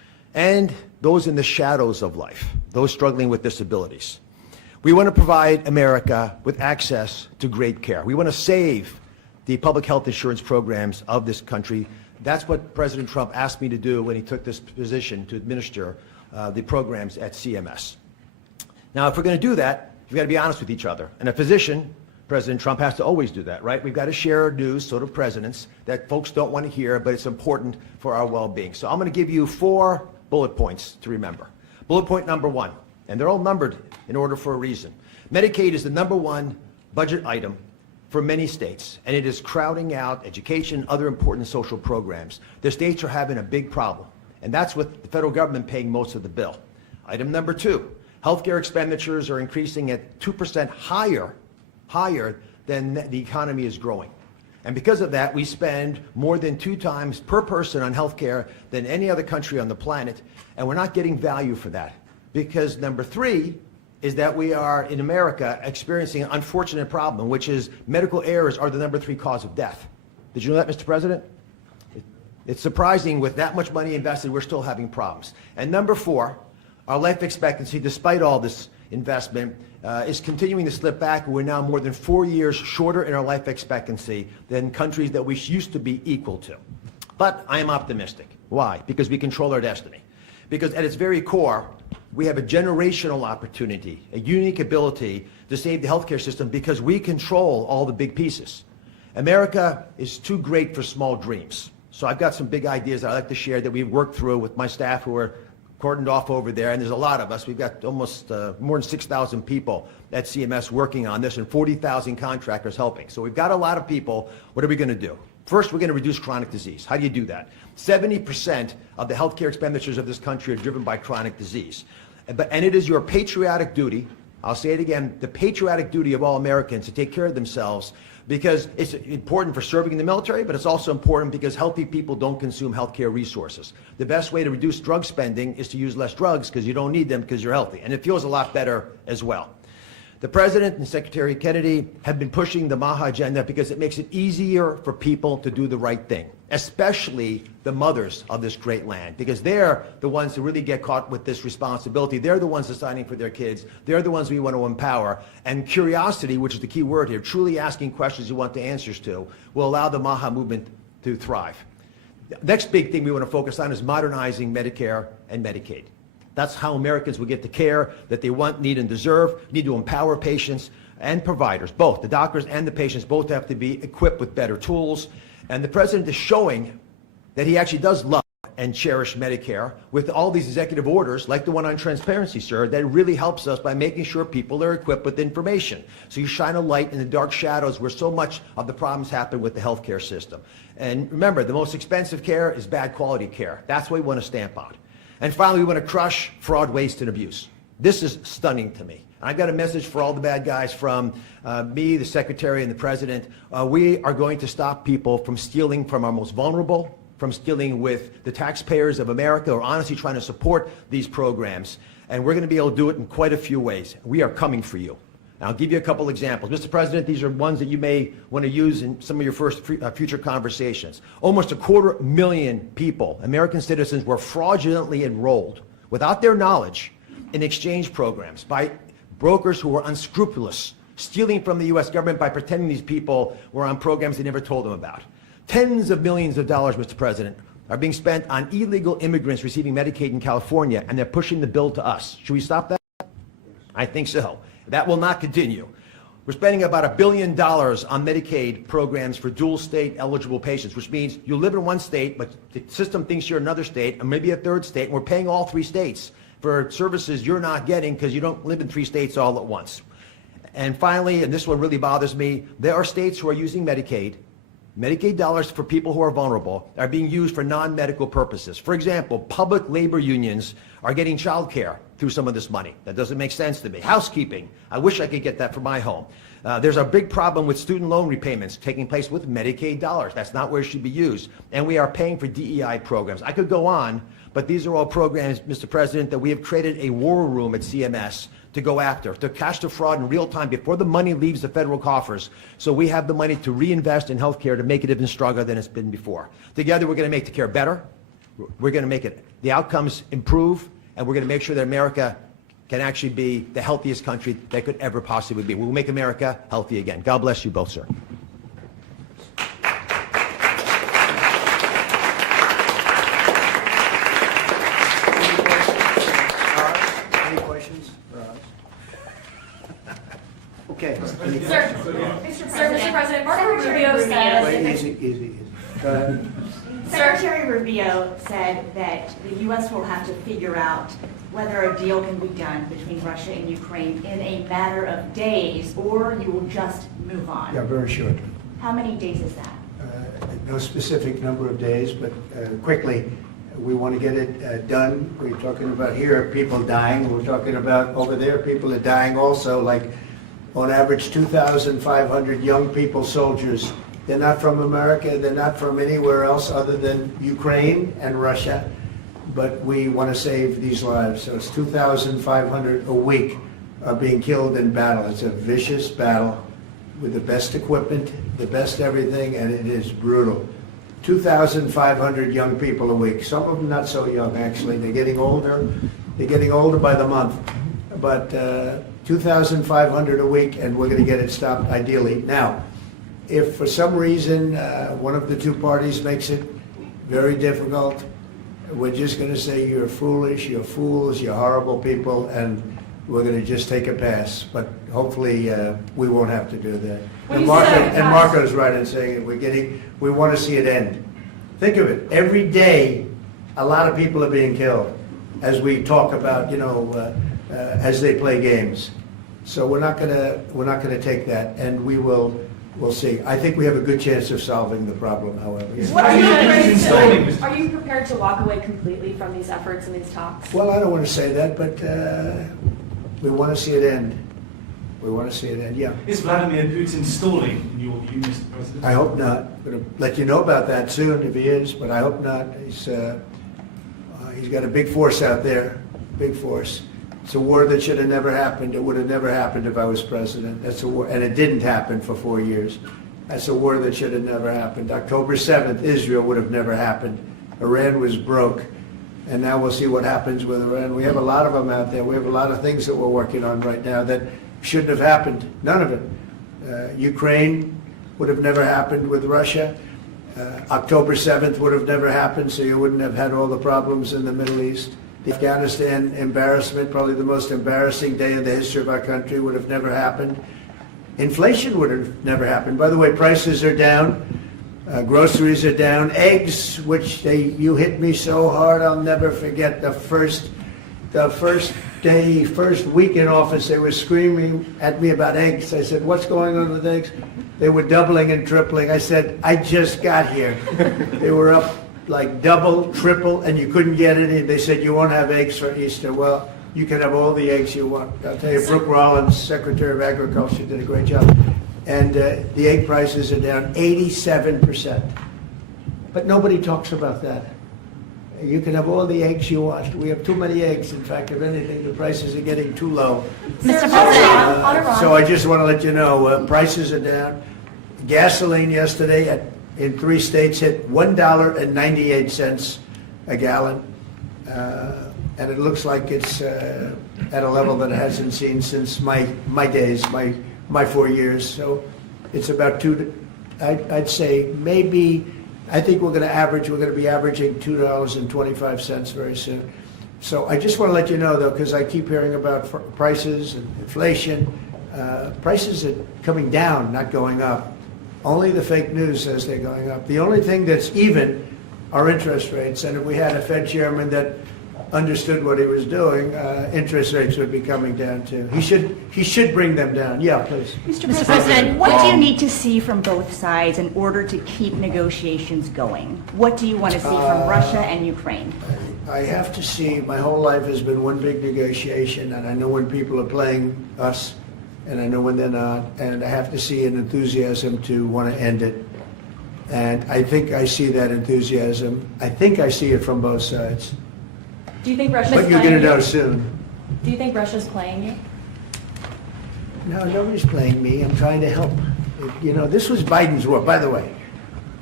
and those in the shadows of life, those struggling with disabilities. We want to provide America with access to great care. We want to save the public health insurance programs of this country. That's what President Trump asked me to do when he took this position to administer the programs at CMS. Now, if we're going to do that, we've got to be honest with each other. And a physician, President Trump has to always do that, right? We've got to share news, sort of presidents, that folks don't want to hear, but it's important for our well-being. So I'm going to give you 4 bullet points to remember. Bullet point number 1, and they're all numbered in order for a reason. Medicaid is the #1 budget item for many states, and it is crowding out education, other important social programs. The states are having a big problem, and that's with the federal government paying most of the bill. Item number 2, healthcare expenditures are increasing at 2% higher than the economy is growing. And because of that, we spend more than 2 times per person on healthcare than any other country on the planet, and we're not getting value for that. Because number 3 is that we are, in America, experiencing an unfortunate problem, which is medical errors are the number 3 cause of death. Did you know that, Mr. President? It's surprising, with that much money invested, we're still having problems. And number 4, our life expectancy, despite all this investment, is continuing to slip back. We're now more than 4 years shorter in our life expectancy than countries that we used to be equal to. But I am optimistic. Why? Because we control our destiny. Because at its very core, we have a generational opportunity, a unique ability to save the healthcare system because we control all the big pieces. America is too great for small dreams. So I've got some big ideas that I'd like to share that we've worked through with my staff who are cordoned off over there, and there's a lot of us. We've got almost more than 6,000 people at CMS working on this and 40,000 contractors helping. So we've got a lot of people. What are we going to do? First, we're going to reduce chronic disease. How do you do that? 70% of the healthcare expenditures of this country are driven by chronic disease. And it is your patriotic duty, I'll say it again, the patriotic duty of all Americans to take care of themselves, because it's important for serving in the military, but it's also important because healthy people don't consume healthcare resources. The best way to reduce drug spending is to use less drugs because you don't need them because you're healthy. And it feels a lot better as well. The President and Secretary Kennedy have been pushing the MAHA agenda because it makes it easier for people to do the right thing, especially the mothers of this great land, because they're the ones who really get caught with this responsibility. They're the ones deciding for their kids. They're the ones we want to empower. And curiosity, which is the key word here, truly asking questions you want the answers to, will allow the MAHA movement to thrive. The next big thing we want to focus on is modernizing Medicare and Medicaid. That's how Americans will get the care that they want, need, and deserve. Need to empower patients and providers, both. The doctors and the patients both have to be equipped with better tools. And the President is showing that he actually does love and cherish Medicare with all these executive orders, like the one on transparency, sir, that really helps us by making sure people are equipped with information. So you shine a light in the dark shadows where so much of the problems happen with the healthcare system. And remember, the most expensive care is bad quality care. That's what we want to stamp out. And finally, we want to crush fraud, waste, and abuse. This is stunning to me. I've got a message for all the bad guys from me, the Secretary, and the President. We are going to stop people from stealing from our most vulnerable, from stealing with the taxpayers of America, or honestly trying to support these programs. And we're going to be able to do it in quite a few ways. We are coming for you. And I'll give you a couple examples. Mr. President, these are ones that you may want to use in some of your future conversations. Almost 250,000 people, American citizens, were fraudulently enrolled without their knowledge in exchange programs by brokers who were unscrupulous, stealing from the U.S. government by pretending these people were on programs they never told them about. Tens of millions of dollars, Mr. President, are being spent on illegal immigrants receiving Medicaid in California, and they're pushing the bill to us. Should we stop that? I think so. That will not continue. We're spending about $1 billion on Medicaid programs for dual state eligible patients, which means you live in one state, but the system thinks you're another state, and maybe a third state, and we're paying all 3 states for services you're not getting because you don't live in 3 states all at once. And finally, and this one really bothers me, there are states who are using Medicaid dollars for people who are vulnerable are being used for non-medical purposes. For example, public labor unions are getting child care through some of this money. That doesn't make sense to me. Housekeeping, I wish I could get that for my home. There's a big problem with student loan repayments taking place with Medicaid dollars. That's not where it should be used. And we are paying for DEI programs. I could go on, but these are all programs, Mr. President, that we have created a war room at CMS to go after, to catch the fraud in real time before the money leaves the federal coffers, so we have the money to reinvest in health care to make it even stronger than it's been before. Together, we're going to make the care better. We're going to make it the outcomes improve, and we're going to make sure that America can actually be the healthiest country that could ever possibly be. We'll make America healthy again. God bless you both, sir. Any questions for us? Okay. Sir, Mr. President, Marco Rubio said, Wait, easy. Go ahead. Secretary Rubio said that the U.S. will have to figure out whether a deal can be done between Russia and Ukraine in a matter of days, or you will just move on. Yeah, very short. How many days is that? No specific number of days, but quickly, we want to get it done. We're talking about here, people dying. We're talking about over there, people are dying also, like on average 2,500 young people, soldiers. They're not from America, they're not from anywhere else other than Ukraine and Russia, but we want to save these lives. So it's 2,500 a week are being killed in battle. It's a vicious battle with the best equipment, the best everything, and it is brutal. 2,500 young people a week. Some of them not so young, actually. They're getting older. They're getting older by the month. But 2,500 a week, and we're going to get it stopped ideally. Now, if for some reason one of the two parties makes it very difficult, we're just going to say you're foolish, you're fools, you're horrible people, and we're going to just take a pass. But hopefully we won't have to do that. When And you say Marco's right in saying it. We want to see it end. Think of it. Every day, a lot of people are being killed as we talk about, as they play games. So we're not gonna take that, and we'll see. I think we have a good chance of solving the problem, however. are you prepared to walk away completely from these efforts and these talks? Well, I don't want to say that, but we want to see it end. We want to see it end, yeah. Is Vladimir Putin stalling, in your view, Mr. President? I hope not. I'm going to let you know about that soon if he is, but I hope not. He's got a big force out there, big force. It's a war that should have never happened. It would have never happened if I was president. That's a war, and it didn't happen for 4 years. That's a war that should have never happened. October 7th, Israel would have never happened. Iran was broke, and now we'll see what happens with Iran. We have a lot of them out there. We have a lot of things that we're working on right now that shouldn't have happened. None of it. Ukraine would have never happened with Russia. October 7th would have never happened, so you wouldn't have had all the problems in the Middle East. The Afghanistan embarrassment, probably the most embarrassing day in the history of our country, would have never happened. Inflation would have never happened. By the way, prices are down. Groceries are down. Eggs, which you hit me so hard, I'll never forget the first week in office, they were screaming at me about eggs. I said, what's going on with eggs? They were doubling and tripling. I said, I just got here. They were up like double, triple, and you couldn't get any. They said, you won't have eggs for Easter. Well, you can have all the eggs you want. I'll tell you, Brooke Rollins, Secretary of Agriculture, did a great job. And the egg prices are down 87%. But nobody talks about that. You can have all the eggs you want. We have too many eggs. In fact, if anything, the prices are getting too low. Mr. President, So I just want to let you know, prices are down. Gasoline yesterday in 3 states hit $1.98 a gallon. And it looks like it's at a level that it hasn't seen since my days, my 4 years. So it's about I'd say maybe, I think we're going to be averaging $2.25 very soon. So I just want to let you know, though, because I keep hearing about prices and inflation. Prices are coming down, not going up. Only the fake news says they're going up. The only thing that's even are interest rates. And if we had a Fed chairman that understood what he was doing, interest rates would be coming down too. He should bring them down. Yeah, please. Mr. President, what do you need to see from both sides in order to keep negotiations going? What do you want to see from Russia and Ukraine? I have to see, my whole life has been one big negotiation, and I know when people are playing us, and I know when they're not, and I have to see an enthusiasm to want to end it. And I think I see that enthusiasm. I think I see it from both sides. do you think Russia's But you're playing going to know you? soon. Do you think Russia's playing you? No, nobody's playing me. I'm trying to help. You know, this was Biden's war, by the way.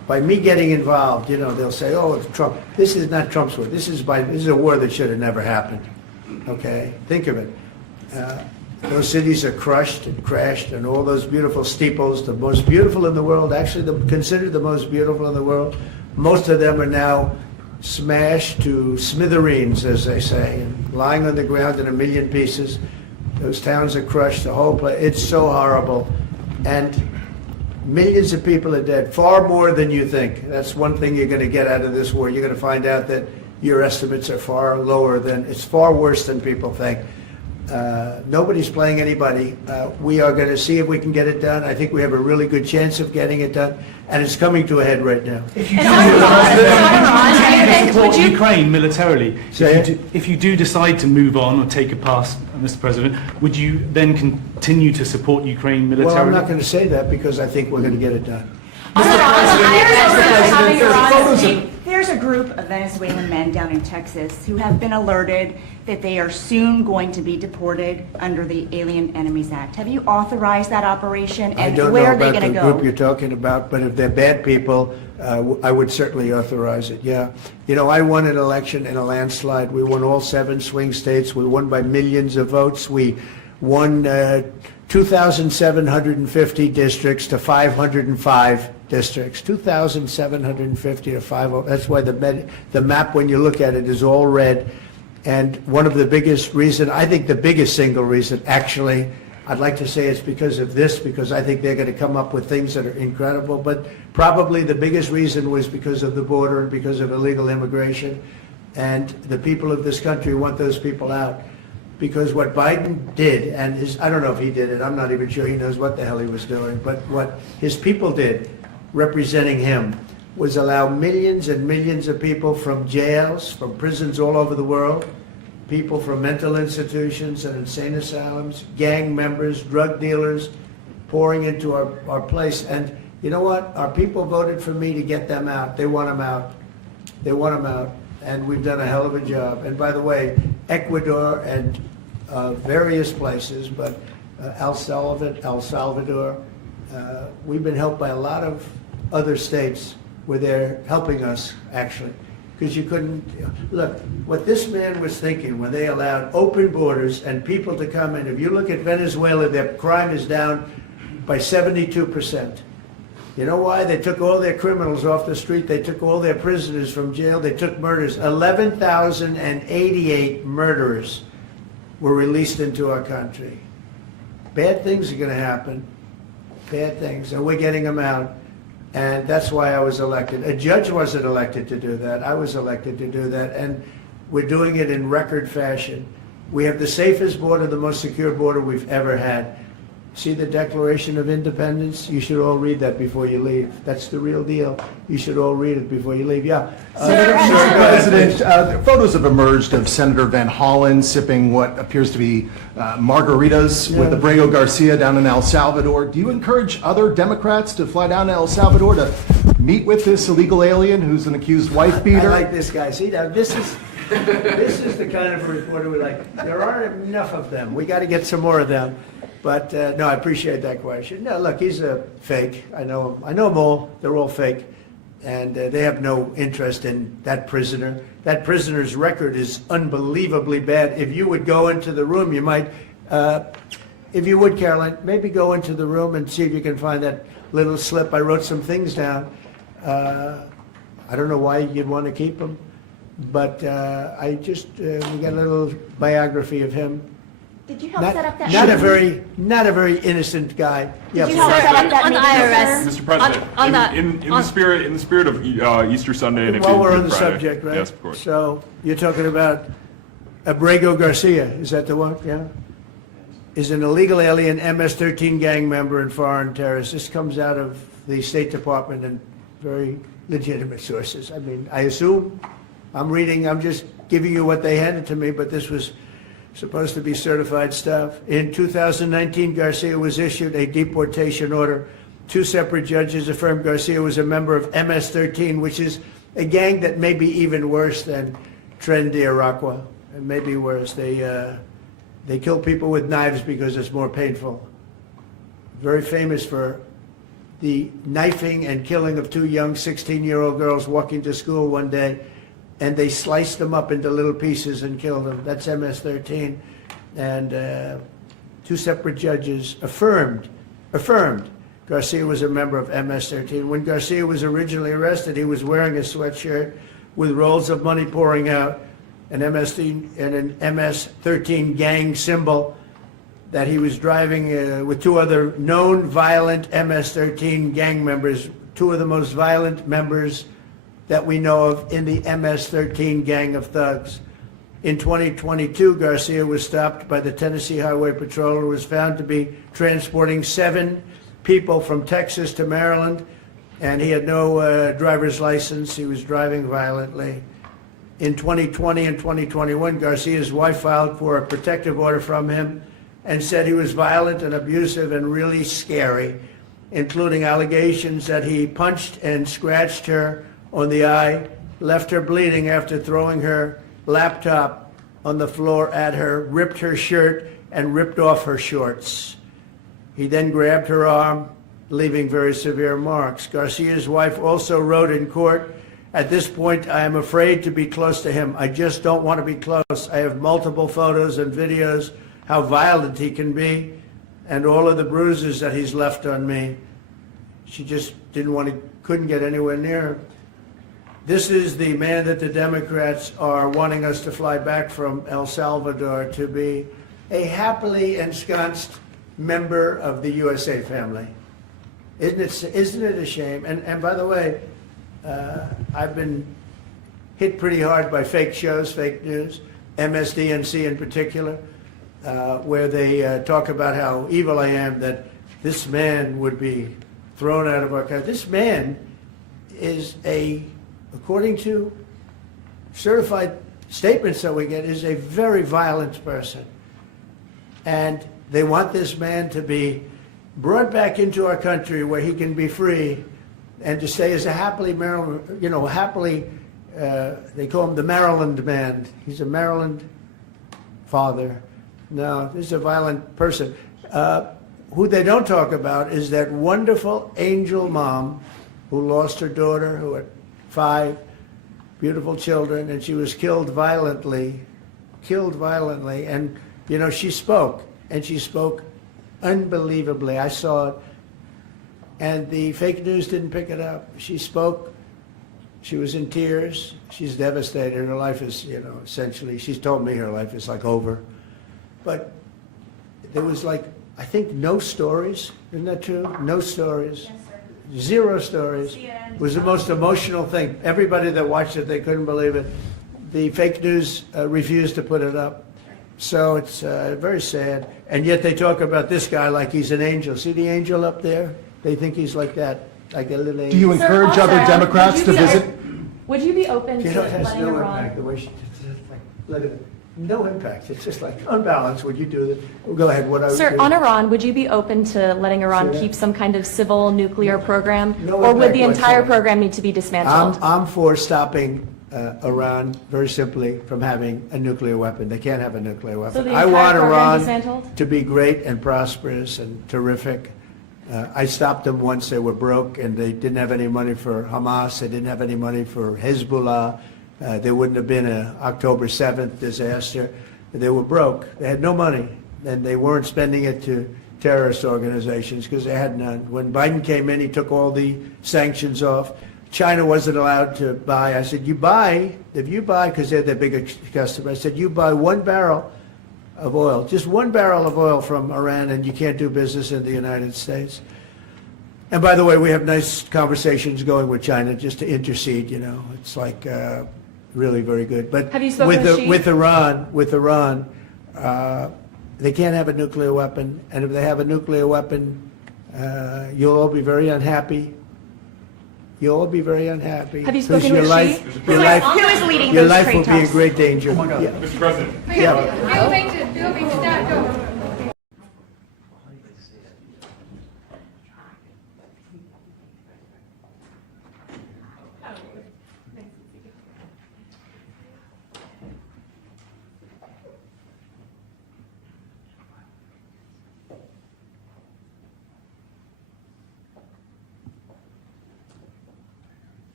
by me getting involved, you know, they'll say, oh, it's Trump. This is not Trump's war. This is a war that should have never happened. Okay? Think of it. Those cities are crushed and crashed, and all those beautiful steeples, the most beautiful in the world, actually considered the most beautiful in the world, most of them are now smashed to smithereens, as they say, and lying on the ground in a million pieces. Those towns are crushed, the whole place. It's so horrible. And millions of people are dead, far more than you think. That's one thing you're going to get out of this war. You're going to find out that your estimates are far lower than, it's far worse than people think. Nobody's playing anybody. We are going to see if we can get it done. I think we have a really good chance of getting it done, and it's coming to a head right now. If you And Iran, support would you- Ukraine militarily, Say if you do decide to move on or take a pass, Mr. President, would you then continue to support Ukraine Well, militarily? I'm not going to say that because I think we're going to get it done. There's a group of Venezuelan men down in Texas who have been alerted that they are soon going to be deported under the Alien Enemies Act. Have you authorized that operation, I and don't where know are they about going the to go? group you're talking about, but if they're bad people, I would certainly authorize it, yeah. You know, I won an election in a landslide. We won all 7 swing states. We won by millions of votes. We won 2,750 districts to 505 districts. 2,750 to 505. That's why the map, when you look at it, is all red. And one of the biggest reason, I think the biggest single reason, actually, I'd like to say it's because of this, because I think they're going to come up with things that are incredible, but probably the biggest reason was because of the border and because of illegal immigration. And the people of this country want those people out. Because what Biden did, and I don't know if he did it, I'm not even sure he knows what the hell he was doing, but what his people did, representing him, was allow millions and millions of people from jails, from prisons all over the world, people from mental institutions and insane asylums, gang members, drug dealers, pouring into our place. And you know what? Our people voted for me to get them out. They want them out. They want them out. And we've done a hell of a job. And by the way, Ecuador and various places, but El Salvador, we've been helped by a lot of other states where they're helping us, actually. Because you couldn't, look, what this man was thinking when they allowed open borders and people to come in, if you look at Venezuela, their crime is down by 72%. You know why? They took all their criminals off the street. They took all their prisoners from jail. They took murders. 11,088 murderers were released into our country. Bad things are going to happen. Bad things. And we're getting them out. And that's why I was elected. A judge wasn't elected to do that. I was elected to do that. And we're doing it in record fashion. We have the safest border, the most secure border we've ever had. See the Declaration of Independence? You should all read that before you leave. That's the real deal. You should all read it before you leave. Yeah. Mr. President, photos have emerged of Senator Van Hollen sipping what appears to be margaritas with Abrago Garcia down in El Salvador. Do you encourage other Democrats to fly down to El Salvador to meet with this illegal alien who's an accused wife beater? I like this guy. See, now this is the kind of reporter we like. There aren't enough of them. We got to get some more of them. But no, I appreciate that question. No, look, he's a fake. I know him. I know them all. They're all fake. And they have no interest in that prisoner. That prisoner's record is unbelievably bad. If you would go into the room, you might, if you would, Caroline, maybe go into the room and see if you can find that little slip. I wrote some things down. I don't know why you'd want to keep him, but we got a little biography of him. Did you help set up that Not a meeting? very innocent guy. Yeah, Did you help set up that on meeting, IRS. sir? Mr. President, in the spirit of Easter Sunday and it while being we're on Good the Friday. subject, right? Yes, of course. So you're talking about Abrego Garcia, is that the one? Yeah. Is an illegal alien, MS-13 gang member and foreign terrorist. This comes out of the State Department and very legitimate sources. I mean, I assume, I'm just giving you what they handed to me, but this was supposed to be certified stuff. In 2019, Garcia was issued a deportation order. 2 separate judges affirmed Garcia was a member of MS-13, which is a gang that may be even worse than Tren de Aragua. It may be worse. They kill people with knives because it's more painful. Very famous for the knifing and killing of two young 16-year-old girls walking to school one day, and they sliced them up into little pieces and killed them. That's MS-13. And two separate judges affirmed Garcia was a member of MS-13. When Garcia was originally arrested, he was wearing a sweatshirt with rolls of money pouring out, an MS-13 gang symbol that he was driving with two other known violent MS-13 gang members, two of the most violent members that we know of in the MS-13 gang of thugs. In 2022, Garcia was stopped by the Tennessee Highway Patrol and was found to be transporting 7 people from Texas to Maryland, and he had no driver's license. He was driving violently. In 2020 and 2021, Garcia's wife filed for a protective order from him and said he was violent and abusive and really scary, including allegations that he punched and scratched her on the eye, left her bleeding after throwing her laptop on the floor at her, ripped her shirt, and ripped off her shorts. He then grabbed her arm, leaving very severe marks. Garcia's wife also wrote in court, "At this point, I am afraid to be close to him. I just don't want to be close. I have multiple photos and videos how violent he can be and all of the bruises that he's left on me." She just couldn't get anywhere near him. This is the man that the Democrats are wanting us to fly back from El Salvador to be a happily ensconced member of the USA family. Isn't it a shame? And by the way, I've been hit pretty hard by fake shows, fake news, MSDNC in particular, where they talk about how evil I am, that this man would be thrown out of our country. This man is according to certified statements that we get, is a very violent person. And they want this man to be brought back into our country where he can be free and to stay as a happily Maryland, they call him the Maryland man. He's a Maryland father. No, this is a violent person. Who they don't talk about is that wonderful angel mom who lost her daughter, who had 5 beautiful children, and she was killed violently. And, she spoke, and she spoke unbelievably. I saw it. And the fake news didn't pick it up. She spoke. She was in tears. She's devastated. Her life is, essentially, she's told me her life is like over. But there was I think no stories. Isn't that true? No stories. Yes, sir. 0 stories. It was the most emotional thing. Everybody that watched it, they couldn't believe it. The fake news refused to put it up. So it's very sad. And yet they talk about this guy like he's an angel. See the angel up there? They think he's like that, like a little angel. Do you encourage Sir, other also, Democrats would to you be- visit? Would you be open to It has letting no Iran? impact. The way she look at it. No impact. It's just like unbalanced. Would you do that? Well, go ahead. What I would Sir, do. on Iran, would you be open to letting Iran Sure. keep some kind of civil nuclear program? No Or would impact the entire whatsoever. program need to be dismantled? I'm for stopping Iran very simply from having a nuclear weapon. They can't have a nuclear weapon. So the I entire want program Iran dismantled? to be great and prosperous and terrific. I stopped them once they were broke and they didn't have any money for Hamas. They didn't have any money for Hezbollah. There wouldn't have been an October 7th disaster. They were broke. They had no money, and they weren't spending it to terrorist organizations because they had none. When Biden came in, he took all the sanctions off. China wasn't allowed to buy. I said, if you buy, because they're their biggest customer, I said, you buy 1 barrel of oil, just 1 barrel of oil from Iran, and you can't do business in the United States. And by the way, we have nice conversations going with China just to intercede, It's like really very good. But Have you spoken with Xi? with Iran, they can't have a nuclear weapon. And if they have a nuclear weapon, you'll all be very unhappy. You'll all be very unhappy. Have you 'Cause spoken with Xi? Who is leading your those life trade will be in talks? great danger. Yeah. Mr. President.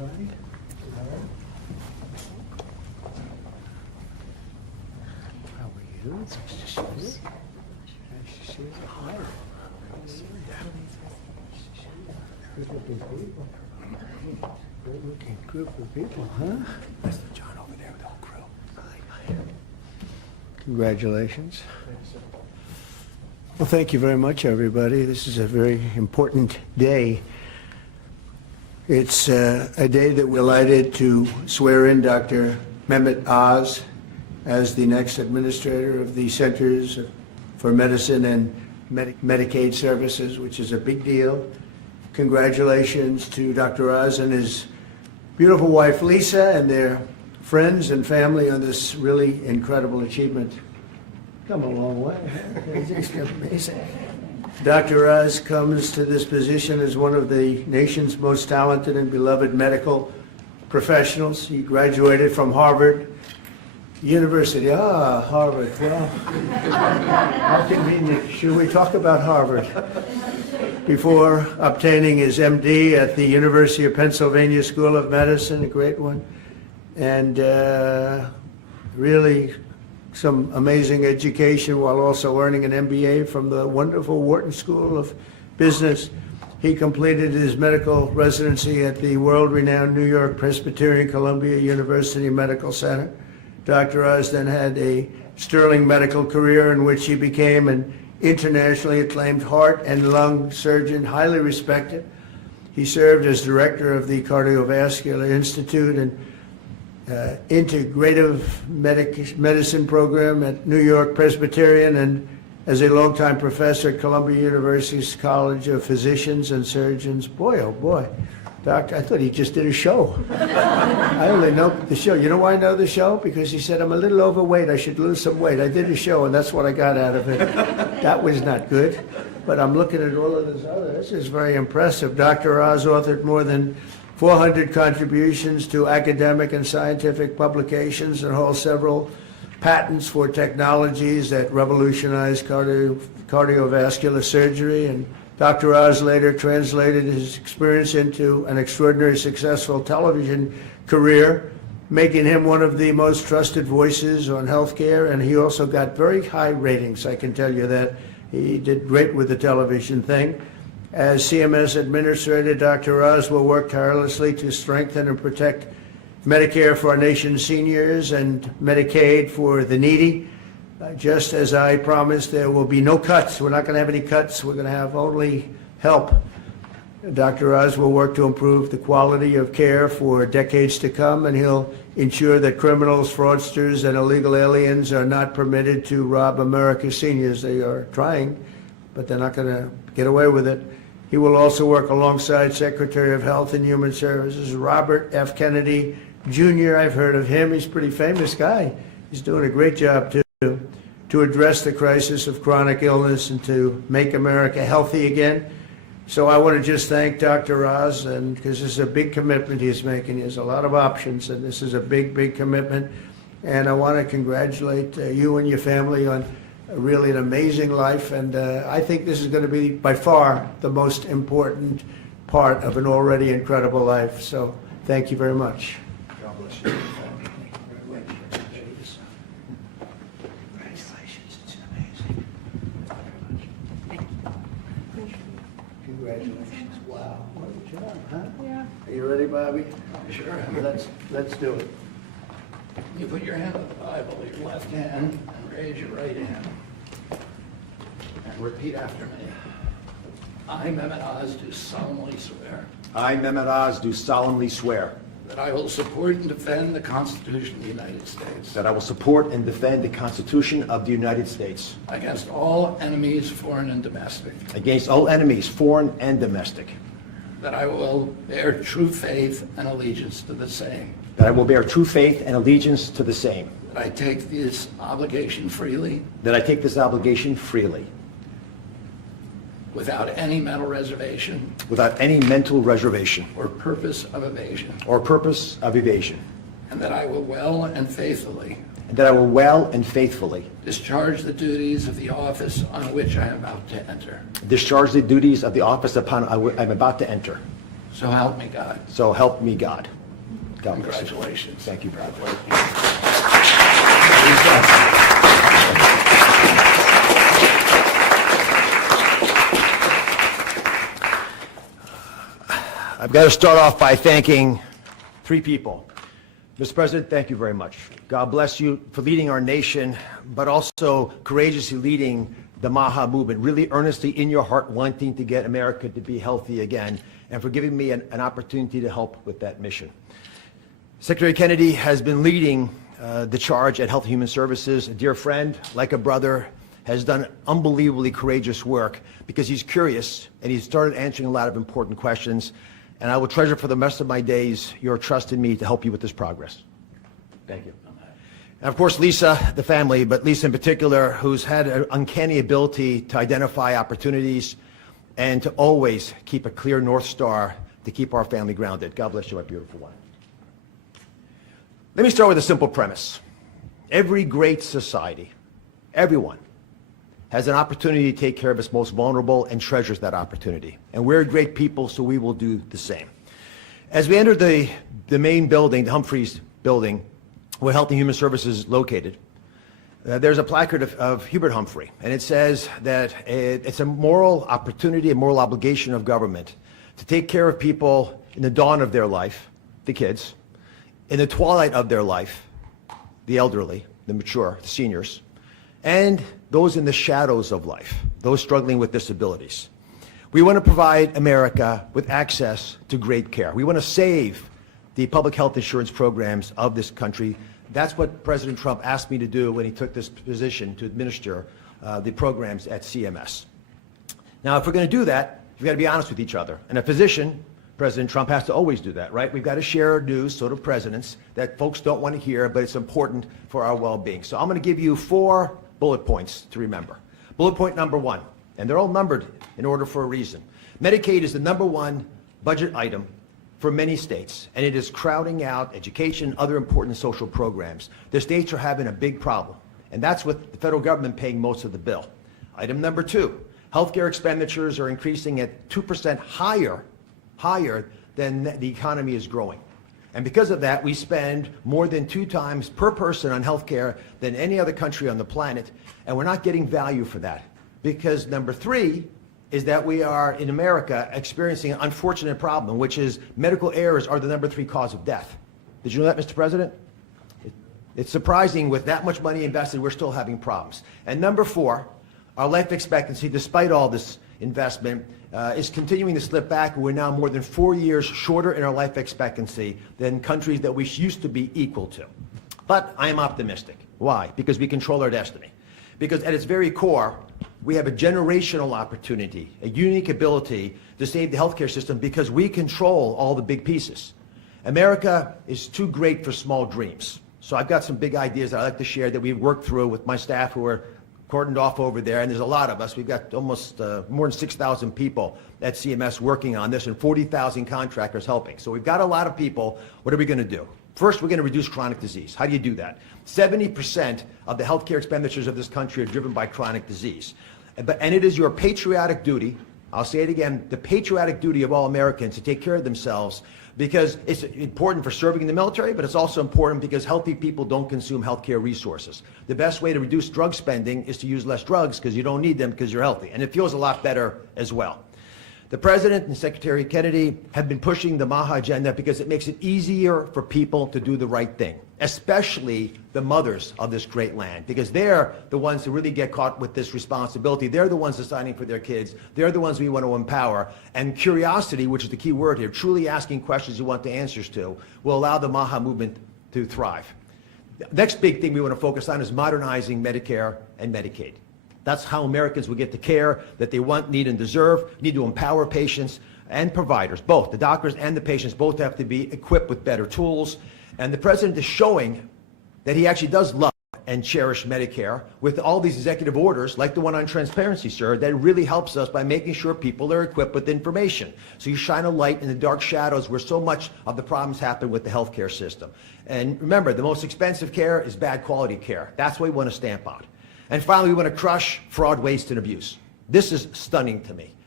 everybody. How are you? Nice to see you. Nice to see you. Hi. Good-looking people. Good-looking group of people, huh? That's the John over there with the whole crew. Congratulations. Well, thank you very much, everybody. This is a very important day. It's a day that we're delighted to swear in Dr. Mehmet Oz as the next administrator of the Centers for Medicine and Medicaid Services, which is a big deal. Congratulations to Dr. Oz and his beautiful wife, Lisa, and their friends and family on this really incredible achievement. Come a long way. It's amazing. Dr. Oz comes to this position as one of the nation's most talented and beloved medical professionals. He graduated from Harvard University. Harvard. Well, how convenient. Should we talk about Harvard? Before obtaining his MD at the University of Pennsylvania School of Medicine, a great one, and really some amazing education while also earning an MBA from the wonderful Wharton School of Business. He completed his medical residency at the world-renowned New York Presbyterian Columbia University Medical Center. Dr. Oz then had a sterling medical career in which he became an internationally acclaimed heart and lung surgeon, highly respected. He served as director of the Cardiovascular Institute and integrative medicine program at New York Presbyterian, and as a longtime professor at Columbia University's College of Physicians and Surgeons. Boy, oh boy, Doctor, I thought he just did a show. I only know the show. You know why I know the show? Because he said, I'm a little overweight, I should lose some weight. I did a show, and that's what I got out of it. That was not good. But I'm looking at all of this other. This is very impressive. Dr. Oz authored more than 400 contributions to academic and scientific publications and holds several patents for technologies that revolutionize cardiovascular surgery. And Dr. Oz later translated his experience into an extraordinarily successful television career, making him one of the most trusted voices on healthcare. And he also got very high ratings, I can tell you that. He did great with the television thing. As CMS Administrator, Dr. Oz will work tirelessly to strengthen and protect Medicare for our nation's seniors and Medicaid for the needy. Just as I promised, there will be no cuts. We're not going to have any cuts. We're going to have only help. Dr. Oz will work to improve the quality of care for decades to come, and he'll ensure that criminals, fraudsters, and illegal aliens are not permitted to rob America's seniors. They are trying, but they're not going to get away with it. He will also work alongside Secretary of Health and Human Services, Robert F. Kennedy, Jr. I've heard of him. He's a pretty famous guy. He's doing a great job, too, to address the crisis of chronic illness and to make America healthy again. So I want to just thank Dr. Oz, and because this is a big commitment he's making. He has a lot of options, and this is a big, big commitment. And I want to congratulate you and your family on really an amazing life, and I think this is going to be by far the most important part of an already incredible life. So thank you very much. God bless you. Congratulations, it's amazing. Congratulations. Wow, what a job, huh? Yeah. Are you ready, Bobby? Sure. Let's do it. You put your hand on the Bible, your left hand, and raise your right hand. And repeat after me. I, Mehmet Oz, do solemnly swear I, Mehmet Oz, do solemnly swear that I will support and defend the Constitution of the United States that I will support and defend the Constitution of the United States against all enemies, foreign and domestic, against all enemies, foreign and domestic, that I will bear true faith and allegiance to the same, that I will bear true faith and allegiance to the same, that I take this obligation freely that I take this obligation freely, without any mental reservation without any mental reservation or purpose of evasion, or purpose of evasion, and that I will well and faithfully and that I will well and faithfully discharge the duties of the office on which I am about to enter, discharge the duties of the office upon I am about to enter, So help me God. So help me God. God bless you. Congratulations. Thank you, brother. I've got to start off by thanking three people. Mr. President, thank you very much. God bless you for leading our nation, but also courageously leading the MAHA movement, really earnestly in your heart wanting to get America to be healthy again, and for giving me an opportunity to help with that mission. Secretary Kennedy has been leading the charge at Health and Human Services. A dear friend, like a brother, has done unbelievably courageous work because he's curious and he's started answering a lot of important questions. And I will treasure for the rest of my days your trust in me to help you with this progress. Thank you. And of course, Lisa, the family, but Lisa in particular, who's had an uncanny ability to identify opportunities and to always keep a clear North Star to keep our family grounded. God bless you, my beautiful one. Let me start with a simple premise. Every great society, everyone, has an opportunity to take care of its most vulnerable and treasures that opportunity. And we're great people, so we will do the same. As we entered the main building, the Humphreys building, where Health and Human Services is located, there's a placard of Hubert Humphrey, and it says that it's a moral opportunity, a moral obligation of government to take care of people in the dawn of their life, the kids, in the twilight of their life, the elderly, the mature, the seniors, and those in the shadows of life, those struggling with disabilities. We want to provide America with access to great care. We want to save the public health insurance programs of this country. That's what President Trump asked me to do when he took this position to administer the programs at CMS. Now, if we're going to do that, we've got to be honest with each other. And a physician, President Trump, has to always do that, right? We've got to share news, sort of presidents, that folks don't want to hear, but it's important for our well-being. So I'm going to give you 4 bullet points to remember. Bullet point number 1, and they're all numbered in order for a reason. Medicaid is the #1 budget item for many states, and it is crowding out education, other important social programs. The states are having a big problem, and that's with the federal government paying most of the bill. Item number 2, healthcare expenditures are increasing at 2% higher than the economy is growing. And because of that, we spend more than 2 times per person on healthcare than any other country on the planet, and we're not getting value for that. Because number 3 is that we are, in America, experiencing an unfortunate problem, which is medical errors are the number 3 cause of death. Did you know that, Mr. President? It's surprising with that much money invested, we're still having problems. And number 4, our life expectancy, despite all this investment, is continuing to slip back. We're now more than 4 years shorter in our life expectancy than countries that we used to be equal to. But I am optimistic. Why? Because we control our destiny. Because at its very core, we have a generational opportunity, a unique ability to save the healthcare system because we control all the big pieces. America is too great for small dreams. So I've got some big ideas that I'd like to share that we've worked through with my staff who are cordoned off over there, and there's a lot of us. We've got almost more than 6,000 people at CMS working on this and 40,000 contractors helping. So we've got a lot of people. What are we going to do? First, we're going to reduce chronic disease. How do you do that? 70% of the healthcare expenditures of this country are driven by chronic disease. And it is your patriotic duty, I'll say it again, the patriotic duty of all Americans to take care of themselves, because it's important for serving in the military, but it's also important because healthy people don't consume healthcare resources. The best way to reduce drug spending is to use less drugs because you don't need them because you're healthy. And it feels a lot better as well. The President and Secretary Kennedy have been pushing the MAHA agenda because it makes it easier for people to do the right thing, especially the mothers of this great land, because they're the ones who really get caught with this responsibility. They're the ones deciding for their kids. They're the ones we want to empower. And curiosity, which is the key word here, truly asking questions you want the answers to, will allow the MAHA movement to thrive. The next big thing we want to focus on is modernizing Medicare and Medicaid. That's how Americans will get the care that they want, need, and deserve. We need to empower patients and providers, both. The doctors and the patients both have to be equipped with better tools. And the President is showing that he actually does love and cherish Medicare with all these executive orders, like the one on transparency, sir, that really helps us by making sure people are equipped with information. So you shine a light in the dark shadows where so much of the problems happen with the healthcare system. And remember, the most expensive care is bad quality care. That's what we want to stamp out. And finally, we want to crush fraud, waste, and abuse. This is stunning to me.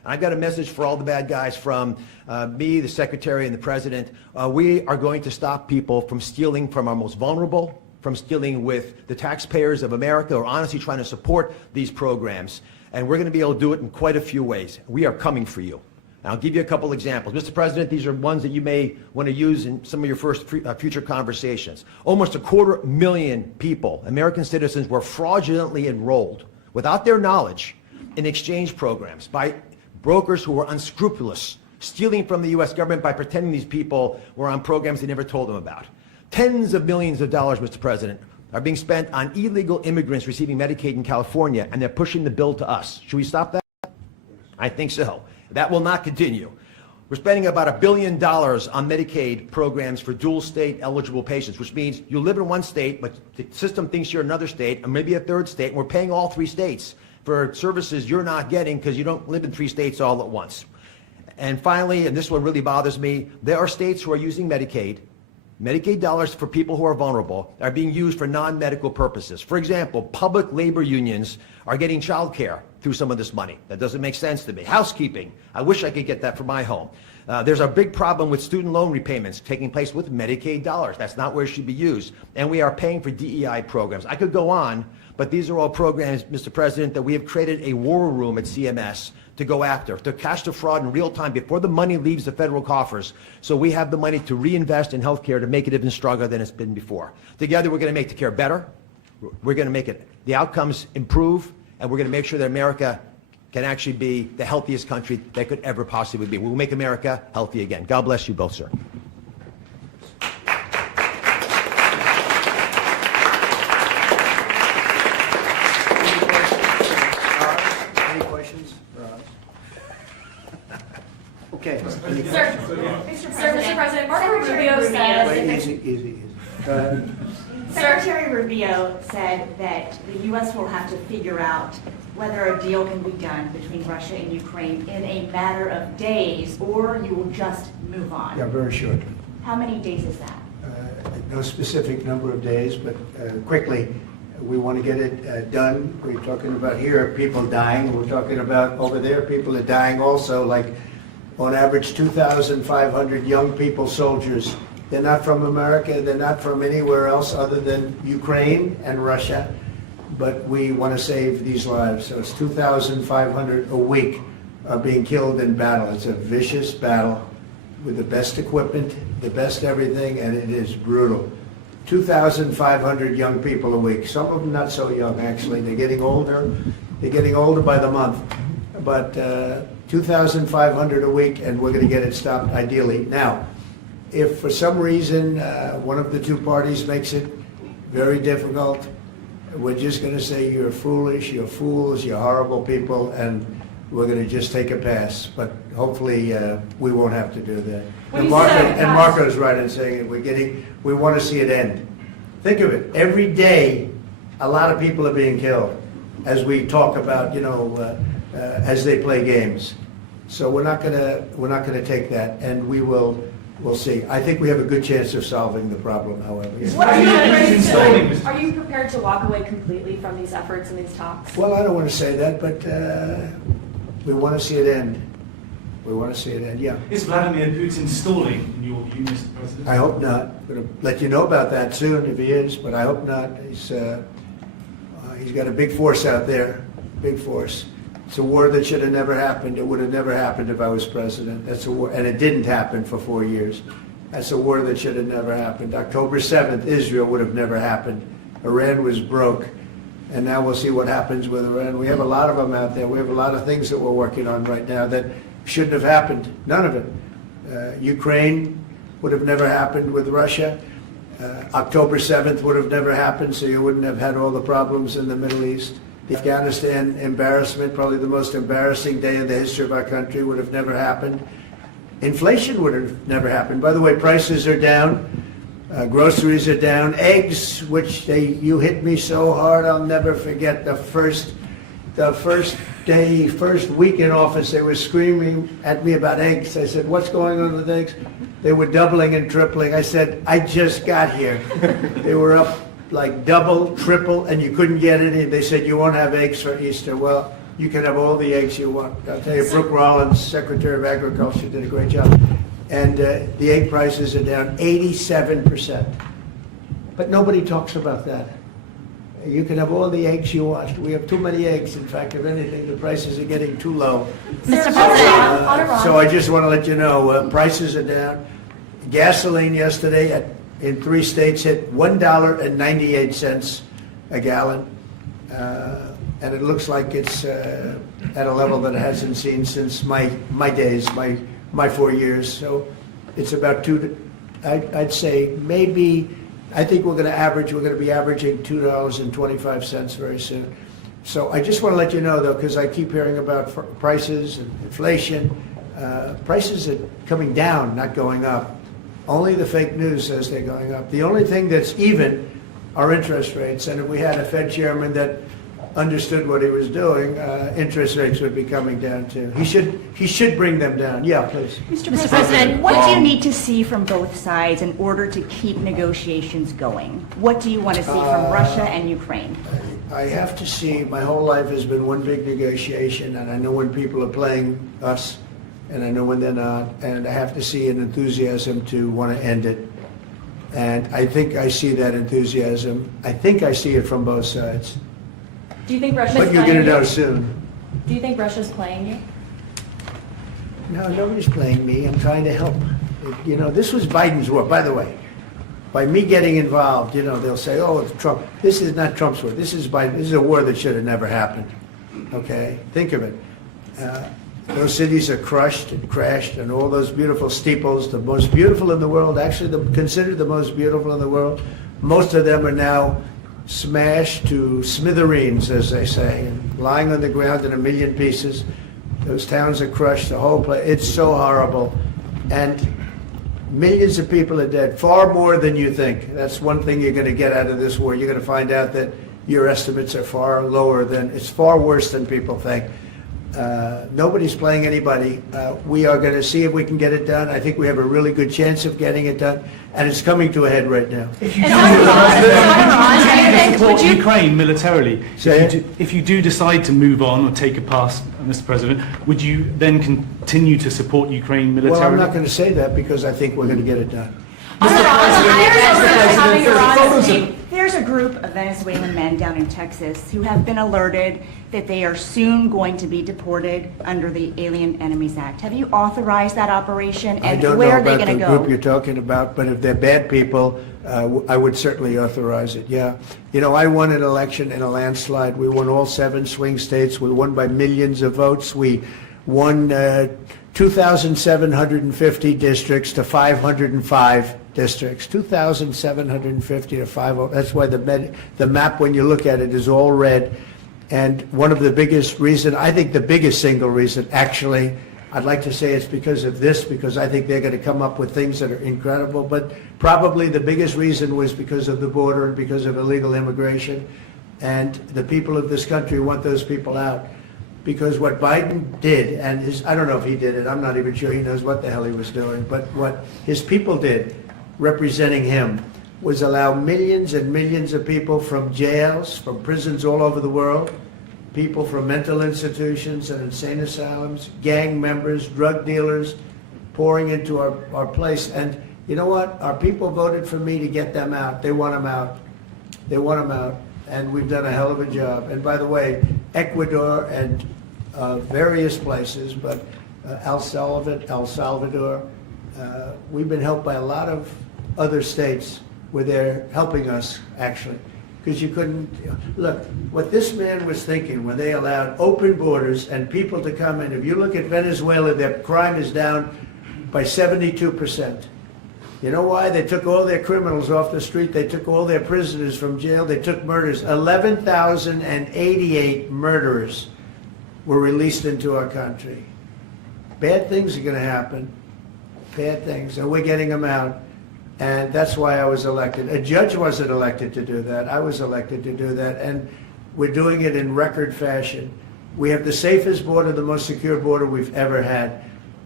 I've got a message for all the bad guys from me, the Secretary, and the President. We are going to stop people from stealing from our most vulnerable, from stealing with the taxpayers of America, or honestly trying to support these programs. And we're going to be able to do it in quite a few ways. We are coming for you. And I'll give you a couple examples. Mr. President, these are ones that you may want to use in some of your future conversations. Almost 250,000 people, American citizens, were fraudulently enrolled without their knowledge in exchange programs by brokers who were unscrupulous, stealing from the U.S. government by pretending these people were on programs they never told them about. Tens of millions of dollars, Mr. President, are being spent on illegal immigrants receiving Medicaid in California, and they're pushing the bill to us. Should we stop that? I think so. That will not continue. We're spending about $1 billion on Medicaid programs for dual state eligible patients, which means you live in one state, but the system thinks you're in another state, or maybe a third state, and we're paying all 3 states for services you're not getting because you don't live in 3 states all at once. And finally, and this one really bothers me, there are states who are using Medicaid dollars for people who are vulnerable are being used for non-medical purposes. For example, public labor unions are getting child care through some of this money. That doesn't make sense to me. Housekeeping, I wish I could get that for my home. There's a big problem with student loan repayments taking place with Medicaid dollars. That's not where it should be used. And we are paying for DEI programs. I could go on, but these are all programs, Mr. President, that we have created a war room at CMS to go after, to catch the fraud in real time before the money leaves the federal coffers, so we have the money to reinvest in healthcare to make it even stronger than it's been before. Together, we're going to make the care better, we're going to make the outcomes improve, and we're going to make sure that America can actually be the healthiest country that could ever possibly be. We'll make America healthy again. God bless you both, sir. Okay. Mr. President, Marco Rubio says... Wait, easy. Go ahead. Secretary Rubio said that the U.S. will have to figure out whether a deal can be done between Russia and Ukraine in a matter of days, or you will just move on. Yeah, very short. How many days is that? No specific number of days, but quickly, we want to get it done. We're talking about here, people dying. We're talking about over there, people are dying also, like on average 2,500 young people, soldiers. They're not from America, they're not from anywhere else other than Ukraine and Russia, but we want to save these lives. So it's 2,500 a week are being killed in battle. It's a vicious battle with the best equipment, the best everything, and it is brutal. 2,500 young people a week. Some of them not so young, actually. They're getting older. They're getting older by the month. But 2,500 a week, and we're going to get it stopped ideally. Now, if for some reason one of the two parties makes it very difficult, we're just going to say you're foolish, you're fools, you're horrible people, and we're going to just take a pass. But hopefully we won't have to do that. And Marco's right in saying it. We want to see it end. Think of it. Every day, a lot of people are being killed as we talk about, as they play games. So we're not gonna take that, and we'll see. I think we have a good chance of solving the problem, however. Are you prepared to walk away completely from these efforts and these talks? Well, I don't want to say that, but we want to see it end. We want to see it end, yeah. Is Vladimir Putin stalling, in your view, Mr. President? I hope not. I'm going to let you know about that soon if he is, but I hope not. He's got a big force out there, big force. It's a war that should have never happened. It would have never happened if I was president. That's a war, and it didn't happen for 4 years. That's a war that should have never happened. October 7th, Israel would have never happened. Iran was broke, and now we'll see what happens with Iran. We have a lot of them out there. We have a lot of things that we're working on right now that shouldn't have happened. None of it. Ukraine would have never happened with Russia. October 7th would have never happened, so you wouldn't have had all the problems in the Middle East. The Afghanistan embarrassment, probably the most embarrassing day in the history of our country, would have never happened. Inflation would have never happened. By the way, prices are down. Groceries are down. Eggs, which you hit me so hard, I'll never forget the first week in office, they were screaming at me about eggs. I said, what's going on with eggs? They were doubling and tripling. I said, I just got here. They were up like double, triple, and you couldn't get any. They said, you won't have eggs for Easter. Well, You can have all the eggs you want. I'll tell you, Brooke Rollins, Secretary of Agriculture, did a great job. And the egg prices are down 87%. But nobody talks about that. You can have all the eggs you want. We have too many eggs. In fact, if anything, the prices are getting too low. Mr. President, on Iran. So I just want to let you know, prices are down. Gasoline yesterday in 3 states hit $1.98 a gallon. And it looks like it's at a level that it hasn't seen since my days, my 4 years. So it's about I'd say maybe, I think we're going to be averaging $2.25 very soon. So I just want to let you know, though, because I keep hearing about prices and inflation. Prices are coming down, not going up. Only the fake news says they're going up. The only thing that's even are interest rates. And if we had a Fed chairman that understood what he was doing, interest rates would be coming down too. He should bring them down. Yeah, please. Mr. President, what do you need to see from both sides in order to keep negotiations going? What do you want to see from Russia and Ukraine? I have to see, my whole life has been one big negotiation, and I know when people are playing us, and I know when they're not, and I have to see an enthusiasm to want to end it. And I think I see that enthusiasm. I think I see it from both sides. Do you think Russia's But you're playing going to know you? soon. Do you think Russia's playing you? No, nobody's playing me. I'm trying to help. You know, this was Biden's war, by the way. By me getting involved, you know, they'll say, oh, it's Trump. This is not Trump's war. This is Biden. This is a war that should have never happened. Okay? Think of it. Those cities are crushed and crashed, and all those beautiful steeples, the most beautiful in the world, actually considered the most beautiful in the world, most of them are now smashed to smithereens, as they say, and lying on the ground in a million pieces. Those towns are crushed, the whole place. It's so horrible. And millions of people are dead, far more than you think. That's one thing you're going to get out of this war. You're going to find out that your estimates are far lower than, it's far worse than people think. Nobody's playing anybody. We are going to see if we can get it done. I think we have a really good chance of getting it done, and it's coming to a head right now. If you do Would support you- Ukraine militarily, Say if you do decide to move on or take a pass, Mr. President, would you then continue to support Ukraine militarily? Well, I'm not going to say that because I think we're going to get it done. There's a group of Venezuelan men down in Texas who have been alerted that they are soon going to be deported under the Alien Enemies Act. Have you authorized that operation, I and don't where know are they about going the to group you're go? talking about, but if they're bad people, I would certainly authorize it, yeah. You know, I won an election in a landslide. We won all 7 swing states. We won by millions of votes. We won 2,750 districts to 505 districts. 2,750 to 505. That's why the map, when you look at it, is all red. And one of the biggest reason, I think the biggest single reason, actually, I'd like to say it's because of this, because I think they're going to come up with things that are incredible, but probably the biggest reason was because of the border and because of illegal immigration. And the people of this country want those people out. Because what Biden did, and I don't know if he did it, I'm not even sure he knows what the hell he was doing, but what his people did, representing him, was allow millions and millions of people from jails, from prisons all over the world, people from mental institutions and insane asylums, gang members, drug dealers, pouring into our place. And you know what? Our people voted for me to get them out. They want them out. They want them out. And we've done a hell of a job. And by the way, Ecuador and various places, but El Salvador, we've been helped by a lot of other states where they're helping us, actually. Because you couldn't, look, what this man was thinking when they allowed open borders and people to come in, if you look at Venezuela, their crime is down by 72%. You know why? They took all their criminals off the street. They took all their prisoners from jail. They took murders. 11,088 murderers were released into our country. Bad things are going to happen. Bad things. And we're getting them out. And that's why I was elected. A judge wasn't elected to do that. I was elected to do that. And we're doing it in record fashion. We have the safest border, the most secure border we've ever had.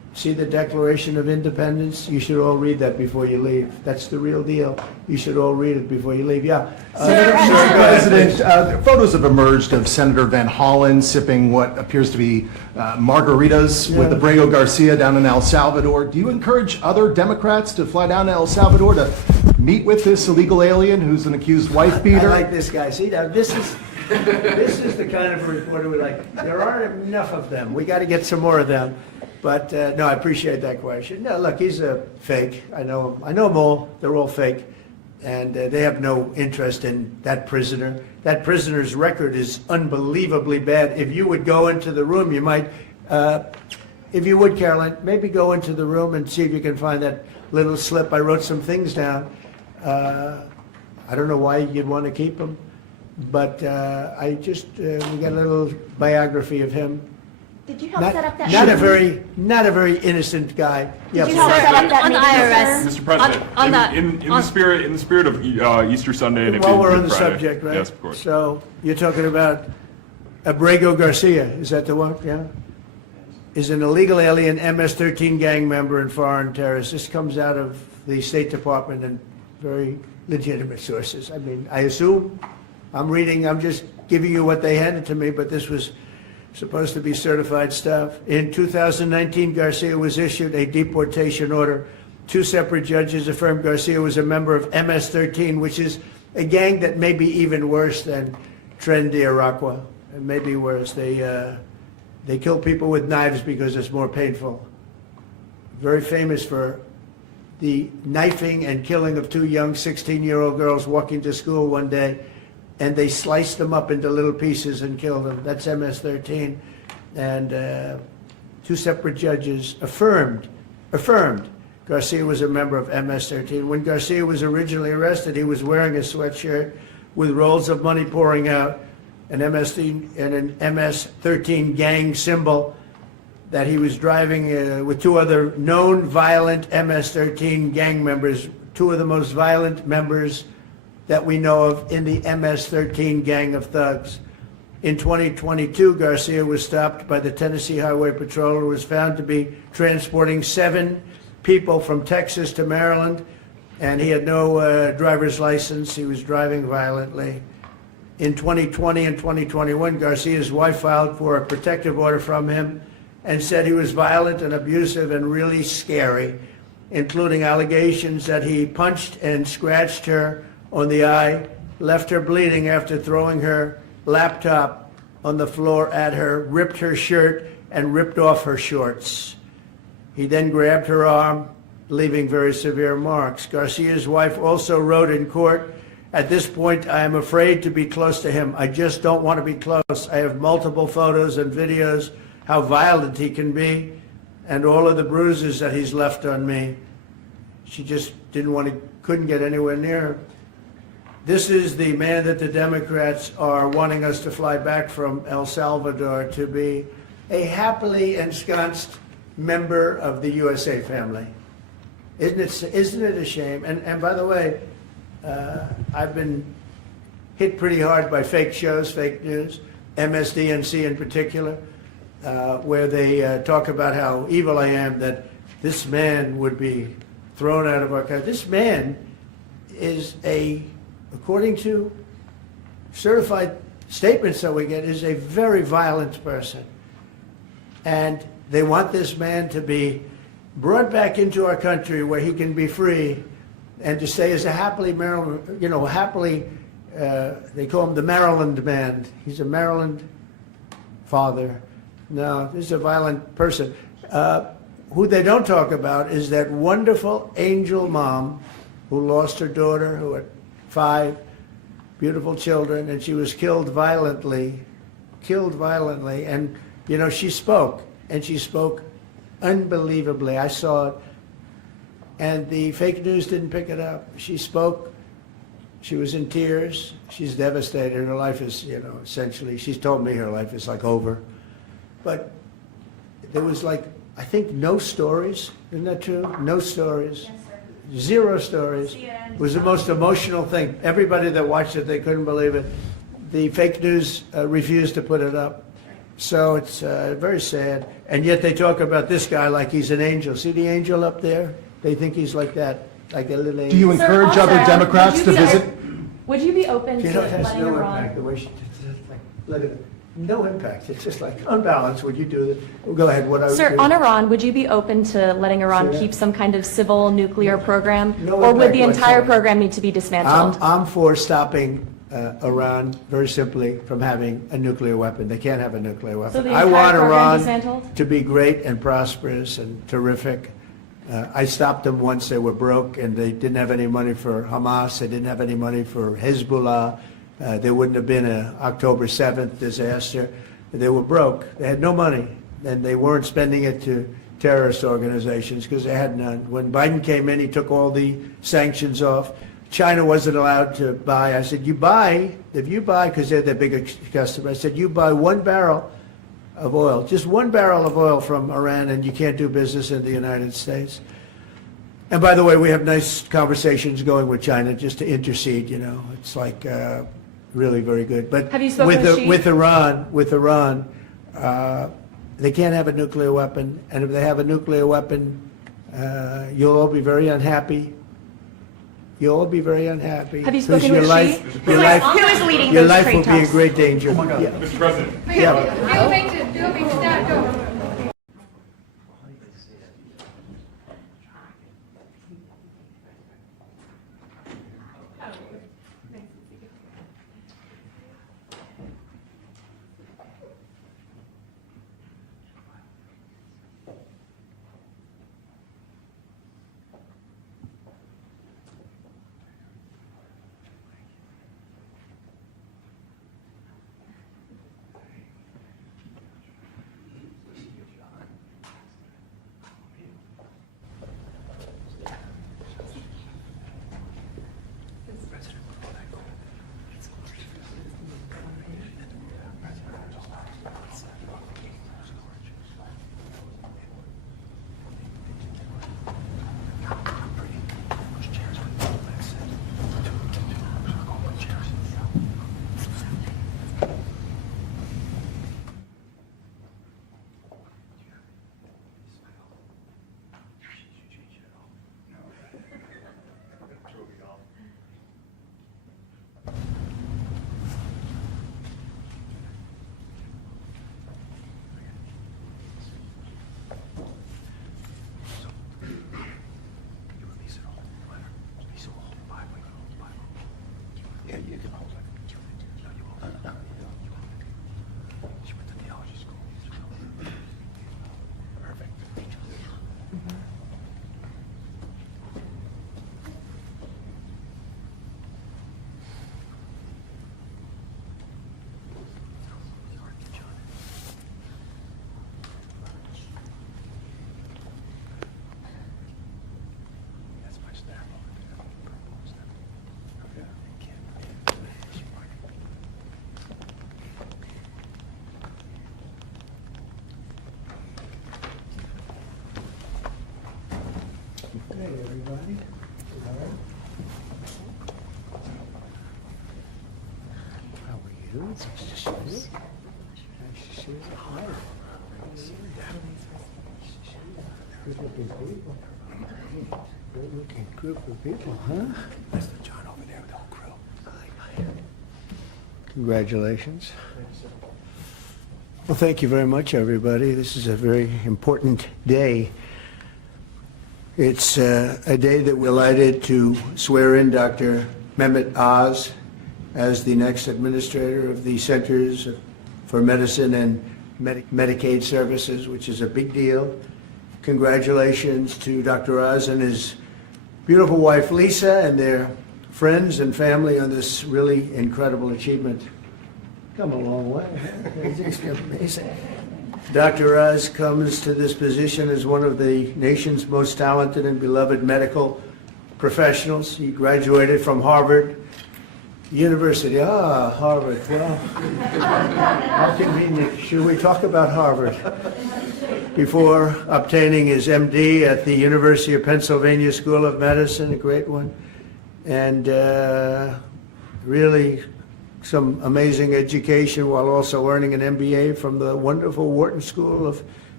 see the Declaration of Independence? You should all read that before you leave. That's the real deal. You should all read it before you leave. Yeah. Mr. President, photos have emerged of Senator Van Hollen sipping what appears to be margaritas with Abrago Garcia down in El Salvador. Do you encourage other Democrats to fly down to El Salvador to meet with this illegal alien who's an accused wife beater? I like this guy. See, now this is the kind of reporter we like. There aren't enough of them. We got to get some more of them. But no, I appreciate that question. No, look, he's a fake. I know him. I know them all. They're all fake. And they have no interest in that prisoner. That prisoner's record is unbelievably bad. If you would go into the room, you might, if you would, Caroline, maybe go into the room and see if you can find that little slip. I wrote some things down. I don't know why you'd want to keep them, but we got a little biography of him. Did you help set up that Not meeting? a very innocent guy. Did you help set up that On the meeting, sir? Mr. President, on that- in the spirit of Easter Sunday and it While being we're on Good the Friday. subject, right? Yes, of course. So you're talking about Abrego Garcia, is that the one? Yeah? Is an illegal alien MS-13 gang member and foreign terrorist. This comes out of the State Department and very legitimate sources. I mean, I assume, I'm just giving you what they handed to me, but this was supposed to be certified stuff. In 2019, Garcia was issued a deportation order. Two separate judges affirmed Garcia was a member of MS-13, which is a gang that may be even worse than Tren de Aragua. It may be worse. They kill people with knives because it's more painful. Very famous for the knifing and killing of two young 16-year-old girls walking to school one day, and they sliced them up into little pieces and killed them. That's MS-13. And two separate judges affirmed Garcia was a member of MS-13. When Garcia was originally arrested, he was wearing a sweatshirt with rolls of money pouring out, an MS-13 gang symbol that he was driving with two other known violent MS-13 gang members, two of the most violent members that we know of in the MS-13 gang of thugs. In 2022, Garcia was stopped by the Tennessee Highway Patrol and was found to be transporting 7 people from Texas to Maryland, and he had no driver's license. He was driving violently. In 2020 and 2021, Garcia's wife filed for a protective order from him and said he was violent and abusive and really scary, including allegations that he punched and scratched her on the eye, left her bleeding after throwing her laptop on the floor at her, ripped her shirt, and ripped off her shorts. He then grabbed her arm, leaving very severe marks. Garcia's wife also wrote in court, "At this point, I am afraid to be close to him. I just don't want to be close. I have multiple photos and videos how violent he can be and all of the bruises that he's left on me." She just couldn't get anywhere near him. This is the man that the Democrats are wanting us to fly back from El Salvador to be a happily ensconced member of the USA family. Isn't it a shame? And by the way, I've been hit pretty hard by fake shows, fake news, MSDNC in particular, where they talk about how evil I am, that this man would be thrown out of our country. This man is according to certified statements that we get, is a very violent person. And they want this man to be brought back into our country where he can be free and to stay as a happily Maryland, they call him the Maryland man. He's a Maryland father. No, this is a violent person. Who they don't talk about is that wonderful angel mom who lost her daughter, who had 5 beautiful children, and she was killed violently. And, she spoke, and she spoke unbelievably. I saw it. And the fake news didn't pick it up. She spoke. She was in tears. She's devastated. Her life is, essentially, she's told me her life is like over. But there was I think no stories. Isn't that true? No stories. Yes, sir. 0 stories. It was the most emotional thing. Everybody that watched it, they couldn't believe it. The fake news refused to put it up. So it's very sad. And yet they talk about this guy like he's an angel. See the angel up there? They think he's like that, like a little angel. Do you Sir, encourage also, other Democrats would to you be- visit? Would you be open You to know, it has letting no Iran? impact, the way she, it's just like, let it, no impact. It's just like unbalanced. Would you do that? Well, go ahead, what I would Sir, do. on Iran, would you be open to letting Iran Say that. keep some kind of civil nuclear program? No Or would impact the entire whatsoever. program need to be dismantled? I'm for stopping Iran, very simply, from having a nuclear weapon. They can't have a nuclear weapon. So the I entire want program Iran dismantled? to be great and prosperous and terrific. I stopped them once they were broke and they didn't have any money for Hamas. They didn't have any money for Hezbollah. There wouldn't have been an October 7th disaster. They were broke. They had no money, and they weren't spending it to terrorist organizations because they had none. When Biden came in, he took all the sanctions off. China wasn't allowed to buy. I said, if you buy, because they're the biggest customer, I said, you buy 1 barrel of oil, just 1 barrel of oil from Iran, and you can't do business in the United States. And by the way, we have nice conversations going with China just to intercede, you know. It's like really very good. But Have you spoken with Xi? with Iran, they can't have a nuclear weapon, and if they have a nuclear weapon, you'll all be very unhappy. You'll all be very unhappy. Have you 'Cause spoken your with life, Xi? your Who life, is leading your those life trade will be in talks? great danger. Yeah. Mr. President. Yeah. Okay, everybody. All right. How are you? Nice to see you. Nice to see you. Hi. Good looking people. Good looking group of people, huh? That's the John over there with the whole crew. Congratulations. Well, thank you very much, everybody. This is a very important day. It's a day that we're delighted to swear in Dr. Mehmet Oz as the next administrator of the Centers for Medicine and Medicaid Services, which is a big deal. Congratulations to Dr. Oz and his beautiful wife Lisa and their friends and family on this really incredible achievement. Come a long way. It's amazing. Dr. Oz comes to this position as one of the nation's most talented and beloved medical professionals. He graduated from Harvard University. Harvard. Well, how convenient. Should we talk about Harvard? Before obtaining his MD at the University of Pennsylvania School of Medicine, a great one, and really some amazing education while also earning an MBA from the wonderful Wharton School of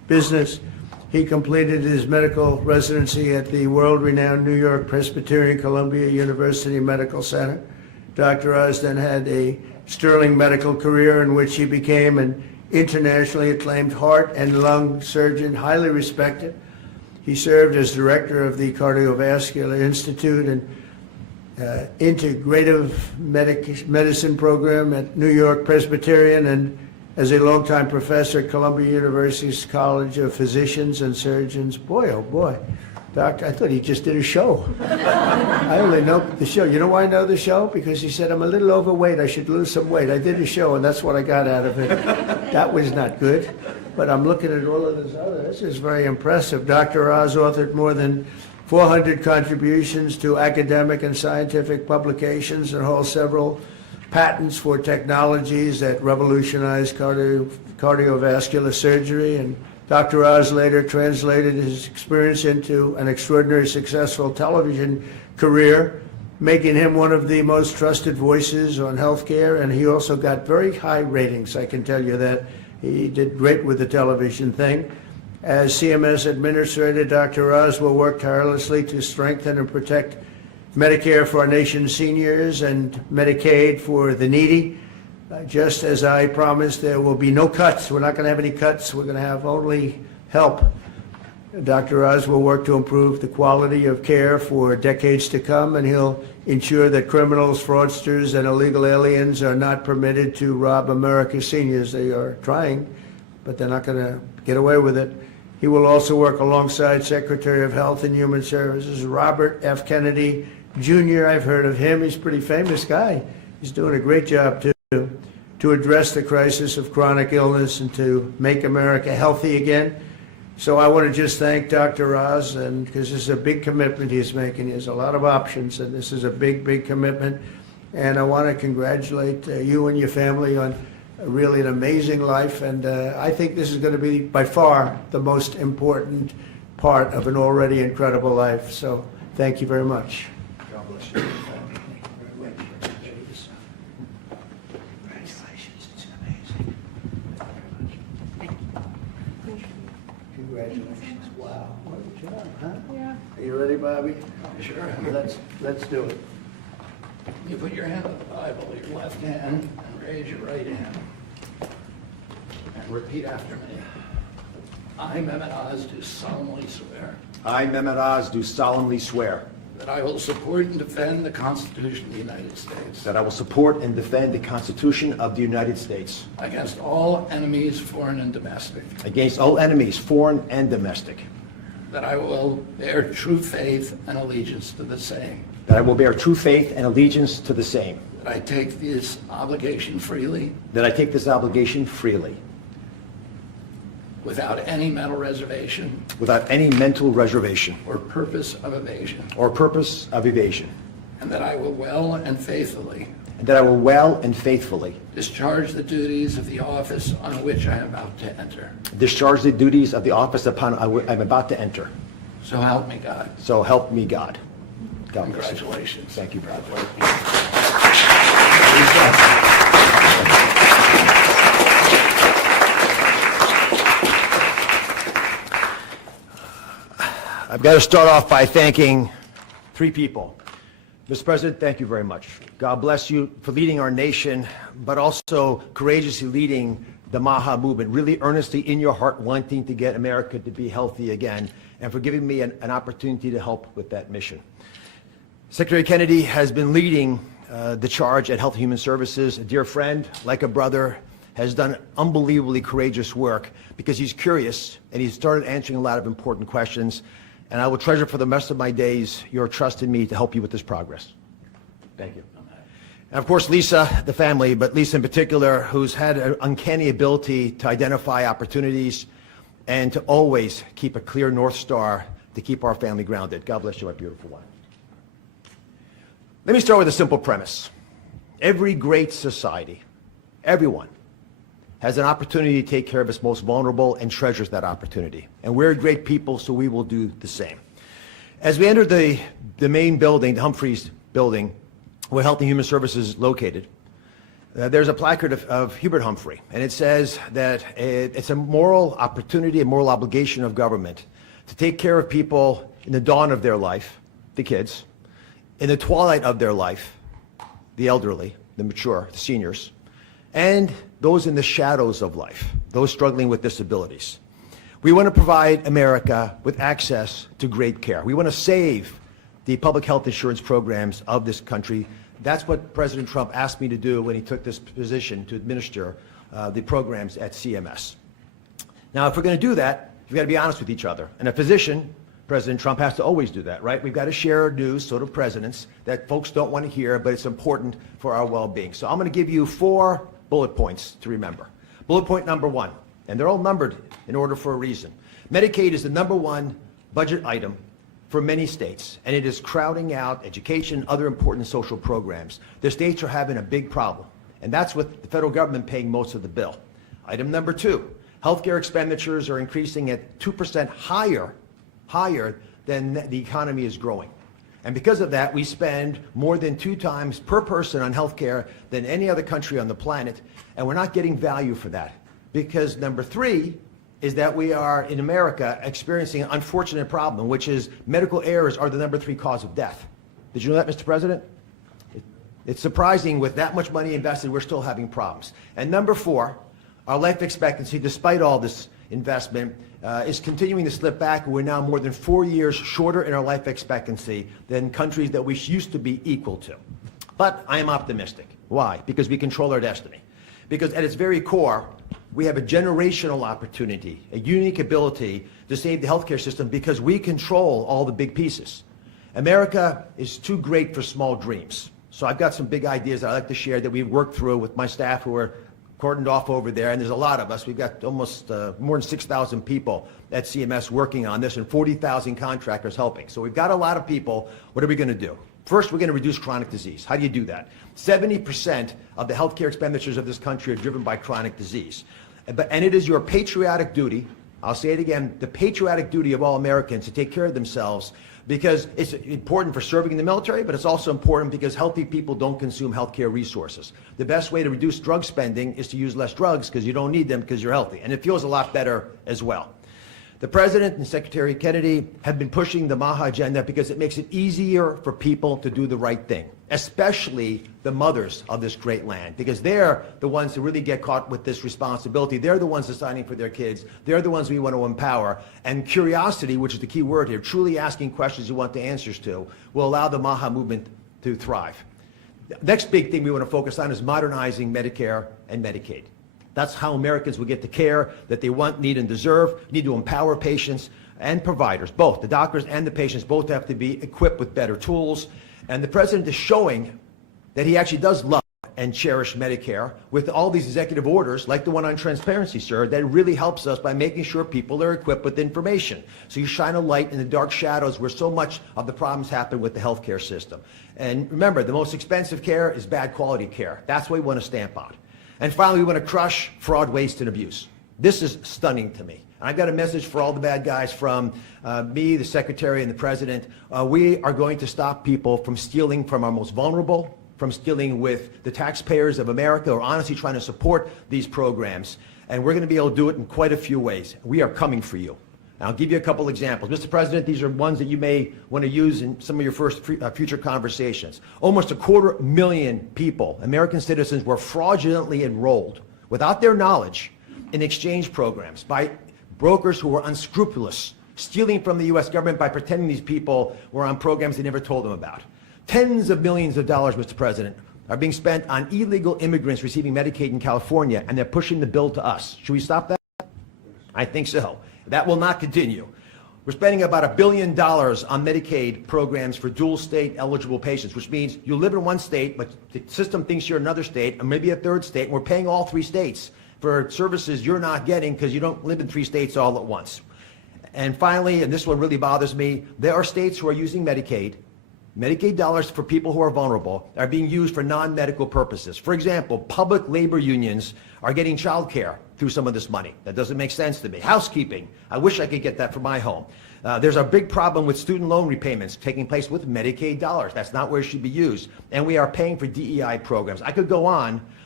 business. He completed his medical residency at the world-renowned New York Presbyterian Columbia University Medical Center. Dr. Oz then had a sterling medical career in which he became an internationally acclaimed heart and lung surgeon, highly respected. He served as director of the Cardiovascular Institute and Integrative Medicine program at New York Presbyterian, and as a longtime professor at Columbia University's College of Physicians and Surgeons. Boy, oh boy, Doctor, I thought he just did a show. I only know the show. You know why I know the show? Because he said, I'm a little overweight, I should lose some weight. I did a show, and that's what I got out of it. That was not good. But I'm looking at all of this other. This is very impressive. Dr. Oz authored more than 400 contributions to academic and scientific publications and holds several patents for technologies that revolutionize cardiovascular surgery. And Dr. Oz later translated his experience into an extraordinarily successful television career, making him one of the most trusted voices on healthcare. And he also got very high ratings, I can tell you that. He did great with the television thing. As CMS Administrator, Dr. Oz will work tirelessly to strengthen and protect Medicare for our nation's seniors and Medicaid for the needy. Just as I promised, there will be no cuts. We're not going to have any cuts. We're going to have only help. Dr. Oz will work to improve the quality of care for decades to come, and he'll ensure that criminals, fraudsters, and illegal aliens are not permitted to rob America's seniors. They are trying, but they're not going to get away with it. He will also work alongside Secretary of Health and Human Services Robert F. Kennedy Jr. I've heard of him. He's a pretty famous guy. He's doing a great job, too, to address the crisis of chronic illness and to make America healthy again. So I want to just thank Dr. Oz, and because this is a big commitment he's making. He has a lot of options, and this is a big, big commitment. And I want to congratulate you and your family on really an amazing life. And I think this is going to be by far the most important part of an already incredible life. So thank you very much. God bless you. Congratulations. It's amazing. Congratulations. Wow. What a job, huh? Yeah. Are you ready, Bobby? Sure. Let's do it. You put your hand on the Bible, your left hand, and raise your right hand. And repeat after me. I, Mehmet Oz, do solemnly swear I, Mehmet Oz, do solemnly swear that I will support and defend the Constitution of the United States that I will support and defend the Constitution of the United States against all enemies, foreign and domestic, against all enemies, foreign and domestic, that I will bear true faith and allegiance to the same, that I will bear true faith and allegiance to the same, that I take this obligation freely that I take this obligation freely, without any mental reservation without any mental reservation or purpose of evasion, or purpose of evasion, and that I will well and faithfully and that I will well and faithfully discharge the duties of the office on which I am about to enter. discharge the duties of the office upon I'm about to enter. So help me God. So help me God. God bless you. Congratulations. Thank you, brother. I've got to start off by thanking three people. Mr. President, thank you very much. God bless you for leading our nation, but also courageously leading the MAHA movement, really earnestly in your heart wanting to get America to be healthy again, and for giving me an opportunity to help with that mission. Secretary Kennedy has been leading the charge at Health and Human Services. A dear friend, like a brother, has done unbelievably courageous work because he's curious and he's started answering a lot of important questions. And I will treasure for the rest of my days your trust in me to help you with this progress. Thank you. And of course, Lisa, the family, but Lisa in particular, who's had an uncanny ability to identify opportunities and to always keep a clear North Star to keep our family grounded. God bless you, my beautiful one. Let me start with a simple premise. Every great society, everyone, has an opportunity to take care of its most vulnerable and treasures that opportunity. And we're great people, so we will do the same. As we enter the main building, the Humphreys building, where Health and Human Services is located, There's a placard of Hubert Humphrey, and it says that it's a moral opportunity, a moral obligation of government to take care of people in the dawn of their life, the kids, in the twilight of their life, the elderly, the mature, the seniors, and those in the shadows of life, those struggling with disabilities. We want to provide America with access to great care. We want to save the public health insurance programs of this country. That's what President Trump asked me to do when he took this position to administer the programs at CMS. Now, if we're going to do that, we've got to be honest with each other. And a physician, President Trump has to always do that, right? We've got to share news, sort of presidents, that folks don't want to hear, but it's important for our well-being. So I'm going to give you 4 bullet points to remember. Bullet point number 1, and they're all numbered in order for a reason. Medicaid is the #1 budget item for many states, and it is crowding out education, other important social programs. The states are having a big problem, and that's with the federal government paying most of the bill. Item number 2, healthcare expenditures are increasing at 2% higher than the economy is growing. And because of that, we spend more than 2 times per person on healthcare than any other country on the planet, and we're not getting value for that. Because number 3 is that we are, in America, experiencing an unfortunate problem, which is medical errors are the number 3 cause of death. Did you know that, Mr. President? It's surprising with that much money invested, we're still having problems. And number 4, our life expectancy, despite all this investment, is continuing to slip back. We're now more than 4 years shorter in our life expectancy than countries that we used to be equal to. But I am optimistic. Why? Because we control our destiny. Because at its very core, we have a generational opportunity, a unique ability to save the healthcare system because we control all the big pieces. America is too great for small dreams. So I've got some big ideas that I'd like to share that we've worked through with my staff who are cordoned off over there, and there's a lot of us. We've got almost more than 6,000 people at CMS working on this and 40,000 contractors helping. So we've got a lot of people. What are we going to do? First, we're going to reduce chronic disease. How do you do that? 70% of the healthcare expenditures of this country are driven by chronic disease. And it is your patriotic duty, I'll say it again, the patriotic duty of all Americans to take care of themselves, because it's important for serving in the military, but it's also important because healthy people don't consume healthcare resources. The best way to reduce drug spending is to use less drugs because you don't need them because you're healthy. And it feels a lot better as well. The President and Secretary Kennedy have been pushing the MAHA agenda because it makes it easier for people to do the right thing, especially the mothers of this great land, because they're the ones who really get caught with this responsibility. They're the ones deciding for their kids. They're the ones we want to empower. And curiosity, which is the key word here, truly asking questions you want the answers to, will allow the MAHA movement to thrive. The next big thing we want to focus on is modernizing Medicare and Medicaid. That's how Americans will get the care that they want, need, and deserve. You need to empower patients and providers, both. The doctors and the patients both have to be equipped with better tools. And the President is showing that he actually does love and cherish Medicare with all these executive orders, like the one on transparency, sir, that really helps us by making sure people are equipped with information. So you shine a light in the dark shadows where so much of the problems happen with the healthcare system. And remember, the most expensive care is bad quality care. That's what we want to stamp out. And finally, we want to crush fraud, waste, and abuse. This is stunning to me. I've got a message for all the bad guys from me, the Secretary, and the President. We are going to stop people from stealing from our most vulnerable, from stealing with the taxpayers of America, or honestly trying to support these programs. And we're going to be able to do it in quite a few ways. We are coming for you. And I'll give you a couple examples. Mr. President, these are ones that you may want to use in some of your future conversations. Almost 250,000 people, American citizens, were fraudulently enrolled without their knowledge in exchange programs by brokers who were unscrupulous, stealing from the U.S. government by pretending these people were on programs they never told them about. Tens of millions of dollars, Mr. President, are being spent on illegal immigrants receiving Medicaid in California, and they're pushing the bill to us. Should we stop that? I think so. That will not continue. We're spending about $1 billion on Medicaid programs for dual state eligible patients, which means you live in one state, but the system thinks you're in another state, or maybe a third state, and we're paying all 3 states for services you're not getting because you don't live in 3 states all at once. And finally, and this one really bothers me, there are states who are using Medicaid dollars for people who are vulnerable are being used for non-medical purposes. For example, public labor unions are getting child care through some of this money. That doesn't make sense to me. Housekeeping, I wish I could get that for my home. There's a big problem with student loan repayments taking place with Medicaid dollars. That's not where it should be used. And we are paying for DEI programs. I could go on,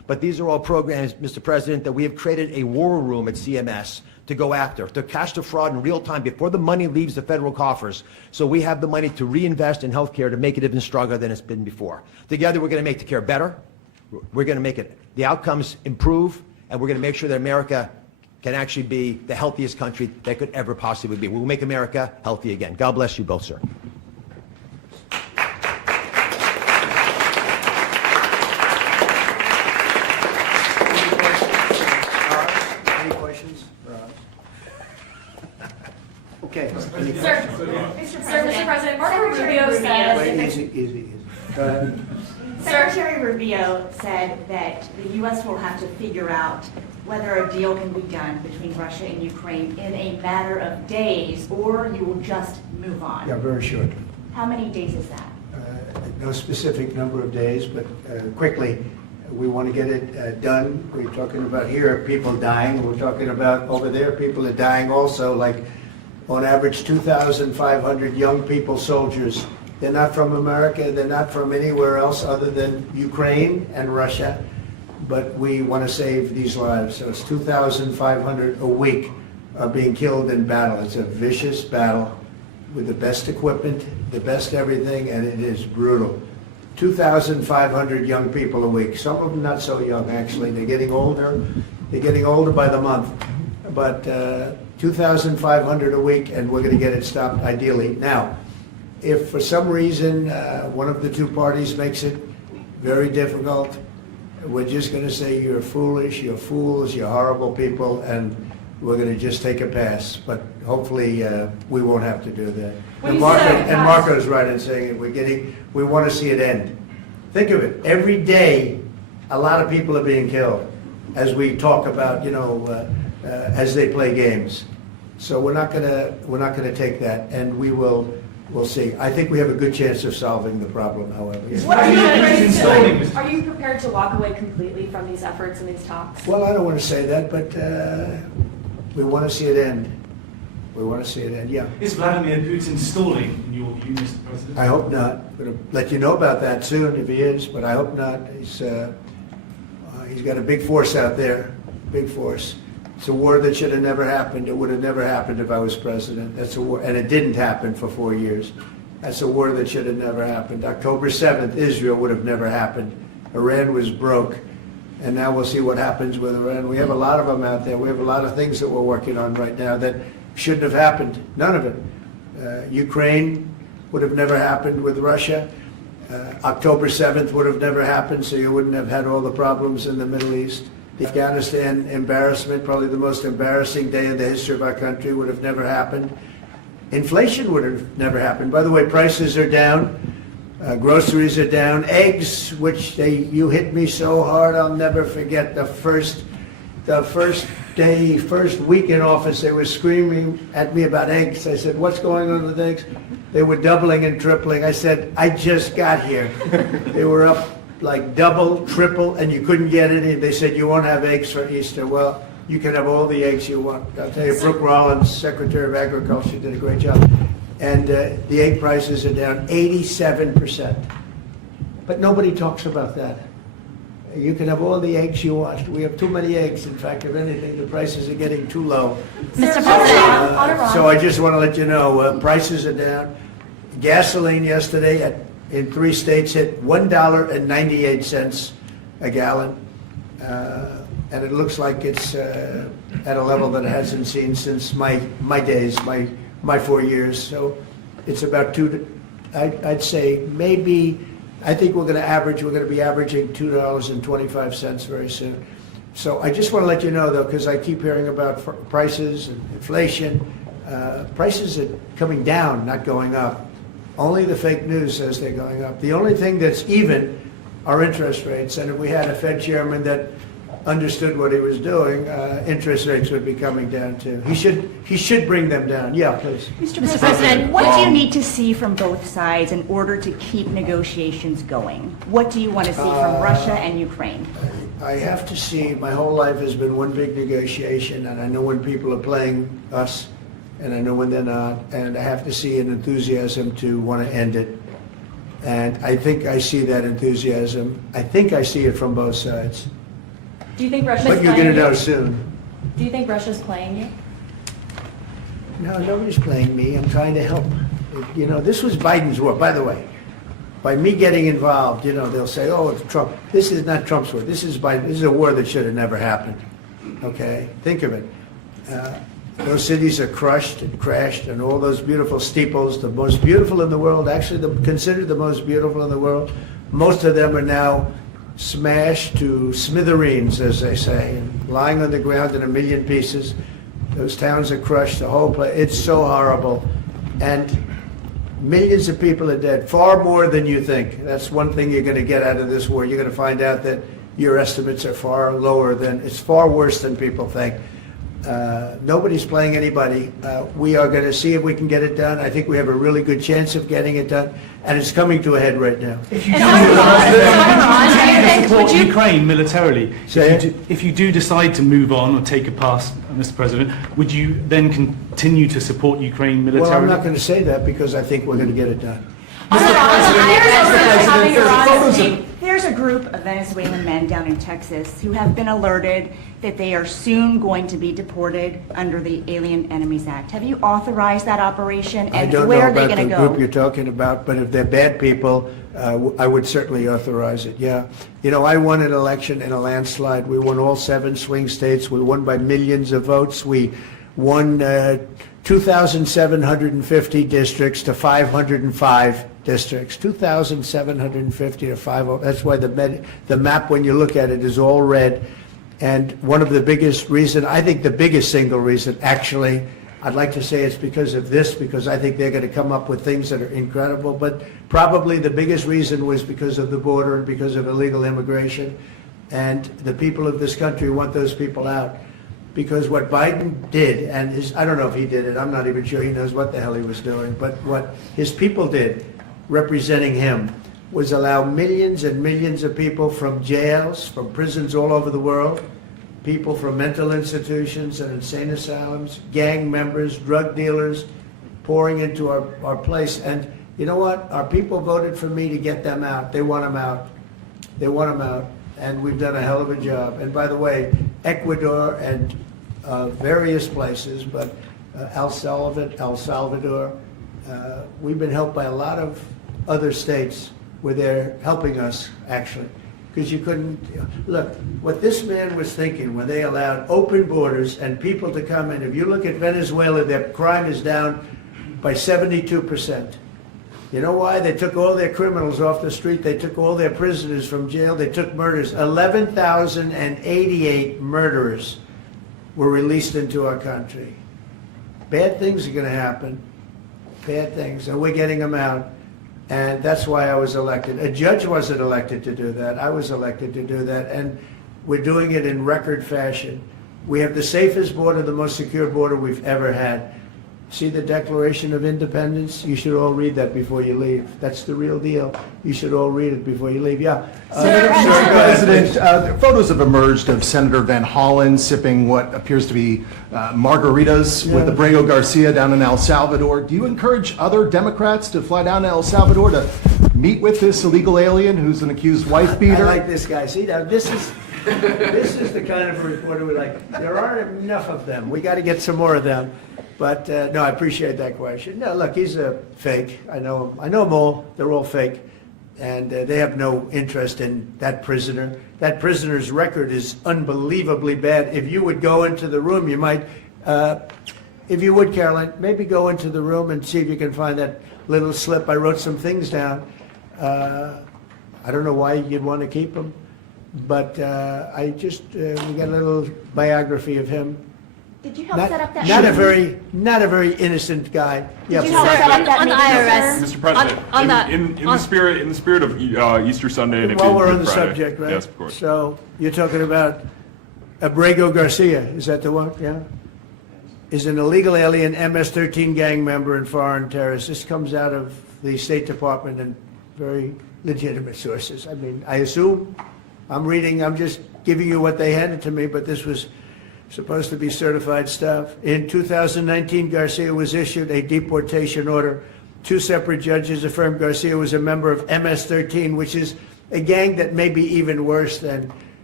But these are all programs, Mr. President, that we have created a war room at CMS to go after, to catch the fraud in real time before the money leaves the federal coffers. So we have the money to reinvest in healthcare to make it even stronger than it's been before. Together, we're going to make the care better. We're going to make the outcomes improve, and we're going to make sure that America can actually be the healthiest country that could ever possibly be. We will make America healthy again. God bless you both, sir. Any questions? Okay. Sir, Mr. President, Marco Rubio said. Wait, easy. Go ahead. Secretary Rubio said that the U.S. will have to figure out whether a deal can be done between Russia and Ukraine in a matter of days, or you will just move on. Yeah, very short. How many days is that? No specific number of days, but quickly, we want to get it done. We're talking about here, people dying. We're talking about over there, people are dying also, like on average 2,500 young people, soldiers. They're not from America, they're not from anywhere else other than Ukraine and Russia, but we want to save these lives. So it's 2,500 a week are being killed in battle. It's a vicious battle with the best equipment, the best everything, and it is brutal. 2,500 young people a week. Some of them not so young, actually. They're getting older. They're getting older by the month. But 2,500 a week, and we're going to get it stopped ideally. Now, if for some reason one of the two parties makes it very difficult, we're just going to say you're foolish, you're fools, you're horrible people, and we're going to just take a pass. But hopefully we won't have to do that. When And you say pass- Marco's right in saying it. We want to see it end. Think of it. Every day, a lot of people are being killed as we talk about, as they play games. So we're not gonna take that, and we'll see. I think we have a good chance of solving the problem, however. Yes. What are you Installing, prepared to, are you prepared to walk away completely from these efforts and these talks? Well, I don't want to say that, but we want to see it end. We want to see it end, yeah. Is Vladimir Putin stalling, in your view, Mr. President? I hope not. I'm going to let you know about that soon if he is, but I hope not. He's got a big force out there, big force. It's a war that should have never happened. It would have never happened if I was president. That's a war, and it didn't happen for 4 years. That's a war that should have never happened. October 7th, Israel would have never happened. Iran was broke, and now we'll see what happens with Iran. We have a lot of them out there. We have a lot of things that we're working on right now that shouldn't have happened. None of it. Ukraine would have never happened with Russia. October 7th would have never happened, so you wouldn't have had all the problems in the Middle East. The Afghanistan embarrassment, probably the most embarrassing day in the history of our country, would have never happened. Inflation would have never happened. By the way, prices are down. Groceries are down. Eggs, which you hit me so hard, I'll never forget the first week in office, they were screaming at me about eggs. I said, what's going on with eggs? They were doubling and tripling. I said, I just got here. They were up like double, triple, and you couldn't get any. They said, you won't have eggs for Easter. Well, you can have all the eggs you want. I'll tell you, Brooke Rollins, Secretary of Agriculture, did a great job. And the egg prices are down 87%. But nobody talks about that. You can have all the eggs you want. We have too many eggs. In fact, if anything, the prices are getting too low. Mr. President, So I just want to let you know, prices are down. Gasoline yesterday in 3 states hit $1.98 a gallon. And it looks like it's at a level that it hasn't seen since my days, my 4 years. So it's about I'd say maybe, I think we're going to be averaging $2.25 very soon. So I just want to let you know, though, because I keep hearing about prices and inflation. Prices are coming down, not going up. Only the fake news says they're going up. The only thing that's even are interest rates. And if we had a Fed chairman that understood what he was doing, interest rates would be coming down too. He should bring them down. Yeah, please. Mr. President, what do you need to see from both sides in order to keep negotiations going? What do you want to see from Russia and Ukraine? I have to see, my whole life has been one big negotiation, and I know when people are playing us, and I know when they're not, and I have to see an enthusiasm to want to end it. And I think I see that enthusiasm. I think I see it from both sides. Do you think Russia's But you're playing going to know you? soon. Do you think Russia's playing you? No, nobody's playing me. I'm trying to help. You know, this was Biden's war, by the way. By me getting involved, you know, they'll say, oh, it's Trump. This is not Trump's war. This is Biden. This is a war that should have never happened. Okay? Think of it. Those cities are crushed and crashed, and all those beautiful steeples, the most beautiful in the world, actually considered the most beautiful in the world, most of them are now smashed to smithereens, as they say, and lying on the ground in a million pieces. Those towns are crushed, the whole place. It's so horrible. And millions of people are dead, far more than you think. That's one thing you're going to get out of this war. You're going to find out that your estimates are far lower than, it's far worse than people think. Nobody's playing anybody. We are going to see if we can get it done. I think we have a really good chance of getting it done, and it's coming to a head right now. If you do Would support you- Ukraine militarily, Say if you do decide to move on or take a pass, Mr. President, would you then continue to support Ukraine militarily? Well, I'm not going to say that because I think we're going to get it done. There's a group of Venezuelan men down in Texas who have been alerted that they are soon going to be deported under the Alien Enemies Act. Have you authorized that operation, I and don't where know are they about going the to group you're go? talking about, but if they're bad people, I would certainly authorize it, yeah. You know, I won an election in a landslide. We won all 7 swing states. We won by millions of votes. We won 2,750 districts to 505 districts. 2,750 to 505. That's why the map, when you look at it, is all red. And one of the biggest reason, I think the biggest single reason, actually, I'd like to say it's because of this, because I think they're going to come up with things that are incredible, but probably the biggest reason was because of the border and because of illegal immigration. And the people of this country want those people out. Because what Biden did, and I don't know if he did it, I'm not even sure he knows what the hell he was doing, but what his people did, representing him, was allow millions and millions of people from jails, from prisons all over the world, people from mental institutions and insane asylums, gang members, drug dealers, pouring into our place. And you know what? Our people voted for me to get them out. They want them out. They want them out. And we've done a hell of a job. And by the way, Ecuador and various places, but El Salvador, we've been helped by a lot of other states where they're helping us, actually. Because you couldn't, look, what this man was thinking when they allowed open borders and people to come in, if you look at Venezuela, their crime is down by 72%. You know why? They took all their criminals off the street. They took all their prisoners from jail. They took murders. 11,088 murderers were released into our country. Bad things are going to happen. Bad things. And we're getting them out. And that's why I was elected. A judge wasn't elected to do that. I was elected to do that. And we're doing it in record fashion. We have the safest border, the most secure border we've ever had. See the Declaration of Independence? You should all read that before you leave. That's the real deal. You should all read it before you leave. Yeah. Mr. President, photos have emerged of Senator Van Hollen sipping what appears to be margaritas with Abrago Garcia down in El Salvador. Do you encourage other Democrats to fly down to El Salvador to meet with this illegal alien who's an accused wife beater? I like this guy. See, now this is the kind of reporter we like. There aren't enough of them. We got to get some more of them. But no, I appreciate that question. No, look, he's a fake. I know him. I know them all. They're all fake. And they have no interest in that prisoner. That prisoner's record is unbelievably bad. If you would go into the room, you might, if you would, Caroline, maybe go into the room and see if you can find that little slip. I wrote some things down. I don't know why you'd want to keep him, but we got a little biography of him. Did you help set up that Not a meeting? very innocent guy. Did you help set up that on meeting, IRS. sir? Mr. President, in the spirit of Easter Sunday and While we're on Good the Friday. subject, right? Yes, of course. So you're talking about Abrego Garcia, is that the one? Yeah? Is an illegal alien, MS-13 gang member and foreign terrorist. This comes out of the State Department and very legitimate sources. I mean, I assume, I'm just giving you what they handed to me, but this was supposed to be certified stuff. In 2019, Garcia was issued a deportation order. 2 separate judges affirmed Garcia was a member of MS-13, which is a gang that may be even worse than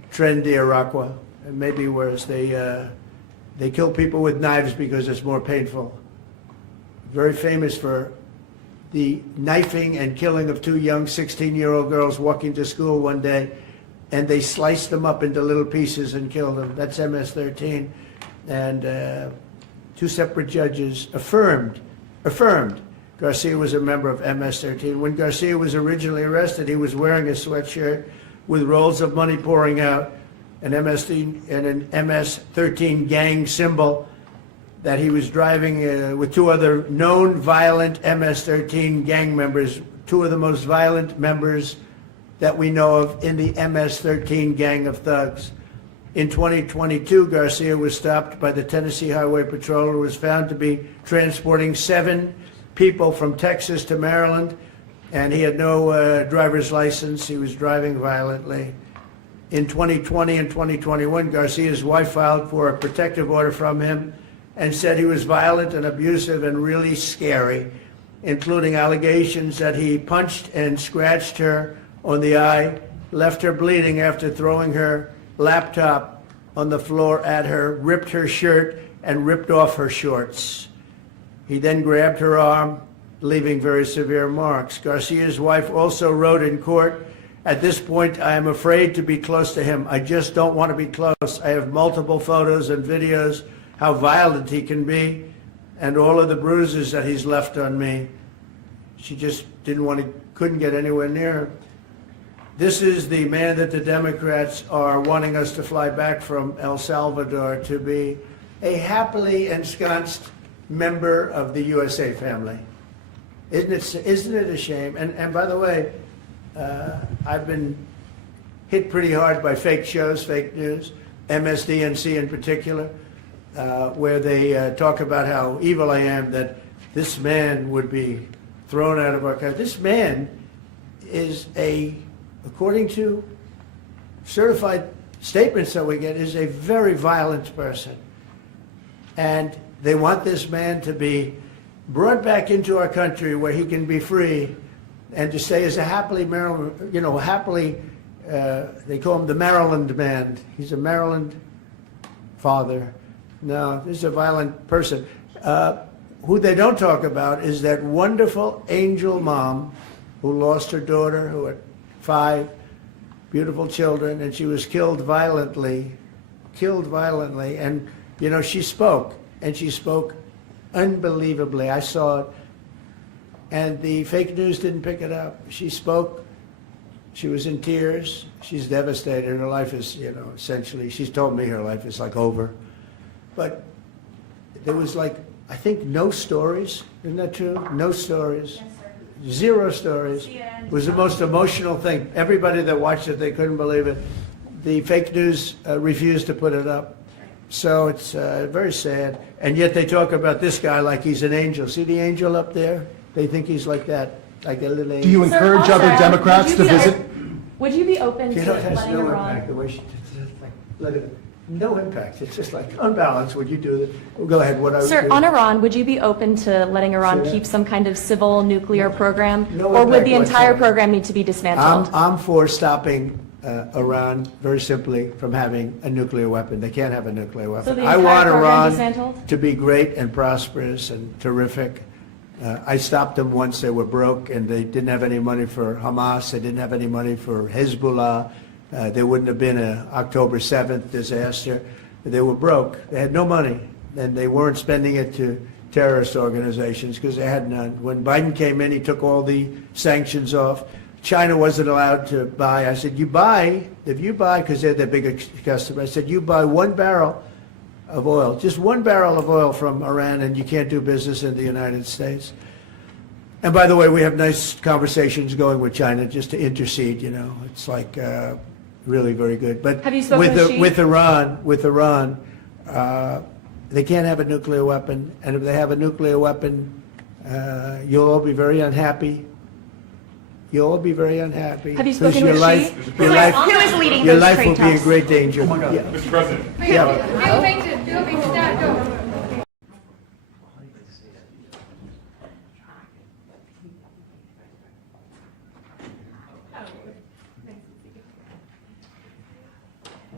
Tren de Aragua, and maybe worse. They kill people with knives because it's more painful. Very famous for the knifing and killing of two young 16-year-old girls walking to school one day, and they sliced them up into little pieces and killed them. That's MS-13. And two separate judges affirmed Garcia was a member of MS-13. When Garcia was originally arrested, he was wearing a sweatshirt with rolls of money pouring out, an MS-13 gang symbol, that he was driving with two other known violent MS-13 gang members, two of the most violent members that we know of in the MS-13 gang of thugs. In 2022, Garcia was stopped by the Tennessee Highway Patrol and was found to be transporting 7 people from Texas to Maryland, and he had no driver's license. He was driving violently. In 2020 and 2021, Garcia's wife filed for a protective order from him and said he was violent and abusive and really scary, including allegations that he punched and scratched her on the eye, left her bleeding after throwing her laptop on the floor at her, ripped her shirt, and ripped off her shorts. He then grabbed her arm, leaving very severe marks. Garcia's wife also wrote in court, "At this point, I am afraid to be close to him. I just don't want to be close. I have multiple photos and videos how violent he can be, and all of the bruises that he's left on me." She just couldn't get anywhere near him. This is the man that the Democrats are wanting us to fly back from El Salvador to be a happily ensconced member of the USA family. Isn't it a shame? And by the way, I've been hit pretty hard by fake shows, fake news, MSDNC in particular, where they talk about how evil I am, that this man would be thrown out of our country. This man is according to certified statements that we get, is a very violent person. And they want this man to be brought back into our country where he can be free and to stay as a happily Maryland, they call him the Maryland man. He's a Maryland father. No, this is a violent person. Who they don't talk about is that wonderful angel mom who lost her daughter, who had 5 beautiful children, and she was killed violently. And, she spoke, and she spoke unbelievably. I saw it, and the fake news didn't pick it up. She spoke. She was in tears. She's devastated. Her life is, essentially, she's told me her life is like over. But there was I think no stories. Isn't that true? No stories. Yes, sir. 0 stories. It was the most emotional thing. Everybody that watched it, they couldn't believe it. The fake news refused to put it up. So it's very sad. And yet they talk about this guy like he's an angel. See the angel up there? They think he's like that, like a little angel. Do you encourage other Democrats to visit? Would you be open to It has letting no Iran? impact. The way she let it. No impact. It's just like unbalanced. Would you do that? Go ahead. What I would Sir, do. on Iran, would you be open to letting Iran Say that. keep some kind of civil nuclear program? No Or would impact the entire whatsoever. program need to be dismantled? I'm for stopping Iran very simply from having a nuclear weapon. They can't have a nuclear weapon. So the I entire want program Iran dismantled? to be great and prosperous and terrific. I stopped them once they were broke and they didn't have any money for Hamas. They didn't have any money for Hezbollah. There wouldn't have been an October 7th disaster. They were broke. They had no money, and they weren't spending it to terrorist organizations because they had none. When Biden came in, he took all the sanctions off. China wasn't allowed to buy. I said, if you buy, because they're their biggest customer, I said, you buy 1 barrel of oil, just 1 barrel of oil from Iran, and you can't do business in the United States. And by the way, we have nice conversations going with China just to intercede, It's like really very good. But Have you spoken with Xi? with Iran, they can't have a nuclear weapon, and if they have a nuclear weapon, you'll all be very unhappy. You'll all be very unhappy. Have you 'Cause spoken your with life, Xi? your Who life, is leading your those life trade will be in talks? great danger. Yeah. Mr. President. Yeah.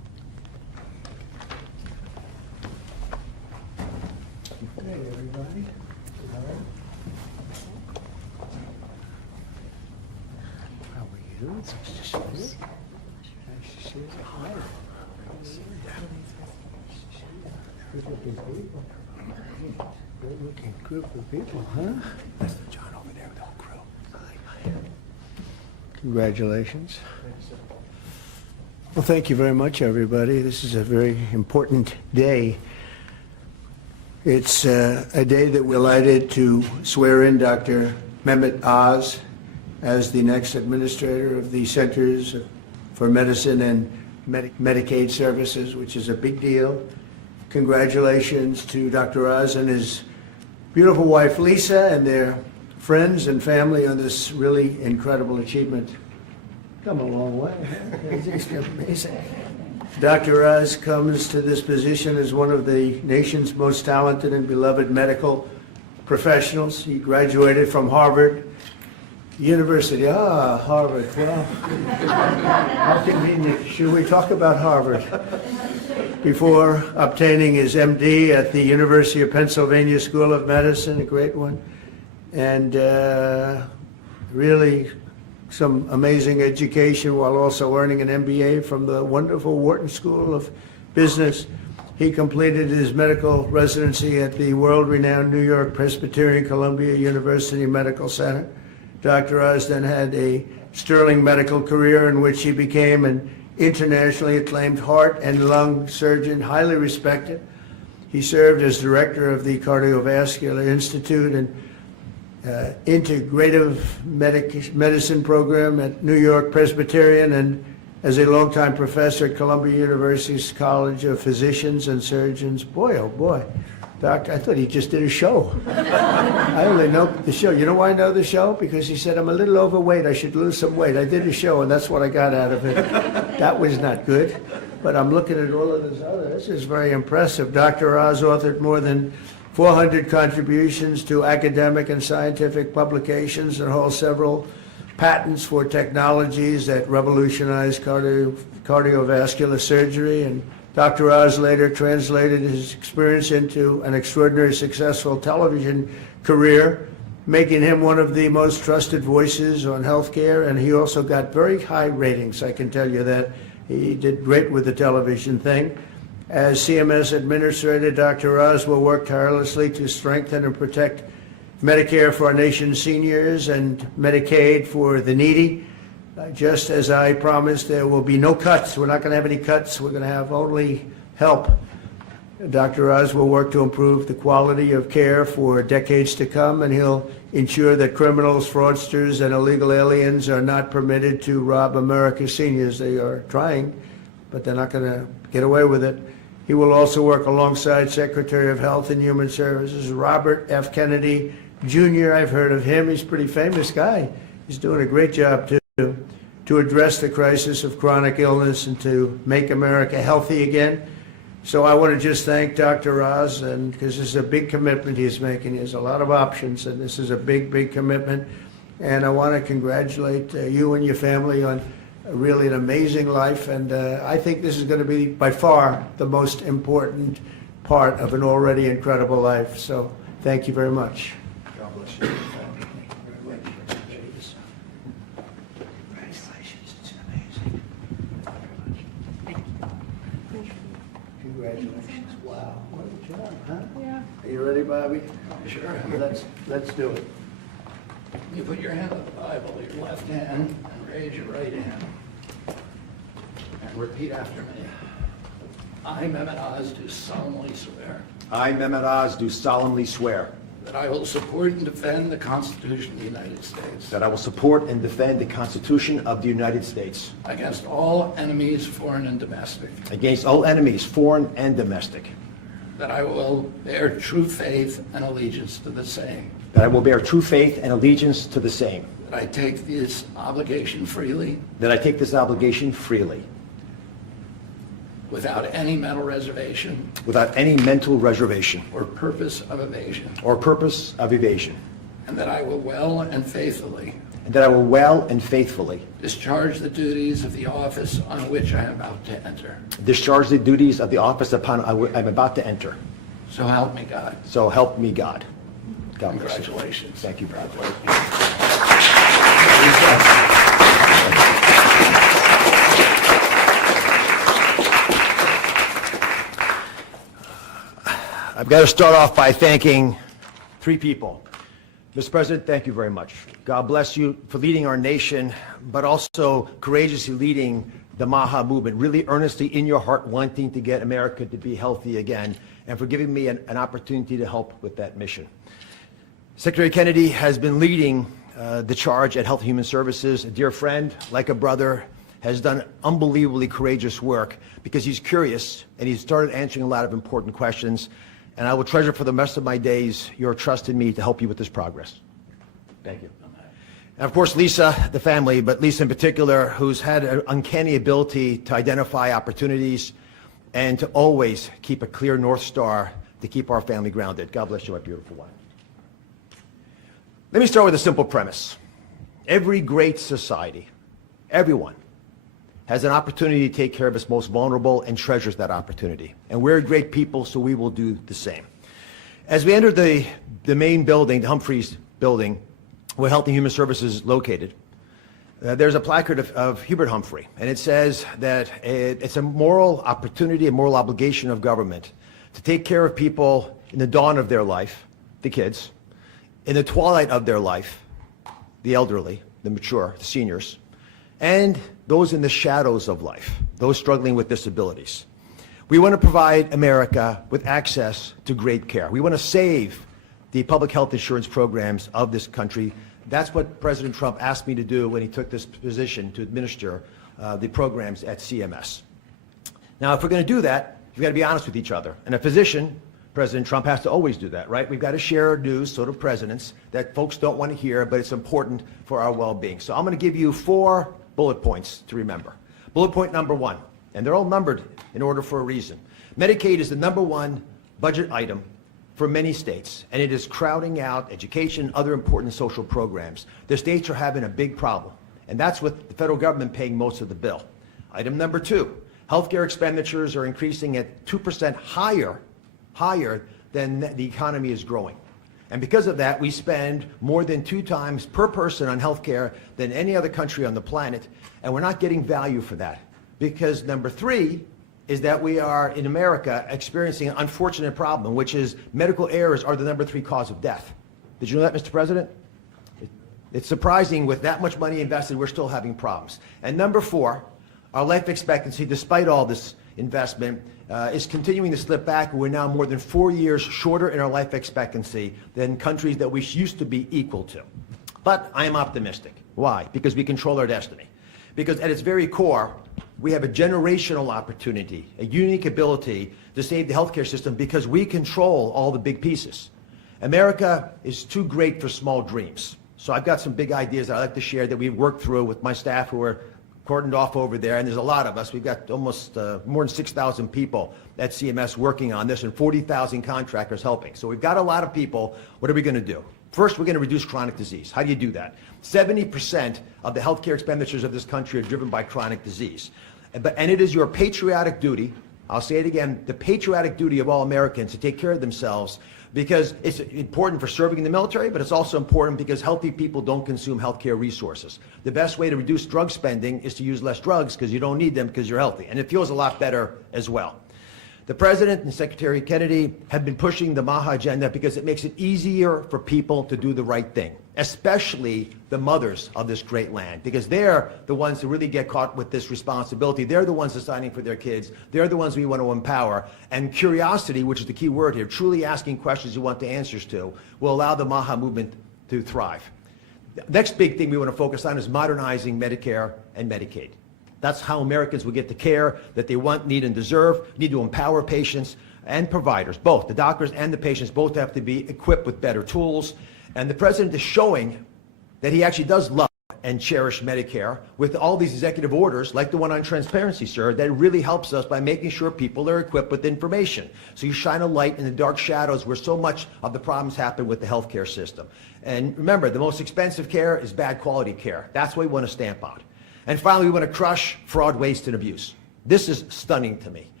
Hey, everybody. All right. How are you? It's nice to see you. Nice to see you. Hi. Good looking people. Good looking group of people, huh? That's the John over there with the whole crew. Hi. Congratulations. Well, thank you very much, everybody. This is a very important day. It's a day that we're delighted to swear in Dr. Mehmet Oz as the next administrator of the Centers for Medicine and Medicaid Services, which is a big deal. Congratulations to Dr. Oz and his beautiful wife, Lisa, and their friends and family on this really incredible achievement. Come a long way. It's just amazing. Dr. Oz comes to this position as one of the nation's most talented and beloved medical professionals. He graduated from Harvard University. Harvard. Well, how convenient. Should we talk about Harvard? Before obtaining his MD at the University of Pennsylvania School of Medicine, a great one, and really some amazing education while also earning an MBA from the wonderful Wharton School of Business. He completed his medical residency at the world-renowned New York Presbyterian Columbia University Medical Center. Dr. Oz then had a sterling medical career in which he became an internationally acclaimed heart and lung surgeon, highly respected. He served as director of the Cardiovascular Institute and integrative medicine program at New York Presbyterian, and as a longtime professor at Columbia University's College of Physicians and Surgeons. Boy, oh boy, Doctor, I thought he just did a show. I only know the show. You know why I know the show? Because he said, I'm a little overweight, I should lose some weight. I did a show, and that's what I got out of it. That was not good. But I'm looking at all of this other. This is very impressive. Dr. Oz authored more than 400 contributions to academic and scientific publications and holds several patents for technologies that revolutionize cardiovascular surgery. And Dr. Oz later translated his experience into an extraordinarily successful television career, making him one of the most trusted voices on healthcare. And he also got very high ratings, I can tell you that. He did great with the television thing. As CMS Administrator, Dr. Oz will work tirelessly to strengthen and protect Medicare for our nation's seniors and Medicaid for the needy. Just as I promised, there will be no cuts. We're not going to have any cuts. We're going to have only help. Dr. Oz will work to improve the quality of care for decades to come, and he'll ensure that criminals, fraudsters, and illegal aliens are not permitted to rob America's seniors. They are trying, but they're not going to get away with it. He will also work alongside Secretary of Health and Human Services, Robert F. Kennedy, Jr. I've heard of him. He's a pretty famous guy. He's doing a great job, too, to address the crisis of chronic illness and to make America healthy again. So I want to just thank Dr. Oz, and because this is a big commitment he's making. He has a lot of options, and this is a big, big commitment. And I want to congratulate you and your family on really an amazing life, and I think this is going to be by far the most important part of an already incredible life. So thank you very much. God bless you. Congratulations. It's amazing. Congratulations. Wow. What a job, huh? Yeah. Are you ready, Bobby? Sure. Let's do it. You put your hand on the Bible, your left hand, and raise your right hand. And repeat after me. I, Mehmet Oz, do solemnly swear I, Mehmet Oz, do solemnly swear that I will support and defend the Constitution of the United States that I will support and defend the Constitution of the United States against all enemies, foreign and domestic, against all enemies, foreign and domestic, that I will bear true faith and allegiance to the same, that I will bear true faith and allegiance to the same, that I take this obligation freely that I take this obligation freely, without any mental reservation without any mental reservation or purpose of evasion, or purpose of evasion, and that I will well and faithfully and that I will well and faithfully discharge the duties of the office on which I am about to enter. discharge the duties of the office upon I am about to enter. So help me God. So help me God. God bless you. Congratulations. Thank you, brother. I've got to start off by thanking three people. Mr. President, thank you very much. God bless you for leading our nation, but also courageously leading the MAHA movement, really earnestly in your heart wanting to get America to be healthy again, and for giving me an opportunity to help with that mission. Secretary Kennedy has been leading the charge at Health and Human Services. A dear friend, like a brother, has done unbelievably courageous work because he's curious and he's started answering a lot of important questions. And I will treasure for the rest of my days your trust in me to help you with this progress. Thank you. And of course, Lisa, the family, but Lisa in particular, who's had an uncanny ability to identify opportunities and to always keep a clear North Star to keep our family grounded. God bless you, my beautiful wife. Let me start with a simple premise. Every great society, everyone, has an opportunity to take care of its most vulnerable and treasures that opportunity. And we're great people, so we will do the same. As we enter the main building, the Humphreys building, where Health and Human Services is located, there's a placard of Hubert Humphrey, and it says that it's a moral opportunity, a moral obligation of government to take care of people in the dawn of their life, the kids, in the twilight of their life, the elderly, the mature, the seniors, and those in the shadows of life, those struggling with disabilities. We want to provide America with access to great care. We want to save the public health insurance programs of this country. That's what President Trump asked me to do when he took this position to administer the programs at CMS. Now, if we're going to do that, we've got to be honest with each other. And a physician, President Trump, has to always do that, right? We've got to share news, sort of presidents, that folks don't want to hear, but it's important for our well-being. So I'm going to give you 4 bullet points to remember. Bullet point number 1, and they're all numbered in order for a reason. Medicaid is the #1 budget item for many states, and it is crowding out education and other important social programs. The states are having a big problem, and that's with the federal government paying most of the bill. Item number 2, healthcare expenditures are increasing at 2% higher than the economy is growing. And because of that, we spend more than 2 times per person on healthcare than any other country on the planet, and we're not getting value for that. Because number 3 is that we are, in America, experiencing an unfortunate problem, which is medical errors are the number 3 cause of death. Did you know that, Mr. President? It's surprising with that much money invested, we're still having problems. And number 4, our life expectancy, despite all this investment, is continuing to slip back. We're now more than 4 years shorter in our life expectancy than countries that we used to be equal to. But I am optimistic. Why? Because we control our destiny. Because at its very core, we have a generational opportunity, a unique ability to save the healthcare system because we control all the big pieces. America is too great for small dreams. So I've got some big ideas that I'd like to share that we've worked through with my staff who are cordoned off over there, and there's a lot of us. We've got almost more than 6,000 people at CMS working on this and 40,000 contractors helping. So we've got a lot of people. What are we going to do? First, we're going to reduce chronic disease. How do you do that? 70% of the healthcare expenditures of this country are driven by chronic disease. And it is your patriotic duty, I'll say it again, the patriotic duty of all Americans to take care of themselves, because it's important for serving in the military, but it's also important because healthy people don't consume healthcare resources. The best way to reduce drug spending is to use less drugs because you don't need them because you're healthy. And it feels a lot better as well. The President and Secretary Kennedy have been pushing the MAHA agenda because it makes it easier for people to do the right thing, especially the mothers of this great land, because they're the ones who really get caught with this responsibility. They're the ones deciding for their kids. They're the ones we want to empower. And curiosity, which is the key word here, truly asking questions you want the answers to, will allow the MAHA movement to thrive. The next big thing we want to focus on is modernizing Medicare and Medicaid. That's how Americans will get the care that they want, need, and deserve. We need to empower patients and providers, both. The doctors and the patients both have to be equipped with better tools. And the President is showing that he actually does love and cherish Medicare with all these executive orders, like the one on transparency, sir, that really helps us by making sure people are equipped with information. So you shine a light in the dark shadows where so much of the problems happen with the healthcare system. And remember, the most expensive care is bad quality care. That's what we want to stamp out. And finally, we want to crush fraud, waste, and abuse. This is stunning to me.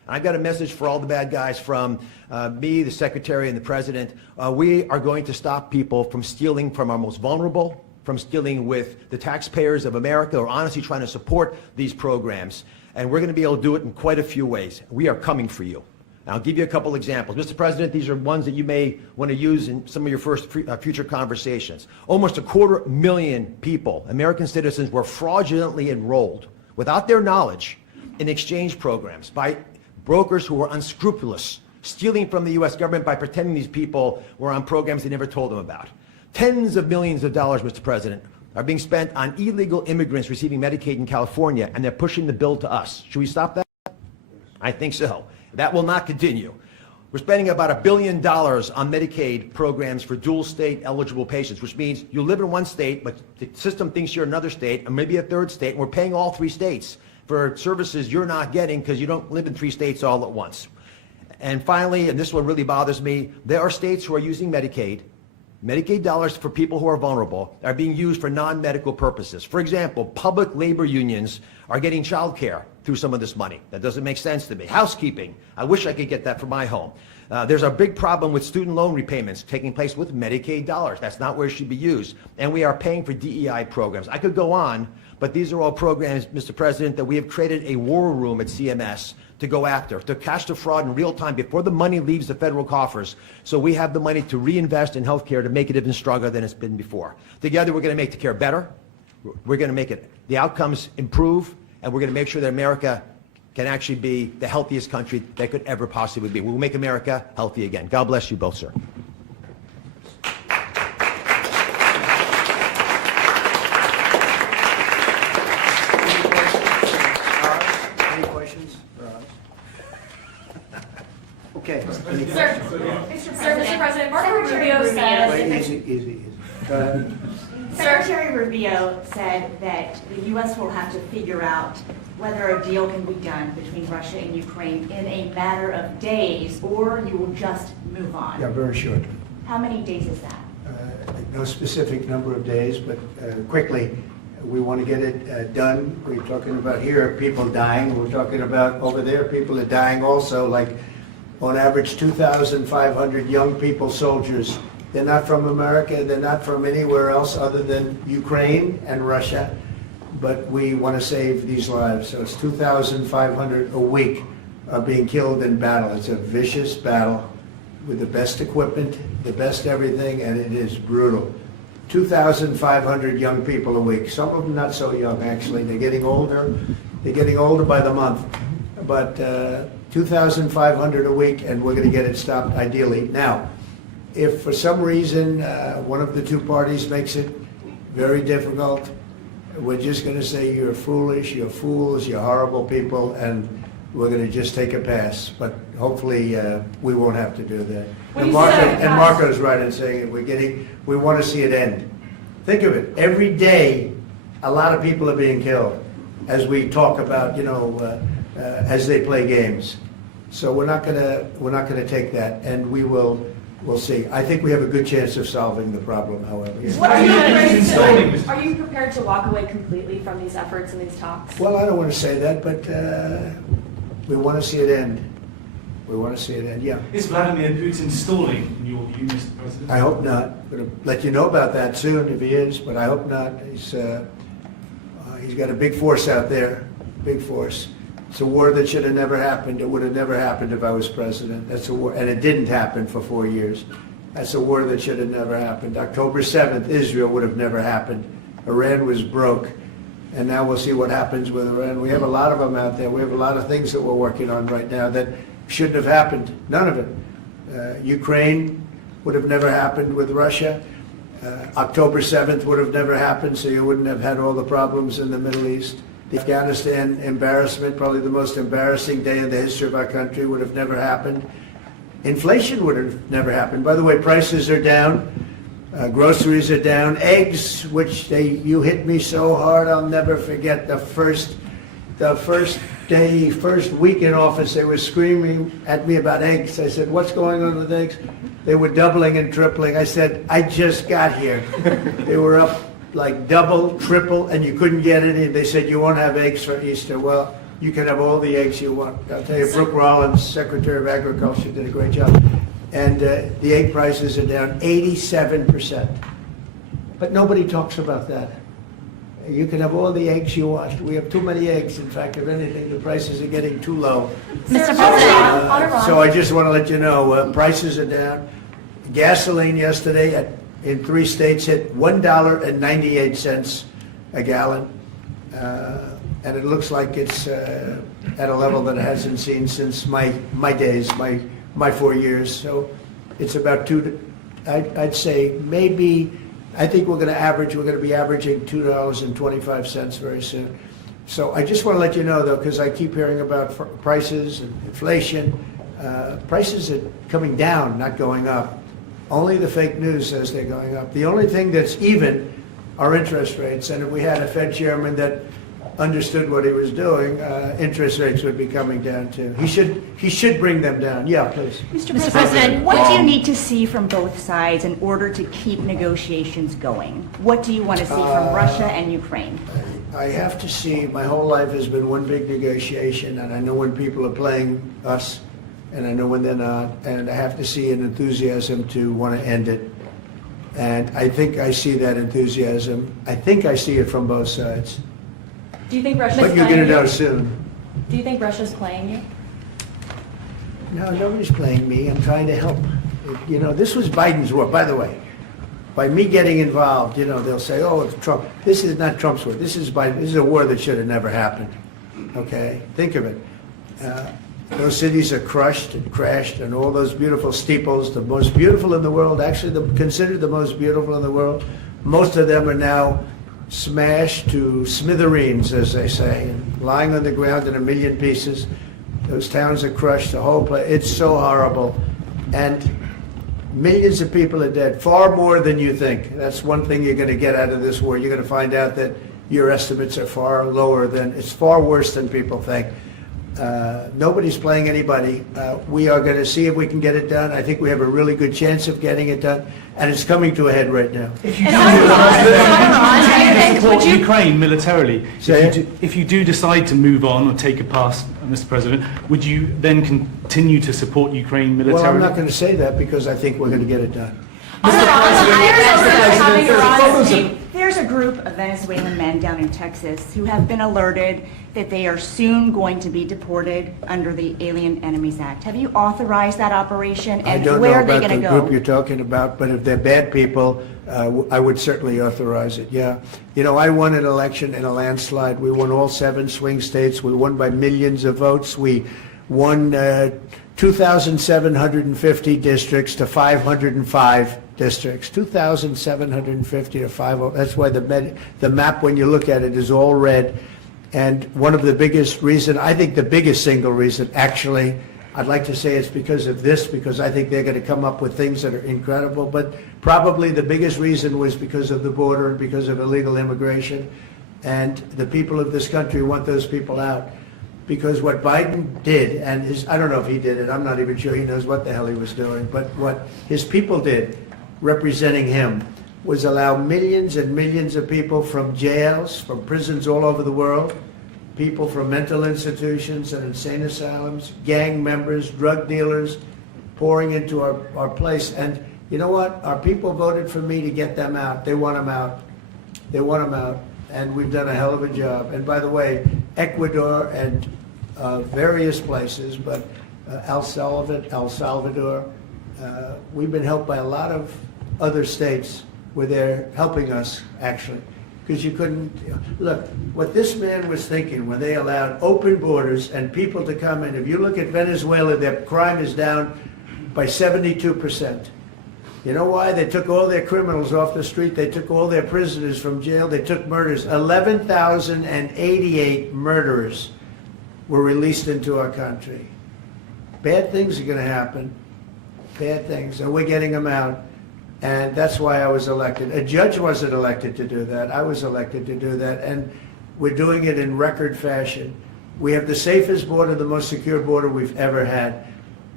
I've got a message for all the bad guys from me, the Secretary, and the President. We are going to stop people from stealing from our most vulnerable, from stealing with the taxpayers of America, or honestly trying to support these programs. And we're going to be able to do it in quite a few ways. We are coming for you. And I'll give you a couple examples. Mr. President, these are ones that you may want to use in some of your future conversations. Almost 250,000 people, American citizens, were fraudulently enrolled without their knowledge in exchange programs by brokers who were unscrupulous, stealing from the U.S. government by pretending these people were on programs they never told them about. Tens of millions of dollars, Mr. President, are being spent on illegal immigrants receiving Medicaid in California, and they're pushing the bill to us. Should we stop that? I think so. That will not continue. We're spending about $1 billion on Medicaid programs for dual state eligible patients, which means you live in one state, but the system thinks you're another state, and maybe a third state, and we're paying all 3 states for services you're not getting because you don't live in 3 states all at once. And finally, and this one really bothers me, there are states who are using Medicaid dollars for people who are vulnerable are being used for non-medical purposes. For example, public labor unions are getting child care through some of this money. That doesn't make sense to me. Housekeeping, I wish I could get that for my home. There's a big problem with student loan repayments taking place with Medicaid dollars. That's not where it should be used. And we are paying for DEI programs. I could go on, but these are all programs, Mr. President, that we have created a war room at CMS to go after, to catch the fraud in real time before the money leaves the federal coffers, so we have the money to reinvest in health care to make it even stronger than it's been before. Together, we're going to make the care better. We're going to make the outcomes improve, and we're going to make sure that America can actually be the healthiest country that could ever possibly be. We'll make America healthy again. God bless you both, sir. Any questions? Okay. Mr. President, Marco Rubio Wait, says, easy. Go ahead. Secretary Rubio said that the U.S. will have to figure out whether a deal can be done between Russia and Ukraine in a matter of days, or you will just move on. Yeah, very short. How many days is that? No specific number of days, but quickly, we want to get it done. We're talking about here, people dying. We're talking about over there, people are dying also, like on average 2,500 young people, soldiers. They're not from America, they're not from anywhere else other than Ukraine and Russia, but we want to save these lives. So it's 2,500 a week are being killed in battle. It's a vicious battle with the best equipment, the best everything, and it is brutal. 2,500 young people a week. Some of them not so young, actually. They're getting older. They're getting older by the month. But 2,500 a week, and we're going to get it stopped ideally. Now, if for some reason one of the two parties makes it very difficult, we're just going to say you're foolish, you're fools, you're horrible people, and we're going to just take a pass. But hopefully we won't have to do that. When And, you say Marco's right in saying it. We want to see it end. Think of it. Every day, a lot of people are being killed as we talk about, as they play games. So we're not gonna take that, and we'll see. I think we have a good chance of solving the problem, however. Are you prepared to walk away completely from these efforts and these talks? Well, I don't want to say that, but we want to see it end. We want to see it end, yeah. Is Vladimir Putin stalling, in your view, Mr. President? I hope not. I'm going to let you know about that soon if he is, but I hope not. He's got a big force out there, big force. It's a war that should have never happened. It would have never happened if I was president. That's a war, and it didn't happen for 4 years. That's a war that should have never happened. October 7th, Israel would have never happened. Iran was broke, and now we'll see what happens with Iran. We have a lot of them out there. We have a lot of things that we're working on right now that shouldn't have happened. None of it. Ukraine would have never happened with Russia. October 7th would have never happened, so you wouldn't have had all the problems in the Middle East. The Afghanistan embarrassment, probably the most embarrassing day in the history of our country, would have never happened. Inflation would have never happened. By the way, prices are down. Groceries are down. Eggs, which you hit me so hard, I'll never forget the first week in office, they were screaming at me about eggs. I said, what's going on with eggs? They were doubling and tripling. I said, I just got here. They were up like double, triple, and you couldn't get any. They said, you won't have eggs for Easter. Well, You can have all the eggs you want. I'll tell you, Brooke Rollins, Secretary of Agriculture, did a great job. And the egg prices are down 87%. But nobody talks about that. You can have all the eggs you want. We have too many eggs. In fact, if anything, the prices are getting too low. Mr. President. So I just want to let you know, prices are down. Gasoline yesterday in 3 states hit $1.98 a gallon. And it looks like it's at a level that it hasn't seen since my days, my 4 years. So it's about I'd say maybe, I think we're going to be averaging $2.25 very soon. So I just want to let you know, though, because I keep hearing about prices and inflation. Prices are coming down, not going up. Only the fake news says they're going up. The only thing that's even are interest rates. And if we had a Fed chairman that understood what he was doing, interest rates would be coming down too. He should bring them down. Yeah, please. Mr. President, what do you need to see from both sides in order to keep negotiations going? What do you want to see from Russia and Ukraine? I have to see, my whole life has been one big negotiation, and I know when people are playing us, and I know when they're not, and I have to see an enthusiasm to want to end it. And I think I see that enthusiasm. I think I see it from both sides. Do you think Russia's But you're playing going to you? know soon. Do you think Russia's playing you? No, nobody's playing me. I'm trying to help. You know, this was Biden's war, by the way. By me getting involved, you know, they'll say, oh, it's Trump. This is not Trump's war. This is Biden. This is a war that should have never happened. Okay? Think of it. Those cities are crushed and crashed, and all those beautiful steeples, the most beautiful in the world, actually considered the most beautiful in the world, most of them are now smashed to smithereens, as they say, and lying on the ground in a million pieces. Those towns are crushed, the whole place. It's so horrible. And millions of people are dead, far more than you think. That's one thing you're going to get out of this war. You're going to find out that your estimates are far lower than, it's far worse than people think. Nobody's playing anybody. We are going to see if we can get it done. I think we have a really good chance of getting it done, and it's coming to a head right now. If you And support would you- Ukraine militarily, Say if you do decide to move on or take a pass, Mr. President, would you then continue to support Ukraine Well, militarily? I'm not going to say that because I think we're going to get it done. There's a group of Venezuelan men down in Texas who have been alerted that they are soon going to be deported under the Alien Enemies Act. Have you authorized that operation, I and don't where know are they about going the to group you're go? talking about, but if they're bad people, I would certainly authorize it, yeah. You know, I won an election in a landslide. We won all 7 swing states. We won by millions of votes. We won 2,750 districts to 505 districts. 2,750 to 505. That's why the map, when you look at it, is all red. And one of the biggest reason, I think the biggest single reason, actually, I'd like to say it's because of this, because I think they're going to come up with things that are incredible, but probably the biggest reason was because of the border and because of illegal immigration. And the people of this country want those people out. Because what Biden did, and I don't know if he did it, I'm not even sure he knows what the hell he was doing, but what his people did, representing him, was allow millions and millions of people from jails, from prisons all over the world, people from mental institutions and insane asylums, gang members, drug dealers, pouring into our place. And you know what? Our people voted for me to get them out. They want them out. They want them out. And we've done a hell of a job. And by the way, Ecuador and various places, but El Salvador, we've been helped by a lot of other states where they're helping us, actually. Because you couldn't, look, what this man was thinking when they allowed open borders and people to come in, if you look at Venezuela, their crime is down by 72%. You know why? They took all their criminals off the street. They took all their prisoners from jail. They took murders. 11,088 murderers were released into our country. Bad things are going to happen. Bad things. And we're getting them out. And that's why I was elected. A judge wasn't elected to do that. I was elected to do that. And we're doing it in record fashion. We have the safest border, the most secure border we've ever had.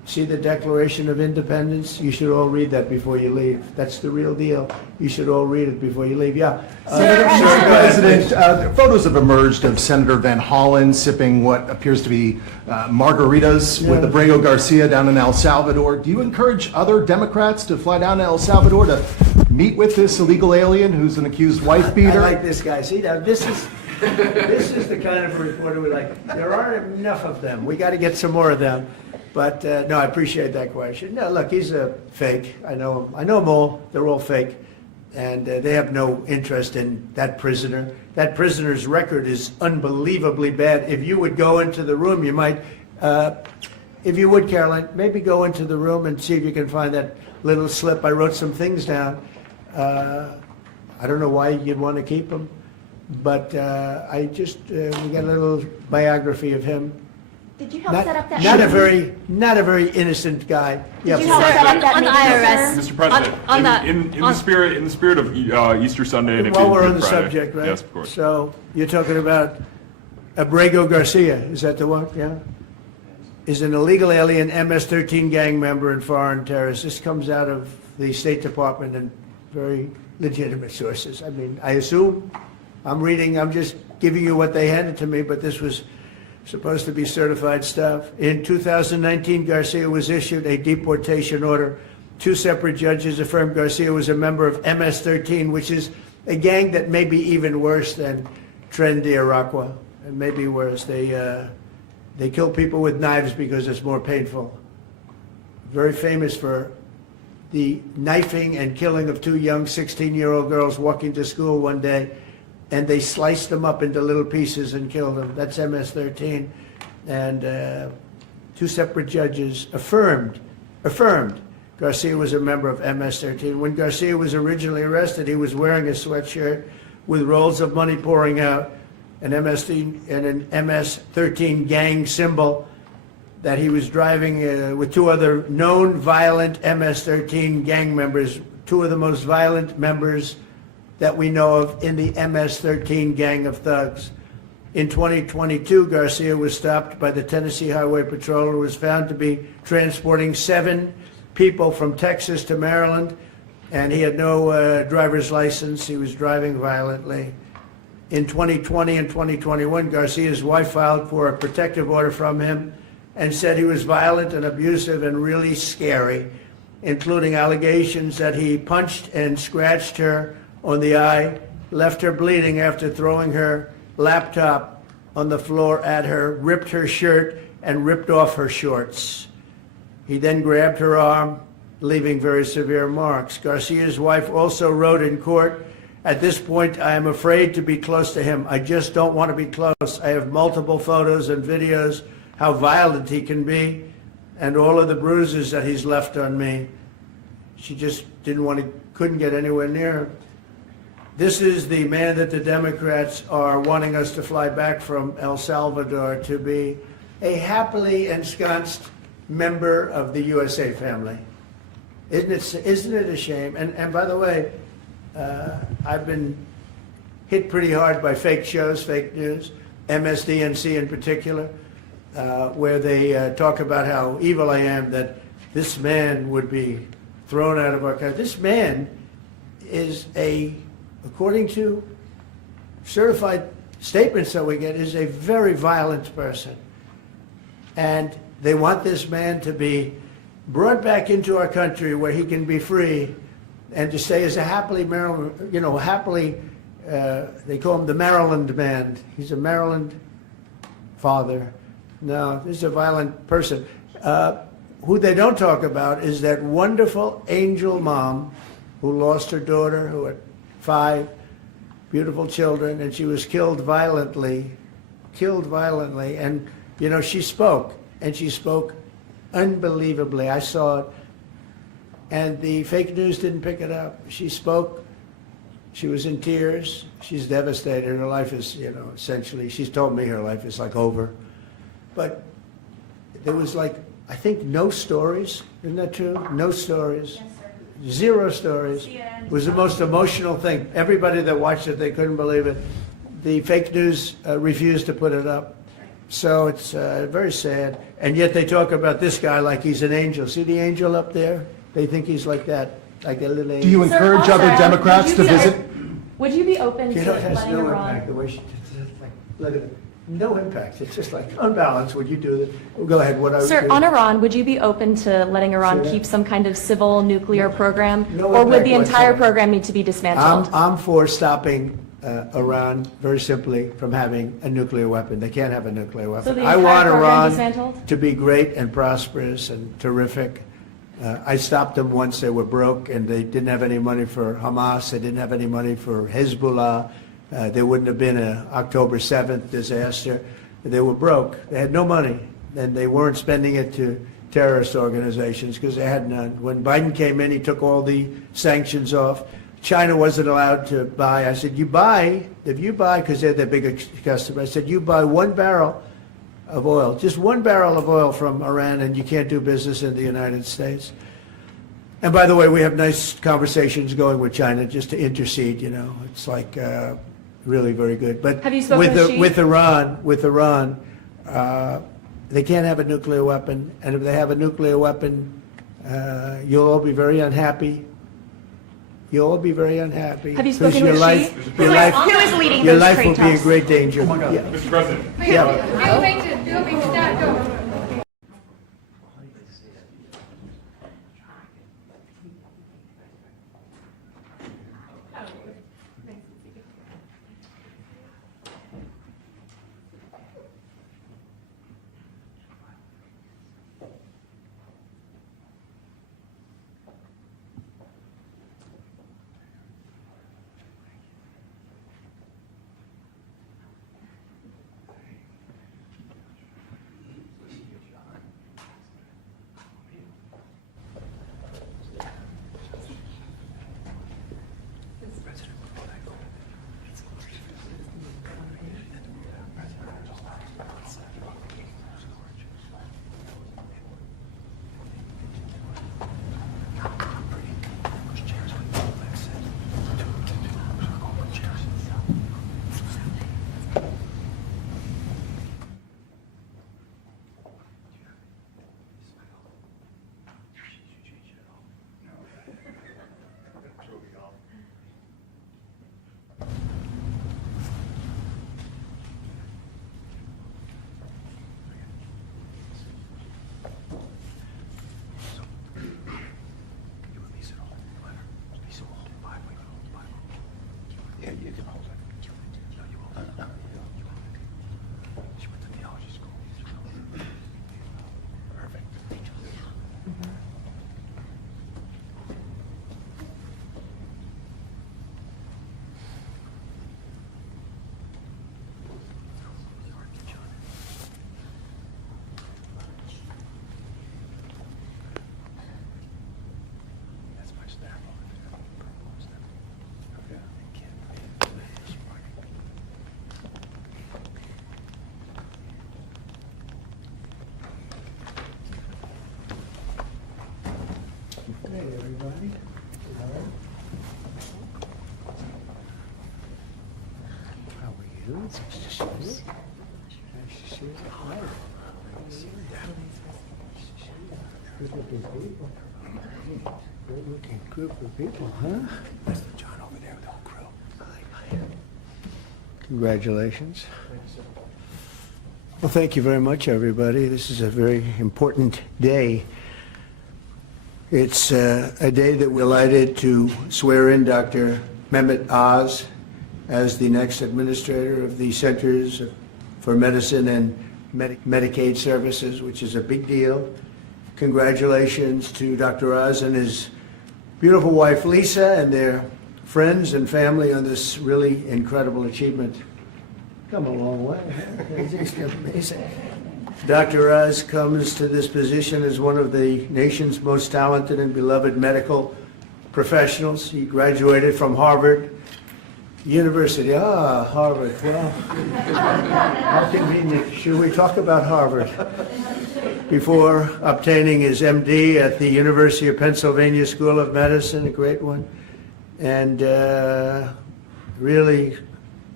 See the Declaration of Independence? You should all read that before you leave. That's the real deal. You should all read it before you leave. Yeah. Mr. President, photos have emerged of Senator Van Hollen sipping what appears to be margaritas with Abrago Garcia down in El Salvador. Do you encourage other Democrats to fly down to El Salvador to meet with this illegal alien who's an accused wife beater? I like this guy. See, now this is the kind of reporter we like. There aren't enough of them. We got to get some more of them. But no, I appreciate that question. No, look, he's a fake. I know him. I know them all. They're all fake. And they have no interest in that prisoner. That prisoner's record is unbelievably bad. If you would go into the room, you might, if you would, Caroline, maybe go into the room and see if you can find that little slip. I wrote some things down. I don't know why you'd want to keep him, but we got a little biography of him. Did you help set up that Not meeting? a very innocent guy. Did you help set up that on the meeting, IRS. Mr. President, on that- in the spirit of Easter Sunday and While we're on Good the Friday. subject, right? Yes, of course. So you're talking about Abrego Garcia, is that the one? Yeah? Is an illegal alien MS-13 gang member and foreign terrorist. This comes out of the State Department and very legitimate sources. I mean, I assume, I'm just giving you what they handed to me, but this was supposed to be certified stuff. In 2019, Garcia was issued a deportation order. 2 separate judges affirmed Garcia was a member of MS-13, which is a gang that may be even worse than Tren de Aragua, and maybe worse. They kill people with knives because it's more painful. Very famous for the knifing and killing of 2 young 16-year-old girls walking to school one day, and they sliced them up into little pieces and killed them. That's MS-13. And 2 separate judges affirmed Garcia was a member of MS-13. When Garcia was originally arrested, he was wearing a sweatshirt with rolls of money pouring out, an MS-13 gang symbol that he was driving with 2 other known violent MS-13 gang members, 2 of the most violent members that we know of in the MS-13 gang of thugs. In 2022, Garcia was stopped by the Tennessee Highway Patrol and was found to be transporting 7 people from Texas to Maryland, and he had no driver's license. He was driving violently. In 2020 and 2021, Garcia's wife filed for a protective order from him and said he was violent and abusive and really scary, including allegations that he punched and scratched her on the eye, left her bleeding after throwing her laptop on the floor at her, ripped her shirt, and ripped off her shorts. He then grabbed her arm, leaving very severe marks. Garcia's wife also wrote in court, "At this point, I am afraid to be close to him. I just don't want to be close. I have multiple photos and videos how violent he can be and all of the bruises that he's left on me." She just couldn't get anywhere near him. This is the man that the Democrats are wanting us to fly back from El Salvador to be a happily ensconced member of the USA family. Isn't it a shame? And by the way, I've been hit pretty hard by fake shows, fake news, MSDNC in particular, where they talk about how evil I am, that this man would be thrown out of our country. This man is according to certified statements that we get, is a very violent person. And they want this man to be brought back into our country where he can be free and to stay as a happily Maryland, they call him the Maryland man. He's a Maryland father. No, this is a violent person. Who they don't talk about is that wonderful angel mom who lost her daughter, who had 5 beautiful children, and she was killed violently. And, she spoke, and she spoke unbelievably. I saw it, and the fake news didn't pick it up. She spoke. She was in tears. She's devastated. Her life is, essentially, she's told me her life is like over. But there was I think no stories. Isn't that true? No stories. Yes, sir. 0 stories. It was the most emotional thing. Everybody that watched it, they couldn't believe it. The fake news refused to put it up. So it's very sad. And yet they talk about this guy like he's an angel. See the angel up there? They think he's like that, like a little angel. Do you encourage Sir, other also, Democrats to would you be- visit? Would you be open You to know, it has letting no Iran? impact. The way she, like, let it, no impact. It's just like unbalanced. Would you do that? Go ahead. What I was Sir, gonna- on Iran, would you be open to letting Iran Say that. keep some kind of civil nuclear program? No Or would impact the entire whatsoever. program need to be dismantled? I'm for stopping Iran very simply from having a nuclear weapon. They can't have a nuclear weapon. So the I entire want program Iran dismantled? to be great and prosperous and terrific. I stopped them once they were broke and they didn't have any money for Hamas. They didn't have any money for Hezbollah. There wouldn't have been an October 7th disaster. They were broke. They had no money, and they weren't spending it to terrorist organizations because they had none. When Biden came in, he took all the sanctions off. China wasn't allowed to buy. I said, if you buy, because they're their biggest customer, I said, you buy 1 barrel of oil, just 1 barrel of oil from Iran, and you can't do business in the United States. And by the way, we have nice conversations going with China just to intercede, you know. It's like really very good. But Have you spoken with Xi? with Iran, they can't have a nuclear weapon. And if they have a nuclear weapon, you'll all be very unhappy. You'll all be very unhappy. Have you 'Cause spoken your with life, Xi? your life, Who is leading your those life trade will be in talks? great danger. Oh my God. Yeah. Mr. President. Yeah. Yeah, you can hold it. No, you won't. No. She went to theology school. Perfect. That's my staff over there. Purple stuff. Yeah. Hey, everybody. How are you? Nice to see you. Nice to see you. Good-looking people. Good-looking group of people, huh? Mr. John over there with the whole crew. Congratulations. Well, thank you very much, everybody. This is a very important day. It's a day that we're delighted to swear in Dr. Mehmet Oz as the next administrator of the Centers for Medicine and Medicaid Services, which is a big deal. Congratulations to Dr. Oz and his beautiful wife Lisa and their friends and family on this really incredible achievement. Come a long way. It's amazing. Dr. Oz comes to this position as one of the nation's most talented and beloved medical professionals. He graduated from Harvard University. Harvard. Well, how convenient. Should we talk about Harvard? Before obtaining his MD at the University of Pennsylvania School of Medicine, a great one, and really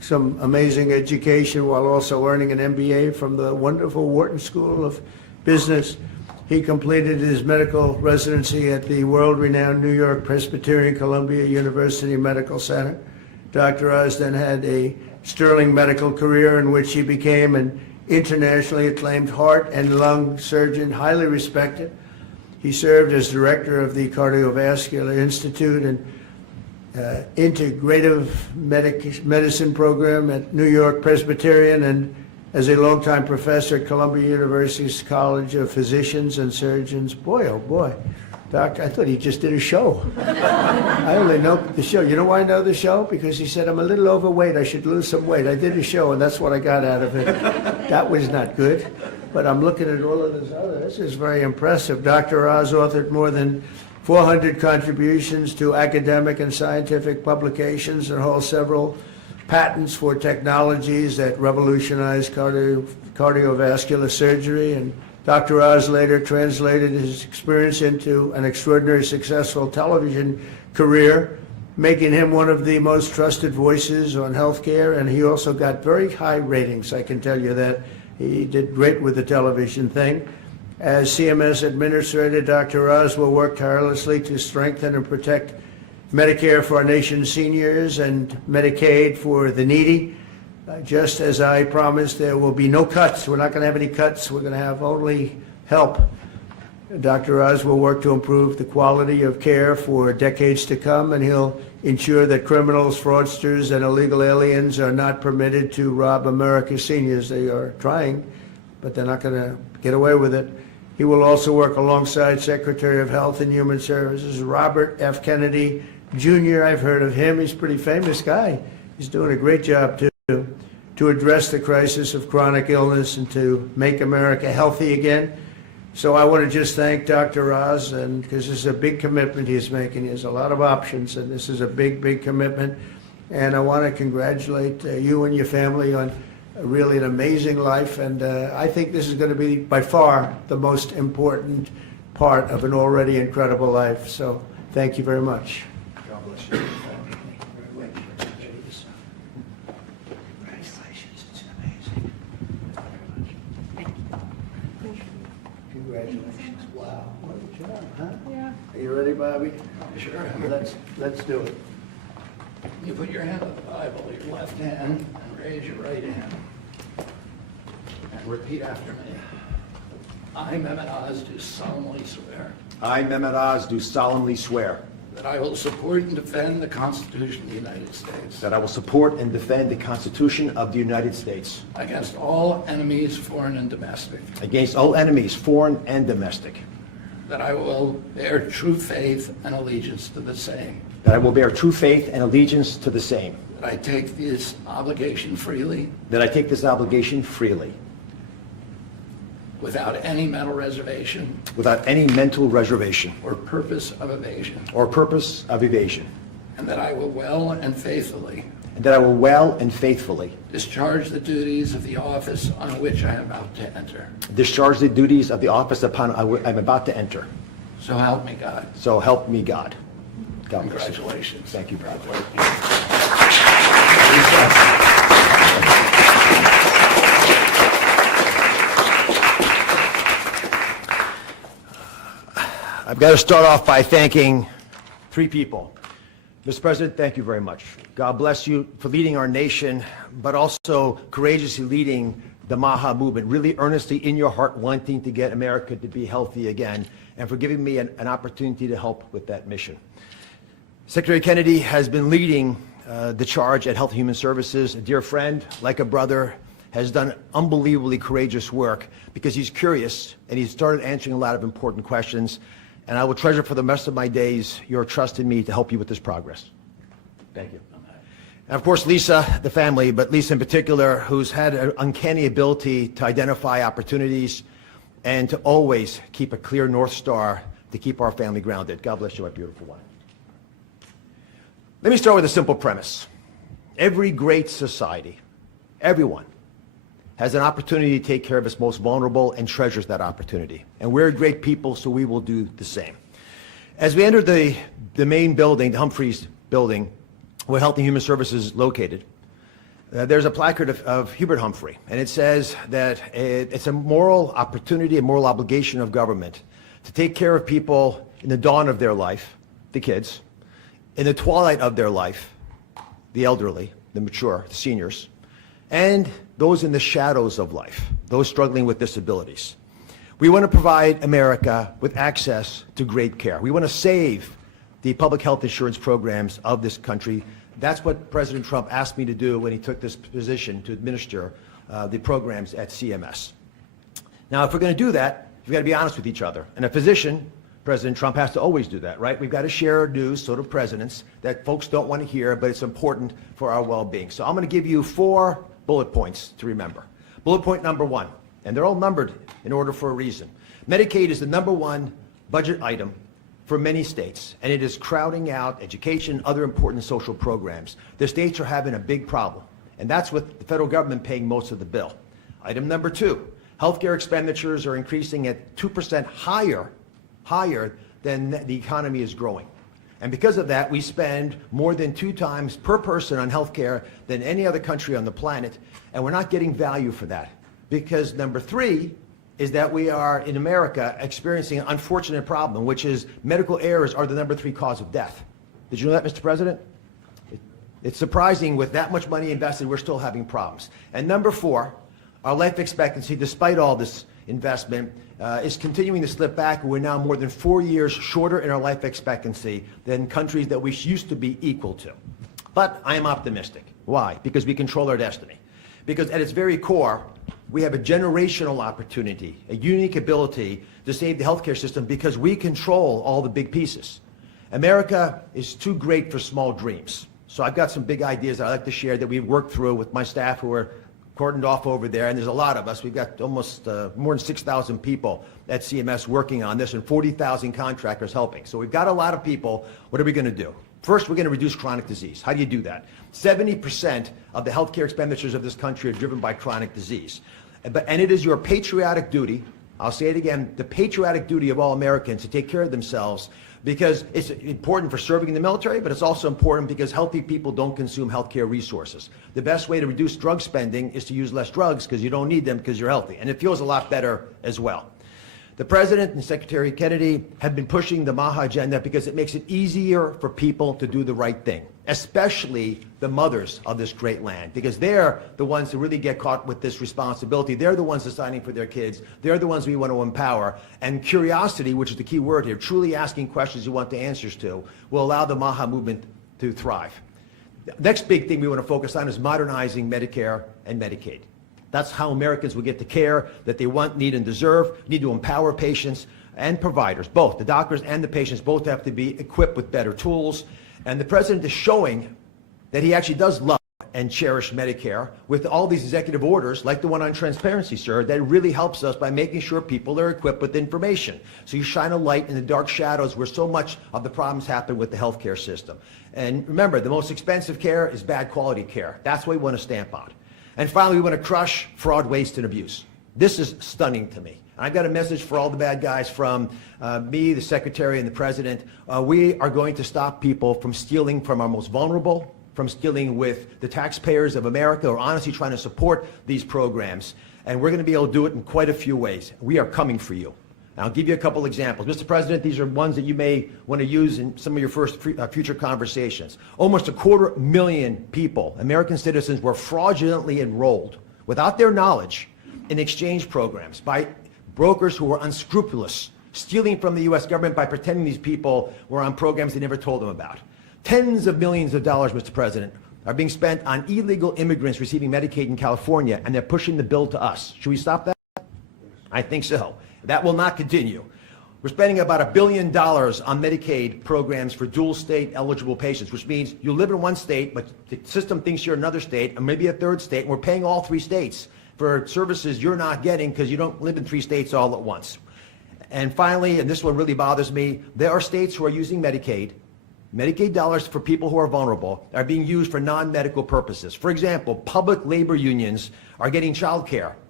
some amazing education while also earning an MBA from the wonderful Wharton School of Business. He completed his medical residency at the world-renowned New York Presbyterian Columbia University Medical Center. Dr. Oz then had a sterling medical career in which he became an internationally acclaimed heart and lung surgeon, highly respected. He served as director of the Cardiovascular Institute and integrative medicine program at New York Presbyterian, and as a longtime professor at Columbia University's College of Physicians and Surgeons. Boy, oh boy, Doctor, I thought he just did a show. I only know the show. You know why I know the show? Because he said, I'm a little overweight, I should lose some weight. I did a show, and that's what I got out of it. That was not good. But I'm looking at all of this other. This is very impressive. Dr. Oz authored more than 400 contributions to academic and scientific publications and holds several patents for technologies that revolutionize cardiovascular surgery. And Dr. Oz later translated his experience into an extraordinarily successful television career, making him one of the most trusted voices on healthcare. And he also got very high ratings, I can tell you that. He did great with the television thing. As CMS Administrator, Dr. Oz will work tirelessly to strengthen and protect Medicare for our nation's seniors and Medicaid for the needy. Just as I promised, there will be no cuts. We're not going to have any cuts. We're going to have only help. Dr. Oz will work to improve the quality of care for decades to come, and he'll ensure that criminals, fraudsters, and illegal aliens are not permitted to rob America's seniors. They are trying, but they're not going to get away with it. He will also work alongside Secretary of Health and Human Services Robert F. Kennedy Jr. I've heard of him. He's a pretty famous guy. He's doing a great job, too, to address the crisis of chronic illness and to make America healthy again. So I want to just thank Dr. Oz, and because this is a big commitment he's making. He has a lot of options, and this is a big, big commitment. And I want to congratulate you and your family on really an amazing life. And I think this is going to be by far the most important part of an already incredible life. So thank you very much. God bless you. Congratulations. It's amazing. Congratulations. Wow. What a job, huh? Yeah. Are you ready, Bobby? Sure. Let's do it. You put your hand on the Bible, your left hand, and raise your right hand. And repeat after me. I, Mehmet Oz, do solemnly swear I, Mehmet Oz, do solemnly swear that I will support and defend the Constitution of the United States that I will support and defend the Constitution of the United States against all enemies, foreign and domestic, against all enemies, foreign and domestic, that I will bear true faith and allegiance to the same, that I will bear true faith and allegiance to the same, that I take this obligation freely that I take this obligation freely, without any mental reservation without any mental reservation or purpose of evasion, or purpose of evasion, and that I will well and faithfully and that I will well and faithfully discharge the duties of the office on which I am about to enter. discharge the duties of the office upon I'm about to enter. So help me God. So help me God. God bless you. Congratulations. Thank you, brother. I've got to start off by thanking three people. Mr. President, thank you very much. God bless you for leading our nation, but also courageously leading the MAHA movement, really earnestly in your heart wanting to get America to be healthy again, and for giving me an opportunity to help with that mission. Secretary Kennedy has been leading the charge at Health and Human Services. A dear friend, like a brother, has done unbelievably courageous work because he's curious and he's started answering a lot of important questions. And I will treasure for the rest of my days your trust in me to help you with this progress. Thank you. And of course, Lisa, the family, but Lisa in particular, who's had an uncanny ability to identify opportunities and to always keep a clear North Star to keep our family grounded. God bless you, my beautiful one. Let me start with a simple premise. Every great society, everyone, has an opportunity to take care of its most vulnerable and treasures that opportunity. And we're great people, so we will do the same. As we entered the main building, the Humphreys building, where Health and Human Services is located, There's a placard of Hubert Humphrey, and it says that it's a moral opportunity, a moral obligation of government to take care of people in the dawn of their life, the kids, in the twilight of their life, the elderly, the mature, the seniors, and those in the shadows of life, those struggling with disabilities. We want to provide America with access to great care. We want to save the public health insurance programs of this country. That's what President Trump asked me to do when he took this position to administer the programs at CMS. Now, if we're going to do that, we've got to be honest with each other. And a physician, President Trump has to always do that, right? We've got to share news, sort of presidents, that folks don't want to hear, but it's important for our well-being. So I'm going to give you 4 bullet points to remember. Bullet point number 1, and they're all numbered in order for a reason. Medicaid is the #1 budget item for many states, and it is crowding out education, other important social programs. The states are having a big problem, and that's with the federal government paying most of the bill. Item number 2, healthcare expenditures are increasing at 2% higher than the economy is growing. And because of that, we spend more than 2 times per person on healthcare than any other country on the planet, and we're not getting value for that. Because number 3 is that we are, in America, experiencing an unfortunate problem, which is medical errors are the number 3 cause of death. Did you know that, Mr. President? It's surprising with that much money invested, we're still having problems. And number 4, our life expectancy, despite all this investment, is continuing to slip back. We're now more than 4 years shorter in our life expectancy than countries that we used to be equal to. But I am optimistic. Why? Because we control our destiny. Because at its very core, we have a generational opportunity, a unique ability to save the healthcare system because we control all the big pieces. America is too great for small dreams. So I've got some big ideas that I'd like to share that we've worked through with my staff who are cordoned off over there, and there's a lot of us. We've got almost more than 6,000 people at CMS working on this and 40,000 contractors helping. So we've got a lot of people. What are we going to do? First, we're going to reduce chronic disease. How do you do that? 70% of the healthcare expenditures of this country are driven by chronic disease. And it is your patriotic duty, I'll say it again, the patriotic duty of all Americans to take care of themselves, because it's important for serving in the military, but it's also important because healthy people don't consume healthcare resources. The best way to reduce drug spending is to use less drugs because you don't need them because you're healthy. And it feels a lot better as well. The President and Secretary Kennedy have been pushing the MAHA agenda because it makes it easier for people to do the right thing, especially the mothers of this great land, because they're the ones who really get caught with this responsibility. They're the ones deciding for their kids. They're the ones we want to empower. And curiosity, which is the key word here, truly asking questions you want the answers to, will allow the MAHA movement to thrive. The next big thing we want to focus on is modernizing Medicare and Medicaid. That's how Americans will get the care that they want, need, and deserve. Need to empower patients and providers, both. The doctors and the patients both have to be equipped with better tools. And the President is showing that he actually does love and cherish Medicare with all these executive orders, like the one on transparency, sir, that really helps us by making sure people are equipped with information. So you shine a light in the dark shadows where so much of the problems happen with the healthcare system. And remember, the most expensive care is bad quality care. That's what we want to stamp out. And finally, we want to crush fraud, waste, and abuse. This is stunning to me. I've got a message for all the bad guys from me, the Secretary, and the President. We are going to stop people from stealing from our most vulnerable, from stealing with the taxpayers of America, or honestly trying to support these programs. And we're going to be able to do it in quite a few ways. We are coming for you. And I'll give you a couple examples. Mr. President, these are ones that you may want to use in some of your future conversations. Almost 250,000 people, American citizens, were fraudulently enrolled without their knowledge in exchange programs by brokers who were unscrupulous, stealing from the U.S. government by pretending these people were on programs they never told them about. Tens of millions of dollars, Mr. President, are being spent on illegal immigrants receiving Medicaid in California, and they're pushing the bill to us. Should we stop that? I think so. That will not continue. We're spending about $1 billion on Medicaid programs for dual state eligible patients, which means you live in one state, but the system thinks you're in another state, or maybe a third state, and we're paying all 3 states for services you're not getting because you don't live in 3 states all at once. And finally, and this one really bothers me, there are states who are using Medicaid dollars for people who are vulnerable are being used for non-medical purposes. For example, public labor unions are getting child care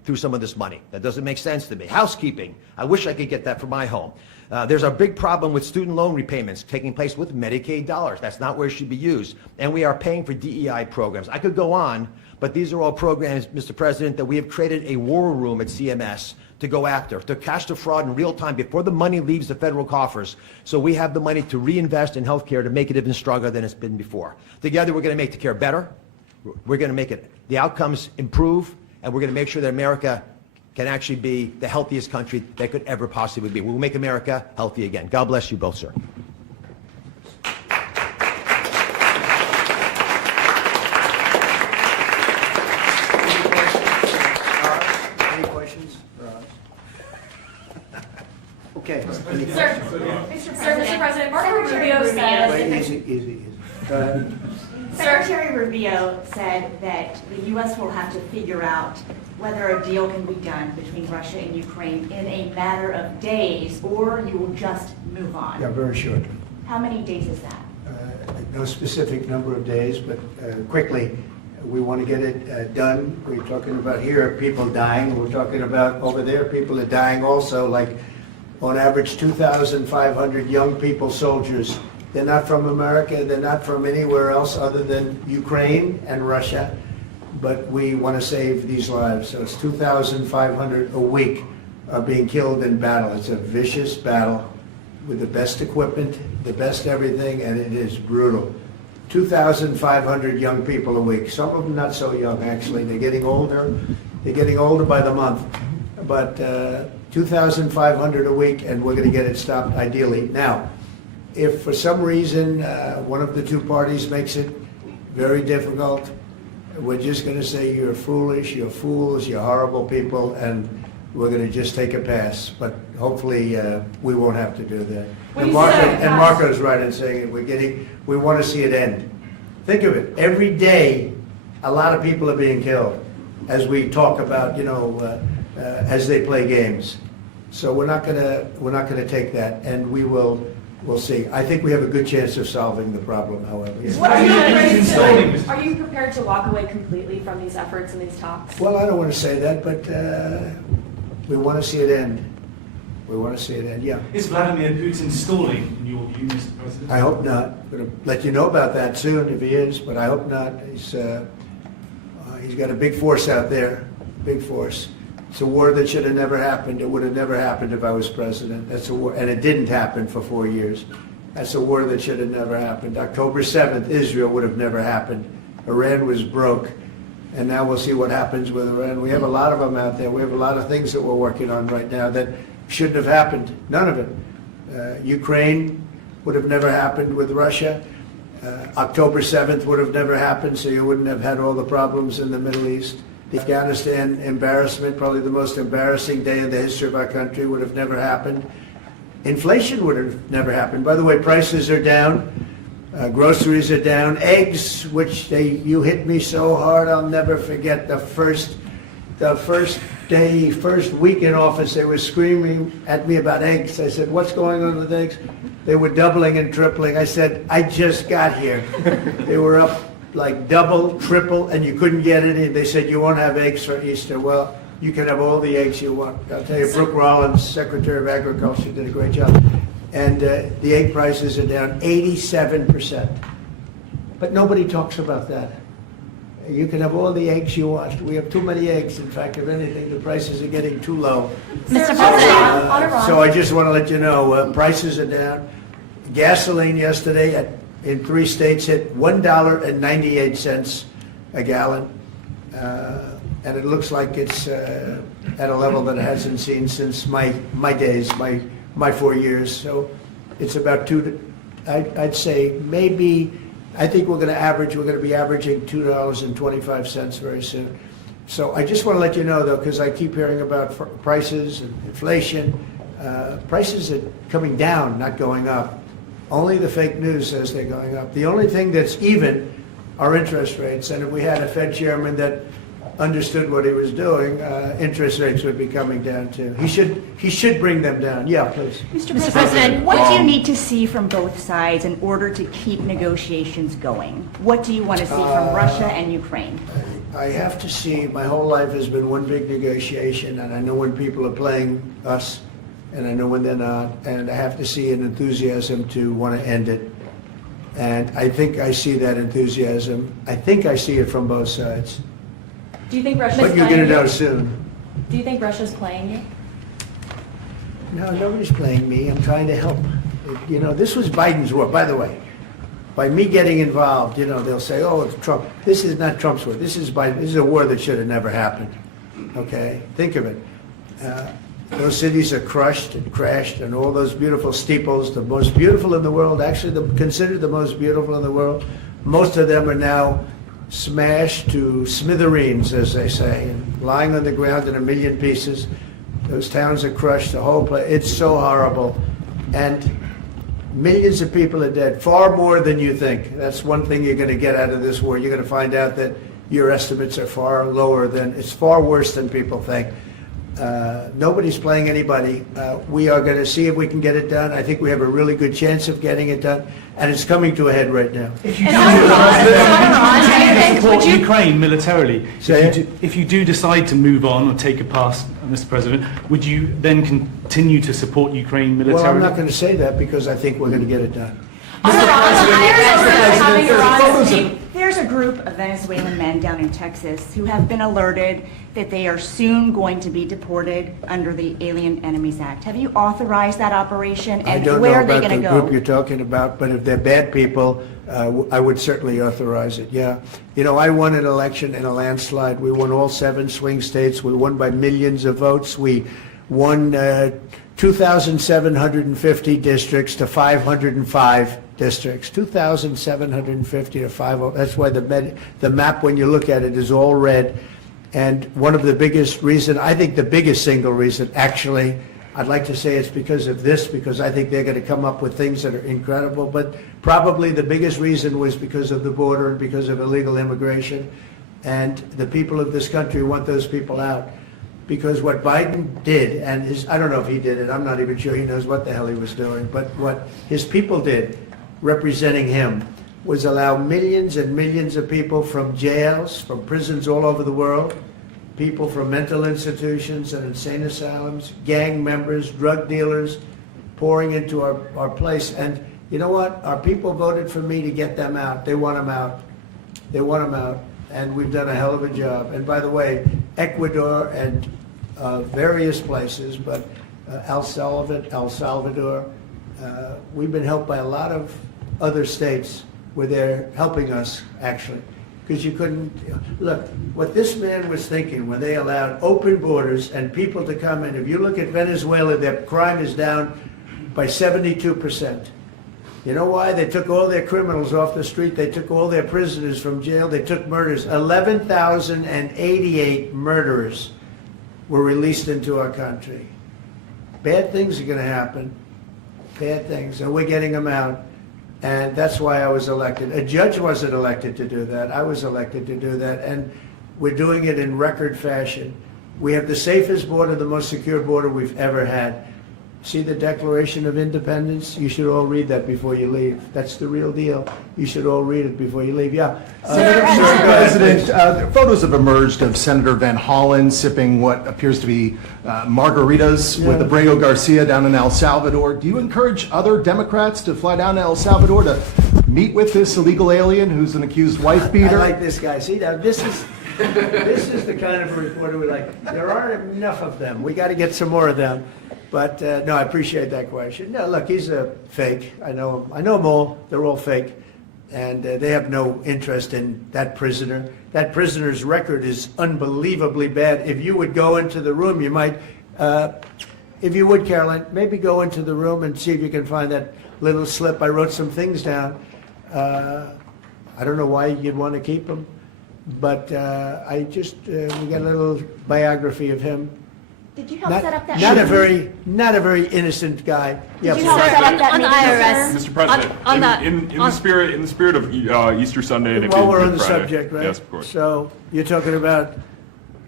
through some of this money. That doesn't make sense to me. Housekeeping, I wish I could get that for my home. There's a big problem with student loan repayments taking place with Medicaid dollars. That's not where it should be used. And we are paying for DEI programs. I could go on, but these are all programs, Mr. President, that we have created a war room at CMS to go after, to catch the fraud in real time before the money leaves the federal coffers. So we have the money to reinvest in healthcare to make it even stronger than it's been before. Together, we're going to make the care better. We're going to make the outcomes improve, and we're going to make sure that America can actually be the healthiest country that could ever possibly be. We'll make America healthy again. God bless you both, sir. Any questions for us? Okay. Mr. President, Marco Rubio said. Wait, easy. Go ahead. Secretary Rubio said that the U.S. will have to figure out whether a deal can be done between Russia and Ukraine in a matter of days, or you will just move on. Yeah, very short. How many days is that? No specific number of days, but quickly. We want to get it done. We're talking about here people dying. We're talking about over there people are dying also, like on average 2,500 young people, soldiers. They're not from America. They're not from anywhere else other than Ukraine and Russia. But we want to save these lives. So it's 2,500 a week are being killed in battle. It's a vicious battle with the best equipment, the best everything, and it is brutal. 2,500 young people a week. Some of them not so young, actually. They're getting older. They're getting older by the month. But 2,500 a week, and we're going to get it stopped ideally. Now, if for some reason one of the two parties makes it very difficult, we're just going to say you're foolish, you're fools, you're horrible people, and we're going to just take a pass. But hopefully we won't have to do that. And Marco's right in saying it. We want to see it end. Think of it. Every day, a lot of people are being killed as we talk about, as they play games. So we're not going to take that, and we'll see. I think we have a good chance of solving the problem, however. Yeah. Are you prepared to walk away completely from these efforts and these talks? Well, I don't want to say that, but we want to see it end. We want to see it end, yeah. Is Vladimir Putin stalling, in your view, Mr. President? I hope not. I'm going to let you know about that soon if he is, but I hope not. He's got a big force out there, big force. It's a war that should have never happened. It would have never happened if I was president. That's a war, and it didn't happen for 4 years. That's a war that should have never happened. October 7th, Israel would have never happened. Iran was broke, and now we'll see what happens with Iran. We have a lot of them out there. We have a lot of things that we're working on right now that shouldn't have happened. None of it. Ukraine would have never happened with Russia. October 7th would have never happened, so you wouldn't have had all the problems in the Middle East. The Afghanistan embarrassment, probably the most embarrassing day in the history of our country, would have never happened. Inflation would have never happened. By the way, prices are down. Groceries are down. Eggs, which you hit me so hard, I'll never forget the first week in office, they were screaming at me about eggs. I said, what's going on with eggs? They were doubling and tripling. I said, I just got here. They were up like double, triple, and you couldn't get any. They said, you won't have eggs for Easter. Well, you can have all the eggs you want. I'll tell you, Brooke Rollins, Secretary of Agriculture, did a great job. And the egg prices are down 87%. But nobody talks about that. You can have all the eggs you want. We have too many eggs. In fact, if anything, the prices are getting too low. Mr. President. So I just want to let you know, prices are down. Gasoline yesterday in 3 states hit $1.98 a gallon. And it looks like it's at a level that it hasn't seen since my days, my 4 years. So it's about I'd say maybe, I think we're going to be averaging $2.25 very soon. So I just want to let you know, though, because I keep hearing about prices and inflation. Prices are coming down, not going up. Only the fake news says they're going up. The only thing that's even are interest rates. And if we had a Fed chairman that understood what he was doing, interest rates would be coming down too. He should bring them down. Yeah, please. Mr. President, what do you need to see from both sides in order to keep negotiations going? What do you want to see from Russia and Ukraine? I have to see, my whole life has been one big negotiation, and I know when people are playing us, and I know when they're not, and I have to see an enthusiasm to want to end it. And I think I see that enthusiasm. I think I see it from both sides. Do you think Russia's But you're playing going to know you? soon. Do you think Russia's playing you? No, nobody's playing me. I'm trying to help. You know, this was Biden's war, by the way. By me getting involved, you know, they'll say, oh, it's Trump. This is not Trump's war. This is Biden. This is a war that should have never happened. Okay? Think of it. Those cities are crushed and crashed, and all those beautiful steeples, the most beautiful in the world, actually considered the most beautiful in the world, most of them are now smashed to smithereens, as they say, and lying on the ground in a million pieces. Those towns are crushed, the whole place. It's so horrible. And millions of people are dead, far more than you think. That's one thing you're going to get out of this war. You're going to find out that your estimates are far lower than, it's far worse than people think. Nobody's playing anybody. We are going to see if we can get it done. I think we have a really good chance of getting it done, and it's coming to a head right now. If you do Would support you- Ukraine militarily, Say if you do decide to move on or take a pass, Mr. President, would you then continue to support Ukraine Well, militarily? I'm not going to say that because I think we're going to get it done. There's a group of Venezuelan men down in Texas who have been alerted that they are soon going to be deported under the Alien Enemies Act. Have you authorized that operation, I and don't where know are they about going the to go? group you're talking about, but if they're bad people, I would certainly authorize it, yeah. You know, I won an election in a landslide. We won all 7 swing states. We won by millions of votes. We won 2,750 districts to 505 districts. 2,750 to 505. That's why the map, when you look at it, is all red. And one of the biggest reason, I think the biggest single reason, actually, I'd like to say it's because of this, because I think they're going to come up with things that are incredible, but probably the biggest reason was because of the border and because of illegal immigration. And the people of this country want those people out. Because what Biden did, and I don't know if he did it, I'm not even sure he knows what the hell he was doing, but what his people did, representing him, was allow millions and millions of people from jails, from prisons all over the world, people from mental institutions and insane asylums, gang members, drug dealers, pouring into our place. And you know what? Our people voted for me to get them out. They want them out. They want them out. And we've done a hell of a job. And by the way, Ecuador and various places, but El Salvador, we've been helped by a lot of other states where they're helping us, actually. Because you couldn't, look, what this man was thinking when they allowed open borders and people to come in, if you look at Venezuela, their crime is down by 72%. You know why? They took all their criminals off the street. They took all their prisoners from jail. They took murders. 11,088 murderers were released into our country. Bad things are going to happen. Bad things. And we're getting them out. And that's why I was elected. A judge wasn't elected to do that. I was elected to do that. And we're doing it in record fashion. We have the safest border, the most secure border we've ever had. See the Declaration of Independence? You should all read that before you leave. That's the real deal. You should all read it before you leave. Yeah. Mr. President, photos have emerged of Senator Van Hollen sipping what appears to be margaritas with Abrago Garcia down in El Salvador. Do you encourage other Democrats to fly down to El Salvador to meet with this illegal alien who's an accused wife beater? I like this guy. See, now this is the kind of reporter we like. There aren't enough of them. We got to get some more of them. But no, I appreciate that question. No, look, he's a fake. I know him. I know them all. They're all fake. And they have no interest in that prisoner. That prisoner's record is unbelievably bad. If you would go into the room, you might, if you would, Caroline, maybe go into the room and see if you can find that little slip. I wrote some things down. I don't know why you'd want to keep him, but we got a little biography of him. Did you help set up that Not a meeting? very innocent guy. Yeah, Did you help set up that on meeting, IRS. sir? Mr. President, in the spirit of Easter Sunday and While we're on the Good Friday. subject, right? Yes, of course. So you're talking about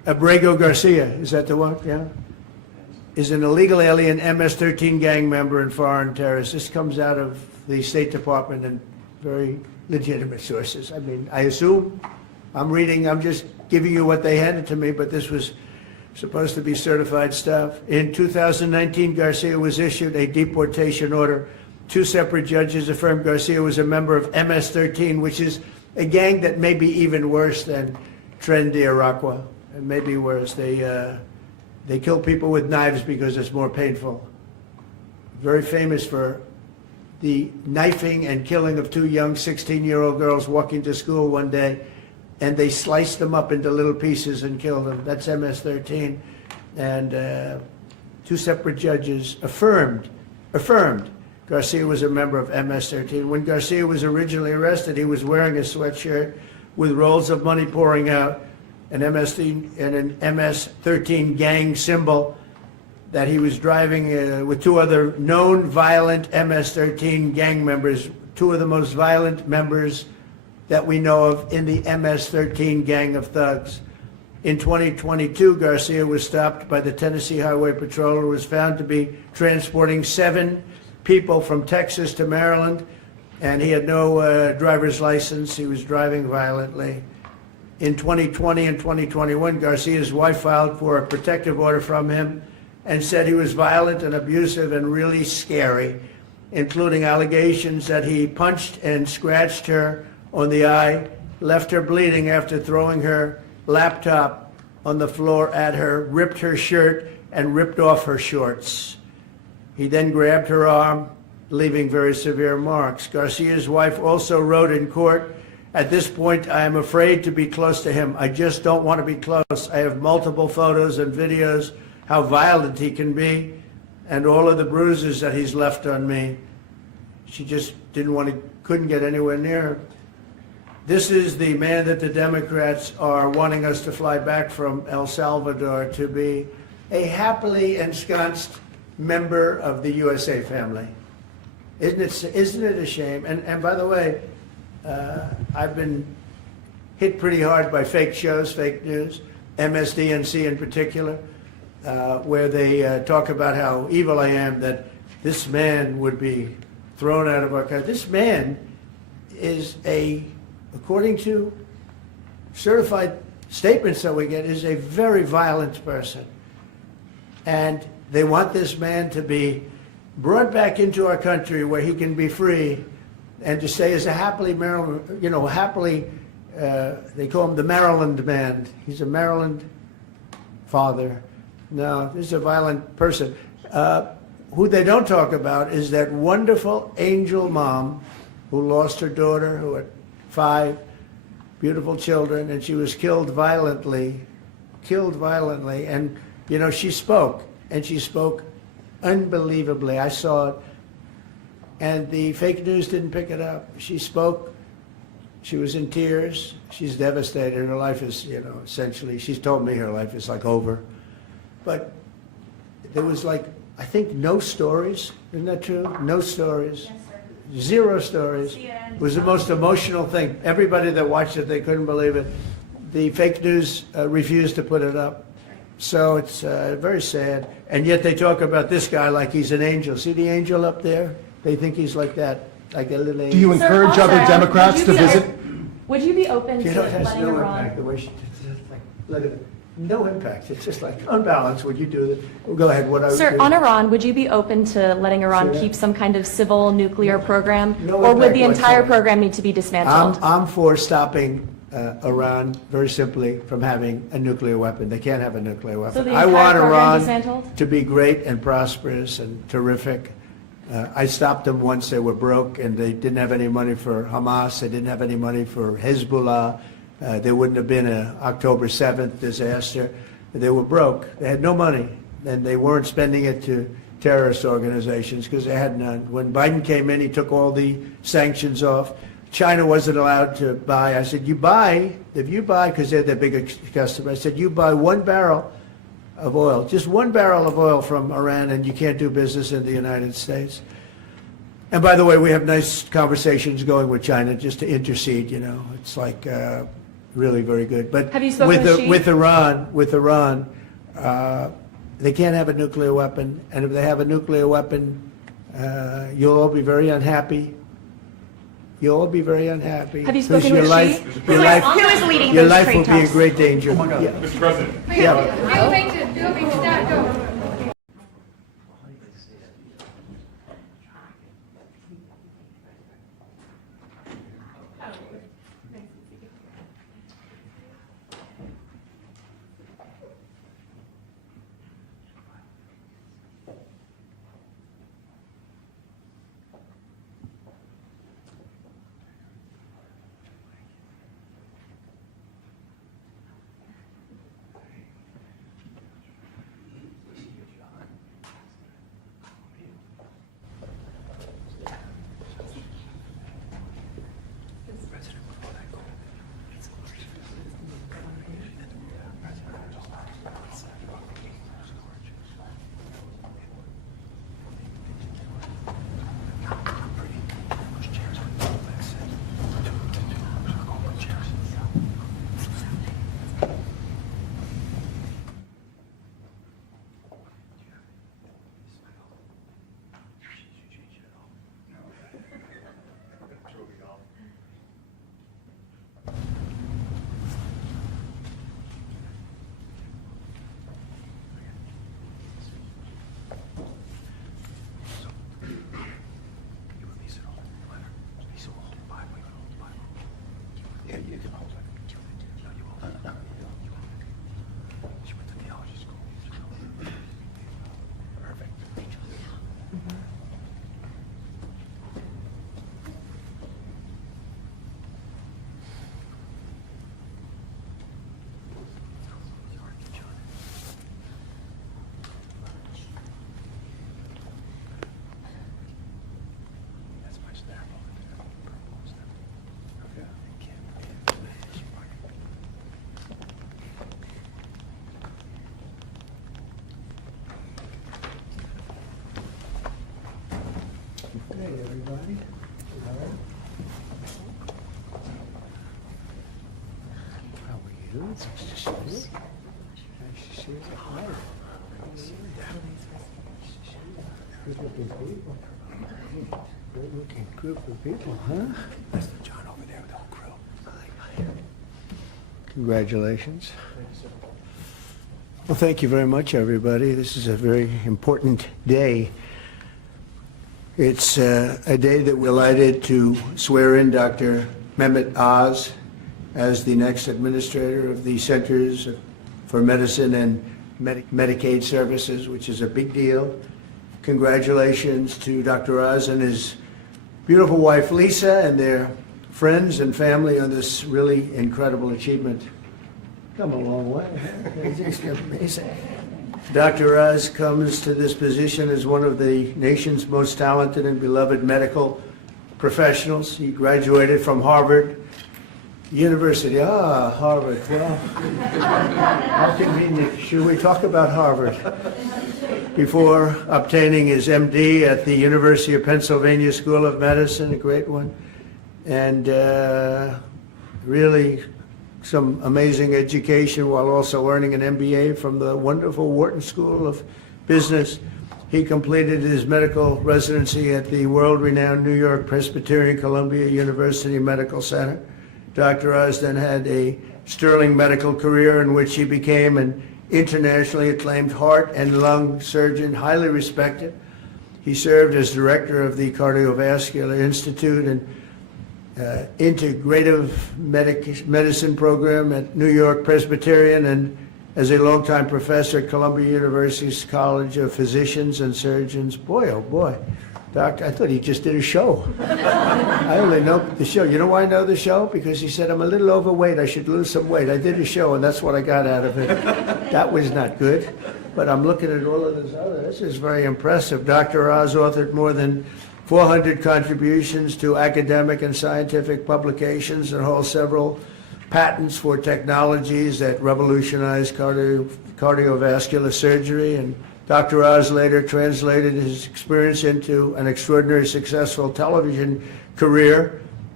Abrego Garcia, is that the one? Yeah. Is an illegal alien MS-13 gang member and foreign terrorist. This comes out of the State Department and very legitimate sources. I mean, I assume, I'm just giving you what they handed to me, but this was supposed to be certified stuff. In 2019, Garcia was issued a deportation order. 2 separate judges affirmed Garcia was a member of MS-13, which is a gang that may be even worse than Tren de Aragua. It may be worse. They kill people with knives because it's more painful. Very famous for the knifing and killing of 2 young 16-year-old girls walking to school one day, and they sliced them up into little pieces and killed them. That's MS-13. And 2 separate judges affirmed Garcia was a member of MS-13. When Garcia was originally arrested, he was wearing a sweatshirt with rolls of money pouring out, an MS-13 gang symbol that he was driving with 2 other known violent MS-13 gang members, 2 of the most violent members that we know of in the MS-13 gang of thugs. In 2022, Garcia was stopped by the Tennessee Highway Patrol and was found to be transporting 7 people from Texas to Maryland, and he had no driver's license. He was driving violently. In 2020 and 2021, Garcia's wife filed for a protective order from him and said he was violent and abusive and really scary, including allegations that he punched and scratched her on the eye, left her bleeding after throwing her laptop on the floor at her, ripped her shirt, and ripped off her shorts. He then grabbed her arm, leaving very severe marks. Garcia's wife also wrote in court, "At this point, I am afraid to be close to him. I just don't want to be close. I have multiple photos and videos how violent he can be and all of the bruises that he's left on me." She just couldn't get anywhere near him. This is the man that the Democrats are wanting us to fly back from El Salvador to be a happily ensconced member of the USA family. Isn't it a shame? And by the way, I've been hit pretty hard by fake shows, fake news, MSDNC in particular, where they talk about how evil I am, that this man would be thrown out of our country. This man is according to certified statements that we get, is a very violent person. And they want this man to be brought back into our country where he can be free and to stay as a happily Maryland, they call him the Maryland man. He's a Maryland father. No, this is a violent person. Who they don't talk about is that wonderful angel mom who lost her daughter, who had 5 beautiful children, and she was killed violently. And, she spoke, and she spoke unbelievably. I saw it. And the fake news didn't pick it up. She spoke. She was in tears. She's devastated. Her life is, essentially, she's told me her life is like over. But there was I think no stories. Isn't that true? No stories. Yes, sir. 0 stories. It was the most emotional thing. Everybody that watched it, they couldn't believe it. The fake news refused to put it up. So it's very sad. And yet they talk about this guy like he's an angel. See the angel up there? They think he's like that, like a little angel. Do you encourage Sir, other also, Democrats would to you be- visit? Would you be open to It has letting no Iran? impact. The way look at it. No impact. It's just like unbalanced. Would you do that? Well, go ahead. What I would Sir, do. on Iran, would you be open to letting Iran Say that. keep some kind of civil nuclear program? No Or would impact the entire whatsoever. program need to be dismantled? I'm for stopping Iran very simply from having a nuclear weapon. They can't have a nuclear weapon. So the I entire want program Iran dismantled? to be great and prosperous and terrific. I stopped them once they were broke and they didn't have any money for Hamas. They didn't have any money for Hezbollah. There wouldn't have been an October 7th disaster. They were broke. They had no money, and they weren't spending it to terrorist organizations because they had none. When Biden came in, he took all the sanctions off. China wasn't allowed to buy. I said, if you buy, because they're the biggest customer, I said, you buy 1 barrel of oil, just 1 barrel of oil from Iran, and you can't do business in the United States. And by the way, we have nice conversations going with China just to intercede, It's like really very good. But Have you spoken with Xi? with Iran, they can't have a nuclear weapon, and if they have a nuclear weapon, you'll all be very unhappy. You'll all be very unhappy. Have you because spoken your with life, Xi? your Who life, is leading your those life trade will be in talks? great danger. Yeah. Mr. President. Hey, everybody. All right. How are you? Nice to see you. Nice to see you. Hi. Good looking people. Good looking group of people, huh? That's John over there with the whole crew. Congratulations. Well, thank you very much, everybody. This is a very important day. It's a day that we're delighted to swear in Dr. Mehmet Oz as the next administrator of the Centers for Medicine and Medicaid Services, which is a big deal. Congratulations to Dr. Oz and his beautiful wife, Lisa, and their friends and family on this really incredible achievement. Come a long way. It's just amazing. Dr. Oz comes to this position as one of the nation's most talented and beloved medical professionals. He graduated from Harvard University. Harvard. Well, how convenient. Should we talk about Harvard? Before obtaining his MD at the University of Pennsylvania School of Medicine, a great one, and really some amazing education while also earning an MBA from the wonderful Wharton School of Business. He completed his medical residency at the world-renowned New York Presbyterian Columbia University Medical Center. Dr. Oz then had a sterling medical career in which he became an internationally acclaimed heart and lung surgeon, highly respected. He served as director of the Cardiovascular Institute and integrative medicine program at New York Presbyterian, and as a longtime professor at Columbia University's College of Physicians and Surgeons. Boy, oh boy, Doctor, I thought he just did a show. I only know the show. You know why I know the show? Because he said, I'm a little overweight, I should lose some weight. I did a show, and that's what I got out of it. That was not good, but I'm looking at all of this other. This is very impressive. Dr. Oz authored more than 400 contributions to academic and scientific publications and holds several patents for technologies that revolutionize cardiovascular surgery. And Dr. Oz later translated his experience into an extraordinarily successful television career,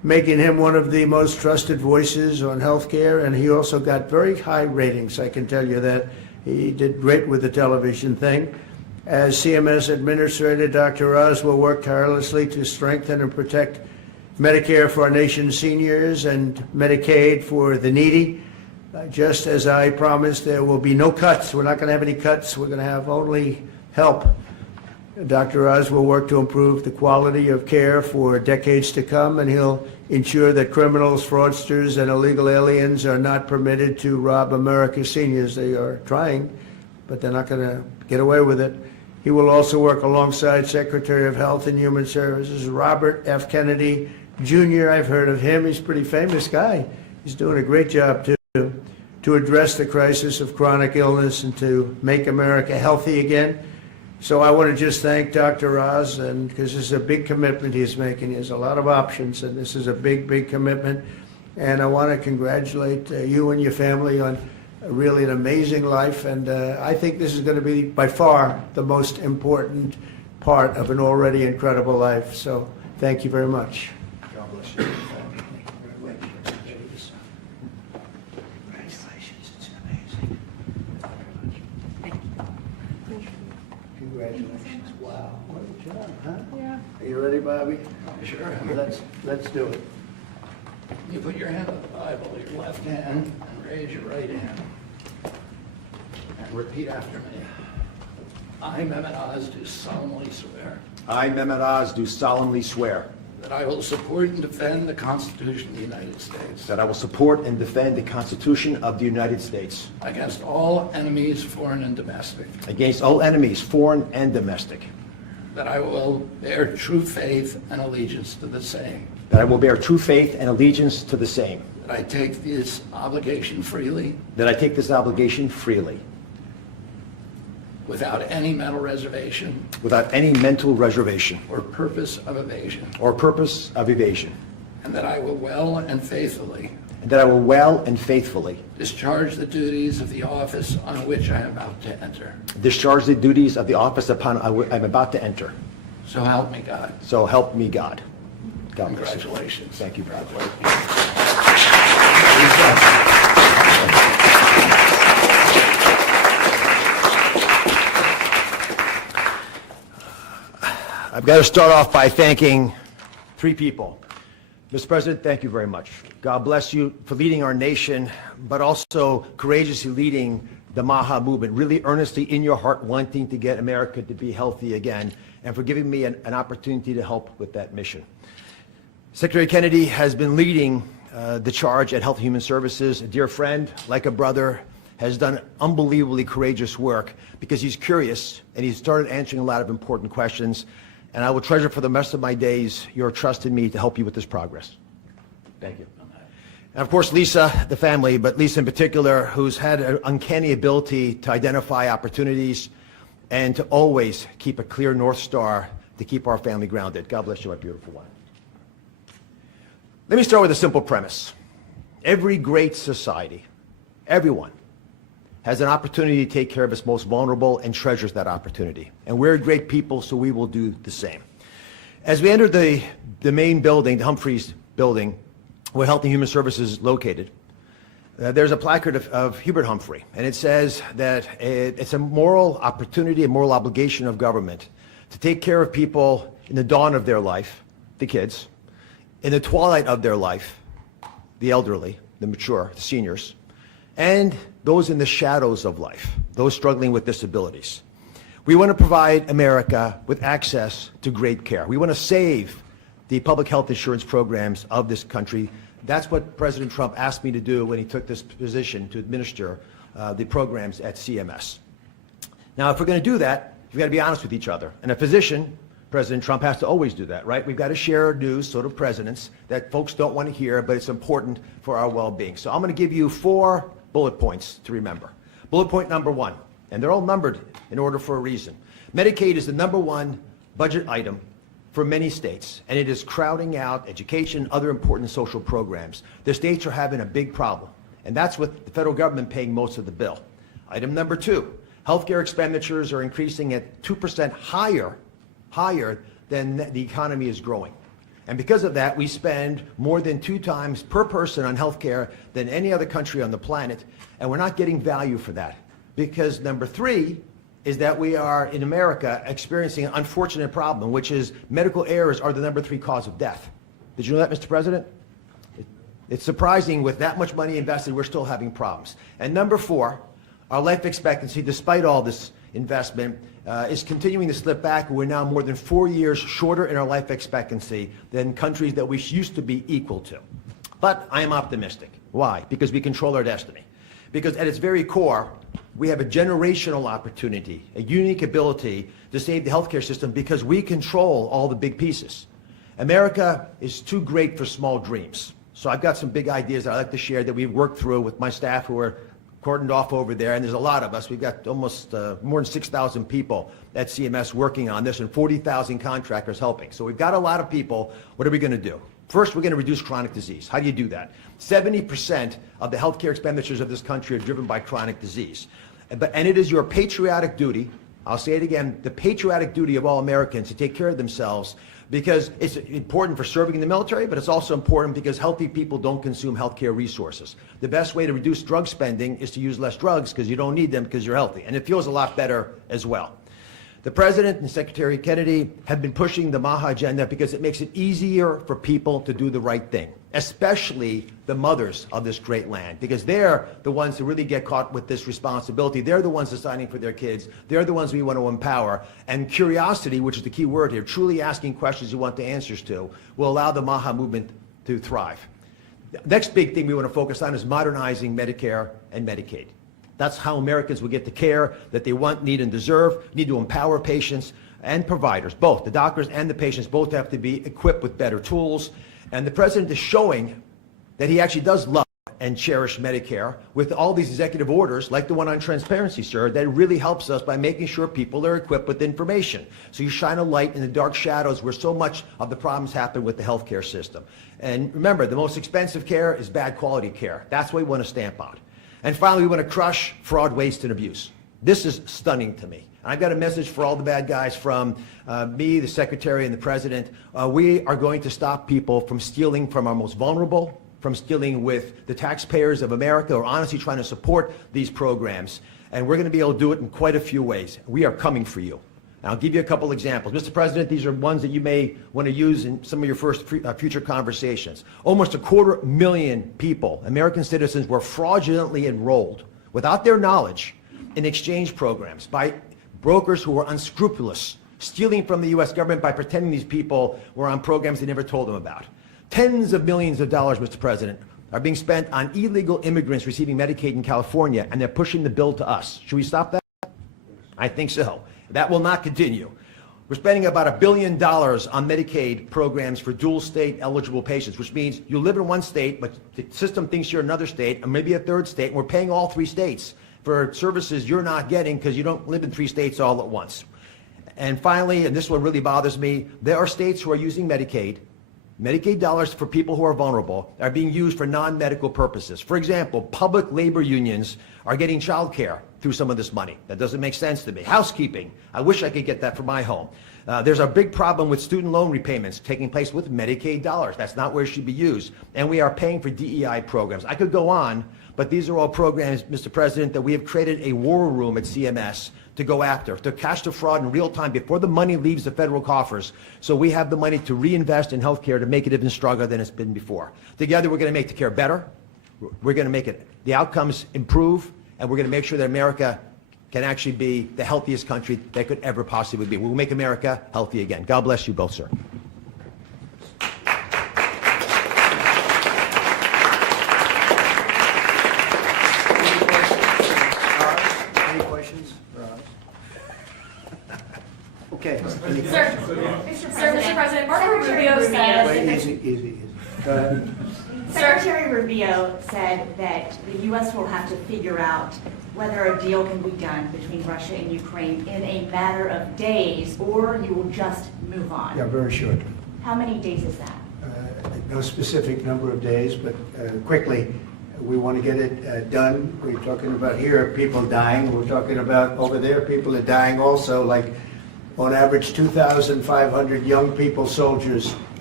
making him one of the most trusted voices on healthcare, and he also got very high ratings, I can tell you that. He did great with the television thing. As CMS Administrator, Dr. Oz will work tirelessly to strengthen and protect Medicare for our nation's seniors and Medicaid for the needy. Just as I promised, there will be no cuts. We're not going to have any cuts. We're going to have only help. Dr. Oz will work to improve the quality of care for decades to come, and he'll ensure that criminals, fraudsters, and illegal aliens are not permitted to rob America's seniors. They are trying, but they're not going to get away with it. He will also work alongside Secretary of Health and Human Services, Robert F. Kennedy, Jr. I've heard of him. He's a pretty famous guy. He's doing a great job, too, to address the crisis of chronic illness and to make America healthy again. So I want to just thank Dr. Oz, and because this is a big commitment he's making. He has a lot of options, and this is a big, big commitment. And I want to congratulate you and your family on really an amazing life. And I think this is going to be by far the most important part of an already incredible life. So thank you very much. God bless you. Congratulations. It's amazing. Congratulations. Wow. What a job, huh? Yeah. Are you ready, Bobby? Sure. Let's do it. You put your hand on the Bible, your left hand, and raise your right hand. And repeat after me. I, Mehmet Oz, do solemnly swear I, Mehmet Oz, do solemnly swear that I will support and defend the Constitution of the United States that I will support and defend the Constitution of the United States against all enemies, foreign and domestic, against all enemies, foreign and domestic, that I will bear true faith and allegiance to the same, that I will bear true faith and allegiance to the same, that I take this obligation freely that I take this obligation freely, without any mental reservation without any mental reservation or purpose of evasion, or purpose of evasion, and that I will well and faithfully and that I will well and faithfully discharge the duties of the office on which I am about to enter. discharge the duties of the office upon I'm about to enter. So help me God. So help me God. God bless you. Congratulations. Thank you, brother. I've got to start off by thanking three people. Mr. President, thank you very much. God bless you for leading our nation, but also courageously leading the MAHA movement, really earnestly in your heart wanting to get America to be healthy again, and for giving me an opportunity to help with that mission. Secretary Kennedy has been leading the charge at Health and Human Services. A dear friend, like a brother, has done unbelievably courageous work because he's curious and he's started answering a lot of important questions. And I will treasure for the rest of my days your trust in me to help you with this progress. Thank you. And of course, Lisa, the family, but Lisa in particular, who's had an uncanny ability to identify opportunities and to always keep a clear North Star to keep our family grounded. God bless you, my beautiful one. Let me start with a simple premise. Every great society, everyone, has an opportunity to take care of its most vulnerable and treasures that opportunity. And we're great people, so we will do the same. As we enter the main building, the Humphreys building, where Health and Human Services is located, there's a placard of Hubert Humphrey, and it says that it's a moral opportunity, a moral obligation of government to take care of people in the dawn of their life, the kids, in the twilight of their life, the elderly, the mature, the seniors, and those in the shadows of life, those struggling with disabilities. We want to provide America with access to great care. We want to save the public health insurance programs of this country. That's what President Trump asked me to do when he took this position to administer the programs at CMS. Now, if we're going to do that, we've got to be honest with each other. And a physician, President Trump, has to always do that, right? We've got to share news, sort of presidents, that folks don't want to hear, but it's important for our well-being. So I'm going to give you 4 bullet points to remember. Bullet point number 1, and they're all numbered in order for a reason. Medicaid is the #1 budget item for many states, and it is crowding out education, other important social programs. The states are having a big problem, and that's with the federal government paying most of the bill. Item number 2, healthcare expenditures are increasing at 2% higher than the economy is growing. And because of that, we spend more than 2 times per person on health care than any other country on the planet, and we're not getting value for that. Because number 3 is that we are, in America, experiencing an unfortunate problem, which is medical errors are the number 3 cause of death. Did you know that, Mr. President? It's surprising with that much money invested, we're still having problems. And number 4, our life expectancy, despite all this investment, is continuing to slip back. We're now more than 4 years shorter in our life expectancy than countries that we used to be equal to. But I am optimistic. Why? Because we control our destiny. Because at its very core, we have a generational opportunity, a unique ability to save the healthcare system because we control all the big pieces. America is too great for small dreams. So I've got some big ideas that I'd like to share that we've worked through with my staff who are cordoned off over there, and there's a lot of us. We've got almost more than 6,000 people at CMS working on this and 40,000 contractors helping. So we've got a lot of people. What are we going to do? First, we're going to reduce chronic disease. How do you do that? 70% of the healthcare expenditures of this country are driven by chronic disease. And it is your patriotic duty, I'll say it again, the patriotic duty of all Americans to take care of themselves, because it's important for serving in the military, but it's also important because healthy people don't consume healthcare resources. The best way to reduce drug spending is to use less drugs because you don't need them because you're healthy. And it feels a lot better as well. The President and Secretary Kennedy have been pushing the MAHA agenda because it makes it easier for people to do the right thing, especially the mothers of this great land, because they're the ones who really get caught with this responsibility. They're the ones deciding for their kids. They're the ones we want to empower. And curiosity, which is the key word here, truly asking questions you want the answers to, will allow the MAHA movement to thrive. The next big thing we want to focus on is modernizing Medicare and Medicaid. That's how Americans will get the care that they want, need, and deserve. Need to empower patients and providers, both. The doctors and the patients both have to be equipped with better tools. And the President is showing that he actually does love and cherish Medicare with all these executive orders, like the one on transparency, sir, that really helps us by making sure people are equipped with information. So you shine a light in the dark shadows where so much of the problems happen with the healthcare system. And remember, the most expensive care is bad quality care. That's what we want to stamp out. And finally, we want to crush fraud, waste, and abuse. This is stunning to me. I've got a message for all the bad guys from me, the Secretary, and the President. We are going to stop people from stealing from our most vulnerable, from stealing with the taxpayers of America, or honestly trying to support these programs. And we're going to be able to do it in quite a few ways. We are coming for you. And I'll give you a couple examples. Mr. President, these are ones that you may want to use in some of your future conversations. Almost 250,000 people, American citizens, were fraudulently enrolled without their knowledge in exchange programs by brokers who were unscrupulous, stealing from the U.S. government by pretending these people were on programs they never told them about. Tens of millions of dollars, Mr. President, are being spent on illegal immigrants receiving Medicaid in California, and they're pushing the bill to us. Should we stop that? I think so. That will not continue. We're spending about $1 billion on Medicaid programs for dual state eligible patients, which means you live in one state, but the system thinks you're another state, or maybe a third state, and we're paying all 3 states for services you're not getting because you don't live in 3 states all at once. And finally, and this one really bothers me, there are states who are using Medicaid dollars for people who are vulnerable are being used for non-medical purposes. For example, public labor unions are getting child care through some of this money. That doesn't make sense to me. Housekeeping, I wish I could get that for my home. There's a big problem with student loan repayments taking place with Medicaid dollars. That's not where it should be used. And we are paying for DEI programs. I could go on, but these are all programs, Mr. President, that we have created a war room at CMS to go after, to catch the fraud in real time before the money leaves the federal coffers. So we have the money to reinvest in healthcare to make it even stronger than it's been before. Together, we're going to make the care better. We're going to make the outcomes improve, and we're going to make sure that America can actually be the healthiest country that could ever possibly be. We'll make America healthy again. God bless you both, sir. Any questions? Okay. Mr. President, Marco Rubio said. Wait, easy. Go ahead. Secretary Rubio said that the U.S. will have to figure out whether a deal can be done between Russia and Ukraine in a matter of days, or you will just move on. Yeah, very short. How many days is that? No specific number of days, but quickly. We want to get it done. We're talking about here people dying. We're talking about over there people are dying also, like on average 2,500 young people, soldiers,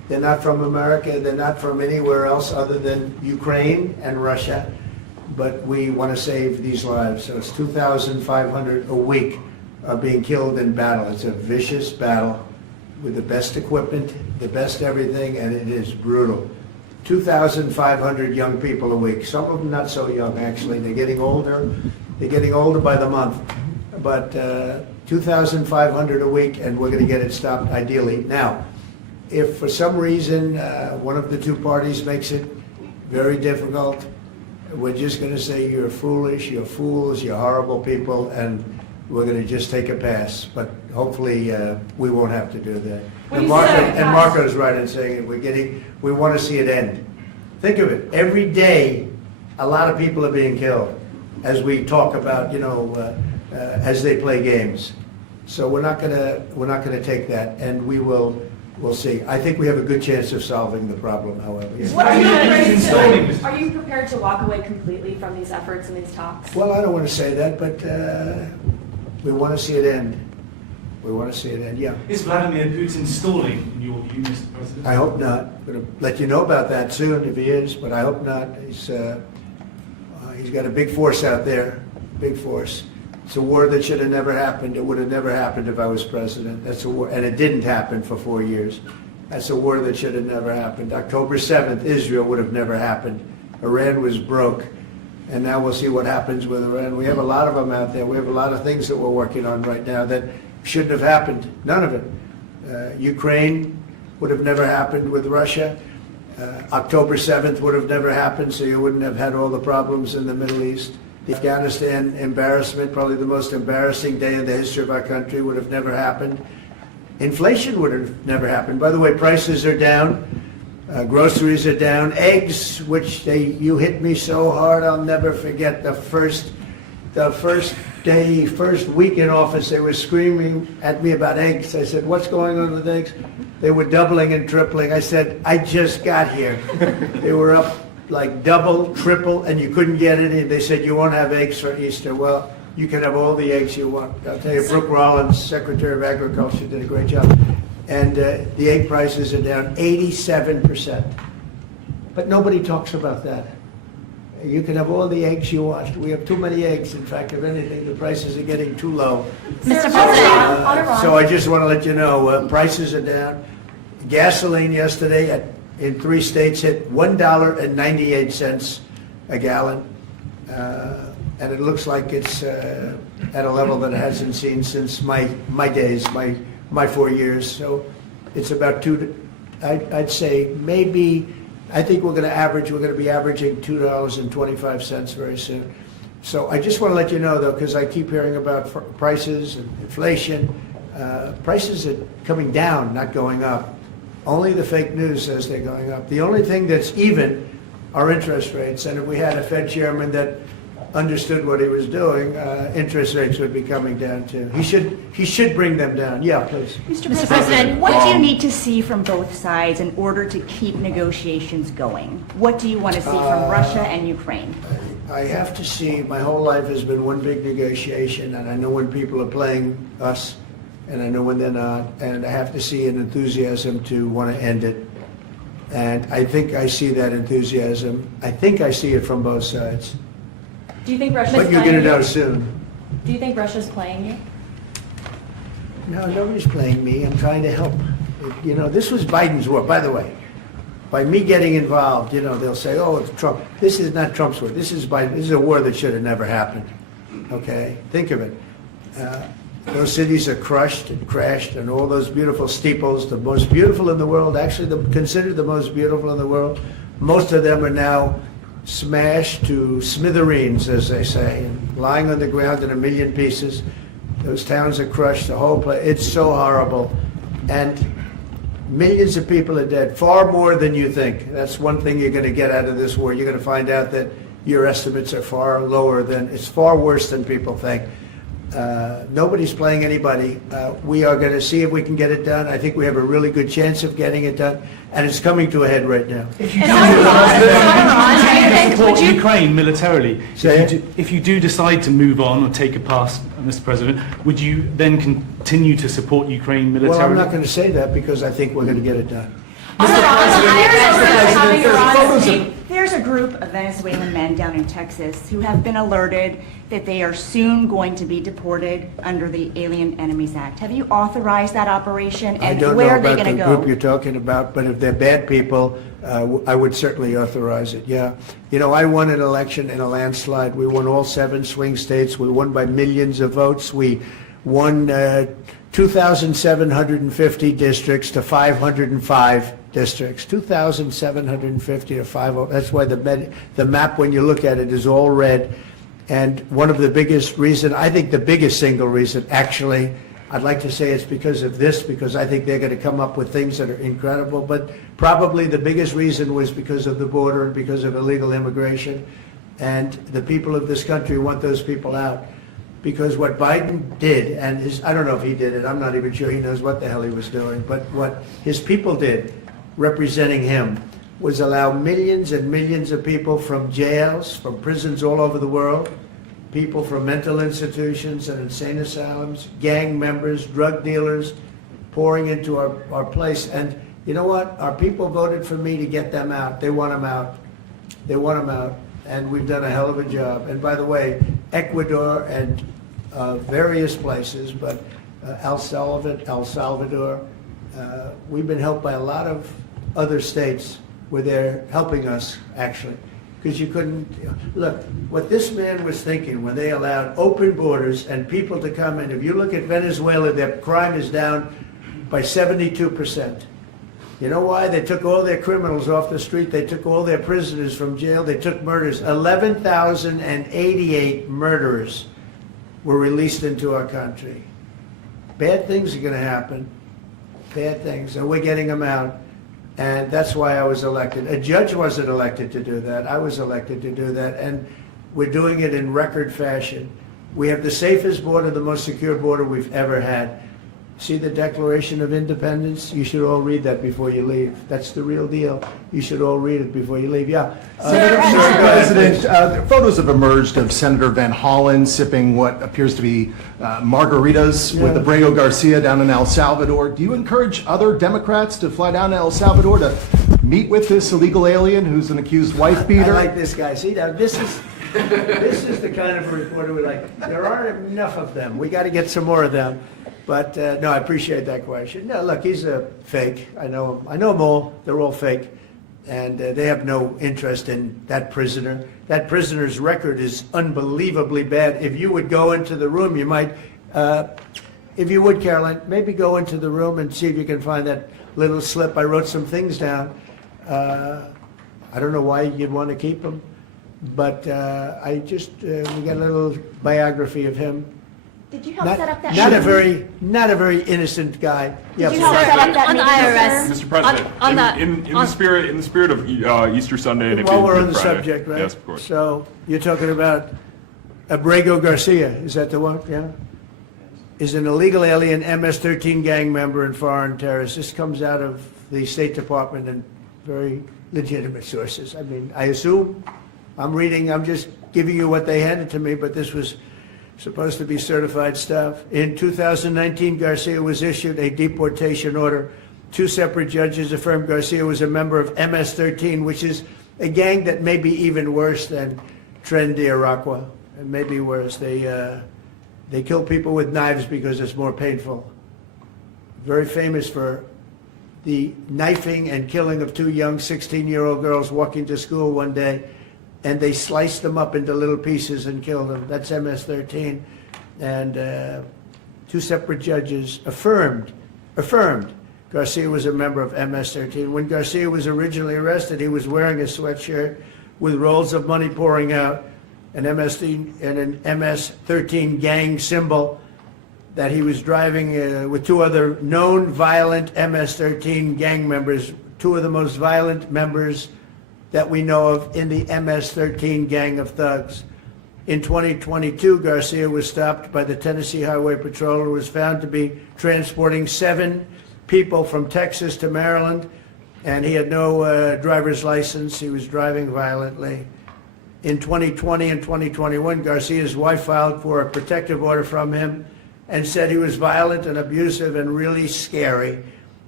They're not from America, they're not from anywhere else other than Ukraine and Russia, but we want to save these lives. So it's 2,500 a week are being killed in battle. It's a vicious battle with the best equipment, the best everything, and it is brutal. 2,500 young people a week. Some of them not so young, actually. They're getting older. They're getting older by the month. But 2,500 a week, and we're going to get it stopped ideally. Now, if for some reason one of the two parties makes it very difficult, we're just going to say you're foolish, you're fools, you're horrible people, and we're going to just take a pass. But hopefully we won't have to do that. When And you say pass- Marco's right in saying it. We want to see it end. Think of it. Every day, a lot of people are being killed as we talk about, as they play games. So we're not gonna take that, and we'll see. I think we have a good chance of solving the problem, however. Yes. What are you Installing prepared this- to, are you prepared to walk away completely from these efforts and these talks? Well, I don't want to say that, but we want to see it end. We want to see it end, yeah. Is Vladimir Putin stalling, in your view, Mr. President? I hope not. I'm going to let you know about that soon if he is, but I hope not. He's got a big force out there, big force. It's a war that should have never happened. It would have never happened if I was president. That's a war, and it didn't happen for 4 years. That's a war that should have never happened. October 7th, Israel would have never happened. Iran was broke, and now we'll see what happens with Iran. We have a lot of them out there. We have a lot of things that we're working on right now that shouldn't have happened. None of it. Ukraine would have never happened with Russia. October 7th would have never happened, so you wouldn't have had all the problems in the Middle East. The Afghanistan embarrassment, probably the most embarrassing day in the history of our country, would have never happened. Inflation would have never happened. By the way, prices are down. Groceries are down. Eggs, which you hit me so hard, I'll never forget the first week in office, they were screaming at me about eggs. I said, what's going on with eggs? They were doubling and tripling. I said, I just got here. They were up like double, triple, and you couldn't get any. They said, you won't have eggs for Easter. Well, you can have all the eggs you want. I'll tell you, Brooke Rollins, Secretary of Agriculture, did a great job. And the egg prices are down 87%. But nobody talks about that. You can have all the eggs you want. We have too many eggs. In fact, if anything, the prices are getting too low. Mr. Sir, President. So I just want to let you know, prices are down. Gasoline yesterday in 3 states hit $1.98 a gallon. And it looks like it's at a level that it hasn't seen since my days, my 4 years. So it's about I'd say maybe, I think we're going to be averaging $2.25 very soon. So I just want to let you know, though, because I keep hearing about prices and inflation. Prices are coming down, not going up. Only the fake news says they're going up. The only thing that's even are interest rates. And if we had a Fed chairman that understood what he was doing, interest rates would be coming down too. He should bring them down. Yeah, please. Mr. President, what do you need to see from both sides in order to keep negotiations going? What do you want to see from Russia and Ukraine? I have to see, my whole life has been one big negotiation, and I know when people are playing us, and I know when they're not, and I have to see an enthusiasm to want to end it. And I think I see that enthusiasm. I think I see it from both sides. Do you think Russia's But you're playing going to know you? soon. Do you think Russia's playing you? No, nobody's playing me. I'm trying to help. This was Biden's war, by the way. By me getting involved, they'll say, oh, it's Trump. This is not Trump's war. This is Biden. This is a war that should have never happened. Okay? Think of it. Those cities are crushed and crashed, and all those beautiful steeples, the most beautiful in the world, actually considered the most beautiful in the world, most of them are now smashed to smithereens, as they say, and lying on the ground in a million pieces. Those towns are crushed, the whole place. It's so horrible. And millions of people are dead, far more than you think. That's one thing you're going to get out of this war. You're going to find out that your estimates are far lower than, it's far worse than people think. Nobody's playing anybody. We are going to see if we can get it done. I think we have a really good chance of getting it done, and it's coming to a head right now. If you And Iran, support Ukraine militarily, Say it. if you do decide to move on or take a pass, Mr. President, would you then continue to support Ukraine Well, militarily? I'm not going to say that because I think we're going to get it done. There's a group of Venezuelan men down in Texas who have been alerted that they are soon going to be deported under the Alien Enemies Act. Have you authorized that operation, I and don't where know are they about going the to go? group you're talking about, but if they're bad people, I would certainly authorize it, yeah. You know, I won an election in a landslide. We won all 7 swing states. We won by millions of votes. We won 2,750 districts to 505 districts. 2,750 to 505. That's why the map, when you look at it, is all red. And one of the biggest reason, I think the biggest single reason, actually, I'd like to say it's because of this, because I think they're going to come up with things that are incredible, but probably the biggest reason was because of the border and because of illegal immigration. And the people of this country want those people out. Because what Biden did, and I don't know if he did it, I'm not even sure he knows what the hell he was doing, but what his people did, representing him, was allow millions and millions of people from jails, from prisons all over the world, people from mental institutions and insane asylums, gang members, drug dealers, pouring into our place. And you know what? Our people voted for me to get them out. They want them out. They want them out. And we've done a hell of a job. And by the way, Ecuador and various places, but El Salvador, we've been helped by a lot of other states where they're helping us, actually. Because you couldn't, look, what this man was thinking when they allowed open borders and people to come in, if you look at Venezuela, their crime is down by 72%. You know why? They took all their criminals off the street. They took all their prisoners from jail. They took murders. 11,088 murderers were released into our country. Bad things are going to happen. Bad things. And we're getting them out. And that's why I was elected. A judge wasn't elected to do that. I was elected to do that. And we're doing it in record fashion. We have the safest border, the most secure border we've ever had. See the Declaration of Independence? You should all read that before you leave. That's the real deal. You should all read it before you leave. Yeah. Mr. President, photos have emerged of Senator Van Hollen sipping what appears to be margaritas with Abrago Garcia down in El Salvador. Do you encourage other Democrats to fly down to El Salvador to meet with this illegal alien who's an accused wife beater? I like this guy. See, now this is the kind of reporter we like. There aren't enough of them. We got to get some more of them. But no, I appreciate that question. No, look, he's a fake. I know him. I know them all. They're all fake. And they have no interest in that prisoner. That prisoner's record is unbelievably bad. If you would go into the room, you might, if you would, Caroline, maybe go into the room and see if you can find that little slip. I wrote some things down. I don't know why you'd want to keep him, but we got a little biography of him. Did you help set up that Not a meeting? very innocent guy. Did you help set up that on the meeting, IRS. sir? Mr. President, in the spirit of Easter Sunday and it While being we're Good on the Friday. subject, right? Yes, of course. So you're talking about Abrego Garcia, is that the one? Yeah? Is an illegal alien MS-13 gang member and foreign terrorist. This comes out of the State Department and very legitimate sources. I mean, I assume, I'm just giving you what they handed to me, but this was supposed to be certified stuff. In 2019, Garcia was issued a deportation order. 2 separate judges affirmed Garcia was a member of MS-13, which is a gang that may be even worse than Tren de Aragua, and maybe worse. They kill people with knives because it's more painful. Very famous for the knifing and killing of 2 young 16-year-old girls walking to school one day, and they sliced them up into little pieces and killed them. That's MS-13. And 2 separate judges affirmed Garcia was a member of MS-13. When Garcia was originally arrested, he was wearing a sweatshirt with rolls of money pouring out, an MS-13 gang symbol that he was driving with 2 other known violent MS-13 gang members, 2 of the most violent members that we know of in the MS-13 gang of thugs. In 2022, Garcia was stopped by the Tennessee Highway Patrol and was found to be transporting 7 people from Texas to Maryland, and he had no driver's license. He was driving violently. In 2020 and 2021, Garcia's wife filed for a protective order from him and said he was violent and abusive and really scary.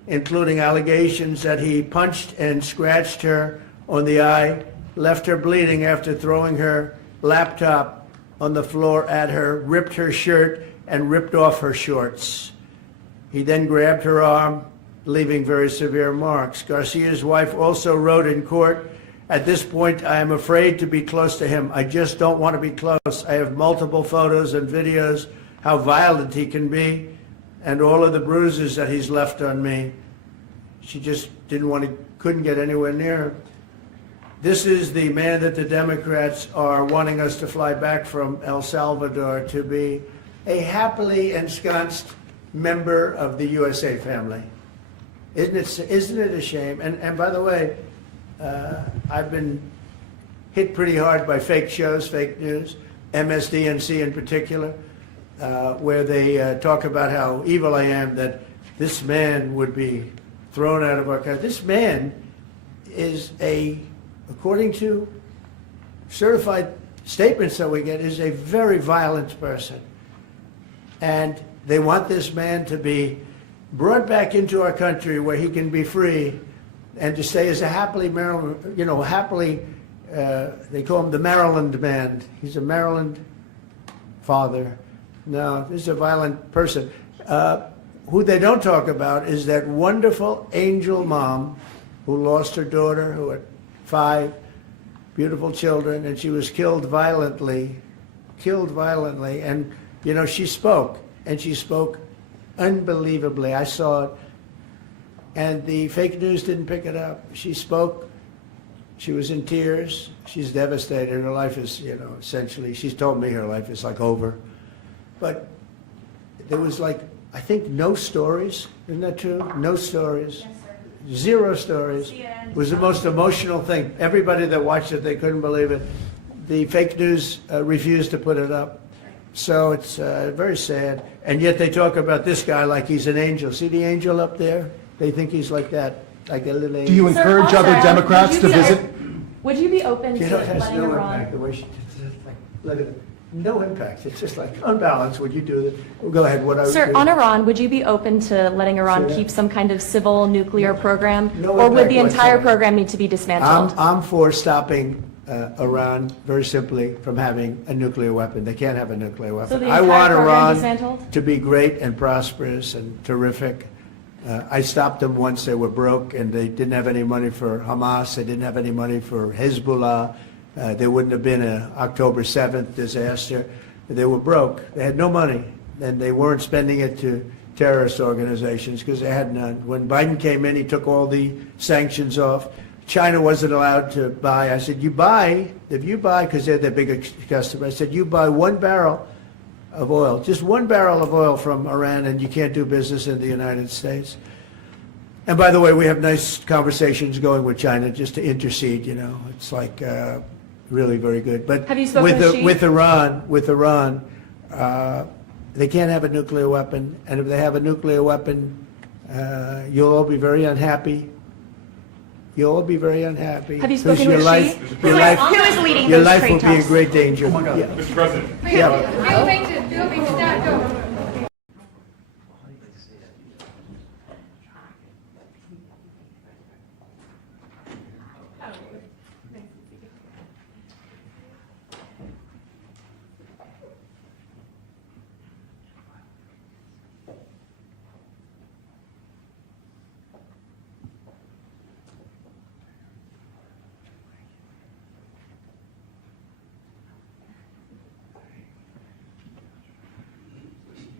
including allegations that he punched and scratched her on the eye, left her bleeding after throwing her laptop on the floor at her, ripped her shirt, and ripped off her shorts. He then grabbed her arm, leaving very severe marks. Garcia's wife also wrote in court, "At this point, I am afraid to be close to him. I just don't want to be close. I have multiple photos and videos how violent he can be and all of the bruises that he's left on me." She just couldn't get anywhere near him. This is the man that the Democrats are wanting us to fly back from El Salvador to be a happily ensconced member of the USA family. Isn't it a shame? And by the way, I've been hit pretty hard by fake shows, fake news, MSDNC in particular, where they talk about how evil I am, that this man would be thrown out of our country. This man is according to certified statements that we get, is a very violent person. And they want this man to be brought back into our country where he can be free and to stay as a happily Maryland, they call him the Maryland man. He's a Maryland father. No, this is a violent person. Who they don't talk about is that wonderful angel mom who lost her daughter, who had 5 beautiful children, and she was killed violently. And, she spoke, and she spoke unbelievably. I saw it. And the fake news didn't pick it up. She spoke. She was in tears. She's devastated. Her life is, essentially, she's told me her life is like over. But there was I think no stories. Isn't that true? No stories. Yes, sir. 0 stories. It was the most emotional thing. Everybody that watched it, they couldn't believe it. The fake news refused to put it up. So it's very sad. And yet they talk about this guy like he's an angel. See the angel up there? They think he's like that, like a little angel. Do you encourage Sir, other also, Democrats would to you be- visit? Would you be open to It has letting no Iran? impact. The way she look at it. No impact. It's just like unbalanced. Would you do that? Well, go ahead. What I would Sir, do. on Iran, would you be open to letting Iran Say that. keep some kind of civil nuclear program? No Or would impact the entire whatsoever. program need to be dismantled? I'm for stopping Iran very simply from having a nuclear weapon. They can't have a nuclear weapon. So the I entire want program Iran dismantled? to be great and prosperous and terrific. I stopped them once they were broke and they didn't have any money for Hamas. They didn't have any money for Hezbollah. There wouldn't have been an October 7th disaster. They were broke. They had no money, and they weren't spending it to terrorist organizations because they had none. When Biden came in, he took all the sanctions off. China wasn't allowed to buy. I said, if you buy, because they're the biggest customer, I said, you buy 1 barrel of oil, just 1 barrel of oil from Iran, and you can't do business in the United States. And by the way, we have nice conversations going with China just to intercede, It's like really very good. But Have you spoken with Xi? with Iran, they can't have a nuclear weapon. And if they have a nuclear weapon, you'll all be very unhappy. You'll all be very unhappy. Have you 'Cause spoken your with life, Xi? your life, Who is leading your those life trade will be in talks? great danger. Oh my God, Yeah. Mr. President. Yeah.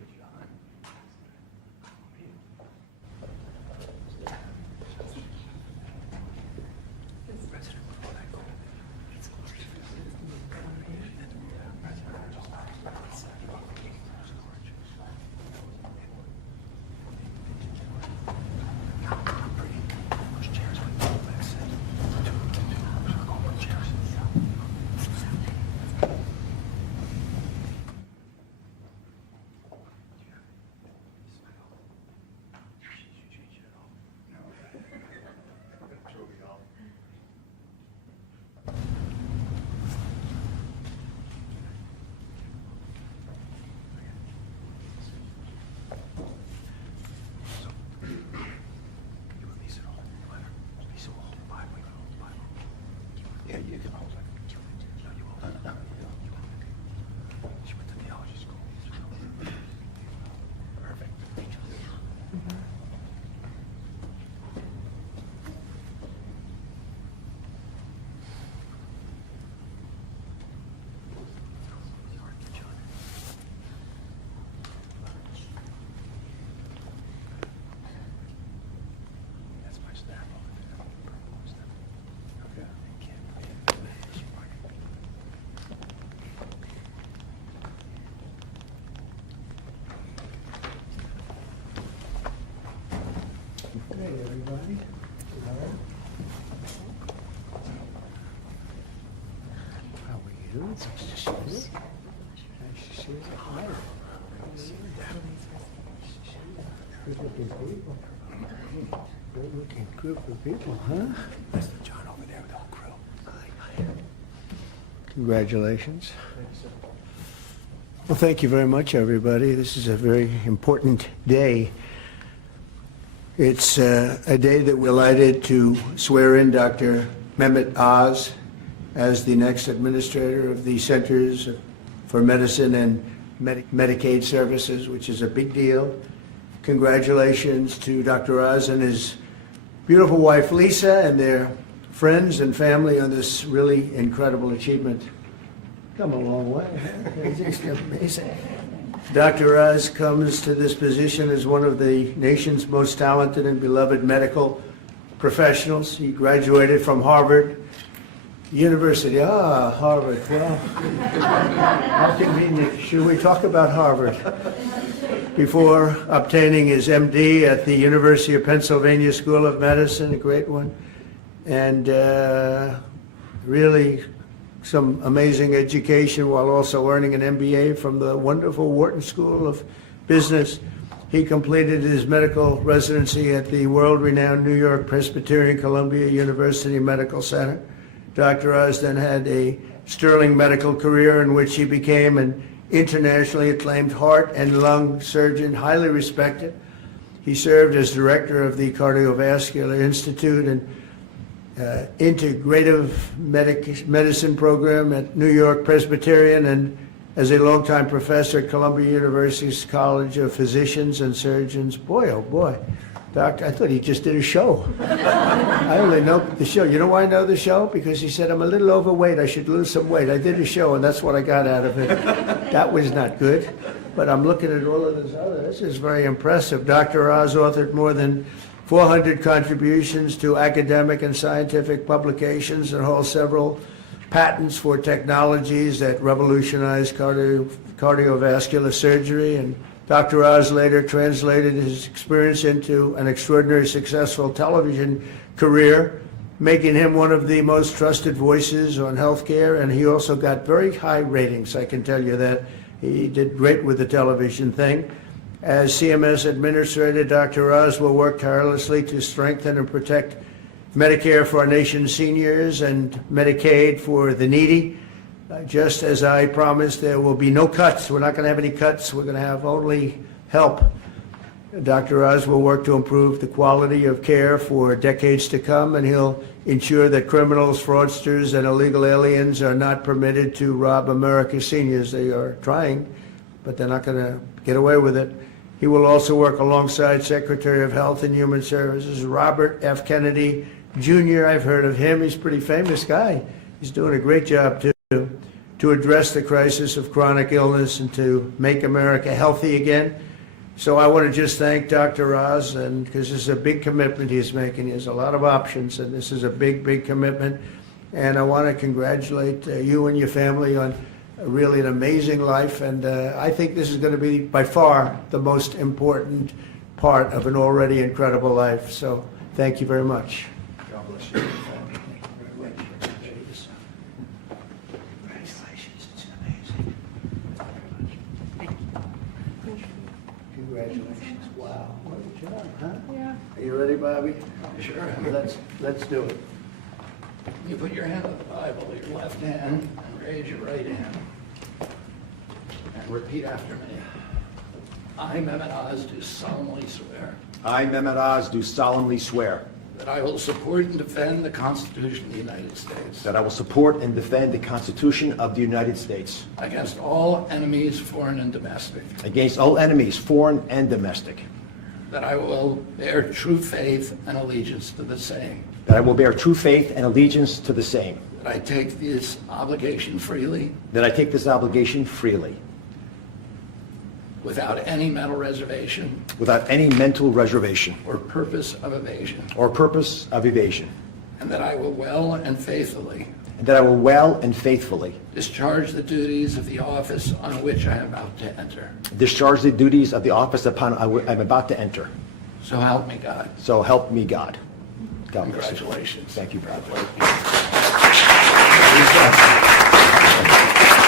Good-looking group of people, huh? That's John over there with the whole crew. Congratulations. Well, thank you very much, everybody. This is a very important day. It's a day that we're delighted to swear in Dr. Mehmet Oz as the next administrator of the Centers for Medicine and Medicaid Services, which is a big deal. Congratulations to Dr. Oz and his beautiful wife Lisa and their friends and family on this really incredible achievement. Come a long way. It's just amazing. Dr. Oz comes to this position as one of the nation's most talented and beloved medical professionals. He graduated from Harvard University. Harvard. Well, how convenient. Should we talk about Harvard? Before obtaining his MD at the University of Pennsylvania School of Medicine, a great one, and really some amazing education while also earning an MBA from the wonderful Wharton School of Business. He completed his medical residency at the world-renowned New York Presbyterian Columbia University Medical Center. Dr. Oz then had a sterling medical career in which he became an internationally acclaimed heart and lung surgeon, highly respected. He served as director of the Cardiovascular Institute and Integrative Medicine program at New York Presbyterian, and as a longtime professor at Columbia University's College of Physicians and Surgeons. Boy, oh boy. Doctor, I thought he just did a show. I only know the show. You know why I know the show? Because he said, I'm a little overweight. I should lose some weight. I did a show, and that's what I got out of it. That was not good. But I'm looking at all of this other. This is very impressive. Dr. Oz authored more than 400 contributions to academic and scientific publications and holds several patents for technologies that revolutionize cardiovascular surgery. And Dr. Oz later translated his experience into an extraordinarily successful television career, making him one of the most trusted voices on healthcare, and he also got very high ratings, I can tell you that. He did great with the television thing. As CMS Administrator, Dr. Oz will work tirelessly to strengthen and protect Medicare for our nation's seniors and Medicaid for the needy. Just as I promised, there will be no cuts. We're not going to have any cuts. We're going to have only help. Dr. Oz will work to improve the quality of care for decades to come, and he'll ensure that criminals, fraudsters, and illegal aliens are not permitted to rob America's seniors. They are trying, but they're not going to get away with it. He will also work alongside Secretary of Health and Human Services Robert F. Kennedy Jr. I've heard of him. He's a pretty famous guy. He's doing a great job, too, to address the crisis of chronic illness and to make America healthy again. So I want to just thank Dr. Oz, and because this is a big commitment he's making. He has a lot of options, and this is a big, big commitment. And I want to congratulate you and your family on really an amazing life. And I think this is going to be by far the most important part of an already incredible life. So thank you very much. God bless you. Congratulations. Wow. What a job, huh? Yeah. Are you ready, Bobby? Sure. Let's do it. You put your hand on the Bible, your left hand, and raise your right hand. And repeat after me. I, Mehmet Oz, do solemnly swear I, Mehmet Oz, do solemnly swear that I will support and defend the Constitution of the United States that I will support and defend the Constitution of the United States against all enemies, foreign and domestic, against all enemies, foreign and domestic, that I will bear true faith and allegiance to the same, that I will bear true faith and allegiance to the same, that I take this obligation freely that I take this obligation freely, without any mental reservation without any mental reservation or purpose of evasion, or purpose of evasion, and that I will well and faithfully and that I will well and faithfully discharge the duties of the office on which I am about to enter. discharge the duties of the office upon I'm about to enter. So help me God. So help me God. God bless you. Congratulations. Thank you, brother.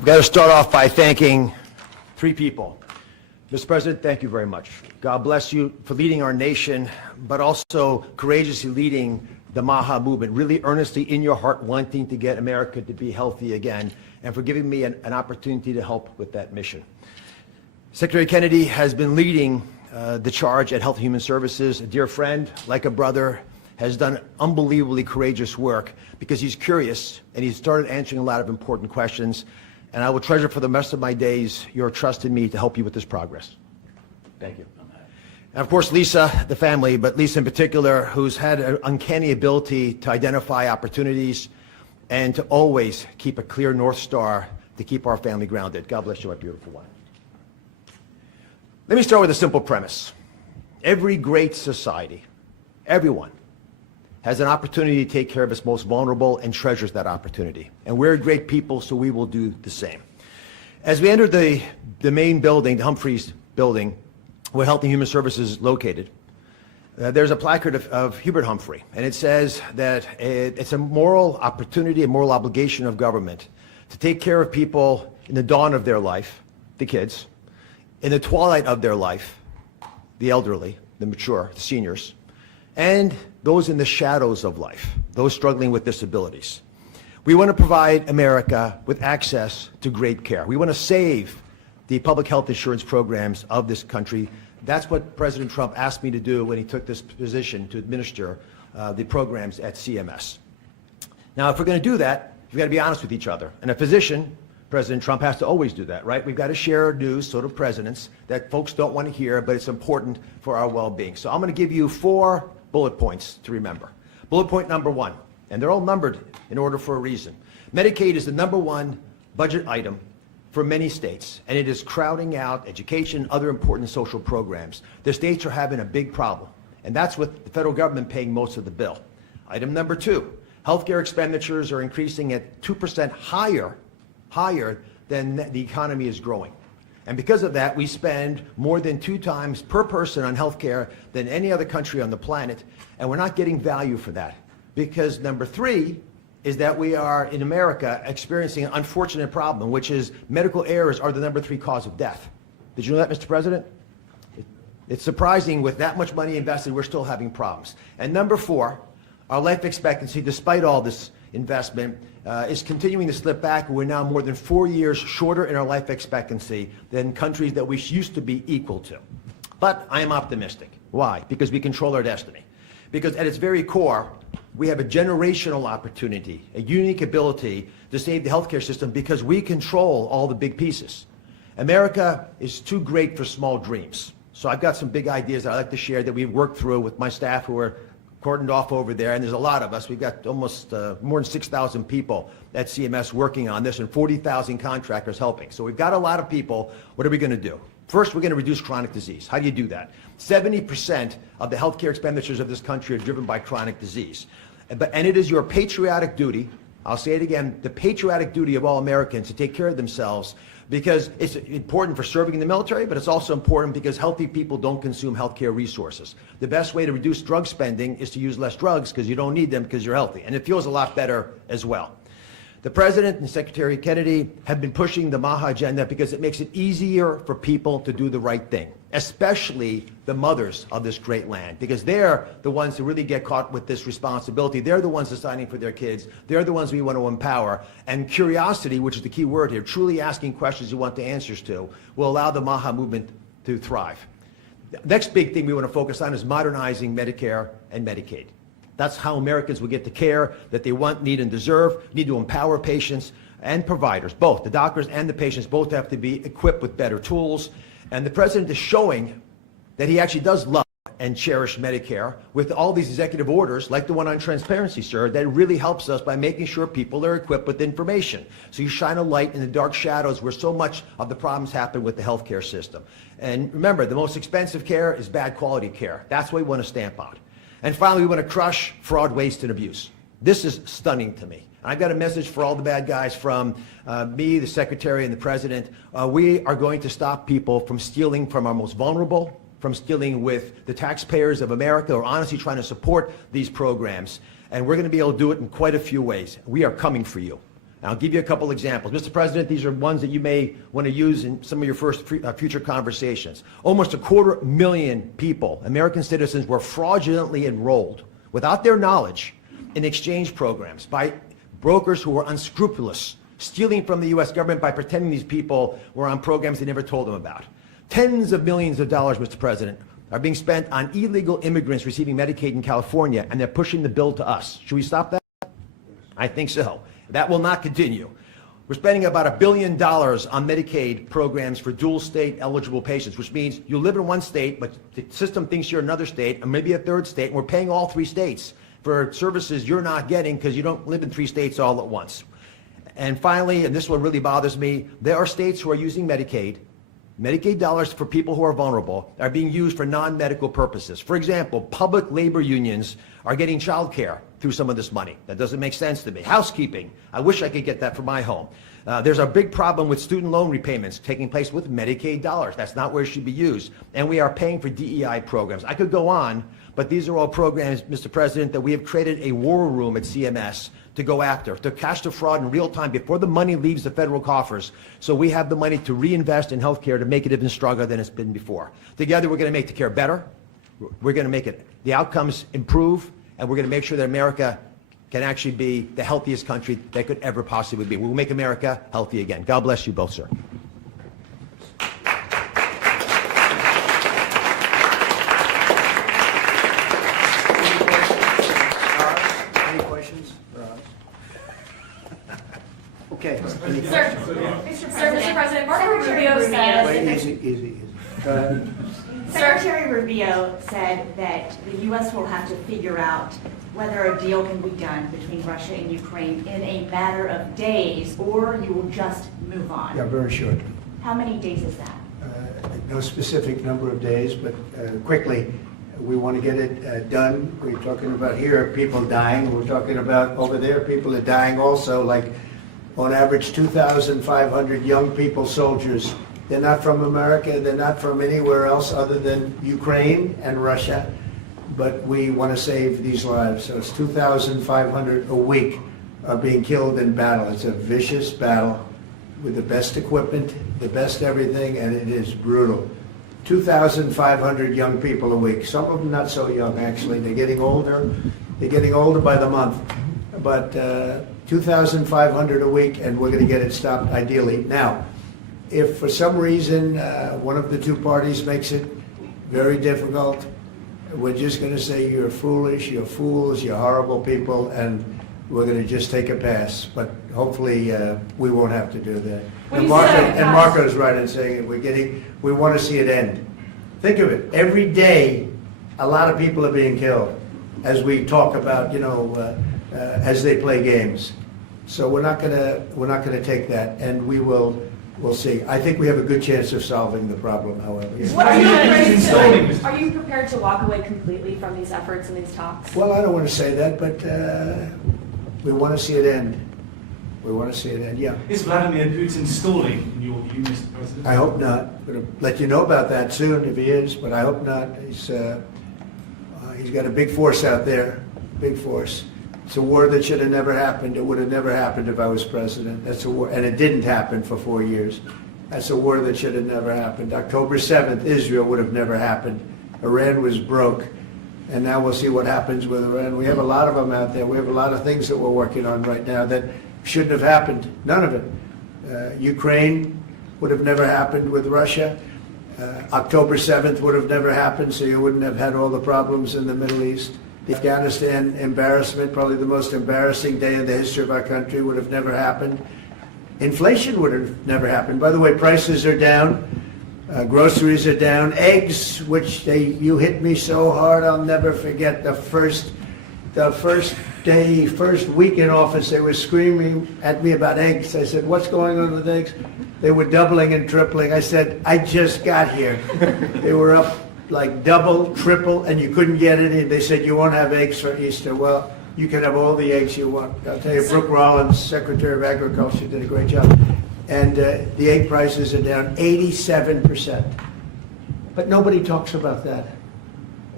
I've got to start off by thanking three people. Mr. President, thank you very much. God bless you for leading our nation, but also courageously leading the MAHA movement, really earnestly in your heart wanting to get America to be healthy again, and for giving me an opportunity to help with that mission. Secretary Kennedy has been leading the charge at Health and Human Services. A dear friend, like a brother, has done unbelievably courageous work because he's curious and he's started answering a lot of important questions. And I will treasure for the rest of my days your trust in me to help you with this progress. Thank you. And of course, Lisa, the family, but Lisa in particular, who's had an uncanny ability to identify opportunities and to always keep a clear North Star to keep our family grounded. God bless you, my beautiful wife. Let me start with a simple premise. Every great society, everyone, has an opportunity to take care of its most vulnerable and treasures that opportunity. And we're great people, so we will do the same. As we enter the main building, the Humphreys building, where Health and Human Services is located, there's a placard of Hubert Humphrey, and it says that it's a moral opportunity, a moral obligation of government to take care of people in the dawn of their life, the kids, in the twilight of their life, the elderly, the mature, the seniors, and those in the shadows of life, those struggling with disabilities. We want to provide America with access to great care. We want to save the public health insurance programs of this country. That's what President Trump asked me to do when he took this position to administer the programs at CMS. Now, if we're going to do that, we've got to be honest with each other. And a physician, President Trump, has to always do that, right? We've got to share news, sort of presidents, that folks don't want to hear, but it's important for our well-being. So I'm going to give you 4 bullet points to remember. Bullet point number 1, and they're all numbered in order for a reason. Medicaid is the #1 budget item for many states, and it is crowding out education, other important social programs. The states are having a big problem, and that's with the federal government paying most of the bill. Item number 2, healthcare expenditures are increasing at 2% higher than the economy is growing. And because of that, we spend more than 2 times per person on healthcare than any other country on the planet, and we're not getting value for that. Because number 3 is that we are, in America, experiencing an unfortunate problem, which is medical errors are the number 3 cause of death. Did you know that, Mr. President? It's surprising with that much money invested, we're still having problems. And number 4, our life expectancy, despite all this investment, is continuing to slip back. We're now more than 4 years shorter in our life expectancy than countries that we used to be equal to. But I am optimistic. Why? Because we control our destiny. Because at its very core, we have a generational opportunity, a unique ability to save the healthcare system because we control all the big pieces. America is too great for small dreams. So I've got some big ideas that I'd like to share that we've worked through with my staff who are cordoned off over there, and there's a lot of us. We've got almost more than 6,000 people at CMS working on this and 40,000 contractors helping. So we've got a lot of people. What are we going to do? First, we're going to reduce chronic disease. How do you do that? 70% of the healthcare expenditures of this country are driven by chronic disease. And it is your patriotic duty, I'll say it again, the patriotic duty of all Americans to take care of themselves, because it's important for serving in the military, but it's also important because healthy people don't consume healthcare resources. The best way to reduce drug spending is to use less drugs because you don't need them because you're healthy. And it feels a lot better as well. The President and Secretary Kennedy have been pushing the MAHA agenda because it makes it easier for people to do the right thing, especially the mothers of this great land, because they're the ones who really get caught with this responsibility. They're the ones deciding for their kids. They're the ones we want to empower. And curiosity, which is the key word here, truly asking questions you want the answers to, will allow the MAHA movement to thrive. The next big thing we want to focus on is modernizing Medicare and Medicaid. That's how Americans will get the care that they want, need, and deserve. Need to empower patients and providers, both. The doctors and the patients both have to be equipped with better tools. And the President is showing that he actually does love and cherish Medicare with all these executive orders, like the one on transparency, sir, that really helps us by making sure people are equipped with information. So you shine a light in the dark shadows where so much of the problems happen with the healthcare system. And remember, the most expensive care is bad quality care. That's what we want to stamp out. And finally, we want to crush fraud, waste, and abuse. This is stunning to me. I've got a message for all the bad guys from me, the Secretary, and the President. We are going to stop people from stealing from our most vulnerable, from stealing with the taxpayers of America, or honestly trying to support these programs. And we're going to be able to do it in quite a few ways. We are coming for you. And I'll give you a couple examples. Mr. President, these are ones that you may want to use in some of your future conversations. Almost 250,000 people, American citizens, were fraudulently enrolled without their knowledge in exchange programs by brokers who were unscrupulous, stealing from the U.S. government by pretending these people were on programs they never told them about. Tens of millions of dollars, Mr. President, are being spent on illegal immigrants receiving Medicaid in California, and they're pushing the bill to us. Should we stop that? I think so. That will not continue. We're spending about $1 billion on Medicaid programs for dual state eligible patients, which means you live in one state, but the system thinks you're another state, and maybe a third state, and we're paying all 3 states for services you're not getting because you don't live in 3 states all at once. And finally, and this one really bothers me, there are states who are using Medicaid dollars for people who are vulnerable are being used for non-medical purposes. For example, public labor unions are getting child care through some of this money. That doesn't make sense to me. Housekeeping, I wish I could get that for my home. There's a big problem with student loan repayments taking place with Medicaid dollars. That's not where it should be used. And we are paying for DEI programs. I could go on, but these are all programs, Mr. President, that we have created a war room at CMS to go after, to catch the fraud in real time before the money leaves the federal coffers, so we have the money to reinvest in health care to make it even stronger than it's been before. Together, we're going to make the care better, we're going to make the outcomes improve, and we're going to make sure that America can actually be the healthiest country that could ever possibly be. We'll make America healthy again. God bless you both, sir. Any questions? Okay. Mr. President, Marco Rubio said. Wait, easy. Go ahead. Secretary Rubio said that the U.S. will have to figure out whether a deal can be done between Russia and Ukraine in a matter of days, or you will just move on. Yeah, very short. How many days is that? No specific number of days, but quickly. We want to get it done. We're talking about here people dying. We're talking about over there people are dying also, like on average 2,500 young people, soldiers. They're not from America. They're not from anywhere else other than Ukraine and Russia. But we want to save these lives. So it's 2,500 a week are being killed in battle. It's a vicious battle with the best equipment, the best everything, and it is brutal. 2,500 young people a week. Some of them not so young, actually. They're getting older. They're getting older by the month. But 2,500 a week, and we're going to get it stopped ideally. Now, if for some reason one of the two parties makes it very difficult, we're just going to say you're foolish, you're fools, you're horrible people, and we're going to just take a pass. But hopefully we won't have to do that. And Marco's right in saying it. We want to see it end. Think of it. Every day, a lot of people are being killed, as we talk about, as they play games. So we're not gonna take that, and we'll see. I think we have a good chance of solving the problem, however. Are you prepared to walk away completely from these efforts and these talks? Well, I don't want to say that, but we want to see it end. We want to see it end, yeah. Is Vladimir Putin stalling, in your view, Mr. President? I hope not. I'm going to let you know about that soon if he is, but I hope not. He's got a big force out there, big force. It's a war that should have never happened. It would have never happened if I was president. That's a war, and it didn't happen for 4 years. That's a war that should have never happened. October 7th, Israel would have never happened. Iran was broke, and now we'll see what happens with Iran. We have a lot of them out there. We have a lot of things that we're working on right now that shouldn't have happened. None of it. Ukraine would have never happened with Russia. October 7th would have never happened, so you wouldn't have had all the problems in the Middle East. The Afghanistan embarrassment, probably the most embarrassing day in the history of our country, would have never happened. Inflation would have never happened. By the way, prices are down. Groceries are down. Eggs, which you hit me so hard, I'll never forget the first week in office, they were screaming at me about eggs. I said, what's going on with eggs? They were doubling and tripling. I said, I just got here. They were up like double, triple, and you couldn't get any. They said, you won't have eggs for Easter. Well, you can have all the eggs you want. I'll tell you, Brooke Rollins, Secretary of Agriculture, did a great job. And the egg prices are down 87%. But nobody talks about that.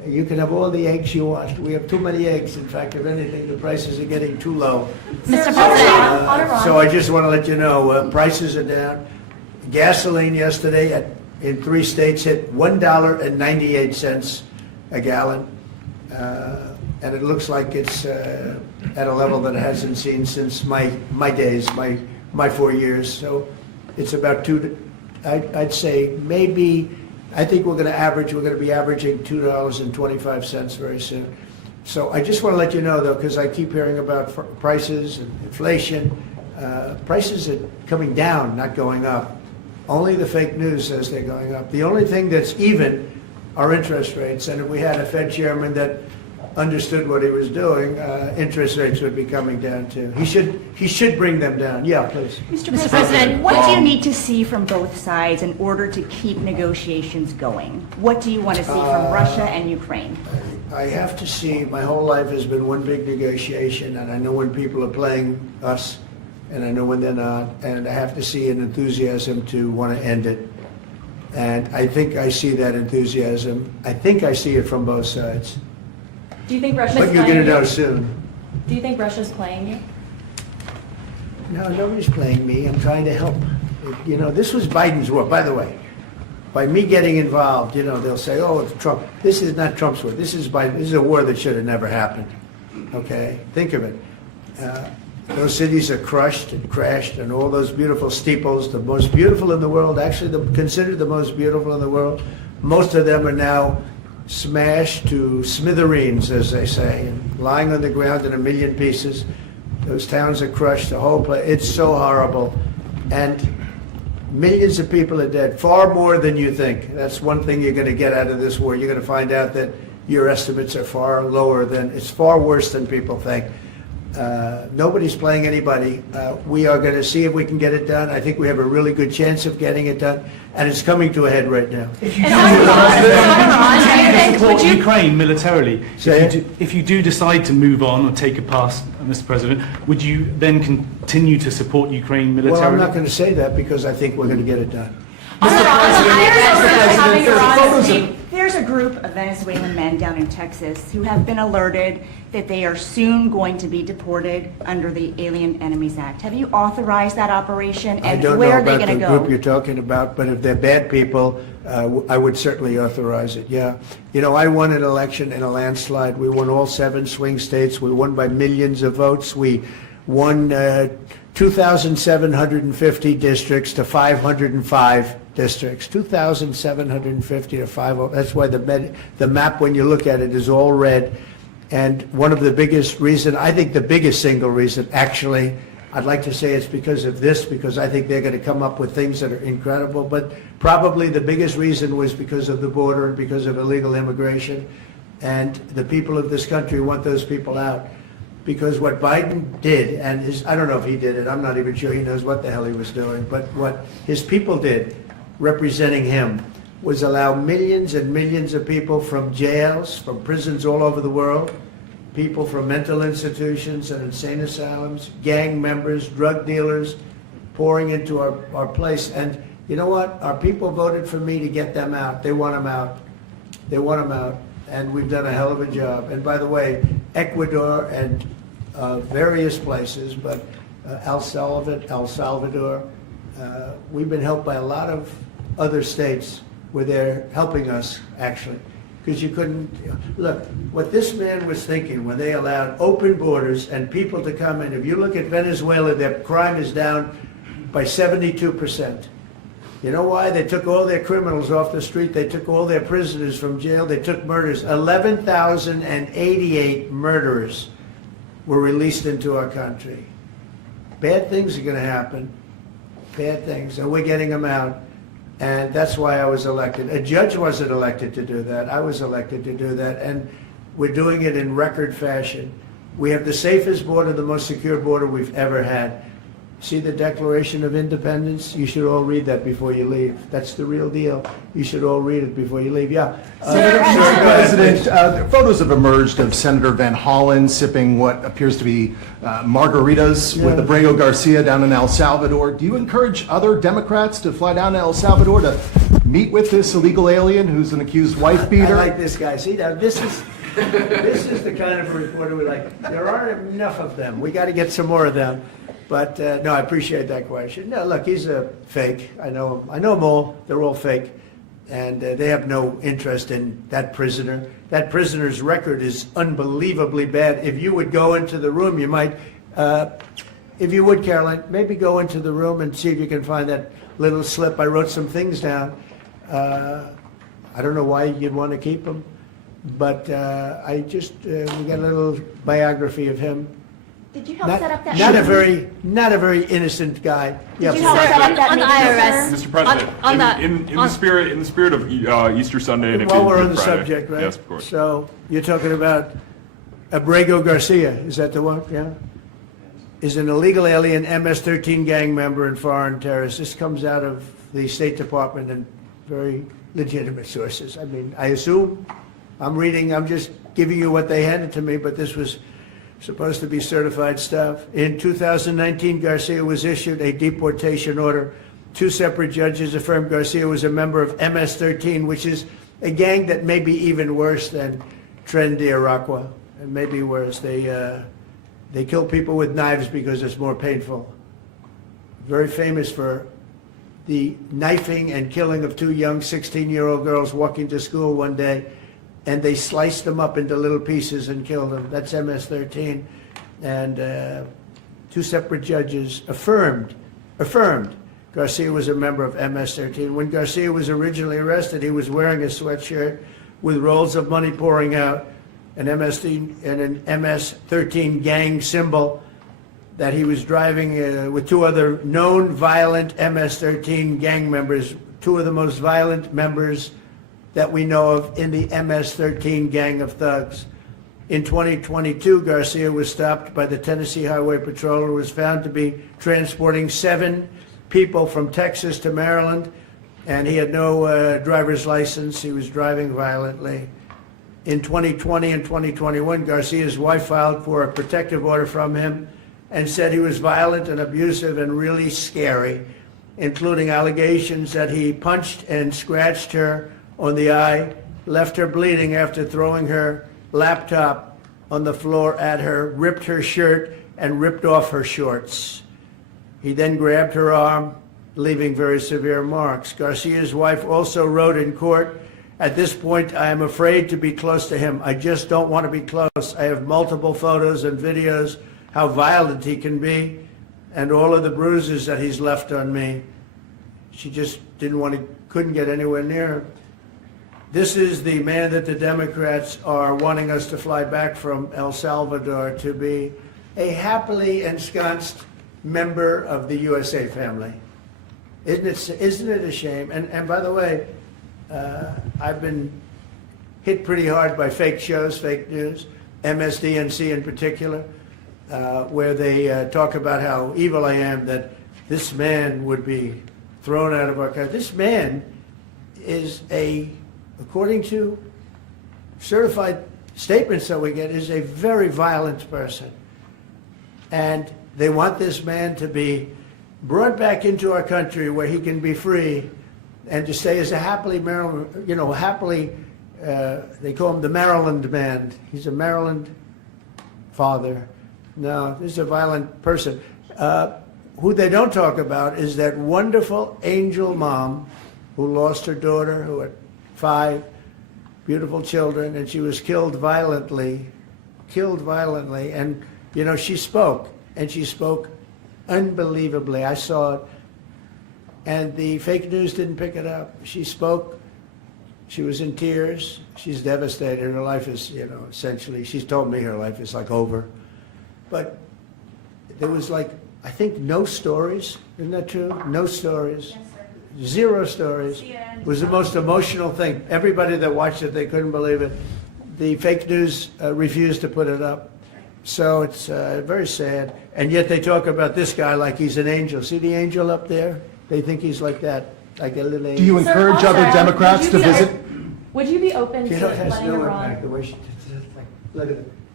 You can have all the eggs you want. We have too many eggs. In fact, if anything, the prices are getting too low. Mr. President. On Iran. So I just want to let you know, prices are down. Gasoline yesterday in 3 states hit $1.98 a gallon. And it looks like it's at a level that it hasn't seen since my days, my 4 years. So it's about I'd say maybe, I think we're going to be averaging $2.25 very soon. So I just want to let you know, though, because I keep hearing about prices and inflation. Prices are coming down, not going up. Only the fake news says they're going up. The only thing that's even are interest rates. And if we had a Fed chairman that understood what he was doing, interest rates would be coming down too. He should bring them down. Yeah, please. Mr. President, what do you need to see from both sides in order to keep negotiations going? What do you want to see from Russia and Ukraine? I have to see, my whole life has been one big negotiation, and I know when people are playing us, and I know when they're not, and I have to see an enthusiasm to want to end it. And I think I see that enthusiasm. I think I see it from both sides. Do you think Russia's But you're playing going to know you? soon. Do you think Russia's playing you? No, nobody's playing me. I'm trying to help. You know, this was Biden's war, by the way. By me getting involved, you know, they'll say, oh, it's Trump. This is not Trump's war. This is Biden. This is a war that should have never happened. Okay? Think of it. Those cities are crushed and crashed, and all those beautiful steeples, the most beautiful in the world, actually considered the most beautiful in the world, most of them are now smashed to smithereens, as they say, and lying on the ground in a million pieces. Those towns are crushed, the whole place. It's so horrible. And millions of people are dead, far more than you think. That's one thing you're going to get out of this war. You're going to find out that your estimates are far lower than, it's far worse than people think. Nobody's playing anybody. We are going to see if we can get it done. I think we have a really good chance of getting it done, and it's coming to a head right now. If you do support Would you- Ukraine militarily, Say if you do decide to move on or take a pass, Mr. President, would you then continue to support Ukraine Well, militarily? I'm not going to say that because I think we're going to get it done. There's a group of Venezuelan men down in Texas who have been alerted that they are soon going to be deported under the Alien Enemies Act. Have you authorized that operation, I and don't know where are they about going the to group you're go? talking about, but if they're bad people, I would certainly authorize it, yeah. You know, I won an election in a landslide. We won all 7 swing states. We won by millions of votes. We won 2,750 districts to 505 districts. 2,750 to 505. That's why the map, when you look at it, is all red. And one of the biggest reason, I think the biggest single reason, actually, I'd like to say it's because of this, because I think they're going to come up with things that are incredible, but probably the biggest reason was because of the border and because of illegal immigration. And the people of this country want those people out. Because what Biden did, and I don't know if he did it, I'm not even sure he knows what the hell he was doing, but what his people did, representing him, was allow millions and millions of people from jails, from prisons all over the world, people from mental institutions and insane asylums, gang members, drug dealers, pouring into our place. And you know what? Our people voted for me to get them out. They want them out. They want them out. And we've done a hell of a job. And by the way, Ecuador and various places, but El Salvador, we've been helped by a lot of other states where they're helping us, actually. Because you couldn't, look, what this man was thinking when they allowed open borders and people to come in, if you look at Venezuela, their crime is down by 72%. You know why? They took all their criminals off the street. They took all their prisoners from jail. They took murders. 11,088 murderers were released into our country. Bad things are going to happen. Bad things. And we're getting them out. And that's why I was elected. A judge wasn't elected to do that. I was elected to do that. And we're doing it in record fashion. We have the safest border, the most secure border we've ever had. See the Declaration of Independence? You should all read that before you leave. That's the real deal. You should all read it before you leave. Yeah. Mr. President, photos have emerged of Senator Van Hollen sipping what appears to be margaritas with Abrago Garcia down in El Salvador. Do you encourage other Democrats to fly down to El Salvador to meet with this illegal alien who's an accused wife I beater? like this guy. See, now, this is the kind of reporter we like. There aren't enough of them. We got to get some more of them. But, no, I appreciate that question. No, look, he's a fake. I know him. I know them all. They're all fake. And they have no interest in that prisoner. That prisoner's record is unbelievably bad. If you would go into the room, you might, if you would, Caroline, maybe go into the room and see if you can find that little slip. I wrote some things down. I don't know why you'd want to keep them, but we got a little biography of him. Did you help set up that Not meeting? not a very innocent guy. Did you help set up that on the meeting? IRS. Mr. President, On the- in the spirit of Easter Sunday and While we're on Good the Friday. subject, right? Yes, of course. So you're talking about Abrego Garcia, is that the one? Yeah? Is an illegal alien MS-13 gang member and foreign terrorist. This comes out of the State Department and very legitimate sources. I mean, I assume, I'm just giving you what they handed to me, but this was supposed to be certified stuff. In 2019, Garcia was issued a deportation order. 2 separate judges affirmed Garcia was a member of MS-13, which is a gang that may be even worse than Tren de Aragua, and maybe worse. They kill people with knives because it's more painful. Very famous for the knifing and killing of 2 young 16-year-old girls walking to school one day, and they sliced them up into little pieces and killed them. That's MS-13. And 2 separate judges affirmed Garcia was a member of MS-13. When Garcia was originally arrested, he was wearing a sweatshirt with rolls of money pouring out, an MS-13 gang symbol that he was driving with 2 other known violent MS-13 gang members, 2 of the most violent members that we know of in the MS-13 gang of thugs. In 2022, Garcia was stopped by the Tennessee Highway Patrol and was found to be transporting 7 people from Texas to Maryland, and he had no driver's license. He was driving violently. In 2020 and 2021, Garcia's wife filed for a protective order from him and said he was violent and abusive and really scary, including allegations that he punched and scratched her on the eye, left her bleeding after throwing her laptop on the floor at her, ripped her shirt, and ripped off her shorts. He then grabbed her arm, leaving very severe marks. Garcia's wife also wrote in court, "At this point, I am afraid to be close to him. I just don't want to be close. I have multiple photos and videos how violent he can be and all of the bruises that he's left on me." She just couldn't get anywhere near him. This is the man that the Democrats are wanting us to fly back from El Salvador to be a happily ensconced member of the USA family. Isn't it a shame? And by the way, I've been hit pretty hard by fake shows, fake news, MSDNC in particular, where they talk about how evil I am, that this man would be thrown out of our country. This man is according to certified statements that we get, is a very violent person. And they want this man to be brought back into our country where he can be free and to stay as a happily Maryland, they call him the Maryland man. He's a Maryland father. No, this is a violent person. Who they don't talk about is that wonderful angel mom who lost her daughter, who had 5 beautiful children, and she was killed violently. And, she spoke, and she spoke unbelievably. I saw it. And the fake news didn't pick it up. She spoke. She was in tears. She's devastated. Her life is, essentially, she's told me her life is like over. But there was I think no stories. Isn't that true? No stories. Yes, sir. 0 stories. It was the most emotional thing. Everybody that watched it, they couldn't believe it. The fake news refused to put it up. So it's very sad. And yet they talk about this guy like he's an angel. See the angel up there? They think he's like that, like a little angel. Do you encourage Sir, other also, Democrats to visit? Would you be open to It has letting no Iran? impact the way she look at it.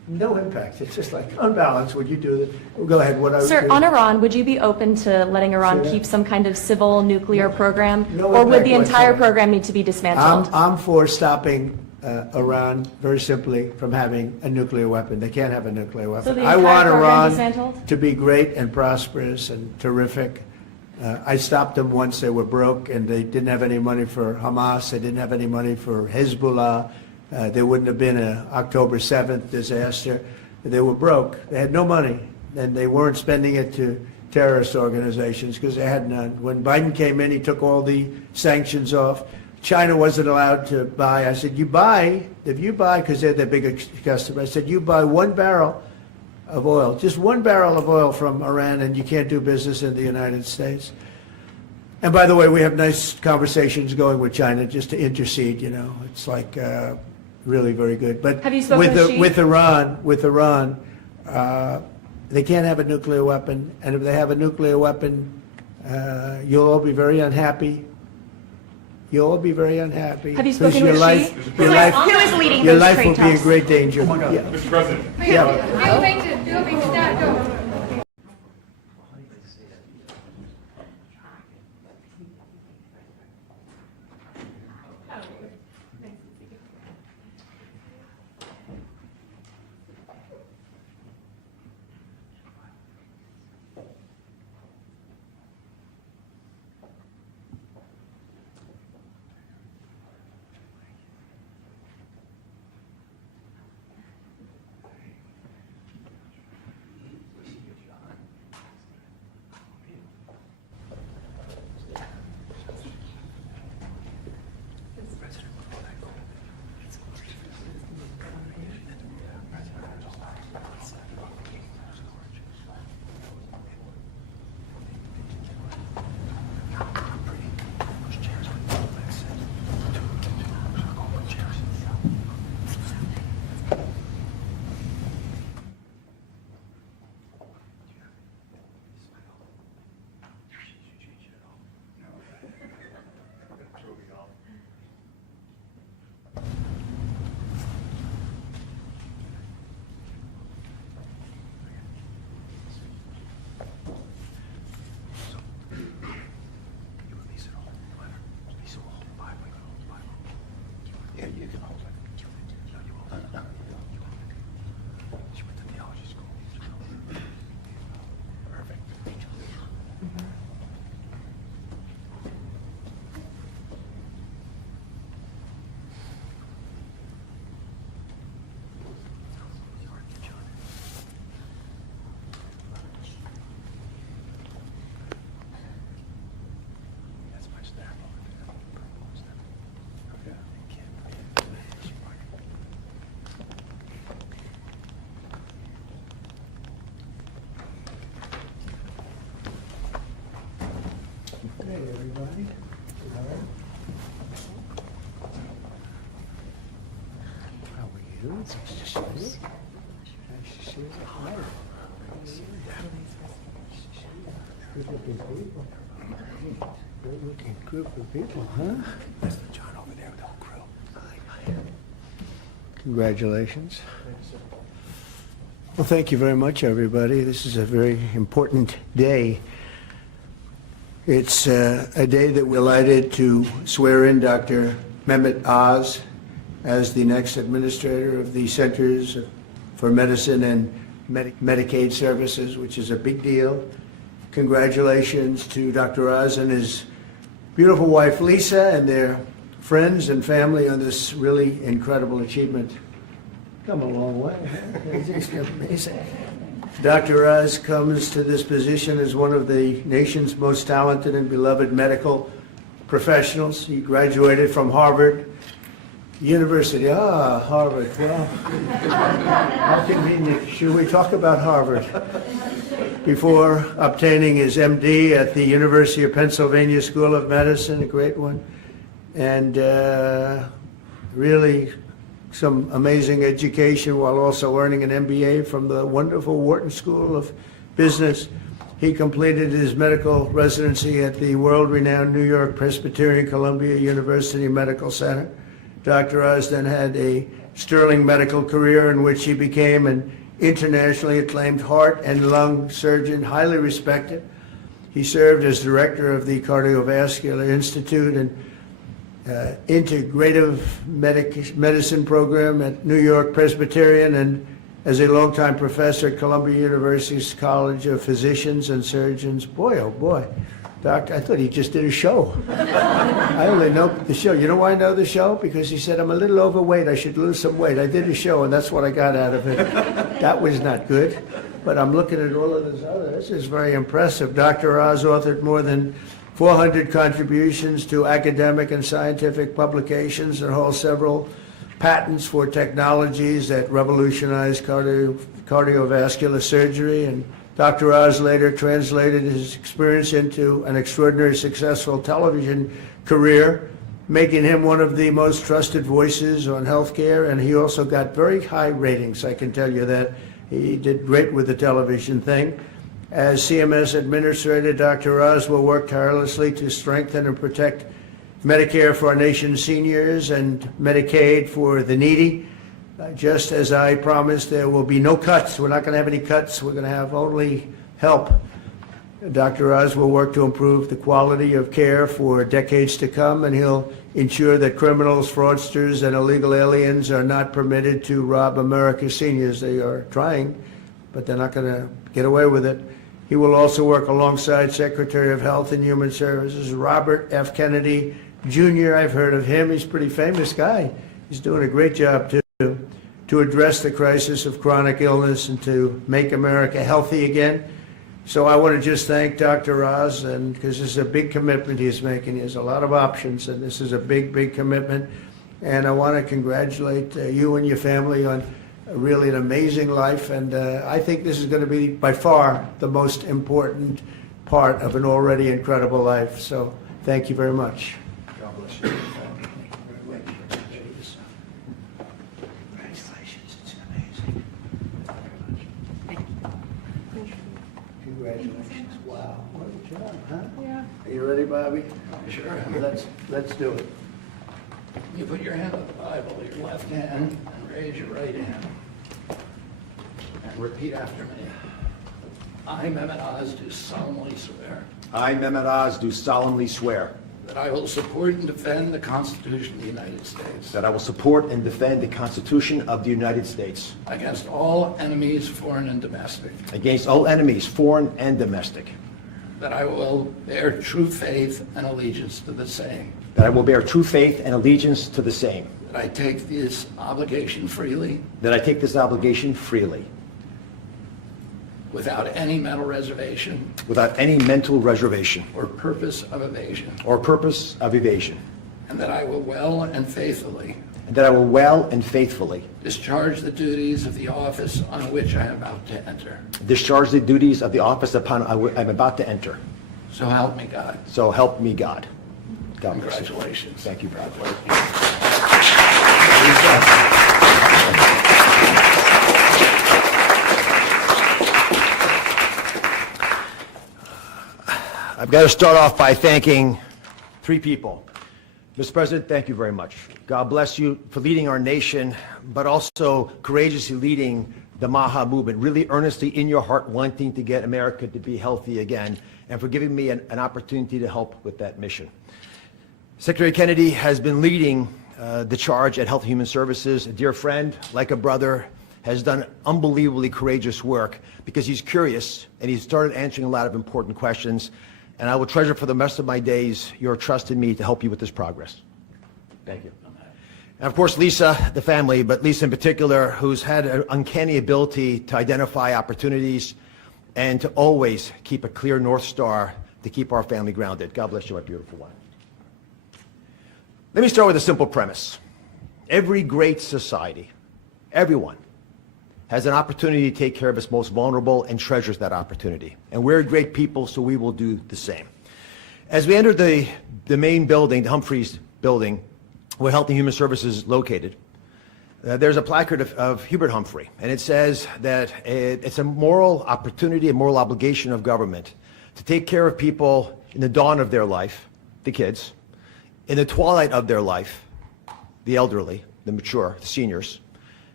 No impact. It's just like unbalanced. Would you do that? Go ahead. What I Sir, would on Iran, would you be open to letting Iran Say that. keep some kind of civil nuclear program? No Or would impact the entire whatsoever. program need to be dismantled? I'm for stopping Iran very simply from having a nuclear weapon. They can't have a nuclear weapon. So the I entire want program Iran dismantled? to be great and prosperous and terrific. I stopped them once they were broke and they didn't have any money for Hamas. They didn't have any money for Hezbollah. There wouldn't have been an October 7th disaster. They were broke. They had no money, and they weren't spending it to terrorist organizations because they had none. When Biden came in, he took all the sanctions off. China wasn't allowed to buy. I said, if you buy, because they're their biggest customer, I said, you buy 1 barrel of oil, just 1 barrel of oil from Iran, and you can't do business in the United States. And by the way, we have nice conversations going with China just to intercede, you know. It's like really very good. But Have you spoken with Xi? with Iran, they can't have a nuclear weapon. And if they have a nuclear weapon, you'll all be very unhappy. You'll all be very unhappy. Have you 'Cause spoken your with life, Xi? your life, Who is leading your those life trade will be in talks? great danger. Yeah. Mr. President. Yeah. Hey, everybody. All right. How are you? Nice to see you. Nice to see you. Hi. Good looking people. Good looking group of people, huh? That's the John over there with the whole crew. Congratulations. Well, thank you very much, everybody. This is a very important day. It's a day that we're delighted to swear in Dr. Mehmet Oz as the next administrator of the Centers for Medicine and Medicaid Services, which is a big deal. Congratulations to Dr. Oz and his beautiful wife Lisa and their friends and family on this really incredible achievement. Come a long way. It's amazing. Dr. Oz comes to this position as one of the nation's most talented and beloved medical professionals. He graduated from Harvard University. Harvard. Well, how convenient. Should we talk about Harvard? Before obtaining his MD at the University of Pennsylvania School of Medicine, a great one, and really some amazing education while also earning an MBA from the wonderful Wharton School of Business. He completed his medical residency at the world-renowned New York Presbyterian Columbia University Medical Center. Dr. Oz then had a sterling medical career in which he became an internationally acclaimed heart and lung surgeon, highly respected. He served as director of the Cardiovascular Institute and Integrative Medicine program at New York Presbyterian, and as a longtime professor at Columbia University's College of Physicians and Surgeons. Boy, oh boy, Doctor, I thought he just did a show. I only know the show. You know why I know the show? Because he said, I'm a little overweight, I should lose some weight. I did a show, and that's what I got out of it. That was not good. But I'm looking at all of this other. This is very impressive. Dr. Oz authored more than 400 contributions to academic and scientific publications and holds several patents for technologies that revolutionize cardiovascular surgery. And Dr. Oz later translated his experience into an extraordinarily successful television career, making him one of the most trusted voices on healthcare. And he also got very high ratings, I can tell you that. He did great with the television thing. As CMS Administrator, Dr. Oz will work tirelessly to strengthen and protect Medicare for our nation's seniors and Medicaid for the needy. Just as I promised, there will be no cuts. We're not going to have any cuts. We're going to have only help. Dr. Oz will work to improve the quality of care for decades to come, and he'll ensure that criminals, fraudsters, and illegal aliens are not permitted to rob America's seniors. They are trying, but they're not going to get away with it. He will also work alongside Secretary of Health and Human Services Robert F. Kennedy Jr. I've heard of him. He's a pretty famous guy. He's doing a great job, too, to address the crisis of chronic illness and to make America healthy again. So I want to just thank Dr. Oz, and because this is a big commitment he's making. He has a lot of options, and this is a big, big commitment. And I want to congratulate you and your family on really an amazing life. And I think this is going to be by far the most important part of an already incredible life. So thank you very much. God bless you. Congratulations. It's amazing. Congratulations. Wow. What a job, huh? Yeah. Are you ready, Bobby? Sure. Let's do it. You put your hand on the Bible, your left hand, and raise your right hand. And repeat after me. I, Mehmet Oz, do solemnly swear I, Mehmet Oz, do solemnly swear that I will support and defend the Constitution of the United States that I will support and defend the Constitution of the United States against all enemies, foreign and domestic, against all enemies, foreign and domestic, that I will bear true faith and allegiance to the same, that I will bear true faith and allegiance to the same, that I take this obligation freely that I take this obligation freely, without any mental reservation without any mental reservation or purpose of evasion, or purpose of evasion, and that I will well and faithfully and that I will well and faithfully discharge the duties of the office on which I am about to enter. discharge the duties of the office upon I'm about to enter. So help me God. So help me God. God bless you. Congratulations. Thank you, brother. I've got to start off by thanking three people. Mr. President, thank you very much. God bless you for leading our nation, but also courageously leading the MAHA movement, really earnestly in your heart wanting to get America to be healthy again, and for giving me an opportunity to help with that mission. Secretary Kennedy has been leading the charge at Health and Human Services. A dear friend, like a brother, has done unbelievably courageous work because he's curious and he's started answering a lot of important questions. And I will treasure for the rest of my days your trust in me to help you with this progress. Thank you. And of course, Lisa, the family, but Lisa in particular, who's had an uncanny ability to identify opportunities and to always keep a clear North Star to keep our family grounded. God bless you, my beautiful one. Let me start with a simple premise. Every great society, everyone, has an opportunity to take care of its most vulnerable and treasures that opportunity. And we're great people, so we will do the same. As we enter the main building, the Humphreys building, where Health and Human Services is located, there's a placard of Hubert Humphrey, and it says that it's a moral opportunity, a moral obligation of government to take care of people in the dawn of their life, the kids, in the twilight of their life, the elderly, the mature, the seniors,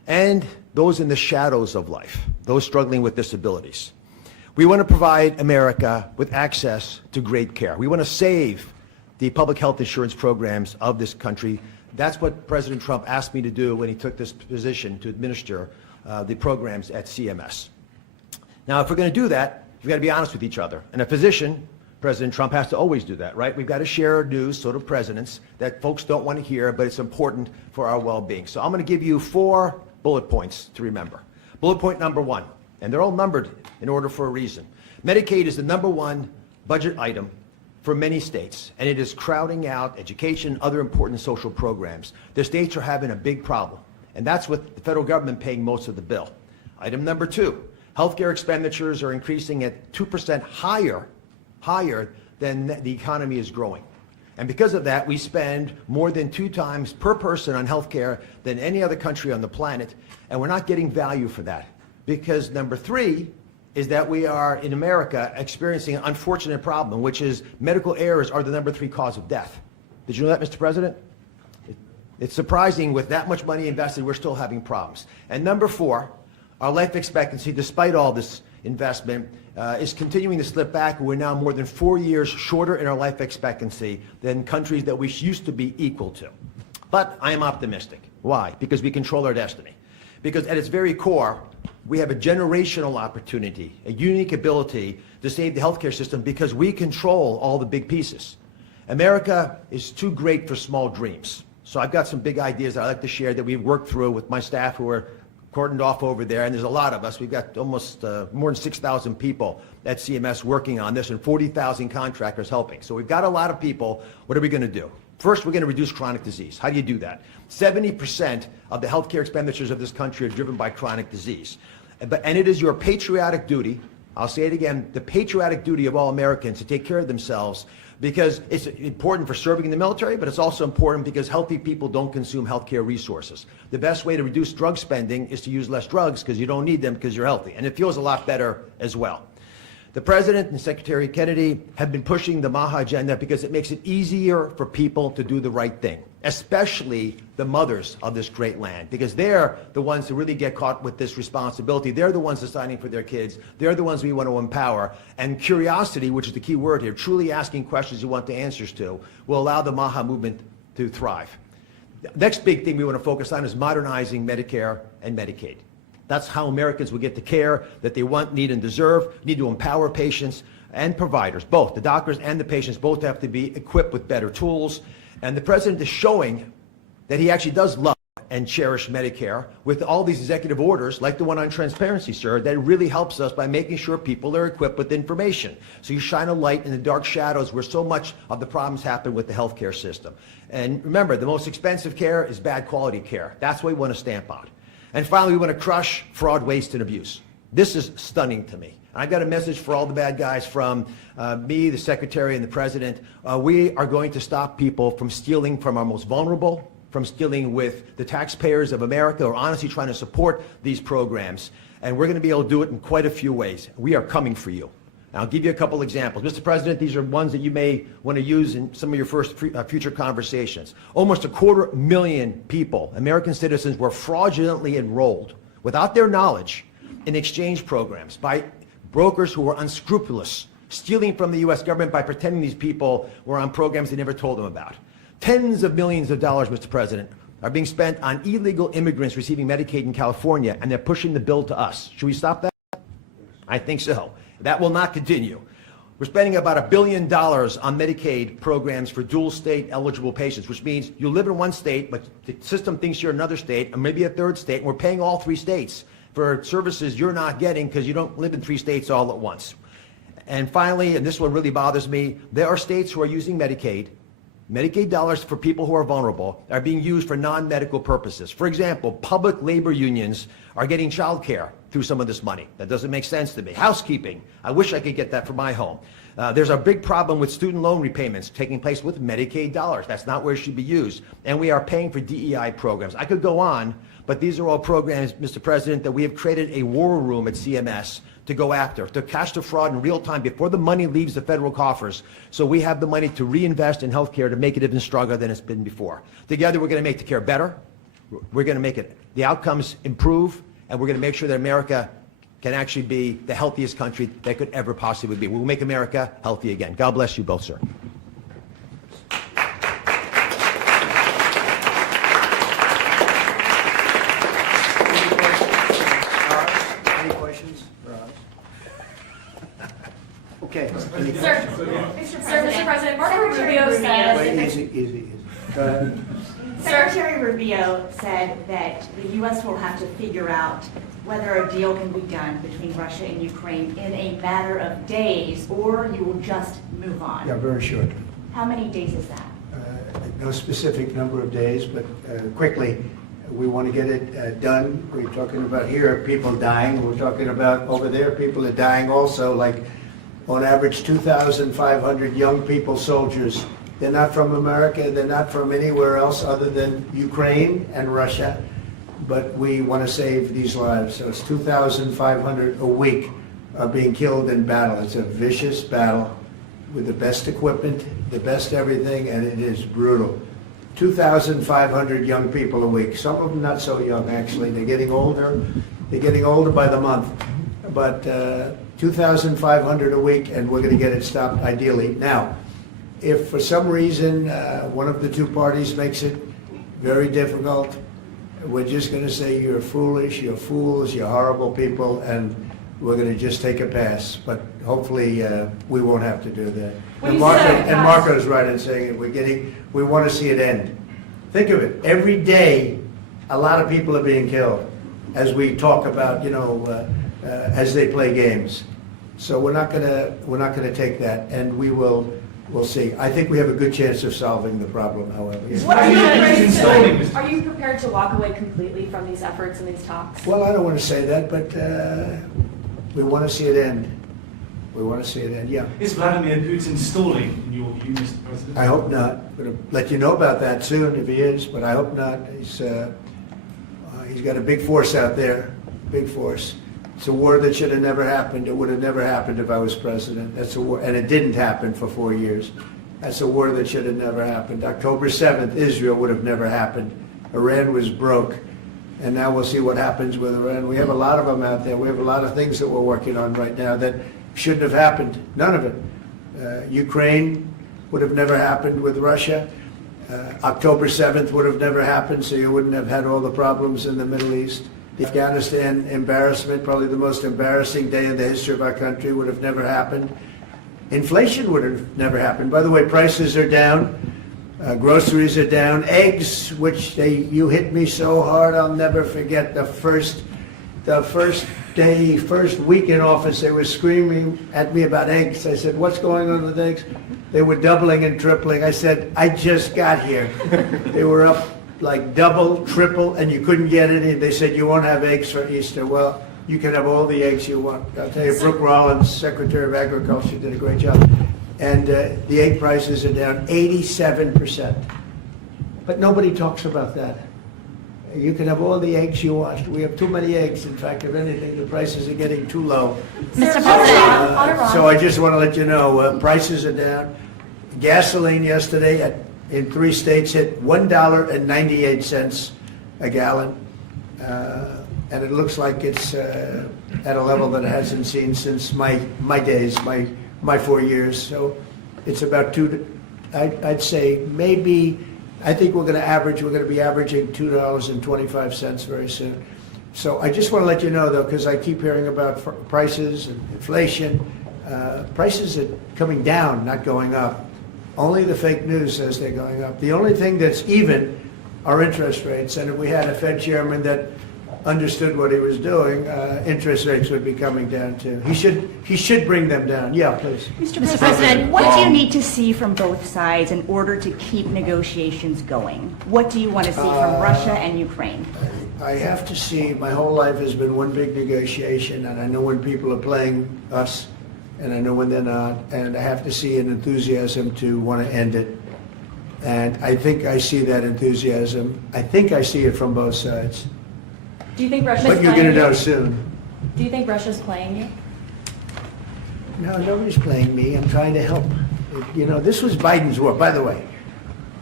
and those in the shadows of life, those struggling with disabilities. We want to provide America with access to great care. We want to save the public health insurance programs of this country. That's what President Trump asked me to do when he took this position to administer the programs at CMS. Now, if we're going to do that, we've got to be honest with each other. And a physician, President Trump has to always do that, right? We've got to share news, sort of presidents, that folks don't want to hear, but it's important for our well-being. So I'm going to give you 4 bullet points to remember. Bullet point number 1, and they're all numbered in order for a reason. Medicaid is the #1 budget item for many states, and it is crowding out education, other important social programs. The states are having a big problem, and that's with the federal government paying most of the bill. Item number 2, healthcare expenditures are increasing at 2% higher than the economy is growing. And because of that, we spend more than 2 times per person on healthcare than any other country on the planet, and we're not getting value for that. Because number 3 is that we are, in America, experiencing an unfortunate problem, which is medical errors are the number 3 cause of death. Did you know that, Mr. President? It's surprising, with that much money invested, we're still having problems. And number 4, our life expectancy, despite all this investment, is continuing to slip back. We're now more than 4 years shorter in our life expectancy than countries that we used to be equal to. But I am optimistic. Why? Because we control our destiny. Because at its very core, we have a generational opportunity, a unique ability to save the healthcare system because we control all the big pieces. America is too great for small dreams. So I've got some big ideas that I'd like to share that we've worked through with my staff who are cordoned off over there, and there's a lot of us. We've got almost more than 6,000 people at CMS working on this and 40,000 contractors helping. So we've got a lot of people. What are we going to do? First, we're going to reduce chronic disease. How do you do that? 70% of the healthcare expenditures of this country are driven by chronic disease. And it is your patriotic duty, I'll say it again, the patriotic duty of all Americans to take care of themselves, because it's important for serving in the military, but it's also important because healthy people don't consume healthcare resources. The best way to reduce drug spending is to use less drugs because you don't need them because you're healthy. And it feels a lot better as well. The President and Secretary Kennedy have been pushing the MAHA agenda because it makes it easier for people to do the right thing, especially the mothers of this great land, because they're the ones who really get caught with this responsibility. They're the ones deciding for their kids. They're the ones we want to empower. And curiosity, which is the key word here, truly asking questions you want the answers to, will allow the MAHA movement to thrive. The next big thing we want to focus on is modernizing Medicare and Medicaid. That's how Americans will get the care that they want, need, and deserve. We need to empower patients and providers, both. The doctors and the patients both have to be equipped with better tools. And the President is showing that he actually does love and cherish Medicare with all these executive orders, like the one on transparency, sir, that really helps us by making sure people are equipped with information. So you shine a light in the dark shadows where so much of the problems happen with the healthcare system. And remember, the most expensive care is bad quality care. That's what we want to stamp out. And finally, we want to crush fraud, waste, and abuse. This is stunning to me. I've got a message for all the bad guys from me, the Secretary, and the President. We are going to stop people from stealing from our most vulnerable, from stealing with the taxpayers of America, or honestly trying to support these programs. And we're going to be able to do it in quite a few ways. We are coming for you. And I'll give you a couple examples. Mr. President, these are ones that you may want to use in some of your future conversations. Almost 250,000 people, American citizens, were fraudulently enrolled without their knowledge in exchange programs by brokers who were unscrupulous, stealing from the U.S. government by pretending these people were on programs they never told them about. Tens of millions of dollars, Mr. President, are being spent on illegal immigrants receiving Medicaid in California, and they're pushing the bill to us. Should we stop that? I think so. That will not continue. We're spending about $1 billion on Medicaid programs for dual state eligible patients, which means you live in one state, but the system thinks you're in another state, or maybe a third state, and we're paying all 3 states for services you're not getting because you don't live in 3 states all at once. And finally, and this one really bothers me, there are states who are using Medicaid dollars for people who are vulnerable are being used for non-medical purposes. For example, public labor unions are getting child care through some of this money. That doesn't make sense to me. Housekeeping, I wish I could get that for my home. There's a big problem with student loan repayments taking place with Medicaid dollars. That's not where it should be used. And we are paying for DEI programs. I could go on, but these are all programs, Mr. President, that we have created a war room at CMS to go after, to catch the fraud in real time before the money leaves the federal coffers, so we have the money to reinvest in healthcare to make it even stronger than it's been before. Together, we're going to make the care better. We're going to make it, the outcomes improve, and we're going to make sure that America can actually be the healthiest country that could ever possibly be. We'll make America healthy again. God bless you both, sir. Any questions for us? Okay. Sir, Mr. President, Marco Rubio Wait, says, easy. Go ahead. Secretary Rubio said that the U.S. will have to figure out whether a deal can be done between Russia and Ukraine in a matter of days, or you will just move on. Yeah, very short. How many days is that? No specific number of days, but quickly, we want to get it done. We're talking about here, people dying. We're talking about over there, people are dying also, like on average 2,500 young people, soldiers. They're not from America, they're not from anywhere else other than Ukraine and Russia, but we want to save these lives. So it's 2,500 a week are being killed in battle. It's a vicious battle with the best equipment, the best everything, and it is brutal. 2,500 young people a week. Some of them not so young, actually. They're getting older. They're getting older by the month. But 2,500 a week, and we're going to get it stopped ideally. Now, if for some reason one of the two parties makes it very difficult, we're just going to say you're foolish, you're fools, you're horrible people, and we're going to just take a pass. But hopefully we won't have to do that. When And you say that pass- Marco's right in saying it. We want to see it end. Think of it. Every day, a lot of people are being killed as we talk about, as they play games. So we're not gonna take that, and we'll see. I think we have a good chance of solving the problem, however. what are you Installing prepared this- to, are you prepared to walk away completely from these efforts and these talks? Well, I don't want to say that, but we want to see it end. We want to see it end, yeah. Is Vladimir Putin stalling, in your view, Mr. President? I hope not. I'm going to let you know about that soon if he is, but I hope not. He's got a big force out there, big force. It's a war that should have never happened. It would have never happened if I was president. That's a war, and it didn't happen for 4 years. That's a war that should have never happened. October 7th, Israel would have never happened. Iran was broke, and now we'll see what happens with Iran. We have a lot of them out there. We have a lot of things that we're working on right now that shouldn't have happened. None of it. Ukraine would have never happened with Russia. October 7th would have never happened, so you wouldn't have had all the problems in the Middle East. The Afghanistan embarrassment, probably the most embarrassing day in the history of our country, would have never happened. Inflation would have never happened. By the way, prices are down. Groceries are down. Eggs, which you hit me so hard, I'll never forget the first week in office, they were screaming at me about eggs. I said, what's going on with eggs? They were doubling and tripling. I said, I just got here. They were up like double, triple, and you couldn't get any. They said, you won't have eggs for Easter. Well, you can have all the eggs you want. I'll tell you, Brooke Rollins, Secretary of Agriculture, did a great job. And the egg prices are down 87%. But nobody talks about that. You can have all the eggs you want. We have too many eggs. In fact, if anything, the prices are getting too low. Mr. President, President, So I just want to let you know, prices are down. Gasoline yesterday in 3 states hit $1.98 a gallon. And it looks like it's at a level that it hasn't seen since my days, my 4 years. So it's about I'd say maybe, I think we're going to be averaging $2.25 very soon. So I just want to let you know, though, because I keep hearing about prices and inflation. Prices are coming down, not going up. Only the fake news says they're going up. The only thing that's even are interest rates. And if we had a Fed chairman that understood what he was doing, interest rates would be coming down too. He should bring them down. Yeah, please. Mr. President, what do you need to see from both sides in order to keep negotiations going? What do you want to see from Russia and Ukraine? I have to see, my whole life has been one big negotiation, and I know when people are playing us, and I know when they're not, and I have to see an enthusiasm to want to end it. And I think I see that enthusiasm. I think I see it from both sides. do you think Russia's But you're playing going to know you? soon. Do you think Russia's playing you? No, nobody's playing me. I'm trying to help. You know, this was Biden's war, by the way.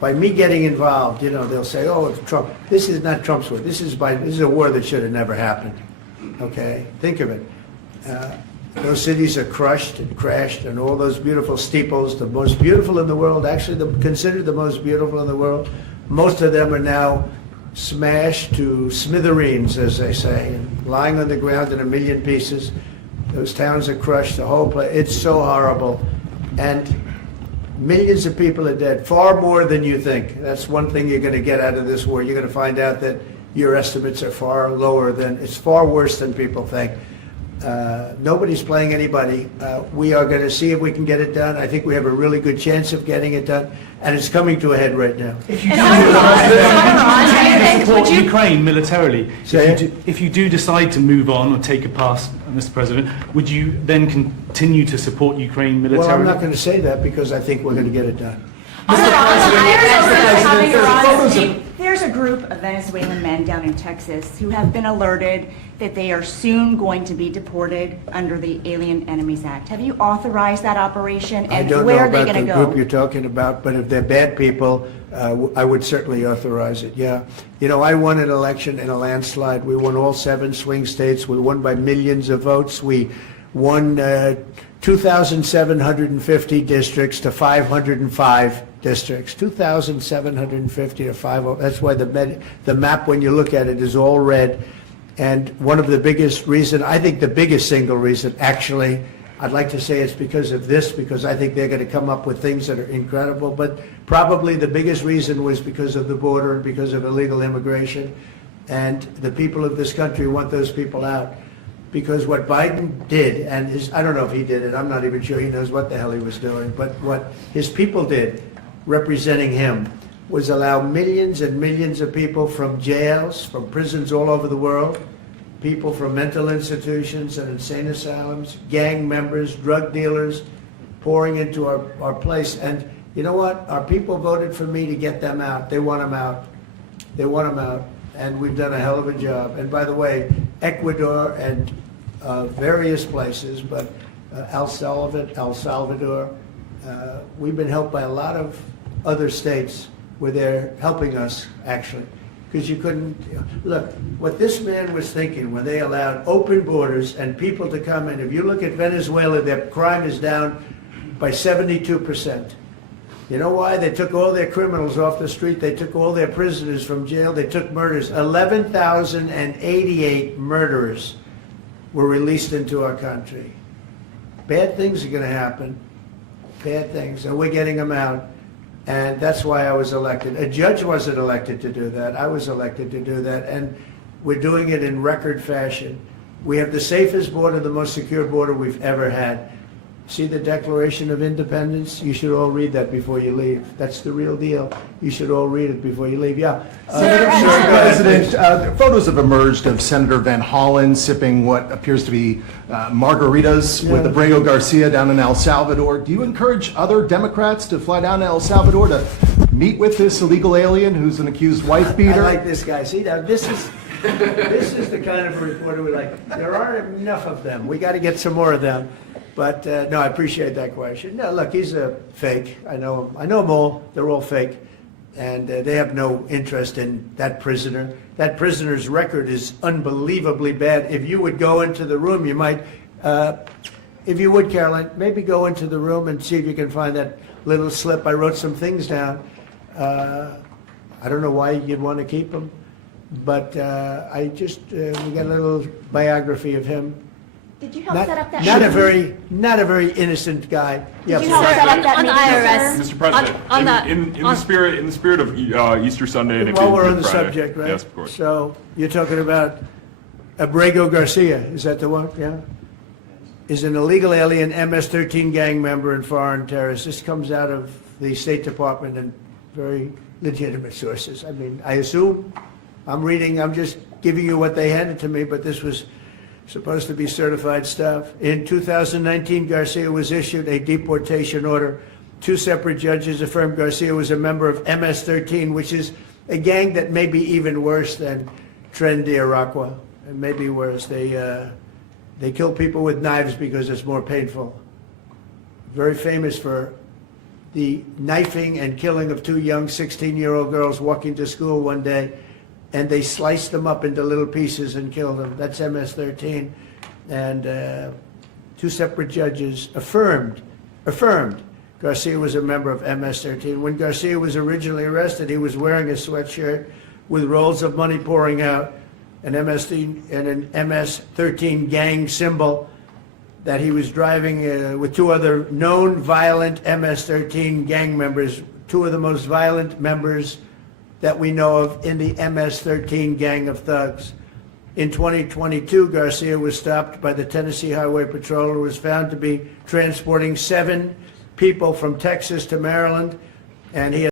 by me getting involved, they'll say, oh, it's Trump. This is not Trump's war. This is a war that should have never happened. Okay? Think of it. Those cities are crushed and crashed, and all those beautiful steeples, the most beautiful in the world, actually considered the most beautiful in the world, most of them are now smashed to smithereens, as they say, and lying on the ground in a million pieces. Those towns are crushed, the whole place. It's so horrible. And millions of people are dead, far more than you think. That's one thing you're going to get out of this war. You're going to find out that your estimates are far lower than, it's far worse than people think. Nobody's playing anybody. We are going to see if we can get it done. I think we have a really good chance of getting it done, and it's coming to a head right now. If you do Would support you- Ukraine militarily, Say if you do decide to move on or take a pass, Mr. President, would you then continue to support Ukraine militarily? Well, I'm not going to say that because I think we're going to get it done. There's a group of Venezuelan men down in Texas who have been alerted that they are soon going to be deported under the Alien Enemies Act. Have you authorized that operation, I and don't where know are they about going the to group you're go? talking about, but if they're bad people, I would certainly authorize it, yeah. I won an election in a landslide. We won all 7 swing states. We won by millions of votes. We won 2,750 districts to 505 districts. 2,750 to 505. That's why the map, when you look at it, is all red. And one of the biggest reason, I think the biggest single reason, actually, I'd like to say it's because of this, because I think they're going to come up with things that are incredible, but probably the biggest reason was because of the border and because of illegal immigration. And the people of this country want those people out. Because what Biden did, and I don't know if he did it, I'm not even sure he knows what the hell he was doing, but what his people did, representing him, was allow millions and millions of people from jails, from prisons all over the world, people from mental institutions and insane asylums, gang members, drug dealers, pouring into our place. And you know what? Our people voted for me to get them out. They want them out. They want them out. And we've done a hell of a job. And by the way, Ecuador and various places, but El Salvador, we've been helped by a lot of other states where they're helping us, actually. Because you couldn't, look, what this man was thinking when they allowed open borders and people to come in, if you look at Venezuela, their crime is down by 72%. You know why? They took all their criminals off the street. They took all their prisoners from jail. They took murders. 11,088 murderers were released into our country. Bad things are going to happen. Bad things. And we're getting them out. And that's why I was elected. A judge wasn't elected to do that. I was elected to do that. And we're doing it in record fashion. We have the safest border, the most secure border we've ever had. See the Declaration of Independence? You should all read that before you leave. That's the real deal. You should all read it before you leave. Yeah. Mr. President, photos have emerged of Senator Van Hollen sipping what appears to be margaritas with Abrago Garcia down in El Salvador. Do you encourage other Democrats to fly down to El Salvador to meet with this illegal alien who's an accused wife beater? I like this guy. See, now this is the kind of reporter we like. There aren't enough of them. We got to get some more of them. But no, I appreciate that question. No, look, he's a fake. I know him. I know them all. They're all fake. And they have no interest in that prisoner. That prisoner's record is unbelievably bad. If you would go into the room, you might, if you would, Caroline, maybe go into the room and see if you can find that little slip. I wrote some things down. I don't know why you'd want to keep him, but we got a little biography of him. Did you help set up that Not a meeting? very innocent guy. Did you help set up that on meeting, IRS. sir? Mr. President, On the- in the spirit of Easter Sunday and While we're Good on the Friday. subject, right? Yes, of course. So you're talking about Abrego Garcia, is that the one? Yeah? Is an illegal alien, MS-13 gang member and foreign terrorist. This comes out of the State Department and very legitimate sources. I mean, I assume, I'm just giving you what they handed to me, but this was supposed to be certified stuff. In 2019, Garcia was issued a deportation order. 2 separate judges affirmed Garcia was a member of MS-13, which is a gang that may be even worse than Tren de Aragua. It may be worse. They kill people with knives because it's more painful. Very famous for the knifing and killing of two young 16-year-old girls walking to school one day, and they sliced them up into little pieces and killed them. That's MS-13. And two separate judges affirmed Garcia was a member of MS-13. When Garcia was originally arrested, he was wearing a sweatshirt with rolls of money pouring out, an MS-13 gang symbol, that he was driving with two other known violent MS-13 gang members, two of the most violent members that we know of in the MS-13 gang of thugs. In 2022, Garcia was stopped by the Tennessee Highway Patrol and was found to be transporting 7 people from Texas to Maryland, and he